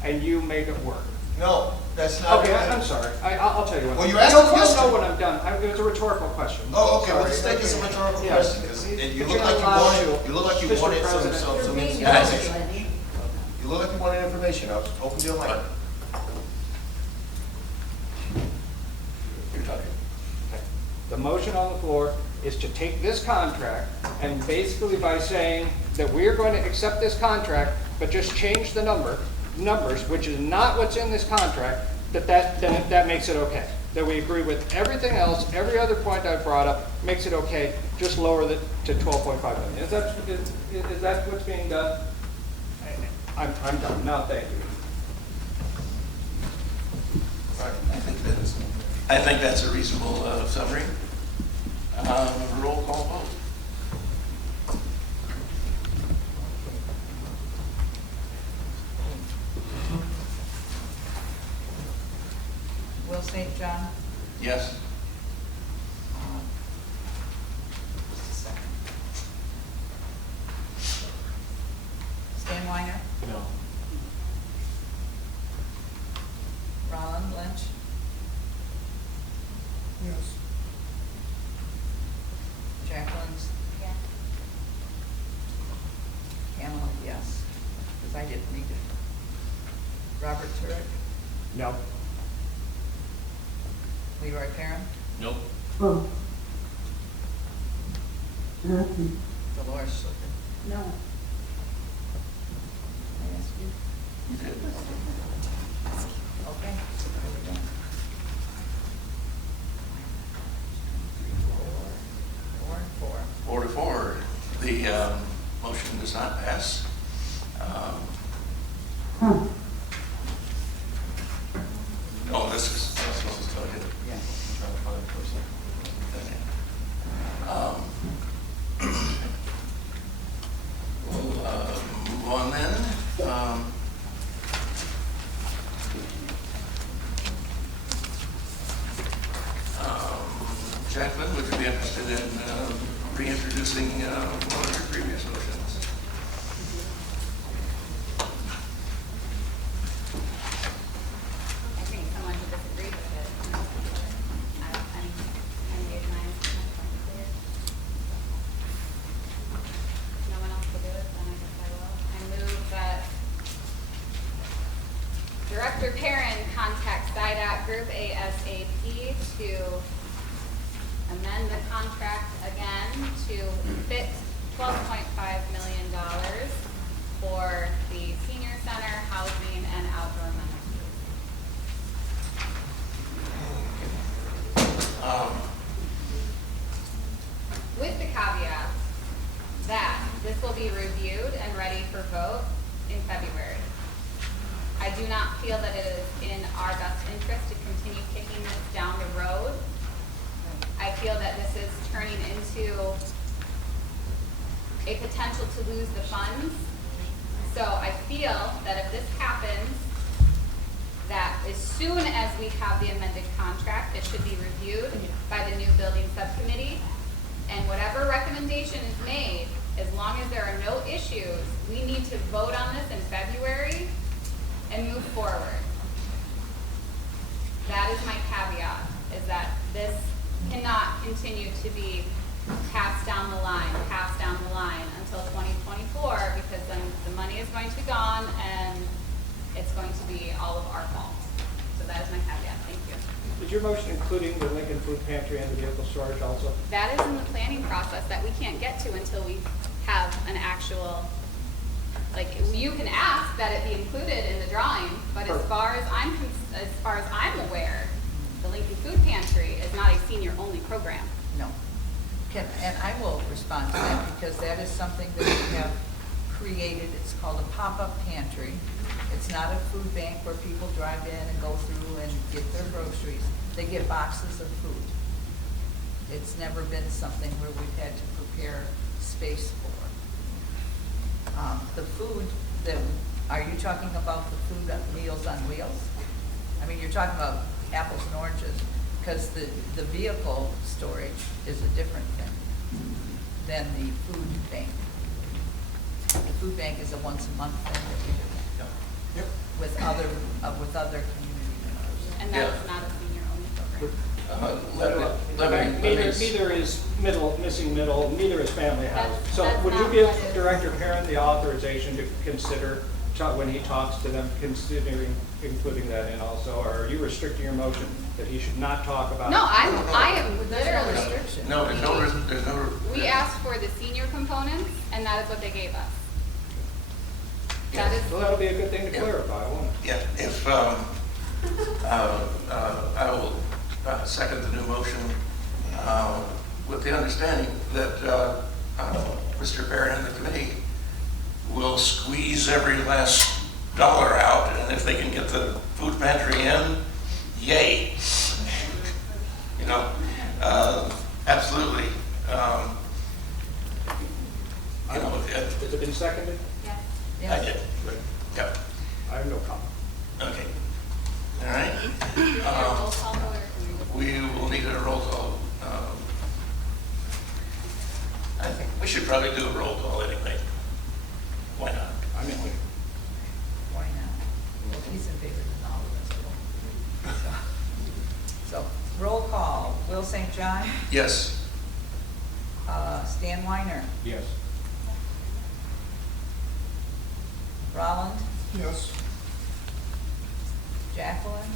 and you make it work? No, that's not. Okay, I'm sorry. I'll tell you what. Well, you're asking a question. You'll know when I'm done. It was a rhetorical question. Oh, okay. Well, Sorry. let's take this as a rhetorical Yes. question because you You're look like you allowed wanted. to. You look like you Mr. wanted President. some You're information. Lenny. You look like you wanted information. I was open deal mic. You're talking. The motion on the floor is to take this contract and basically by saying that we are going to accept this contract, but just change the numbers, which is not what's in this contract, that makes it okay. That we agree with everything else, every other point I brought up makes it okay, just lower it to 12.5 million. Is that what's being done? I'm done. No, thank you. I think that's a reasonable summary. Roll call vote. Will St. John? Yes. Just a second. Stan Weiner? No. Roland Lynch? Yes. Jacqueline's? Yeah. Pamela, yes, because I didn't read it. Robert Turek? No. Leroy Perrin? Nope. Dolores Schlicker? No. I ask you? You did. Okay, so there we go. 4 and 4. 4-4. The motion does not pass. No, this is budget. Yeah. We'll move on then. Jacqueline, would you be interested in reintroducing one of your previous motions? to amend the contract again to fit $12.5 million for the senior center, housing, and outdoor amenities. With the caveat that this will be reviewed and ready for vote in February. I do not feel that it is in our best interest to continue kicking this down the road. I feel that this is turning into a potential to lose the funds. So I feel that if this happens, that as soon as we have the amended contract, it should be reviewed by the new building subcommittee. And whatever recommendation is made, as long as there are no issues, we need to vote on this in February and move forward. That is my caveat, is that this cannot continue to be passed down the line until 2024, because then the money is going to be gone and it's going to be all of our fault. So that is my caveat. Thank you. Is your motion including the Lincoln Food Pantry and the vehicle storage also? That is in the planning process that we can't get to until we have an actual, like, you can ask that it be included in the drawing, but as far as I'm aware, the Lincoln Food Pantry is not a senior-only program. No. And I will respond to that because that is something that we have created. It's called a pop-up pantry. It's not a food bank where people drive in and go through and get their groceries. They get boxes of food. It's never been something where we've had to prepare space for. The food that, are you talking about the food at Meals on Wheels? I mean, you're talking about apples and oranges, because the vehicle storage is a different thing than the food bank. The food bank is a once-a-month thing that we do. Yep. With other community members. And that is not a senior-only program. Neither is missing middle, neither is family house. So That's would you not give what it is. Director Perrin the authorization to consider, when he talks to them, considering including that in also? Or are you restricting your motion that he should not talk about? No, I am literally, Restriction. No, there's no. we asked for the senior components, and that is what they gave us. That is, So that'll be a good thing to clarify, won't it? Yeah, if, I will second the new motion with the understanding that Mr. Barron and the committee will squeeze every last dollar out, and if they can get the food pantry in, yay. You know, absolutely. You know, Has it been seconded? yes. I did. Yeah. I have no comment. Okay. All right. Roll call vote, or can we- We will need a roll call. I think we should probably do a roll call anyway. Why not? I mean, Why not? Well, he's in favor of all of us. So, roll call. Will St. John, Yes. Stan Weiner, yes. Roland, Yes. Jacqueline,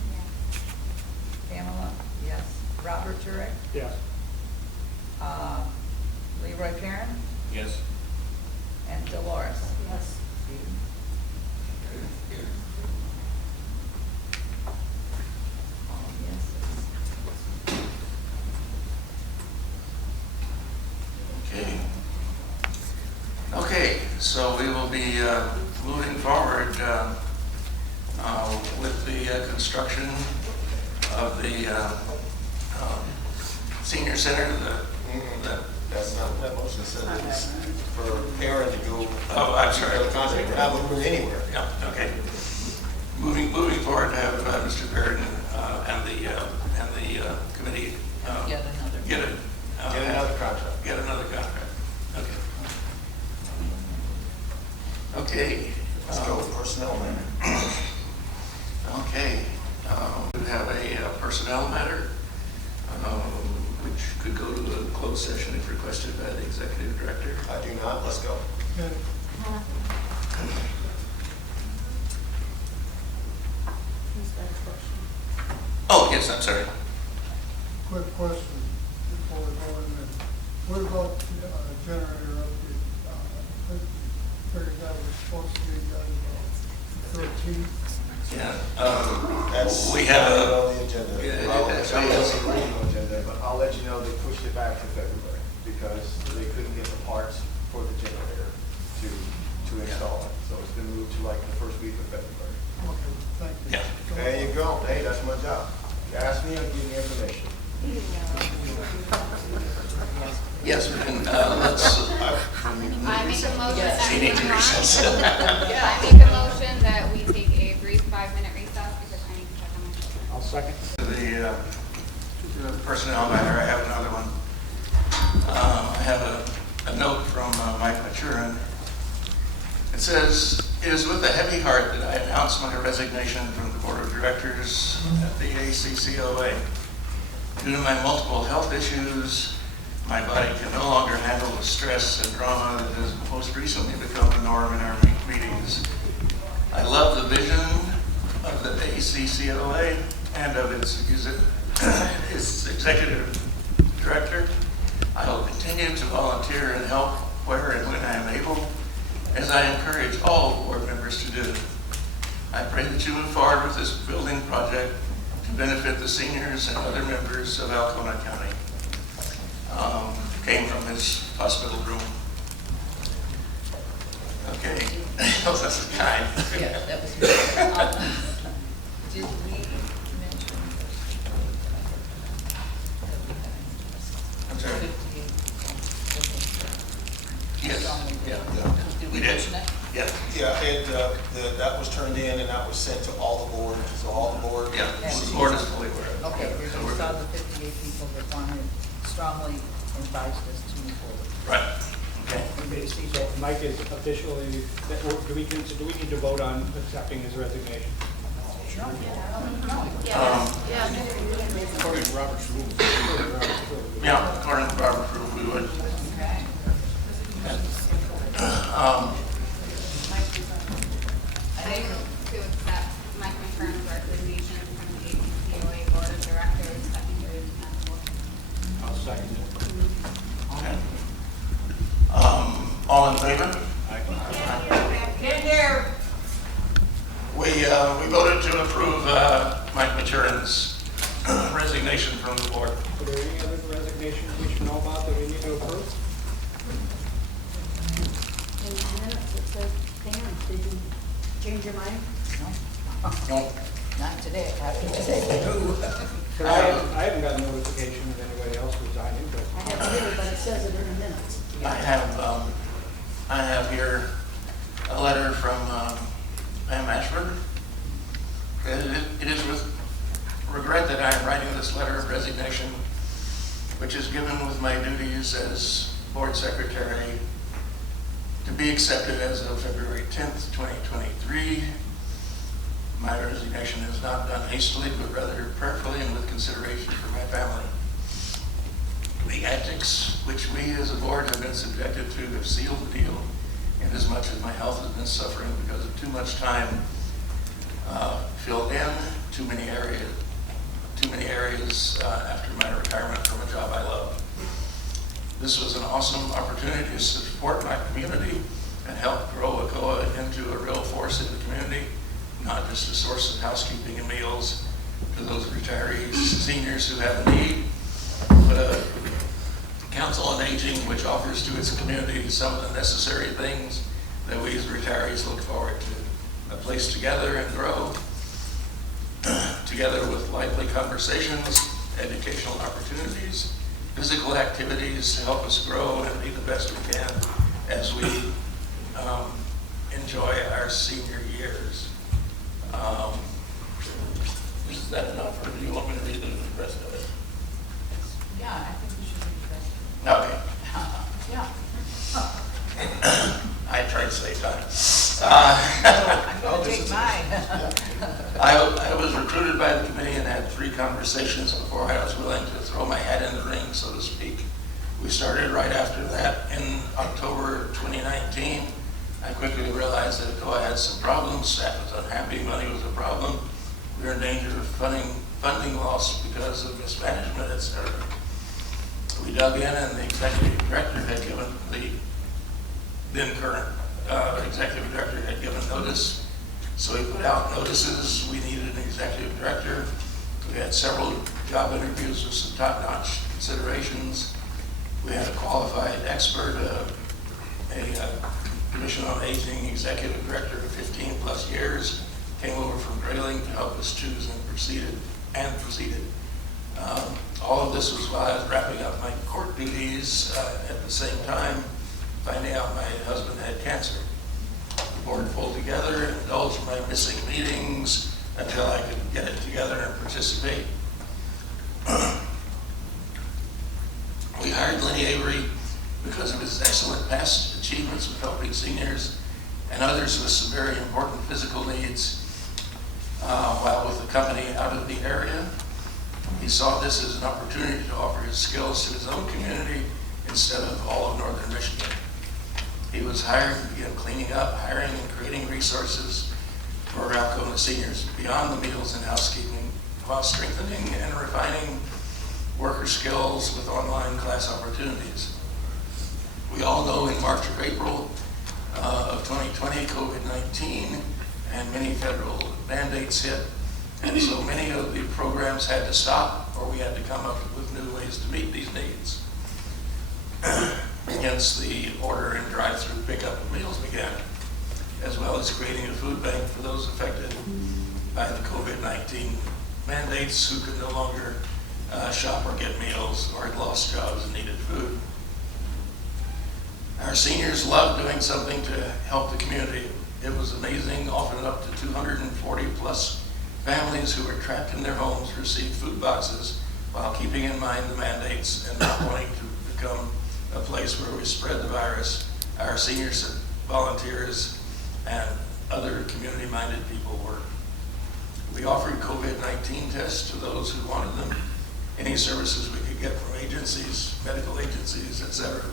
Pamela, yes. Robert Turek, Yes. Leroy Perrin, Yes. and Dolores. Yes. All yeses. Okay. Okay, so we will be moving forward with the construction of the senior center. That's not what that motion said. It's for Aaron to go. Oh, I'm sorry. The contract, we're not moving anywhere. Yeah, okay. Moving forward to have Mr. Perrin and the committee Get another. get Get another contract. Get another contract. Okay. Okay. Let's go with personnel matter. Okay. We have a personnel matter, which could go to a closed session if requested by the executive director. I do not. Let's go. Good. Oh, yes, I'm sorry. quick question before we go in there. What about generator update? I figured that was supposed to be done about 13th. Yeah, That's we have on the a, agenda. yeah, I'll that's tell you yes. the original agenda, but I'll let you know they pushed it back to February because they couldn't get the parts for the generator to install it. So it's been moved to like the first week of February. Okay, thank you. Yeah. There you go. Hey, that's my job. You ask me, I'll give you information. Yes, we can, let's, I make a motion that you we need to move on. recess. I make a motion that we take a brief 5-minute recess because I need to check on my children. I'll second. The personnel matter, I have another one. I have a note from Mike Maturin. It says, "It is with a heavy heart that I announce my resignation from the Board of Directors at the ACCOA. Due to my multiple health issues, my body can no longer handle the stress and drama that has most recently become the norm in our meetings. I love the vision of the ACCOA and of its executive director. I will continue to volunteer and help where and when I am able, as I encourage all board members to do. I pray that you move forward with this building project to benefit the seniors and other members of Alcona County." Came from his hospital room. Okay, oh, that's kind. Yeah, that was me. Did we mention? I'm sorry. 58. Yes, yeah. Did We we did. mention it? Yeah. Yeah, that was turned in and that was sent to all the board, so all the board. Yeah, the board is fully aware. Okay, So we we're saw good. the 58 people that wanted, strongly advised us to move forward. Right, okay. So Mike is officially, do we need to vote on accepting his resignation? According to Robert's rules. Yeah, according to Robert's rule, we would. I move to accept Mike McKern's resignation from the ACCOA Board of Directors, secondary as motion. I'll second it. Okay. All in favor? Get here. We voted to approve Mike Maturin's resignation from the board. Are there any other resignations we should know about that we need to approve? In the minutes, it says, Dan, did you change your mind? No. Not today, after today. I haven't got a notification of anybody else resigning, but. I haven't either, but it says it in the minutes. I have here a letter from Pam Ashford. It is with regret that I am writing this letter of resignation, which is given with my duties as board secretary to be accepted as of February 10th, 2023. My resignation is not done hastily, but rather prayerfully and with consideration for my family. The antics which we as a board have been subjected to have sealed the deal, inasmuch as my health has been suffering because of too much time filled in too many areas after my retirement from a job I love. This was an awesome opportunity to support my community and help grow ACCOA into a real force in the community, not just a source of housekeeping and meals to those retirees, seniors who have a need, but a council on aging which offers to its community some of the necessary things that we as retirees look forward to. A place together and grow, together with lively conversations, educational opportunities, physical activities to help us grow and be the best we can as we enjoy our senior years. Is that enough, or do you want me to read the rest of it? Yeah, I think we should read the rest of it. Okay. Yeah. I tried to save time. I'm going to take mine. I was recruited by the committee and had 3 conversations before I was willing to throw my hat in the ring, so to speak. We started right after that in October 2019. I quickly realized that ACCOA had some problems, staff was unhappy, money was a problem. We were in danger of funding loss because of mismanagement, et cetera. We dug in, and the executive director had given the then current executive director had given notice. So we put out notices. We needed an executive director. We had several job interviews with some top-notch considerations. We had a qualified expert, a Commission on Aging executive director of 15 plus years, came over from Grayling to help us choose and proceeded. All of this was while I was wrapping up my court duties at the same time, finding out my husband had cancer. The board pulled together and indulged my missing meetings until I could get it together and participate. We hired Lenny Avery because of his excellent past achievements with helping seniors and others with some very important physical needs while with the company out of the area. He saw this as an opportunity to offer his skills to his own community instead of all of northern Michigan. He was hired to begin cleaning up, hiring, and creating resources for Alcona seniors beyond the meals and housekeeping, while strengthening and refining worker skills with online class opportunities. We all know in March or April of 2020, COVID-19 and many federal mandates hit, and so many of the programs had to stop, or we had to come up with new ways to meet these needs. Hence, the order and drive-through pickup of meals began, as well as creating a food bank for those affected by the COVID-19 mandates who could no longer shop or get meals or had lost jobs and needed food. Our seniors loved doing something to help the community. It was amazing. Often up to 240 plus families who were trapped in their homes received food boxes while keeping in mind the mandates and not wanting to become a place where we spread the virus. Our seniors, volunteers, and other community-minded people worked. We offered COVID-19 tests to those who wanted them, any services we could get from agencies, medical agencies, etc.,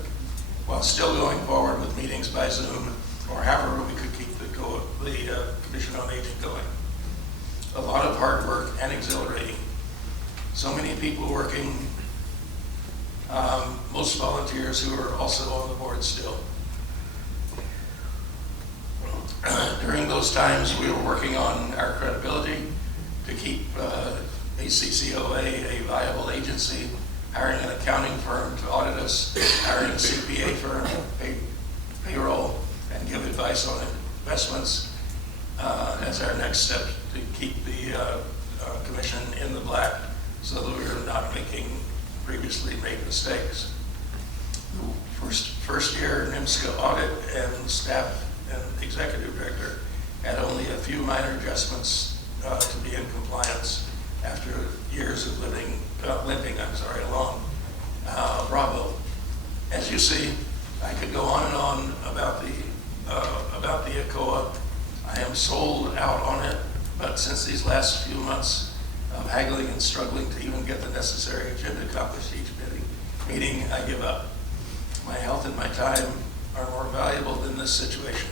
while still going forward with meetings by Zoom or however we could keep the Commission on Aging going. A lot of hard work and exhilarating. So many people working, most volunteers who are also on the board still. During those times, we were working on our credibility to keep ACCOA a viable agency, hiring an accounting firm to audit us, hiring a CPA firm to pay payroll and give advice on investments as our next step to keep the commission in the black so that we are not making previously made mistakes. First year NIMSCA audit and staff and executive director had only a few minor adjustments to be in compliance after years of limping along. Bravo. As you see, I could go on and on about the ACCOA. I am sold out on it, but since these last few months of haggling and struggling to even get the necessary agenda accomplished each meeting, I give up. My health and my time are more valuable than this situation.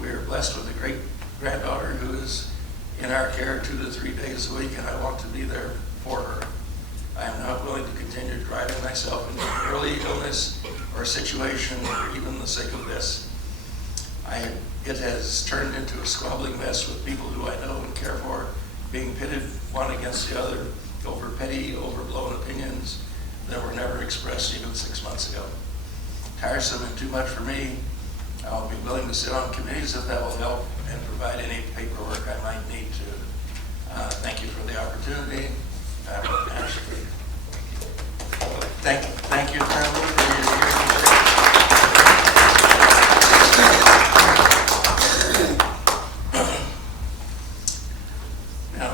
We are blessed with a great granddaughter who is in our care 2 to 3 days a week, and I want to be there for her. I am not willing to continue driving myself into early illness or situation for even the sake of this. It has turned into a squabbling mess with people who I know and care for, being pitted one against the other over petty, overblown opinions that were never expressed even 6 months ago. Tiresome and too much for me. I'll be willing to sit on committees if that will help and provide any paperwork I might need to. Thank you for the opportunity. Thank you, Colonel, for your years. Now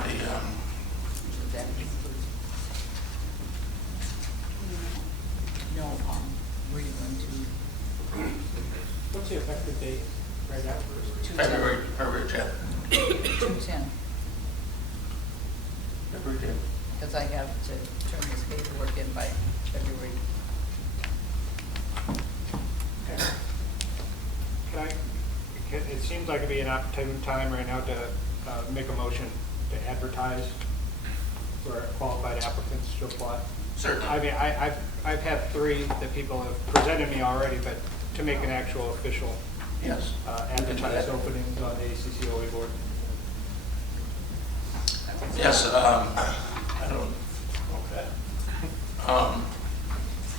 were you going to? What's the effective date right now? February 10th. 2/10, February 10th. because I have to turn this paperwork in by February. It seems like it'd be an opportune time right now to make a motion to advertise for qualified applicants to apply? Certainly. I mean, I've had 3 that people have presented me already, but to make an actual official Yes. advertised openings on the ACCOA board. Yes, I don't, okay.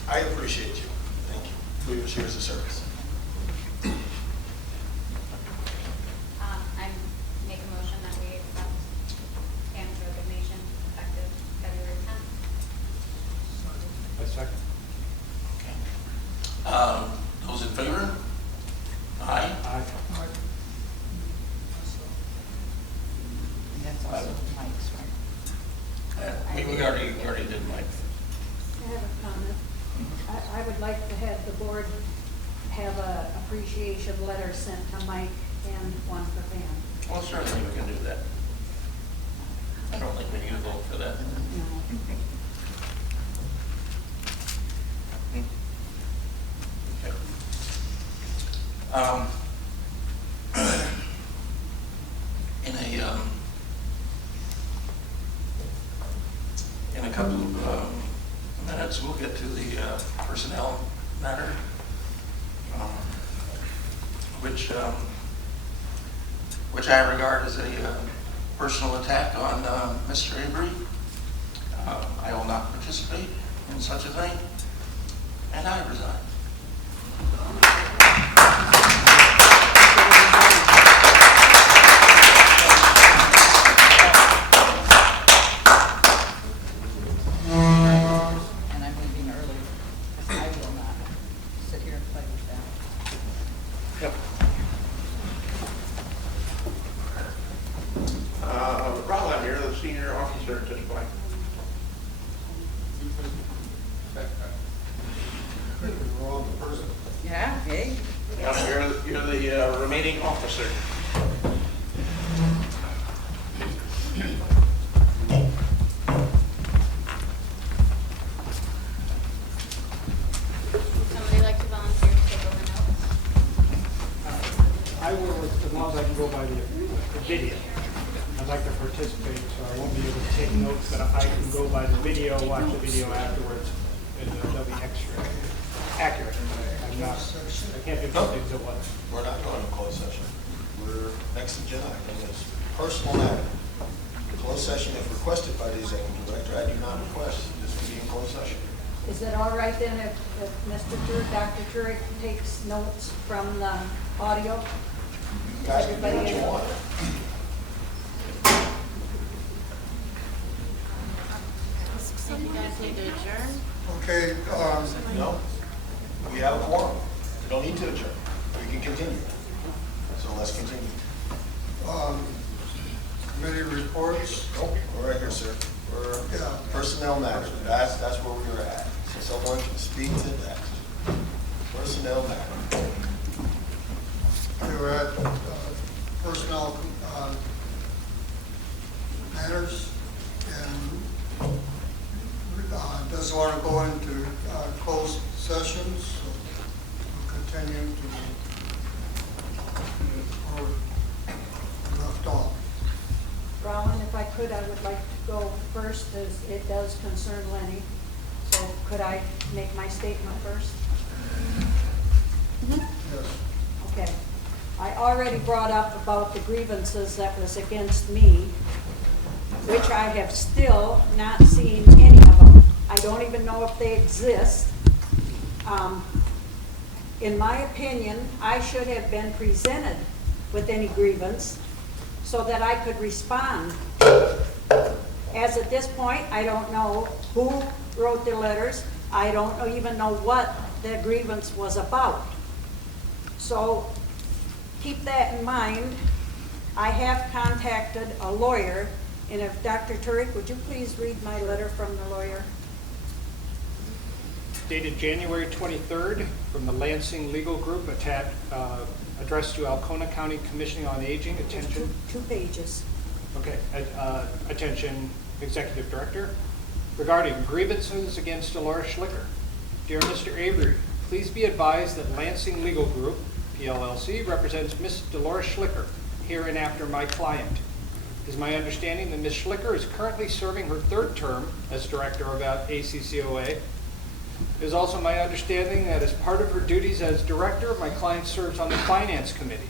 I appreciate you. Thank you for your years of service. I make a motion that we accept Pam's resignation effective February 10th. I second. Those in favor? Aye. Aye. And that's also Mike's, right? We already did Mike. I have a comment. I would like to have the board have a appreciation letter sent to Mike and one for Pam. Well, certainly we can do that. I don't think we need a vote for that. Okay. In a couple of minutes, we'll get to the personnel matter, which I regard as a personal attack on Mr. Avery. I will not participate in such a thing, and I resign. And I'm leaving early because I will not sit here and play with that. Yep. Ron, I'm here, the senior officer at this point. Wrong person. Yeah, hey. You're the remaining officer. Somebody like to volunteer to take over notes? I will, as long as I can go by the video. I'd like to participate, so I won't be able to take notes, but I can go by the video, watch the video afterwards, and they'll be extra accurate. I'm not, I can't do both things at once. We're not going to closed session. We're, next agenda item is personal matter. Closed session, if requested by the executive director, I do not request this to be in closed session. Is it all right then if Mr. Turek, Dr. Turek takes notes from the audio? You guys can do what you want. So you guys need to adjourn? Okay, No, we have a quorum. We don't need to adjourn. We can continue. So let's continue. committee reports. Nope, we're right here, sir. We're Yeah. personnel matters. That's where we were at. So someone can speak to that. Personnel matter. We were at personnel matters, and doesn't want to go into closed sessions, so we'll continue to where we left off. Roland, if I could, I would like to go first, as it does concern Lenny. So could I make my statement first? Yes. Okay. I already brought up about the grievances that was against me, which I have still not seen any of them. I don't even know if they exist. In my opinion, I should have been presented with any grievance so that I could respond. As at this point, I don't know who wrote the letters. I don't even know what the grievance was about. So keep that in mind. I have contacted a lawyer, and if Dr. Turek, would you please read my letter from the lawyer? Dated January 23rd from the Lansing Legal Group, addressed to Alcona County Commission on Aging. Attention. Two pages. Okay. Attention, Executive Director. Regarding grievances against Dolores Schlicker. Dear Mr. Avery, please be advised that Lansing Legal Group, PLLC, represents Ms. Dolores Schlicker, hereinafter my client. It is my understanding that Ms. Schlicker is currently serving her third term as director of ACCOA. It is also my understanding that as part of her duties as director, my client serves on the Finance Committee.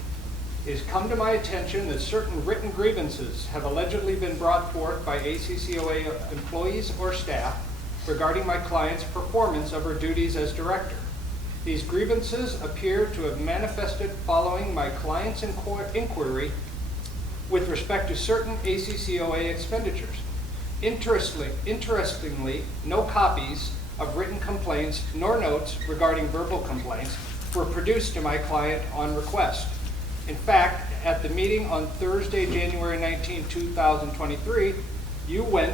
It has come to my attention that certain written grievances have allegedly been brought forth by ACCOA employees or staff regarding my client's performance of her duties as director. These grievances appear to have manifested following my client's inquiry with respect to certain ACCOA expenditures. Interestingly, no copies of written complaints nor notes regarding verbal complaints were produced to my client on request. In fact, at the meeting on Thursday, January 19, 2023, you went,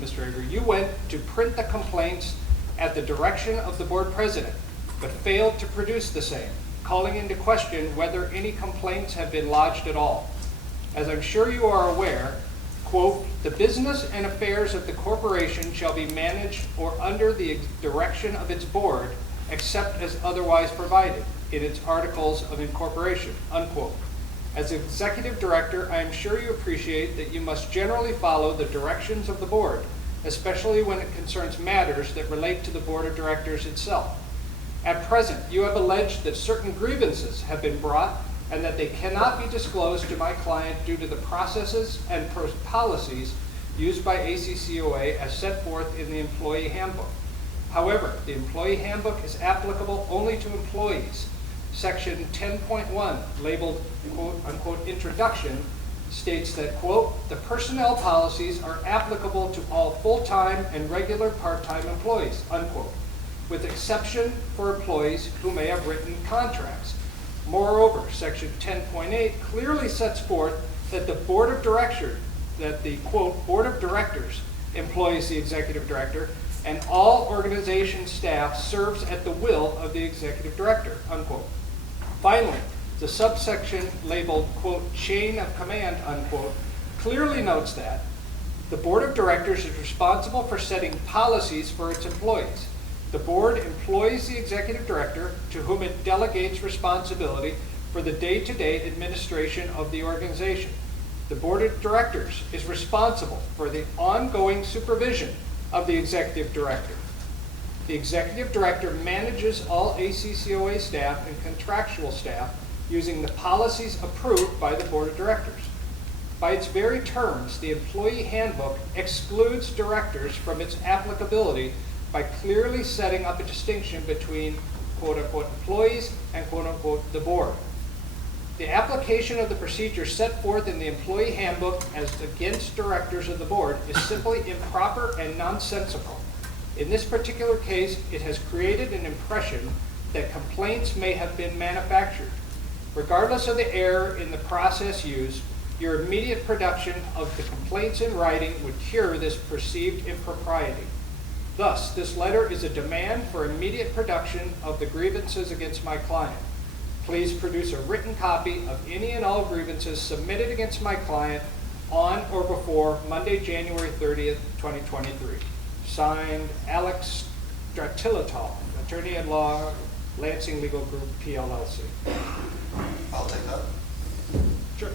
Mr. Avery, you went to print the complaints at the direction of the board president, but failed to produce the same, calling into question whether any complaints have been lodged at all. As I'm sure you are aware, quote, the business and affairs of the corporation shall be managed or under the direction of its board, except as otherwise provided in its articles of incorporation, unquote. As executive director, I am sure you appreciate that you must generally follow the directions of the board, especially when it concerns matters that relate to the board of directors itself. At present, you have alleged that certain grievances have been brought and that they cannot be disclosed to my client due to the processes and policies used by ACCOA as set forth in the employee handbook. However, the employee handbook is applicable only to employees. Section 10.1, labeled quote unquote introduction, states that, quote, the personnel policies are applicable to all full-time and regular part-time employees, unquote, with exception for employees who may have written contracts. Moreover, section 10.8 clearly sets forth that the board of directors, that the, quote, board of directors employs the executive director and all organization staff serves at the will of the executive director, unquote. Finally, the subsection labeled, quote, chain of command, unquote, clearly notes that the board of directors is responsible for setting policies for its employees. The board employs the executive director, to whom it delegates responsibility for the day-to-day administration of the organization. The board of directors is responsible for the ongoing supervision of the executive director. The executive director manages all ACCOA staff and contractual staff using the policies approved by the board of directors. By its very terms, the employee handbook excludes directors from its applicability by clearly setting up a distinction between quote-unquote employees and quote-unquote the board. The application of the procedure set forth in the employee handbook as against directors of the board is simply improper and nonsensical. In this particular case, it has created an impression that complaints may have been manufactured. Regardless of the error in the process used, your immediate production of the complaints in writing would cure this perceived impropriety. Thus, this letter is a demand for immediate production of the grievances against my client. Please produce a written copy of any and all grievances submitted against my client on or before Monday, January 30th, 2023. Signed, Alex Stratilatal, attorney at law, Lansing Legal Group, PLLC. I'll take that. Sure.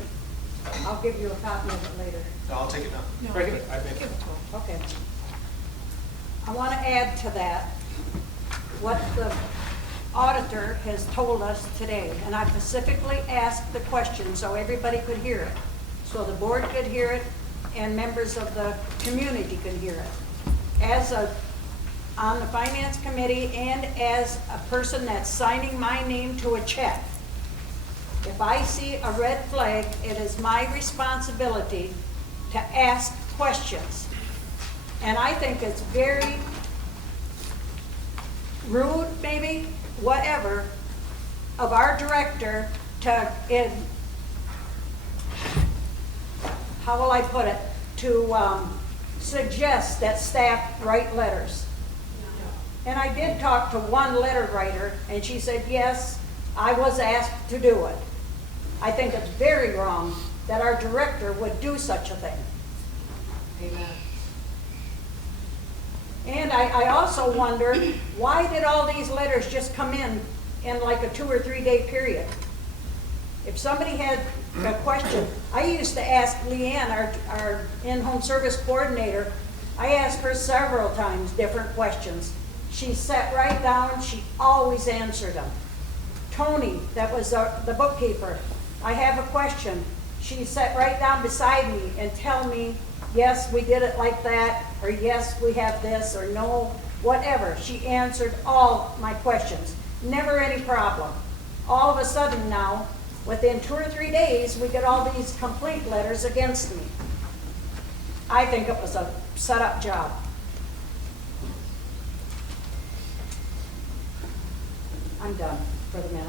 I'll give you a copy of it later. No, I'll take it now. Right here. I think. Give it to him. Okay. I want to add to that what the auditor has told us today, and I specifically asked the question so everybody could hear it, so the board could hear it and members of the community could hear it. On the finance committee and as a person that's signing my name to a check, if I see a red flag, it is my responsibility to ask questions. And I think it's very rude, maybe, whatever, of our director to, how will I put it, to suggest that staff write letters. And I did talk to one letter writer, and she said, yes, I was asked to do it. I think it's very wrong that our director would do such a thing. Amen. And I also wonder, why did all these letters just come in like a 2 or 3 day period? If somebody had a question, I used to ask Leanne, our in-home service coordinator, I asked her several times different questions. She sat right down, she always answered them. Tony, that was the bookkeeper, I have a question. She sat right down beside me and tell me, yes, we did it like that, or yes, we have this, or no, whatever. She answered all my questions. Never any problem. All of a sudden now, within 2 or 3 days, we get all these complaint letters against me. I think it was a set-up job. I'm done for the minute.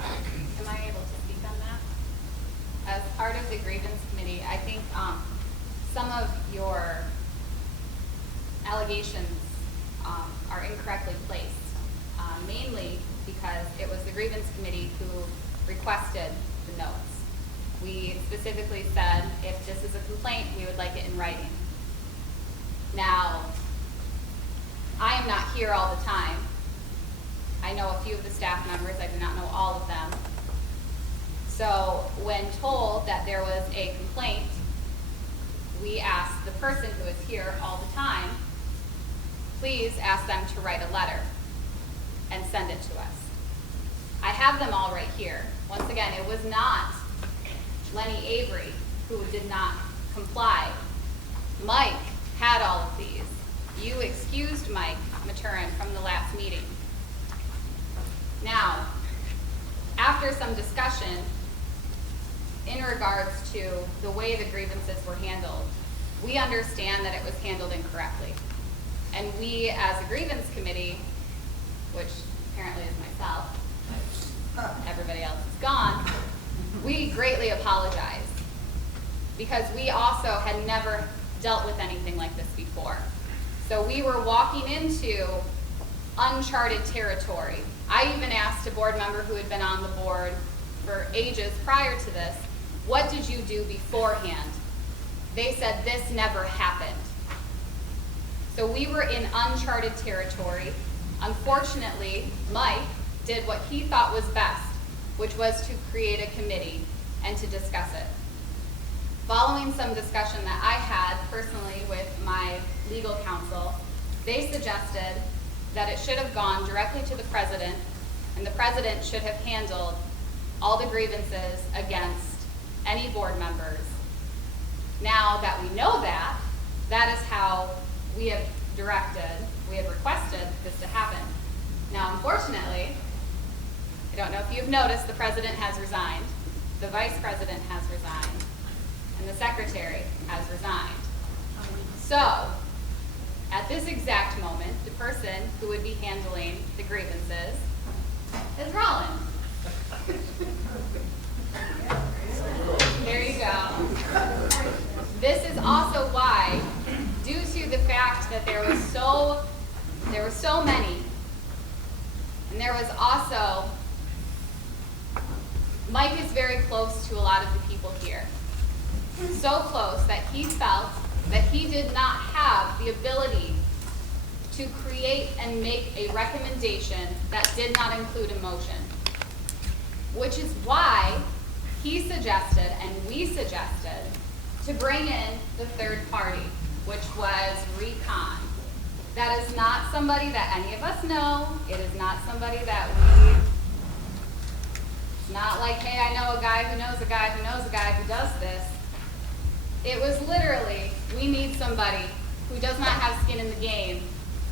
Am I able to speak on that? As part of the grievance committee, I think some of your allegations are incorrectly placed, mainly because it was the grievance committee who requested the notes. We specifically said if this is a complaint, we would like it in writing. Now, I am not here all the time. I know a few of the staff members, I do not know all of them. So when told that there was a complaint, we asked the person who is here all the time, please ask them to write a letter and send it to us. I have them all right here. Once again, it was not Lenny Avery who did not comply. Mike had all of these. You excused Mike Maturin from the last meeting. Now, after some discussion in regards to the way the grievances were handled, we understand that it was handled incorrectly. And we, as a grievance committee, which apparently is myself, everybody else is gone, we greatly apologize because we also had never dealt with anything like this before. So we were walking into uncharted territory. I even asked a board member who had been on the board for ages prior to this, what did you do beforehand? They said this never happened. So we were in uncharted territory. Unfortunately, Mike did what he thought was best, which was to create a committee and to discuss it. Following some discussion that I had personally with my legal counsel, they suggested that it should have gone directly to the president, and the president should have handled all the grievances against any board members. Now that we know that, that is how we have requested this to happen. Now, unfortunately, I don't know if you've noticed, the president has resigned, the vice president has resigned, and the secretary has resigned. So, at this exact moment, the person who would be handling the grievances is Rollins. There you go. This is also why, due to the fact that there were so many, and there was also, Mike is very close to a lot of the people here. So close that he felt that he did not have the ability to create and make a recommendation that did not include a motion. Which is why he suggested, and we suggested, to bring in the third party, which was Recon. That is not somebody that any of us know. It is not somebody that it's not like, hey, I know a guy who knows a guy who knows a guy who does this. It was literally, we need somebody who does not have skin in the game,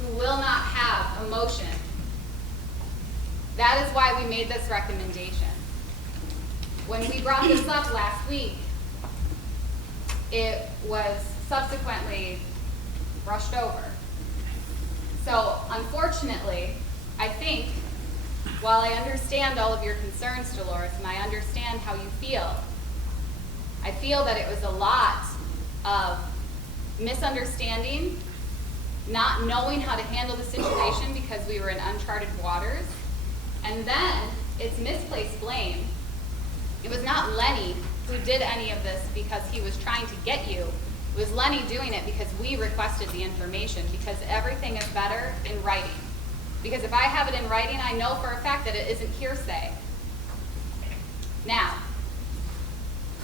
who will not have emotion. That is why we made this recommendation. When we brought this up last week, it was subsequently brushed over. So unfortunately, I think, while I understand all of your concerns, Dolores, and I understand how you feel, I feel that it was a lot of misunderstanding, not knowing how to handle the situation because we were in uncharted waters, and then it's misplaced blame. It was not Lenny who did any of this because he was trying to get you. It was Lenny doing it because we requested the information, because everything is better in writing. Because if I have it in writing, I know for a fact that it isn't hearsay. Now,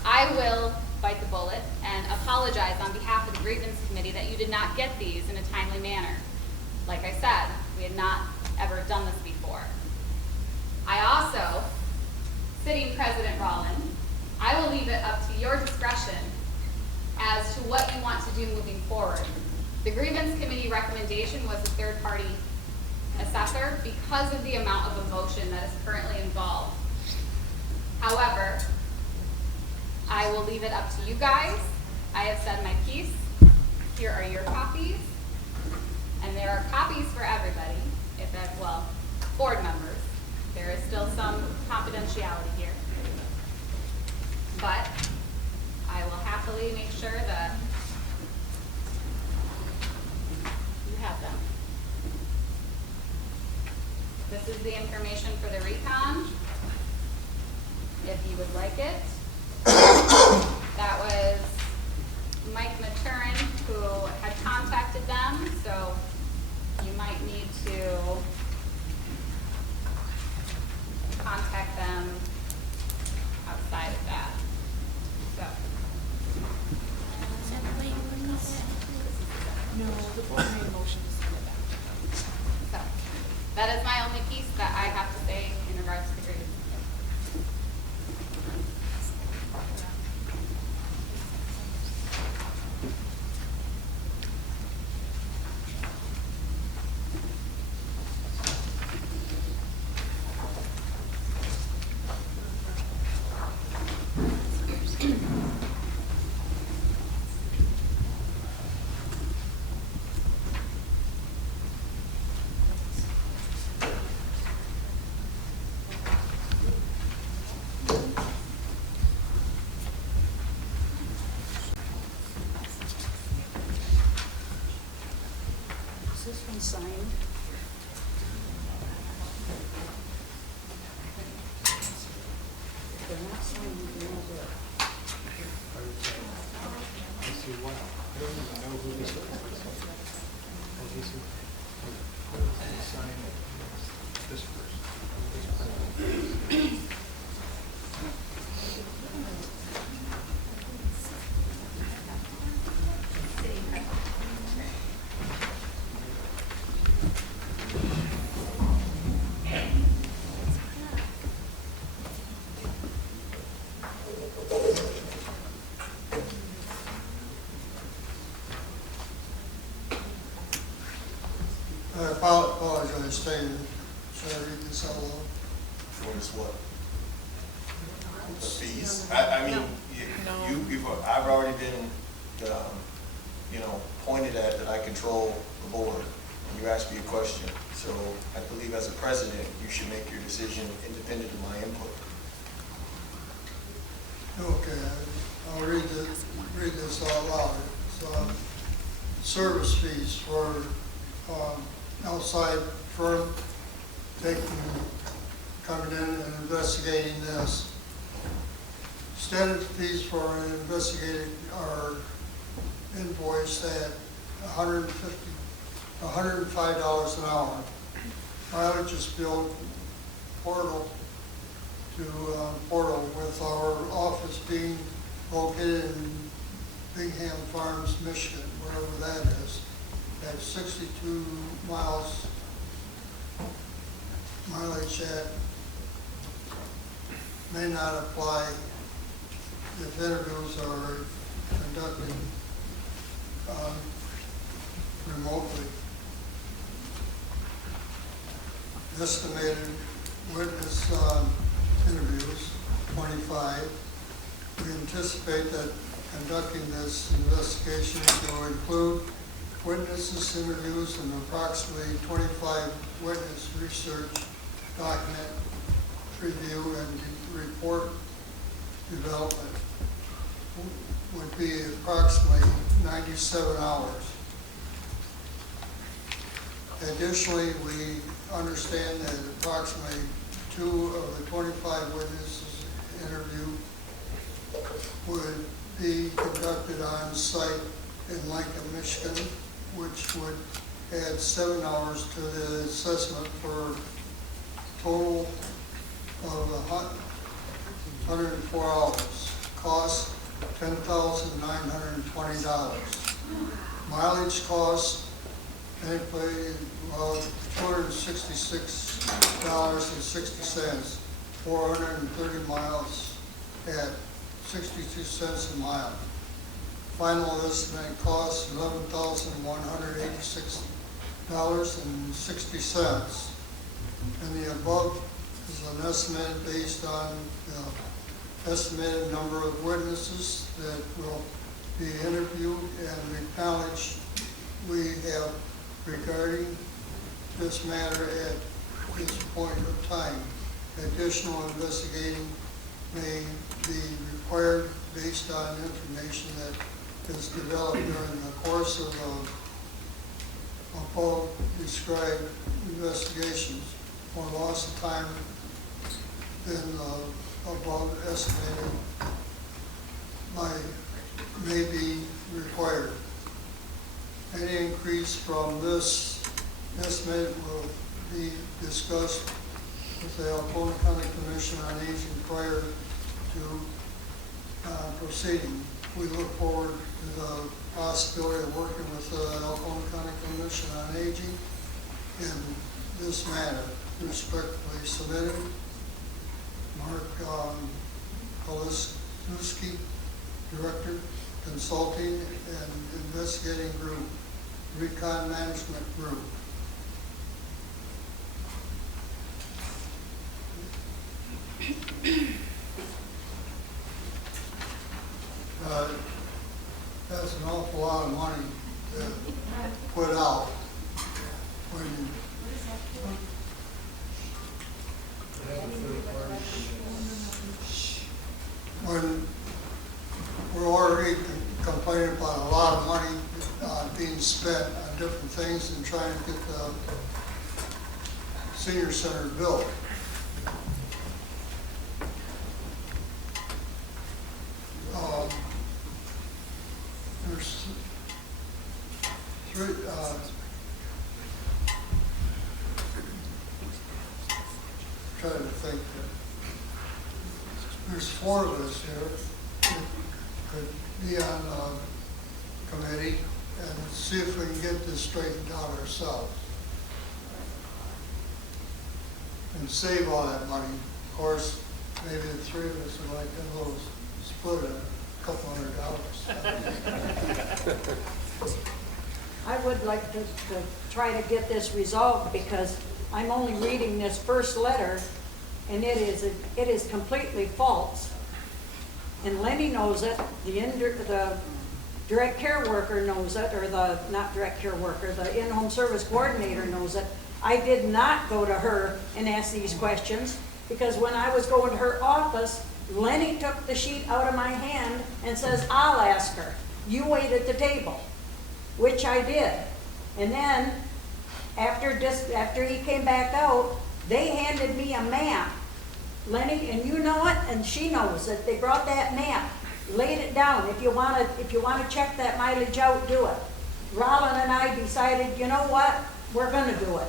I will bite the bullet and apologize on behalf of the grievance committee that you did not get these in a timely manner. Like I said, we had not ever done this before. I also, sitting President Rollin, I will leave it up to your discretion as to what you want to do moving forward. The grievance committee recommendation was a third-party assessor because of the amount of emotion that is currently involved. However, I will leave it up to you guys. I have said my piece. Here are your copies. And there are copies for everybody, if that, well, board members. There is still some confidentiality here. But I will happily make sure that you have them. This is the information for the recon, if you would like it. That was Mike Maturin who had contacted them, so you might need to contact them outside of that. So. No, the board made a motion to send it back. So, that is my only piece that I have to say in regards to the grievance. Is this one signed? If they're not signed, you can do it. I see, wow, I don't even know who this is. Oh, this is, who is the sign? This person. I apologize, Taylor. Should I read this out loud? What is what? The fees? I mean, I've already been, pointed at that I control the board. And you asked me a question. So I believe as a president, you should make your decision independent of my input. Okay, I'll read this out loud. It's service fees for outside firm coming in and investigating this. Standard fees for an investigator are invoiced at $105 an hour. Mileage is billed portal to portal, with our office being located in Bingham Farms, Michigan, wherever that is, at 62 miles mileage. That may not apply if interviews are conducted remotely. Estimated witness interviews, 25. We anticipate that conducting this investigation will include witnesses interviews and approximately 25 witness research, document review, and report development. Would be approximately 97 hours. Additionally, we understand that approximately 2 of the 25 witnesses interviewed would be conducted on site in Lincoln, Michigan, which would add 7 hours to the assessment for a total of 104 hours. Cost $10,920. Mileage cost, anybody, $266.60. 430 miles at 62 cents a mile. Final estimate cost $11,186.60. And the above is an estimate based on the estimated number of witnesses that will be interviewed and the knowledge we have regarding this matter at this point of time. Additional investigating may be required based on information that is developed during the course of the above described investigations. More loss of time than above estimated may be required. Any increase from this estimate will be discussed with the Alcona County Commission on Aging prior to proceeding. We look forward to the possibility of working with the Alcona County Commission on Aging in this matter. Respectfully submitted, Mark Koliszewski, Director, Consulting and Investigating Group, Recon Management Group. That's an awful lot of money to put out when we're already complaining about a lot of money being spent on different things and trying to get the senior center built. There's three, trying to think. There's four of us here that could be on a committee and see if we can get this straightened out ourselves and save all that money. Of course, maybe the three of us would like a little split of $200. I would like to try to get this resolved because I'm only reading this first letter and it is completely false. And Lenny knows it, the direct care worker knows it, or the, not direct care worker, the in-home service coordinator knows it. I did not go to her and ask these questions because when I was going to her office, Lenny took the sheet out of my hand and says, I'll ask her. You wait at the table, which I did. And then after he came back out, they handed me a map. Lenny, and you know it, and she knows it. They brought that map, laid it down. If you want to check that mileage out, do it. Rollin and I decided, you know what, we're going to do it.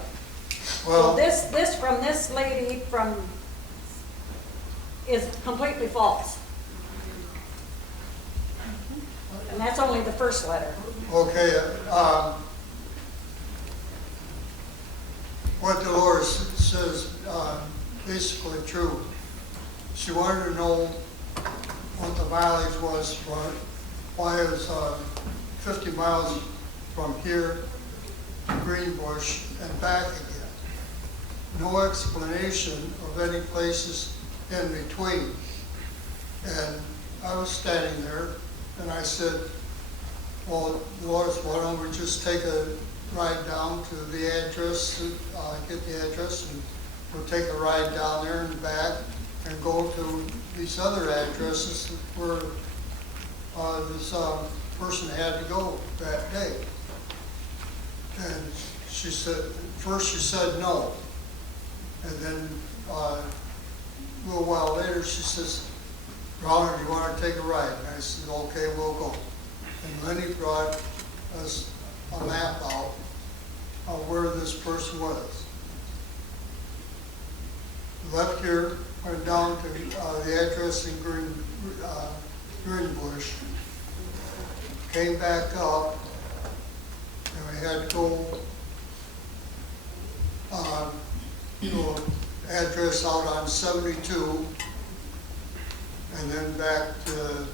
Well, so this from this lady is completely false. And that's only the first letter. Okay. What Dolores says basically true. She wanted to know what the mileage was for why it was 50 miles from here to Greenbush and back again. No explanation of any places in between. And I was standing there and I said, well, Dolores, why don't we just take a ride down to the address, get the address, and we'll take a ride down there and back and go to these other addresses where this person had to go that day. And she said, first she said no. And then a little while later she says, Robert, you want to take a ride? And I said, okay, we'll go. And Lenny brought us a map out of where this person was. left here, went down to the address in Greenbush, came back up, and we had to go to an address out on 72, and then back to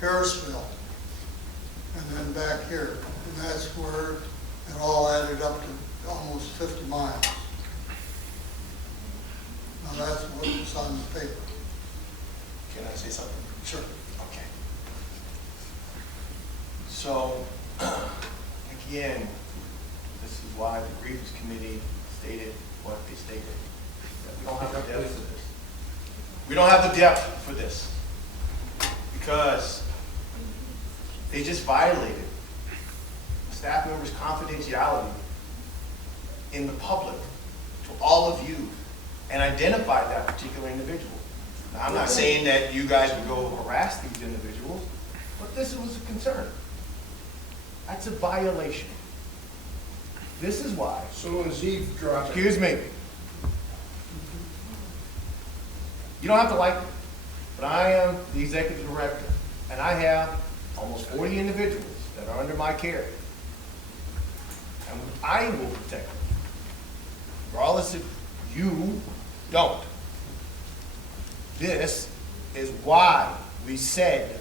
Harrisville, and then back here. And that's where it all added up to almost 50 miles. Now that's what was on the paper. Can I say something? Sure. Okay. So, again, this is why the grievance committee stated what they stated. That we don't have the depth for this. We don't have the depth for this. Because they just violated staff members' confidentiality in the public to all of you and identified that particular individual. Now, I'm not saying that you guys would go harass these individuals, but this was a concern. That's a violation. This is why. So is eavesdropping. Excuse me. You don't have to like it, but I am the executive director, and I have almost 40 individuals that are under my care. And I will protect them, regardless if you don't. This is why we said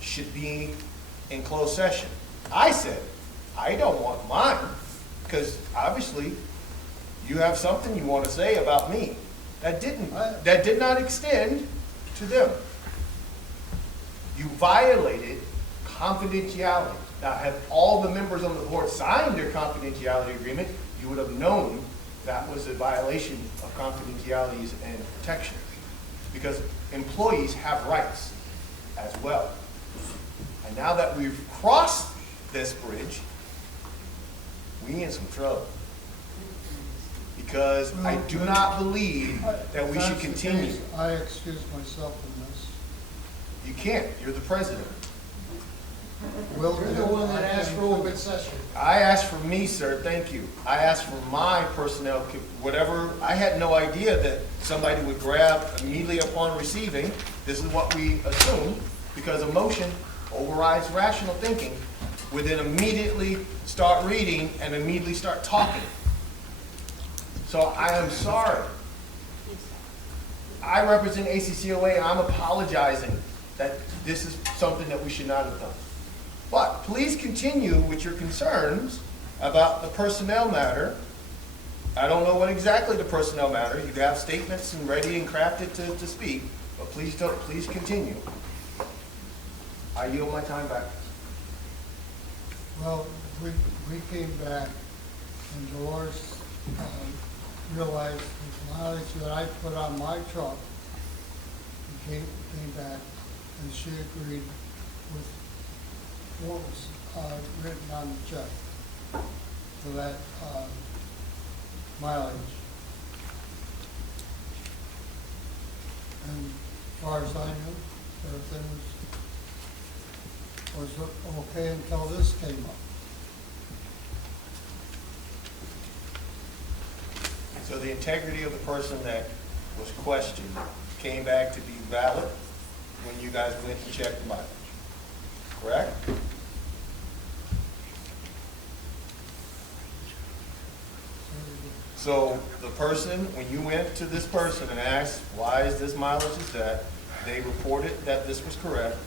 should be in closed session. I said, I don't want mine, because obviously you have something you want to say about me that did not extend to them. You violated confidentiality. Now, had all the members on the board signed their confidentiality agreement, you would have known that was a violation of confidentialities and protection. Because employees have rights as well. And now that we've crossed this bridge, we in some trouble. Because I do not believe that we should continue. I excuse myself from this. You can't. You're the president. You're the one that asked for open session. I asked for me, sir, thank you. I asked for my personnel, whatever. I had no idea that somebody would grab immediately upon receiving. This is what we assume, because emotion overrides rational thinking, would then immediately start reading and immediately start talking. So I am sorry. I represent ACCOA, and I'm apologizing that this is something that we should not have done. But please continue with your concerns about the personnel matter. I don't know what exactly the personnel matter. You have statements and ready and crafted to speak, but please continue. I yield my time back. Well, we came back, and Dolores realized the mileage that I put on my truck. Came back, and she agreed with what was written on the check for that mileage. And as far as I knew, everything was okay until this came up. So the integrity of the person that was questioned came back to be valid when you guys went and checked the mileage, correct? So the person, when you went to this person and asked, why is this mileage is that, they reported that this was correct.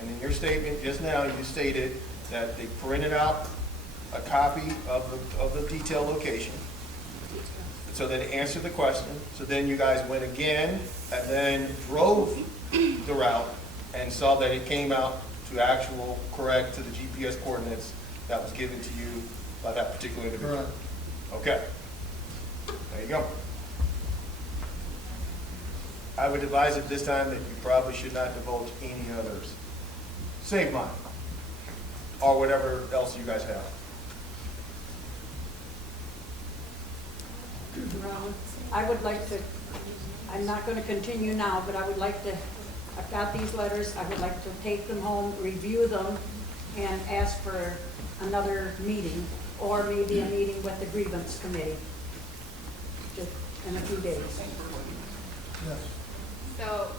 And in your statement just now, you stated that they printed out a copy of the detailed location so that it answered the question. So then you guys went again and then drove the route and saw that it came out to actual correct to the GPS coordinates that was given to you by that particular individual. Correct. Okay. There you go. I would advise at this time that you probably should not divulge any others. Save mine. Or whatever else you guys have. I would like to, I'm not going to continue now, but I would like to, I've got these letters, I would like to take them home, review them, and ask for another meeting, or maybe a meeting with the grievance committee. just in a few days. Yes. So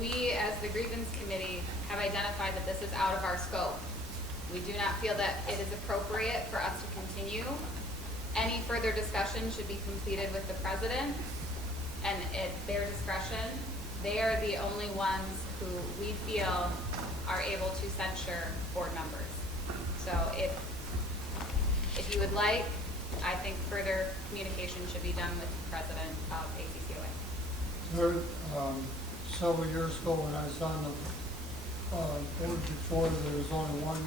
we, as the grievance committee, have identified that this is out of our scope. We do not feel that it is appropriate for us to continue. Any further discussion should be completed with the president, and at their discretion. They are the only ones who we feel are able to censure board members. So if you would like, I think further communication should be done with the president of ACCOA. There, several years ago when I was on the board before, there was only one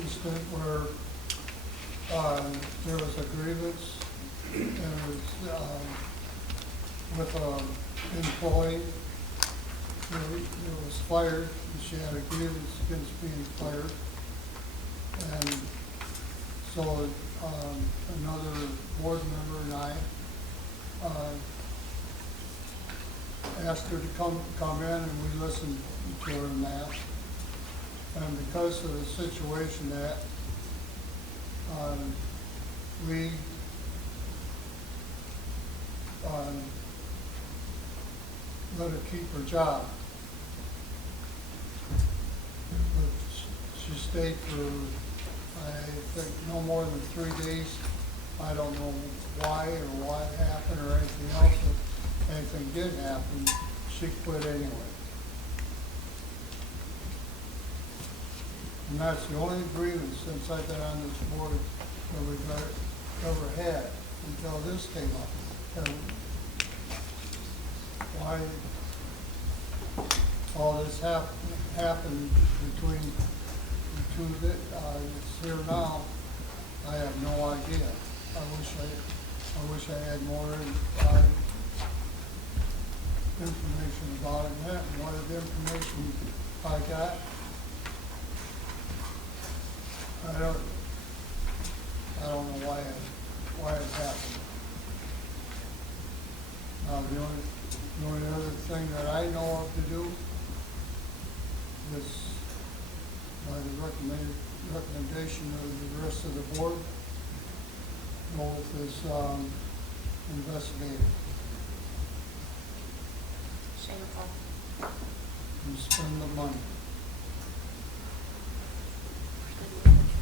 incident where there was a grievance, and it was with an employee who was fired, and she had a grievance against being fired. And so another board member and I asked her to come in, and we listened to her in that. And because of the situation that we let her keep her job. But she stayed for, I think, no more than 3 days. I don't know why or what happened or anything else. If anything did happen, she quit anyway. And that's the only grievance since I've been on this board that we've ever had until this came up. And why all this happened between the two that's here now, I have no idea. I wish I had more information about it. And what of the information I got, I don't know why it happened. Now, the only other thing that I know of to do is, by the recommendation of the rest of the board, go with this investigator and spend the money.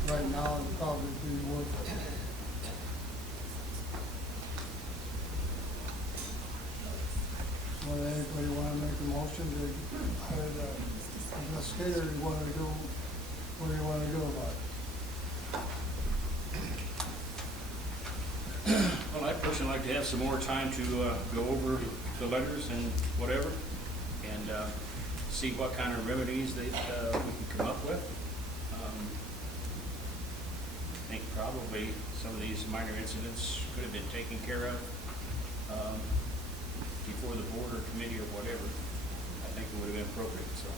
Right now, it'd probably be worth it. Would anybody want to make a motion to hire the investigator, or what do you want to do about it? Well, I'd personally like to have some more time to go over the letters and whatever, and see what kind of remedies that we can come up with. I think probably some of these minor incidents could have been taken care of before the board or committee or whatever. I think it would have been appropriate. So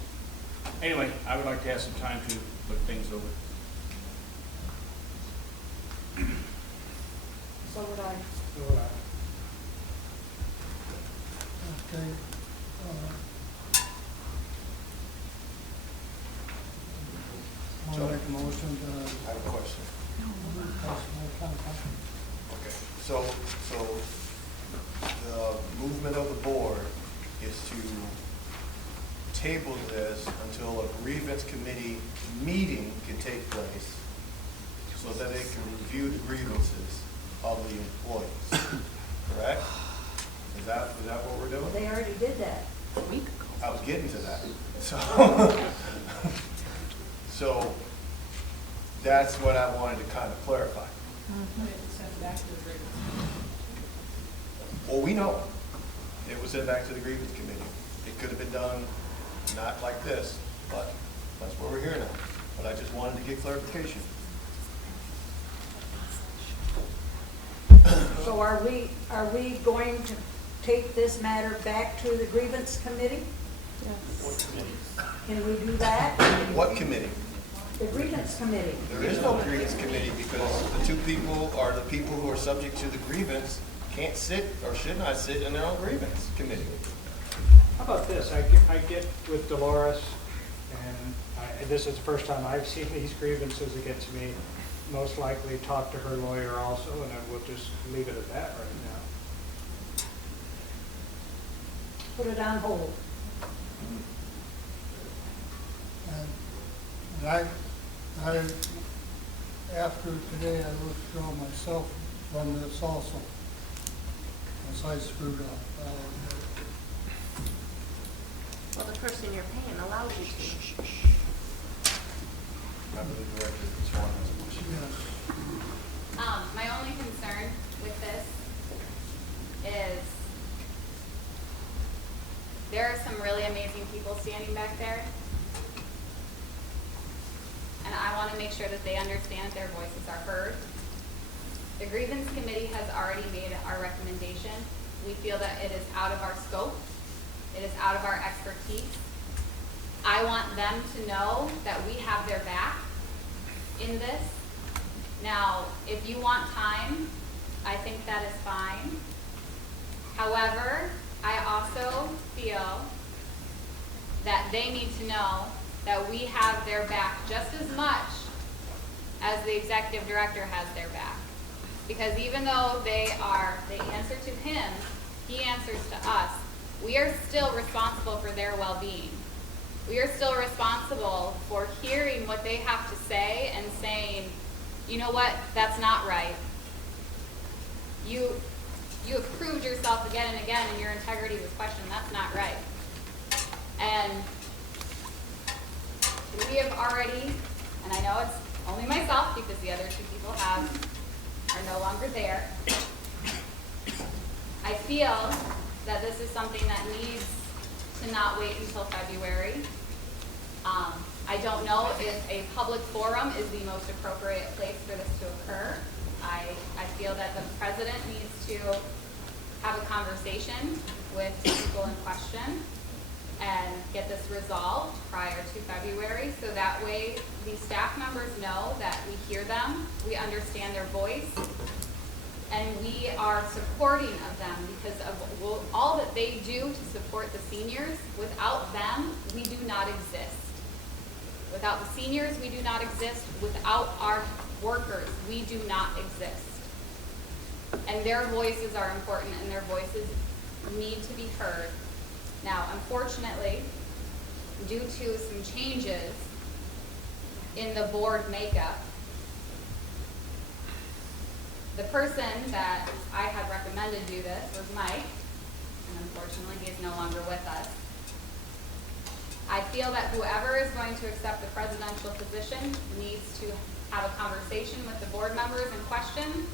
anyway, I would like to have some time to look things over. So would I. So would I. Okay. Want to make a motion to? I have a question. Okay, so the movement of the board is to table this until a grievance committee meeting can take place so that they can review the grievances of the employees, correct? Is that what we're doing? They already did that. I was getting to that. So that's what I wanted to kind of clarify. Well, we know it was sent back to the grievance committee. It could have been done not like this, but that's where we're here now. But I just wanted to get clarification. So are we going to take this matter back to the grievance committee? What committee? Can we do that? What committee? The grievance committee. There is no grievance committee because the two people are the people who are subject to the grievance can't sit or should not sit in their own grievance committee. How about this? I get with Dolores, and this is the first time I've seen these grievances against me. Most likely talk to her lawyer also, and I will just leave it at that right now. put it on hold. And I, after today, I withdraw myself from this also, because I screwed up. Well, the person you're paying allows you to. I believe the director is sworn as a motion. Yes. My only concern with this is there are some really amazing people standing back there. And I want to make sure that they understand their voices are heard. The grievance committee has already made our recommendation. We feel that it is out of our scope. It is out of our expertise. I want them to know that we have their back in this. Now, if you want time, I think that is fine. However, I also feel that they need to know that we have their back just as much as the executive director has their back. Because even though they answer to him, he answers to us, we are still responsible for their well-being. We are still responsible for hearing what they have to say and saying, you know what, that's not right. You have proved yourself again and again and your integrity was questioned, that's not right. And we have already, and I know it's only myself because the other two people are no longer there. I feel that this is something that needs to not wait until February. I don't know if a public forum is the most appropriate place for this to occur. I feel that the president needs to have a conversation with people in question and get this resolved prior to February, so that way the staff members know that we hear them, we understand their voice, and we are supporting of them because of all that they do to support the seniors. Without them, we do not exist. Without the seniors, we do not exist. Without our workers, we do not exist. And their voices are important and their voices need to be heard. Now, unfortunately, due to some changes in the board makeup, the person that I had recommended do this was Mike, and unfortunately he is no longer with us. I feel that whoever is going to accept the presidential position needs to have a conversation with the board members in question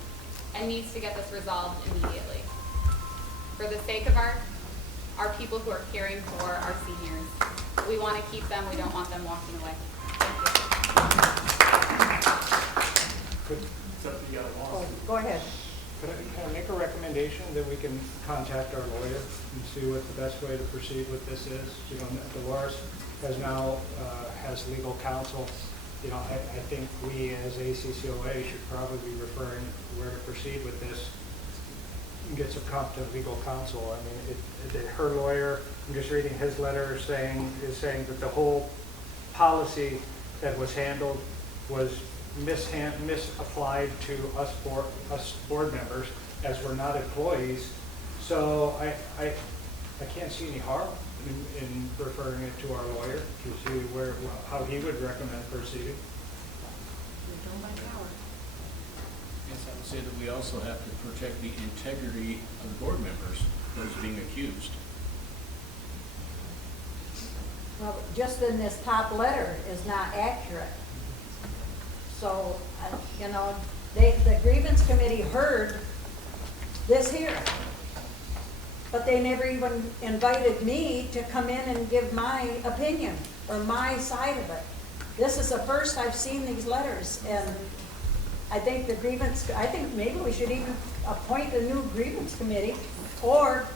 and needs to get this resolved immediately. For the sake of our people who are caring for our seniors. We want to keep them, we don't want them walking away. Thank you. Go ahead. Could I make a recommendation that we can contact our lawyer and see what the best way to proceed with this is? You know, Dolores has legal counsel. You know, I think we as ACCOA should probably be referring where to proceed with this and get some competent legal counsel. I mean, her lawyer, I'm just reading his letter, is saying that the whole policy that was handled was misapplied to us board members, as we're not employees. So I can't see any harm in referring it to our lawyer to see how he would recommend proceeding. Yes, I would say that we also have to protect the integrity of the board members, those being accused. Well, just in this top letter is not accurate. So, you know, the grievance committee heard this here, but they never even invited me to come in and give my opinion or my side of it. This is the first I've seen these letters, and I think I think maybe we should even appoint a new grievance committee or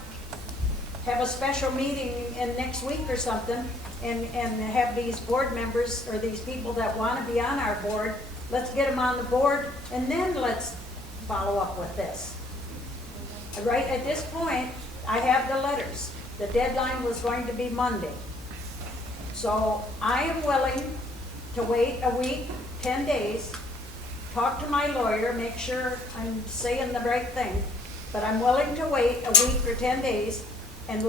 have a special meeting in next week or something and have these board members or these people that want to be on our board, let's get them on the board and then let's follow up with this. Right at this point, I have the letters. The deadline was going to be Monday. So I am willing to wait a week, 10 days, talk to my lawyer, make sure I'm saying the right thing, but I'm willing to wait a week or 10 days and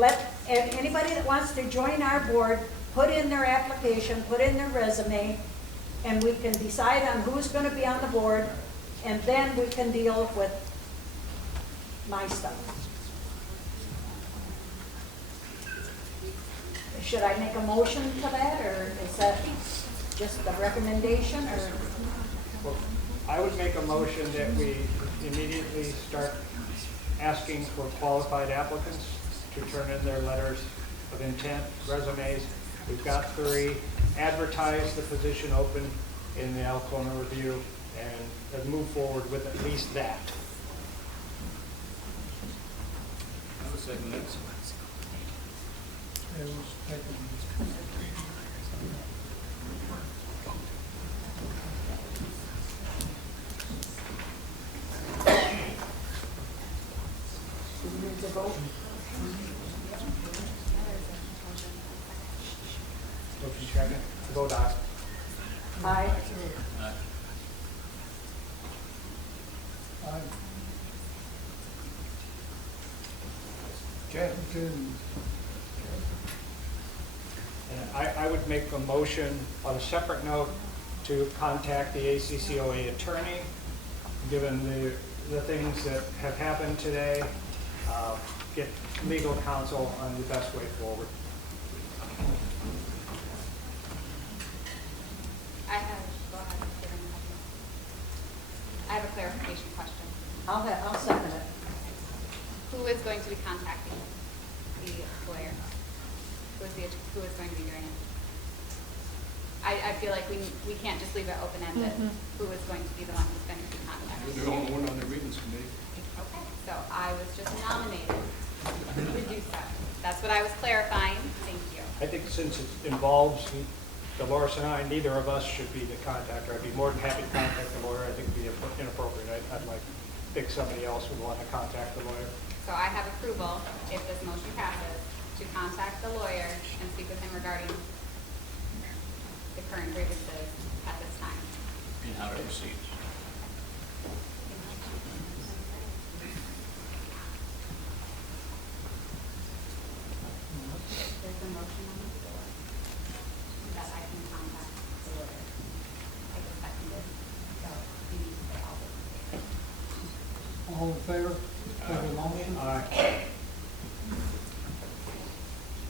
anybody that wants to join our board, put in their application, put in their resume, and we can decide on who's going to be on the board, and then we can deal with my stuff. Should I make a motion to that, or is that just a recommendation, or? Well, I would make a motion that we immediately start asking for qualified applicants to turn in their letters of intent, resumes. We've got 3. Advertise the position open in the ACCOA review and move forward with at least that. I would second that. It was taken. Need to vote? Motion second. Vote aye. Aye. I Okay. can, And I would make a motion on a separate note to contact the ACCOA attorney, given the things that have happened today, get legal counsel on the best way forward. I have a clarification question. I'll second it. Who is going to be contacting the lawyer? Who is going to be doing it? I feel like we can't just leave it open-ended. Who is going to be the one who's going to be contacted? You're the only one on the grievance committee. Okay, so I was just nominated to do so. That's what I was clarifying. Thank you. I think since it involves Dolores and I, neither of us should be the contactor. I'd be more than happy to contact the lawyer. I think it would be inappropriate. I'd like to think somebody else would want to contact the lawyer. So I have approval, if this motion passes, to contact the lawyer and speak with him regarding the current grievances at this time. And how to proceed. There's a motion on the floor that I can contact the lawyer. I just seconded, so you need to say all those in favor. all in favor? Take a motion. Aye.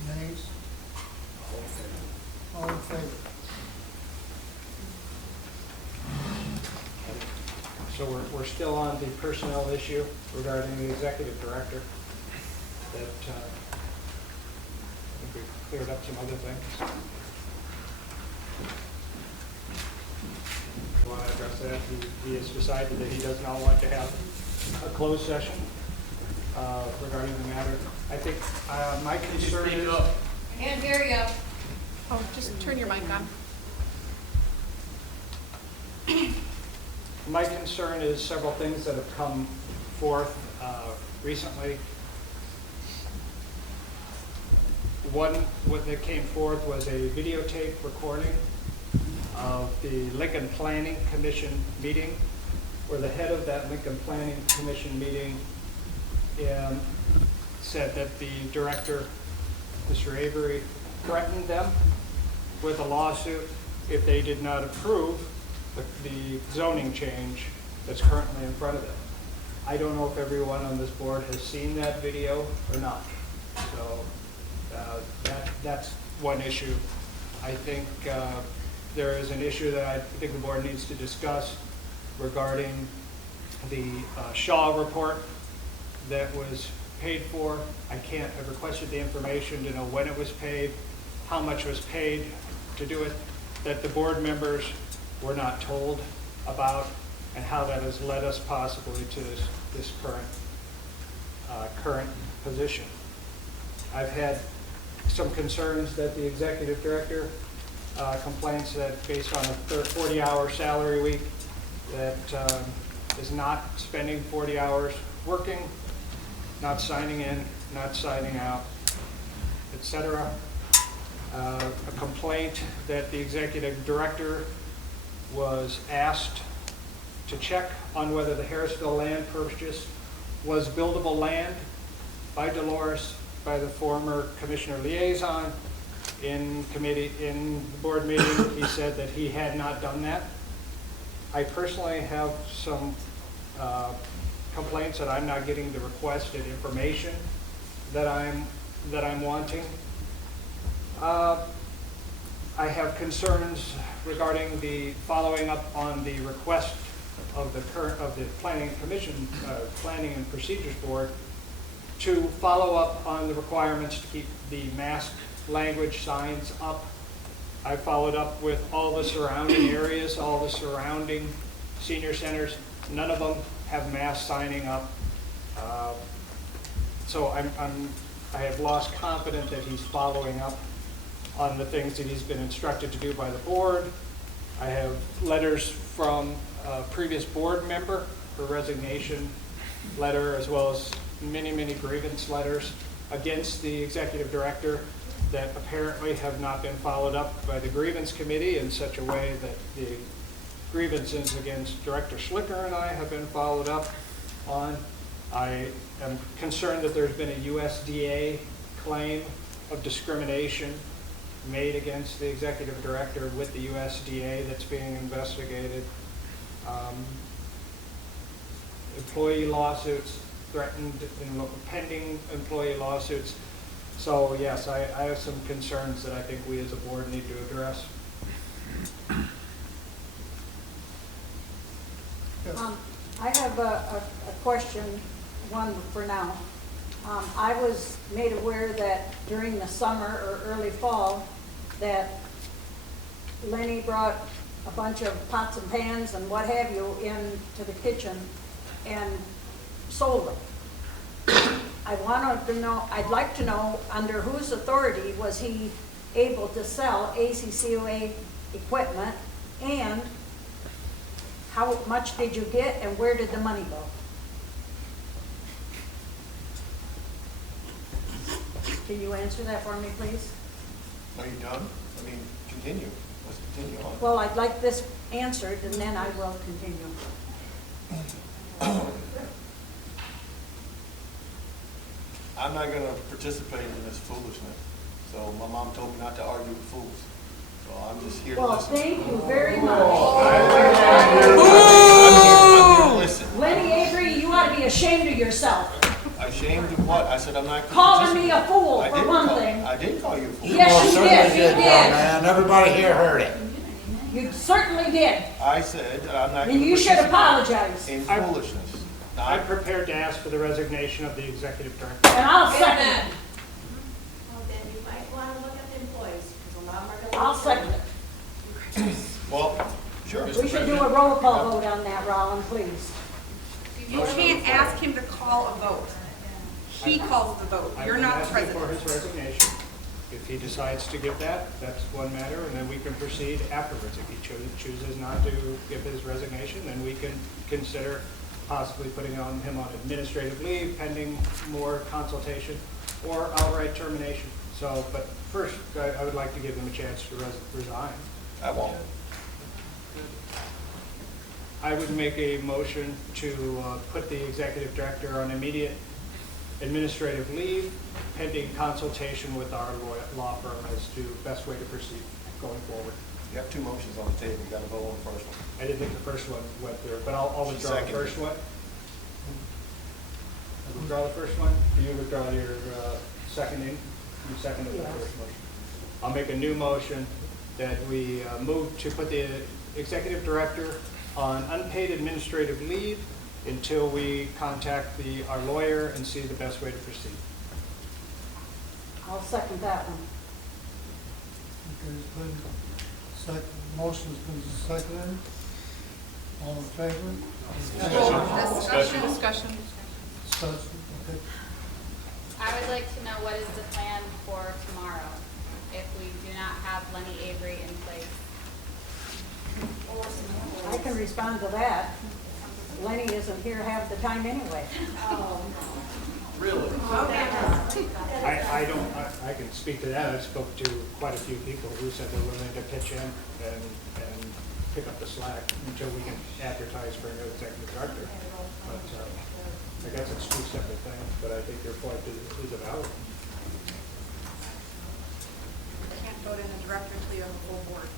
Nays? All in favor? So we're still on the personnel issue regarding the executive director. That I think we've cleared up some other things. You want to address that? He has decided that he does not want to have a closed session regarding the matter. I think my concern is... I can't hear you. Oh, just turn your mic on. My concern is several things that have come forth recently. One, what that came forth was a videotape recording of the Lincoln Planning Commission meeting, where the head of that Lincoln Planning Commission meeting said that the director, Mr. Avery, threatened them with a lawsuit if they did not approve the zoning change that's currently in front of them. I don't know if everyone on this board has seen that video or not. So that's one issue. I think there is an issue that I think the board needs to discuss regarding the Shaw report that was paid for. I requested the information to know when it was paid, how much was paid to do it, that the board members were not told about, and how that has led us possibly to this current position. I've had some concerns that the executive director complains that based on a 40-hour salary week, that is not spending 40 hours working, not signing in, not signing out, etc. A complaint that the executive director was asked to check on whether the Harrisville land purchase was buildable land by Dolores by the former commissioner liaison in the board meeting. He said that he had not done that. I personally have some complaints that I'm not getting the requested information that I'm wanting. I have concerns regarding the following up on the request of the Planning Commission, Planning and Procedures Board, to follow up on the requirements to keep the mask language signs up. I followed up with all the surrounding areas, all the surrounding senior centers. None of them have mask signing up. So I have lost confidence that he's following up on the things that he's been instructed to do by the board. I have letters from a previous board member, her resignation letter, as well as many, many grievance letters against the executive director that apparently have not been followed up by the grievance committee in such a way that the grievances against Director Schlicker and I have been followed up on. I am concerned that there's been a USDA claim of discrimination made against the executive director with the USDA that's being investigated. Employee lawsuits, pending employee lawsuits. So yes, I have some concerns that I think we as a board need to address. I have a question, one for now. I was made aware that during the summer or early fall that Lenny brought a bunch of pots and pans and what have you into the kitchen and sold them. I wanted to know, I'd like to know under whose authority was he able to sell ACCOA equipment, and how much did you get and where did the money go? Can you answer that for me, please? Are you done? I mean, continue. Let's continue on. Well, I'd like this answered and then I will continue. I'm not going to participate in this foolishness. So my mom told me not to argue with fools. So I'm just here to Well, listen. thank you very much. I'm here to listen. Lenny Avery, you ought to be ashamed of yourself. Ashamed of what? I said I'm not going to Calling me a fool, I for didn't one call- thing. I didn't call you a fool. Yes, you did. You did. Man, everybody here heard it. You certainly did. I said that I'm not going And to you should participate apologize. in foolishness. I'm prepared to ask for the resignation of the executive director. And I'll second it. Well, then you might want to look at the employees, because a lot of them are going to. I'll second it. Well, sure. We should do a roll call vote on that, Roland, please. You can't ask him to call a vote. He calls the vote. You're not I'm asking for president. his resignation. If he decides to give that, that's one matter, and then we can proceed afterwards. If he chooses not to give his resignation, then we can consider possibly putting him on administrative leave pending more consultation or outright termination. So, but first, I would like to give him a chance to resign. I won't. I would make a motion to put the executive director on immediate administrative leave pending consultation with our law firm as to best way to proceed going forward. You have two motions on the table. You got to vote on the first one. I didn't think the first one went through, but I'll withdraw the Second. first one. I withdraw the first one. Do you withdraw your seconding? You seconded the first motion. I'll make a new motion that we move to put the executive director on unpaid administrative leave until we contact our lawyer and see the best way to proceed. I'll second that one. Okay, it's been motion's been seconded. All in favor? Discussion. Discussion, okay. I would like to know what is the plan for tomorrow if we do not have Lenny Avery in place. I can respond to that. Lenny isn't here half the time anyway. Really? I can speak to that. I spoke to quite a few people who said they're willing to pitch in and pick up the slack until we can advertise for a new executive director. But I guess it's two separate things, but I think your point is a valid one. vote in a director until you have a full board.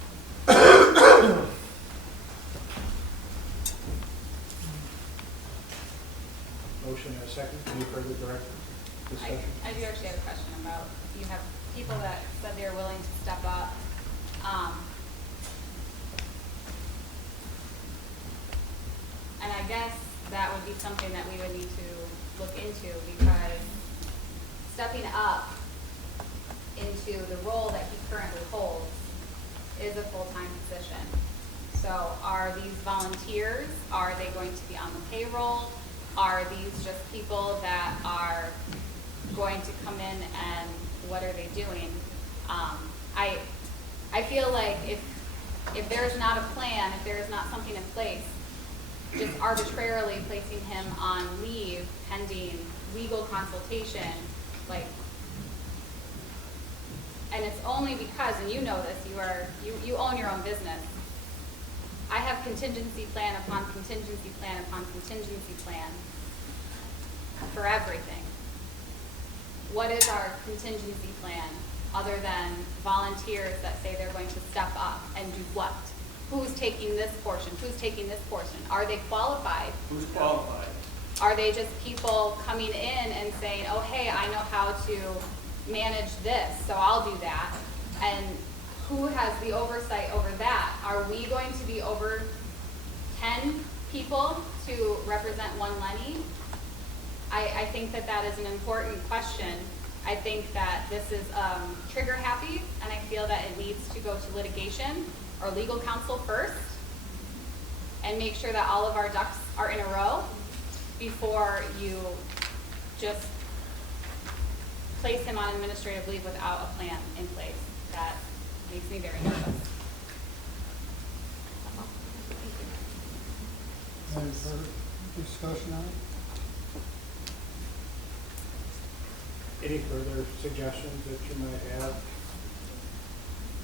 Motion and a second. Any further direct discussion? I do actually have a question about, you have people that said they're willing to step up. And I guess that would be something that we would need to look into, because stepping up into the role that he currently holds is a full-time position. So are these volunteers? Are they going to be on the payroll? Are these just people that are going to come in and what are they doing? I feel like if there's not a plan, if there is not something in place, just arbitrarily placing him on leave pending legal consultation, like, and it's only because, and you know this, you own your own business. I have contingency plan upon contingency plan upon contingency plan for everything. What is our contingency plan other than volunteers that say they're going to step up and do what? Who's taking this portion? Who's taking this portion? Are they qualified? Who's qualified? Are they just people coming in and saying, oh, hey, I know how to manage this, so I'll do that? And who has the oversight over that? Are we going to be over 10 people to represent one Lenny? I think that that is an important question. I think that this is trigger happy, and I feel that it needs to go to litigation or legal counsel first and make sure that all of our ducks are in a row before you just place him on administrative leave without a plan in place. That makes me very nervous. Any further discussion on it? Any further suggestions that you might have?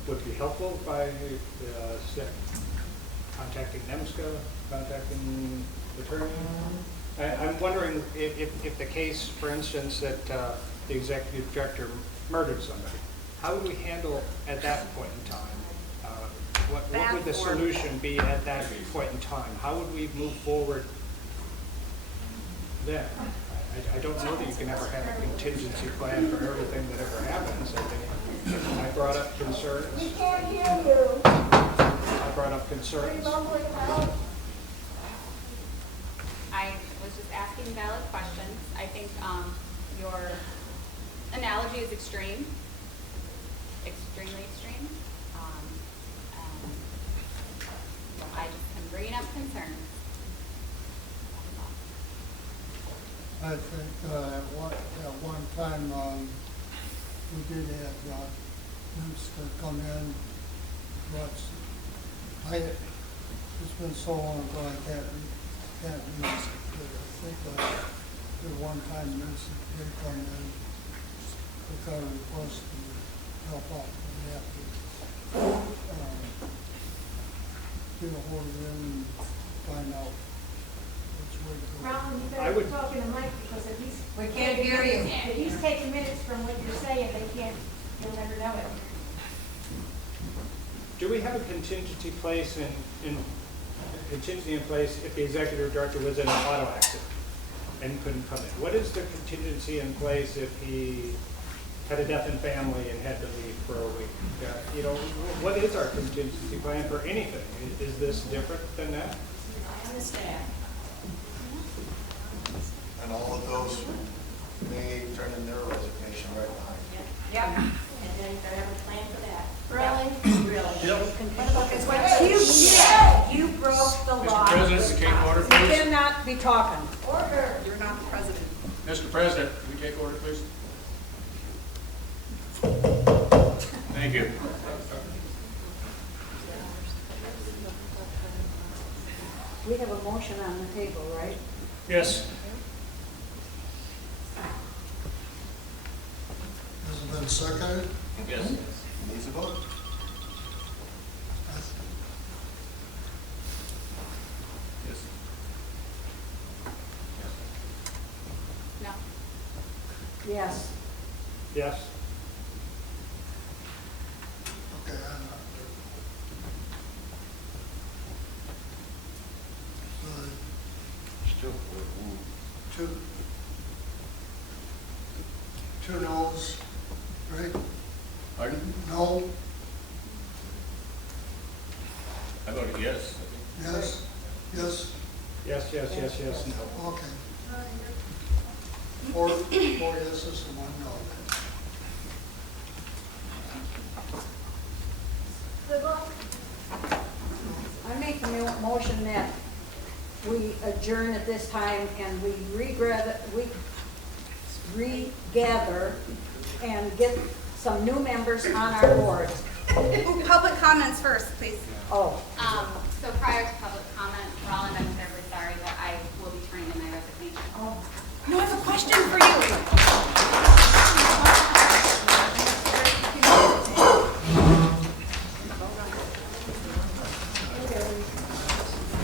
Would be helpful by contacting NEMSCA, contacting the attorney. I'm wondering if the case, for instance, that the executive director murdered somebody, how would we handle at that point in time? What would the solution be at that point in time? How would we move forward then? I don't know that you can ever have a contingency plan for everything that ever happens. I think I brought up concerns. We can't hear you. I brought up concerns. I was just asking valid questions. I think your analogy is extreme, extremely extreme. I just am bringing up concerns. I think at one time we did have Minster come in, but it's been so long ago I can't really say. I think at one time Minster did come in to kind of request to help out. We have to get a hold of him and find out. Ron, you I better would- talk in the mic, because if he's. We can't hear you. If he's taking minutes from what you're saying, you'll never know it. Do we have a contingency place contingency in place if the executive director was in an auto accident and couldn't come in? What is the contingency in place if he had a death in family and had to leave for a week? What is our contingency plan for anything? Is this different than that? I understand. And all of those may turn in their resignation right behind. Yep. And then you gotta have a plan for that. Really? Really. It's what you said. You broke the law. Mr. President, we take order, You please. cannot be talking. Order. You're not the president. Mr. President, we take order, please. Thank you. We have a motion on the table, right? Yes. Has it been seconded? Yes. Needs a vote. Yes. No. Yes. Yes? Okay, I'm not there. Still, Two, two noes, right? Pardon? No, I voted yes. yes, yes, Yes, yes, yes, yes, no. okay. Four yeses and one no. I make a motion that we adjourn at this time and we regather and get some new members on our board. Ooh, public comments first, please. Oh, So prior to public comment, Roland, I'm terribly sorry that I will be turning in my resignation. no, I have a question for you.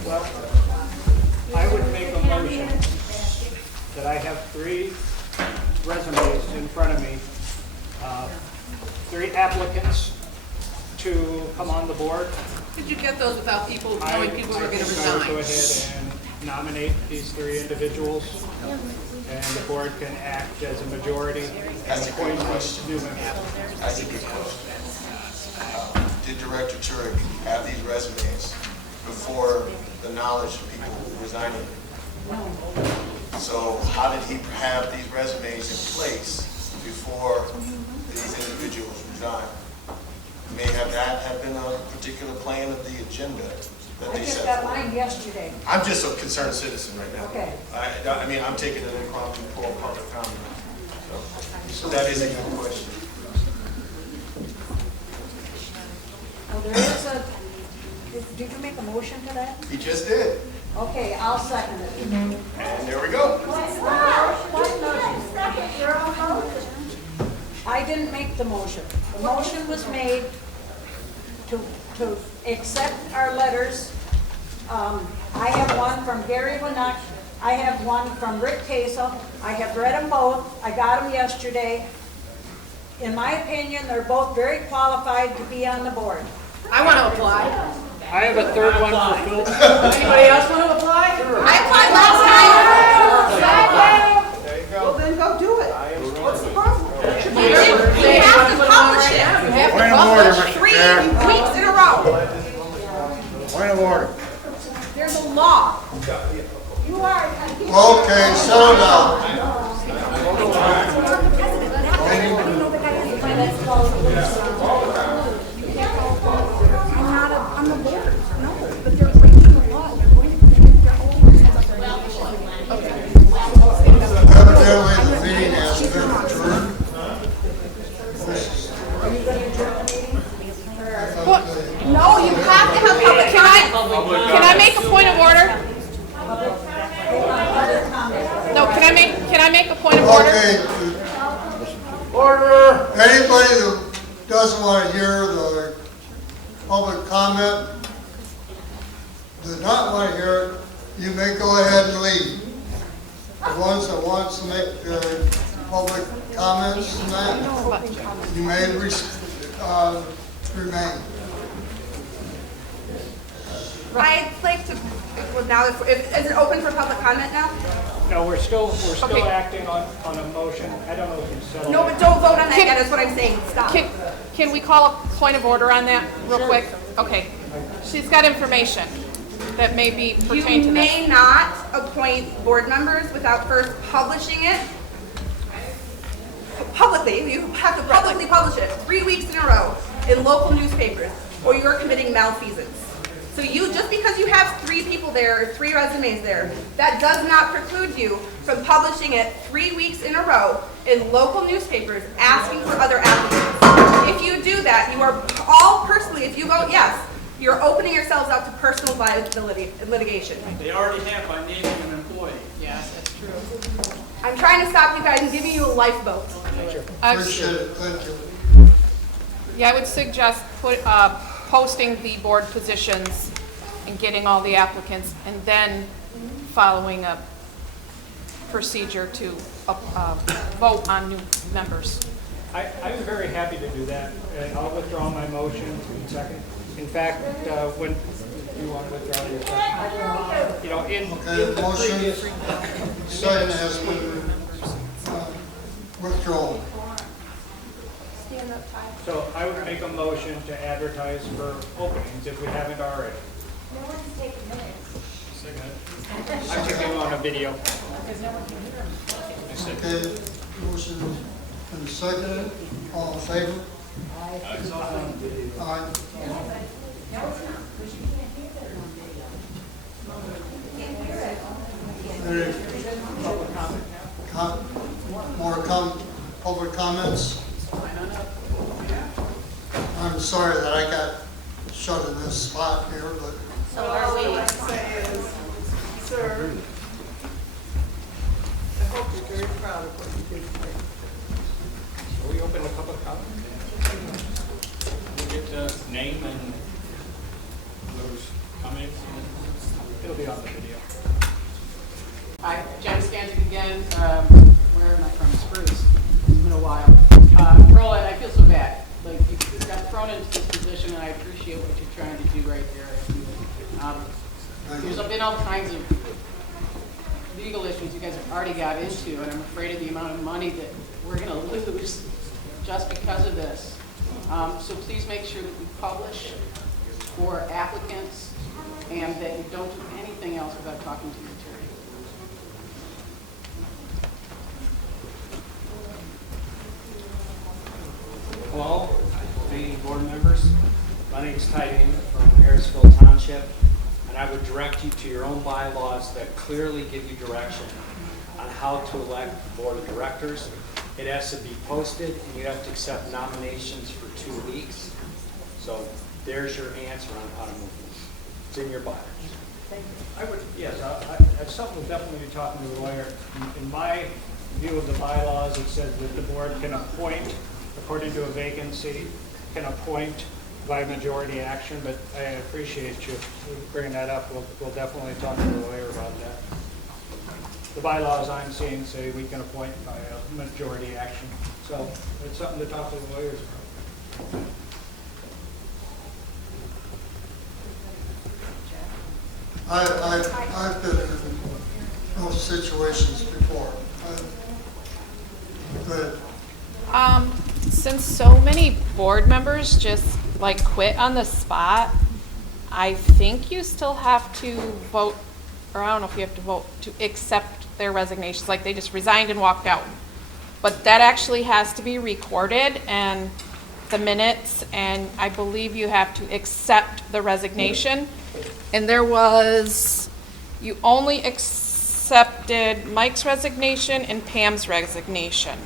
Well, I would make a motion that I have 3 resumes in front of me, 3 applicants to come on the board. Could you get those without people, I knowing people were going to think I would go resign? ahead and nominate these 3 individuals, and the board can act as a majority and appoint new members. That's a good question. Did Director Turek have these resumes before the knowledge of people resigning? So how did he have these resumes in place before these individuals resigned? May have that have been a particular plan of the agenda that I they just set got forth. mine yesterday. I'm just a concerned citizen right now. Okay. I mean, I'm taking an impromptu poll public comment. So that is a good question. Well, there is a, did you make a motion to that? He just did. Okay, I'll second it. And there we go. I didn't make the motion. The motion was made to accept our letters. I have one from Gary Winnock. I have one from Rick Casel. I have read them both. I got them yesterday. In my opinion, they're both very qualified to be on the board. I want to apply. I have a 3rd one for Phil. Anybody else want to apply? I applied last time. There you go. Well, then go do it. What's the problem? You have to publish it. You have to Point of order, publish Mr. 3 Chair. weeks in a row. Point of order. There's a law. You are. Okay, settle down. I'm not on the board, no, but they're breaking the law, they're going to protect their own. Evidently, the meeting has been adjourned. Are you going to adjourn the meeting? No, you have to have public comment. Can I make a point of order? No, can I make a point of order? Okay. Order. Anybody that doesn't want to hear the public comment, does not want to hear it, you may go ahead and leave. The ones that wants to make public comments and that, you may remain. I'd like to, well, now, is it open for public comment now? No, we're still Okay. acting on a motion. I don't know if you settled. No, but don't vote on that yet, is what I'm saying. Stop. Can we call a point of order on that real quick? Okay. She's got information that may be pertain to You this. may not appoint board members without first publishing it publicly. You have to publicly publish it 3 weeks in a row in local newspapers, or you're committing malfeasance. So just because you have 3 people there, or 3 resumes there, that does not preclude you from publishing it 3 weeks in a row in local newspapers asking for other applicants. If you do that, you are all personally, if you vote yes, you're opening yourselves up to personal liability and litigation. They already have by naming an employee. Yes, that's true. I'm trying to stop you guys and giving you a lifeboat. Appreciate it, thank you. Yeah, I would suggest posting the board positions and getting all the applicants, and then following a procedure to vote on new members. I'm very happy to do that, and I'll withdraw my motion in a second. In fact, when you want to withdraw your second, you know, in Okay, the motion, previous second has been withdrawn. So I would make a motion to advertise for openings if we haven't already. No one's taking minutes. I'm taking on a video. Okay, motion and second, all in favor? Aye. No, it's not, because you can't hear that on video. You can't hear it. Public comments? I'm sorry that I got shut in this spot here, but So are All we, I say is, sir, I hope you're very proud of what you did today. Will we open a public comment? We get the name and whoever's coming. It'll be on the video. Hi, Jen Stanzik again. Where am I from? Spruce. It's been a while. Roland, I feel so bad. Like, you got thrown into this position, and I appreciate what you're trying to do right there. There's been all kinds of legal issues you guys have already got into, and I'm afraid of the amount of money that we're going to lose just because of this. So please make sure that you publish for applicants and that you don't do anything else without talking to your attorney. Hello, the board members. My name is Ty Damon from Harrisville Township, and I would direct you to your own bylaws that clearly give you direction on how to elect the board of directors. It has to be posted, and you have to accept nominations for 2 weeks. So there's your answer on how to move this. It's in your bylaws. I would, yes, that's something we'll definitely be talking to the lawyer. In my view of the bylaws, it says that the board can appoint, according to a vacancy, can appoint by majority action, but I appreciate you bringing that up. We'll definitely talk to the lawyer about that. The bylaws I'm seeing say we can appoint by a majority action, so it's something to talk to the lawyers about. I've been in those situations before. But Since so many board members just like quit on the spot, I think you still have to vote, or I don't know if you have to vote to accept their resignations, like they just resigned and walked out. But that actually has to be recorded and the minutes, and I believe you have to accept the resignation. And there was, you only accepted Mike's resignation and Pam's resignation.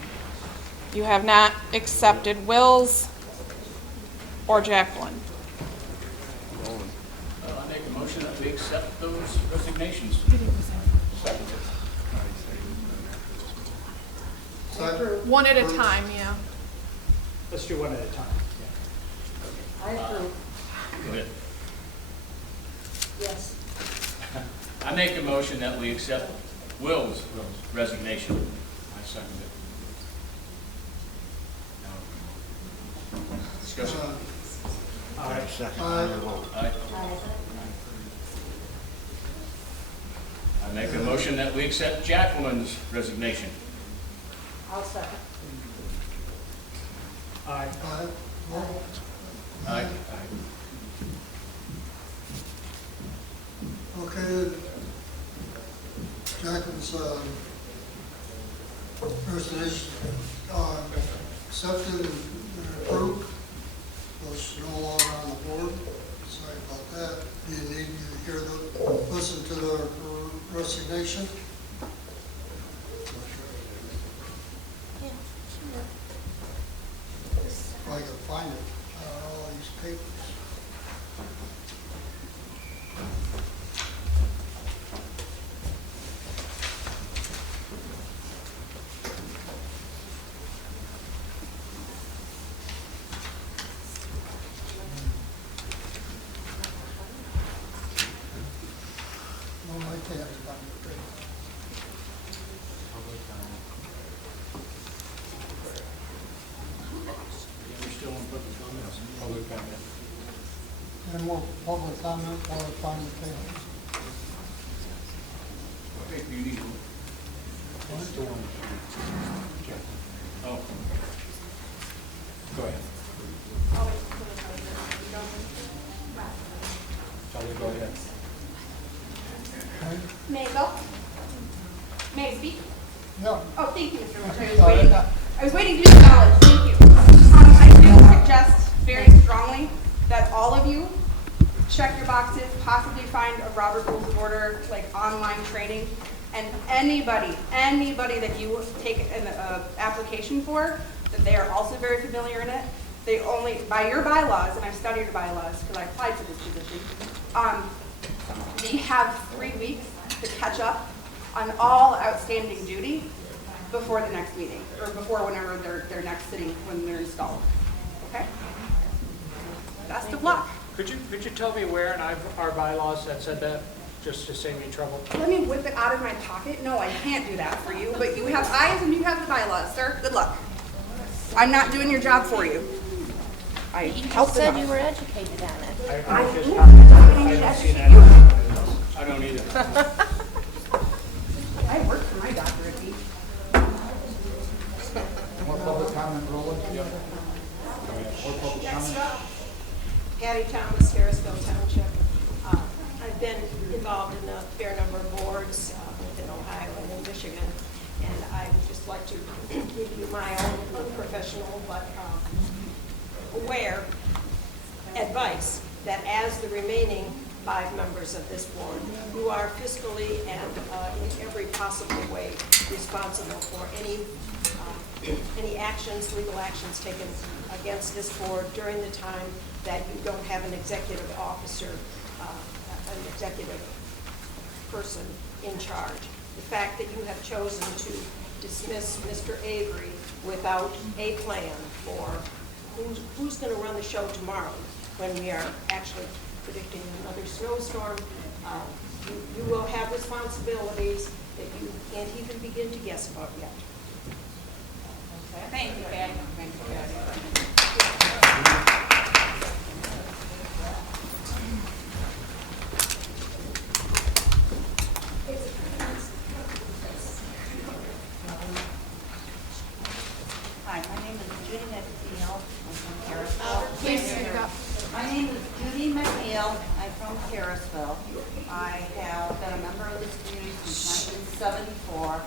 You have not accepted Will's or Jacqueline. I make a motion that we accept those resignations. One at a time, yeah. Let's do one at a time. I approve. Go ahead. Yes. I make a motion that we accept Will's resignation. I second it. Discussion. Aye. I make a motion that we accept Jacqueline's resignation. I'll second. Aye. Aye. okay, Jacqueline's resignation accepted and approved. So she's no longer on the board. Sorry about that. Do you need to hear listen to the resignation? If I can find it, all these papers. Oh, I can't find it. Any more public comment while I find the table? Okay, do you need? Oh. Go ahead. Charlie, go ahead. May I go? May I speak? No. Oh, thank you, Mr. Winter. Sorry. I was waiting to do the knowledge. Thank you. I do suggest very strongly that all of you check your boxes, possibly find a Robert Rules of Order, like online training, and anybody that you take an application for, that they are also very familiar in it. They only, by your bylaws, and I've studied your bylaws because I applied for this position, they have 3 weeks to catch up on all outstanding duty before the next meeting, or before whenever they're next sitting, when they're installed. Okay? Best of luck. Could you tell me where in our bylaws that said that, just to save me trouble? Let me whip it out of my pocket. No, I can't do that for you, but you have eyes and you have the bylaws, sir. Good luck. I'm not doing your job for you. I helped said enough. you were educated on it. I don't see that. I don't either. I worked for my doctorate. More public comment, Roland? More public comment? Patty Thomas, Harrisville Township. I've been involved in a fair number of boards within Ohio and in Michigan, and I would just like to give you my own unprofessional but aware advice that as the remaining 5 members of this board, you are fiscally and in every possible way responsible for any actions, legal actions taken against this board during the time that you don't have an executive officer, an executive person in charge. The fact that you have chosen to dismiss Mr. Avery without a plan for who's going to run the show tomorrow when we are actually predicting another snowstorm, you will have responsibilities that you can't even begin to guess about yet. Thank you, Patty. Thank you, Patty. Hi, my name is Judy McNeil. I'm from Harrisville. Please speak up. My name is Judy McNeil. I'm from Harrisville. I have been a member of this community since 1974.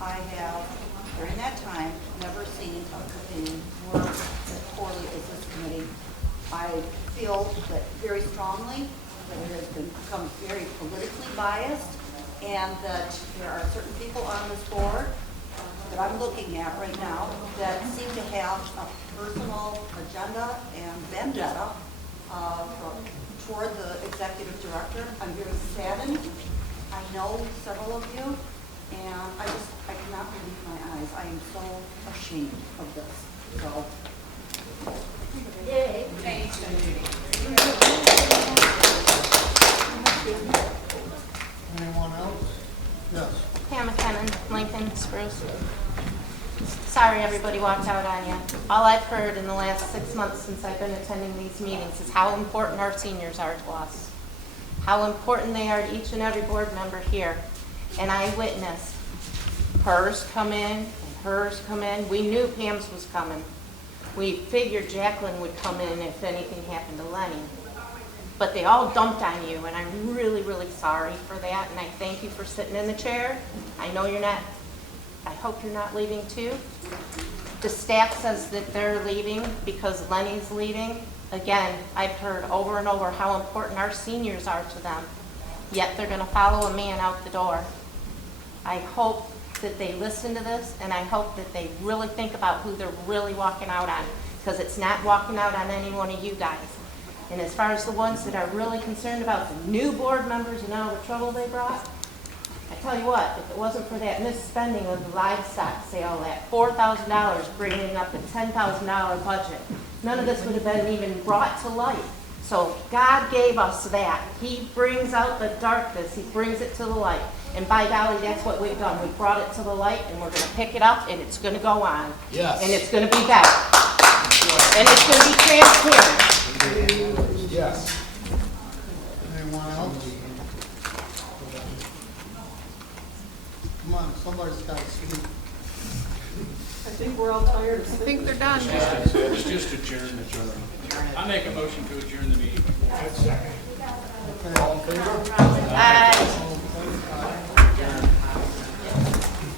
I have, during that time, never seen a committee work as poorly as this committee. I feel that very strongly that it has become very politically biased, and that there are certain people on this board that I'm looking at right now that seem to have a personal agenda and vendetta toward the executive director. I'm very saddened. I know several of you, and I cannot believe my eyes. I am so ashamed of this. So, Yay. Thanks, Judy. Anyone else? Yes. Pam McKinnon, Lincoln, Spruce. Sorry everybody walked out on you. All I've heard in the last 6 months since I've been attending these meetings is how important our seniors are to us. How important they are to each and every board member here. And I witnessed hers come in and hers come in. We knew Pam's was coming. We figured Jacqueline would come in if anything happened to Lenny. But they all dumped on you, and I'm really, really sorry for that, and I thank you for sitting in the chair. I know you're not, I hope you're not leaving too. The staff says that they're leaving because Lenny's leaving. Again, I've heard over and over how important our seniors are to them, yet they're gonna follow a man out the door. I hope that they listen to this, and I hope that they really think about who they're really walking out on, because it's not walking out on any one of you guys. And as far as the ones that are really concerned about the new board members and all the trouble they brought, I tell you what, if it wasn't for that misspending of the livestock sale, that $4,000 bringing up a $10,000 budget, none of this would have been even brought to light. So God gave us that. He brings out the darkness. He brings it to the light. And by golly, that's what we've done. We've brought it to the light, and we're going to pick it up, and it's going to go on. Yes. And it's going to be better. And it's going to be transparent. Yes. Yes. Anyone else? Come on, somebody's got to speak. I think we're all tired of I sitting. think they're done. It's just adjournment. I make a motion to adjourn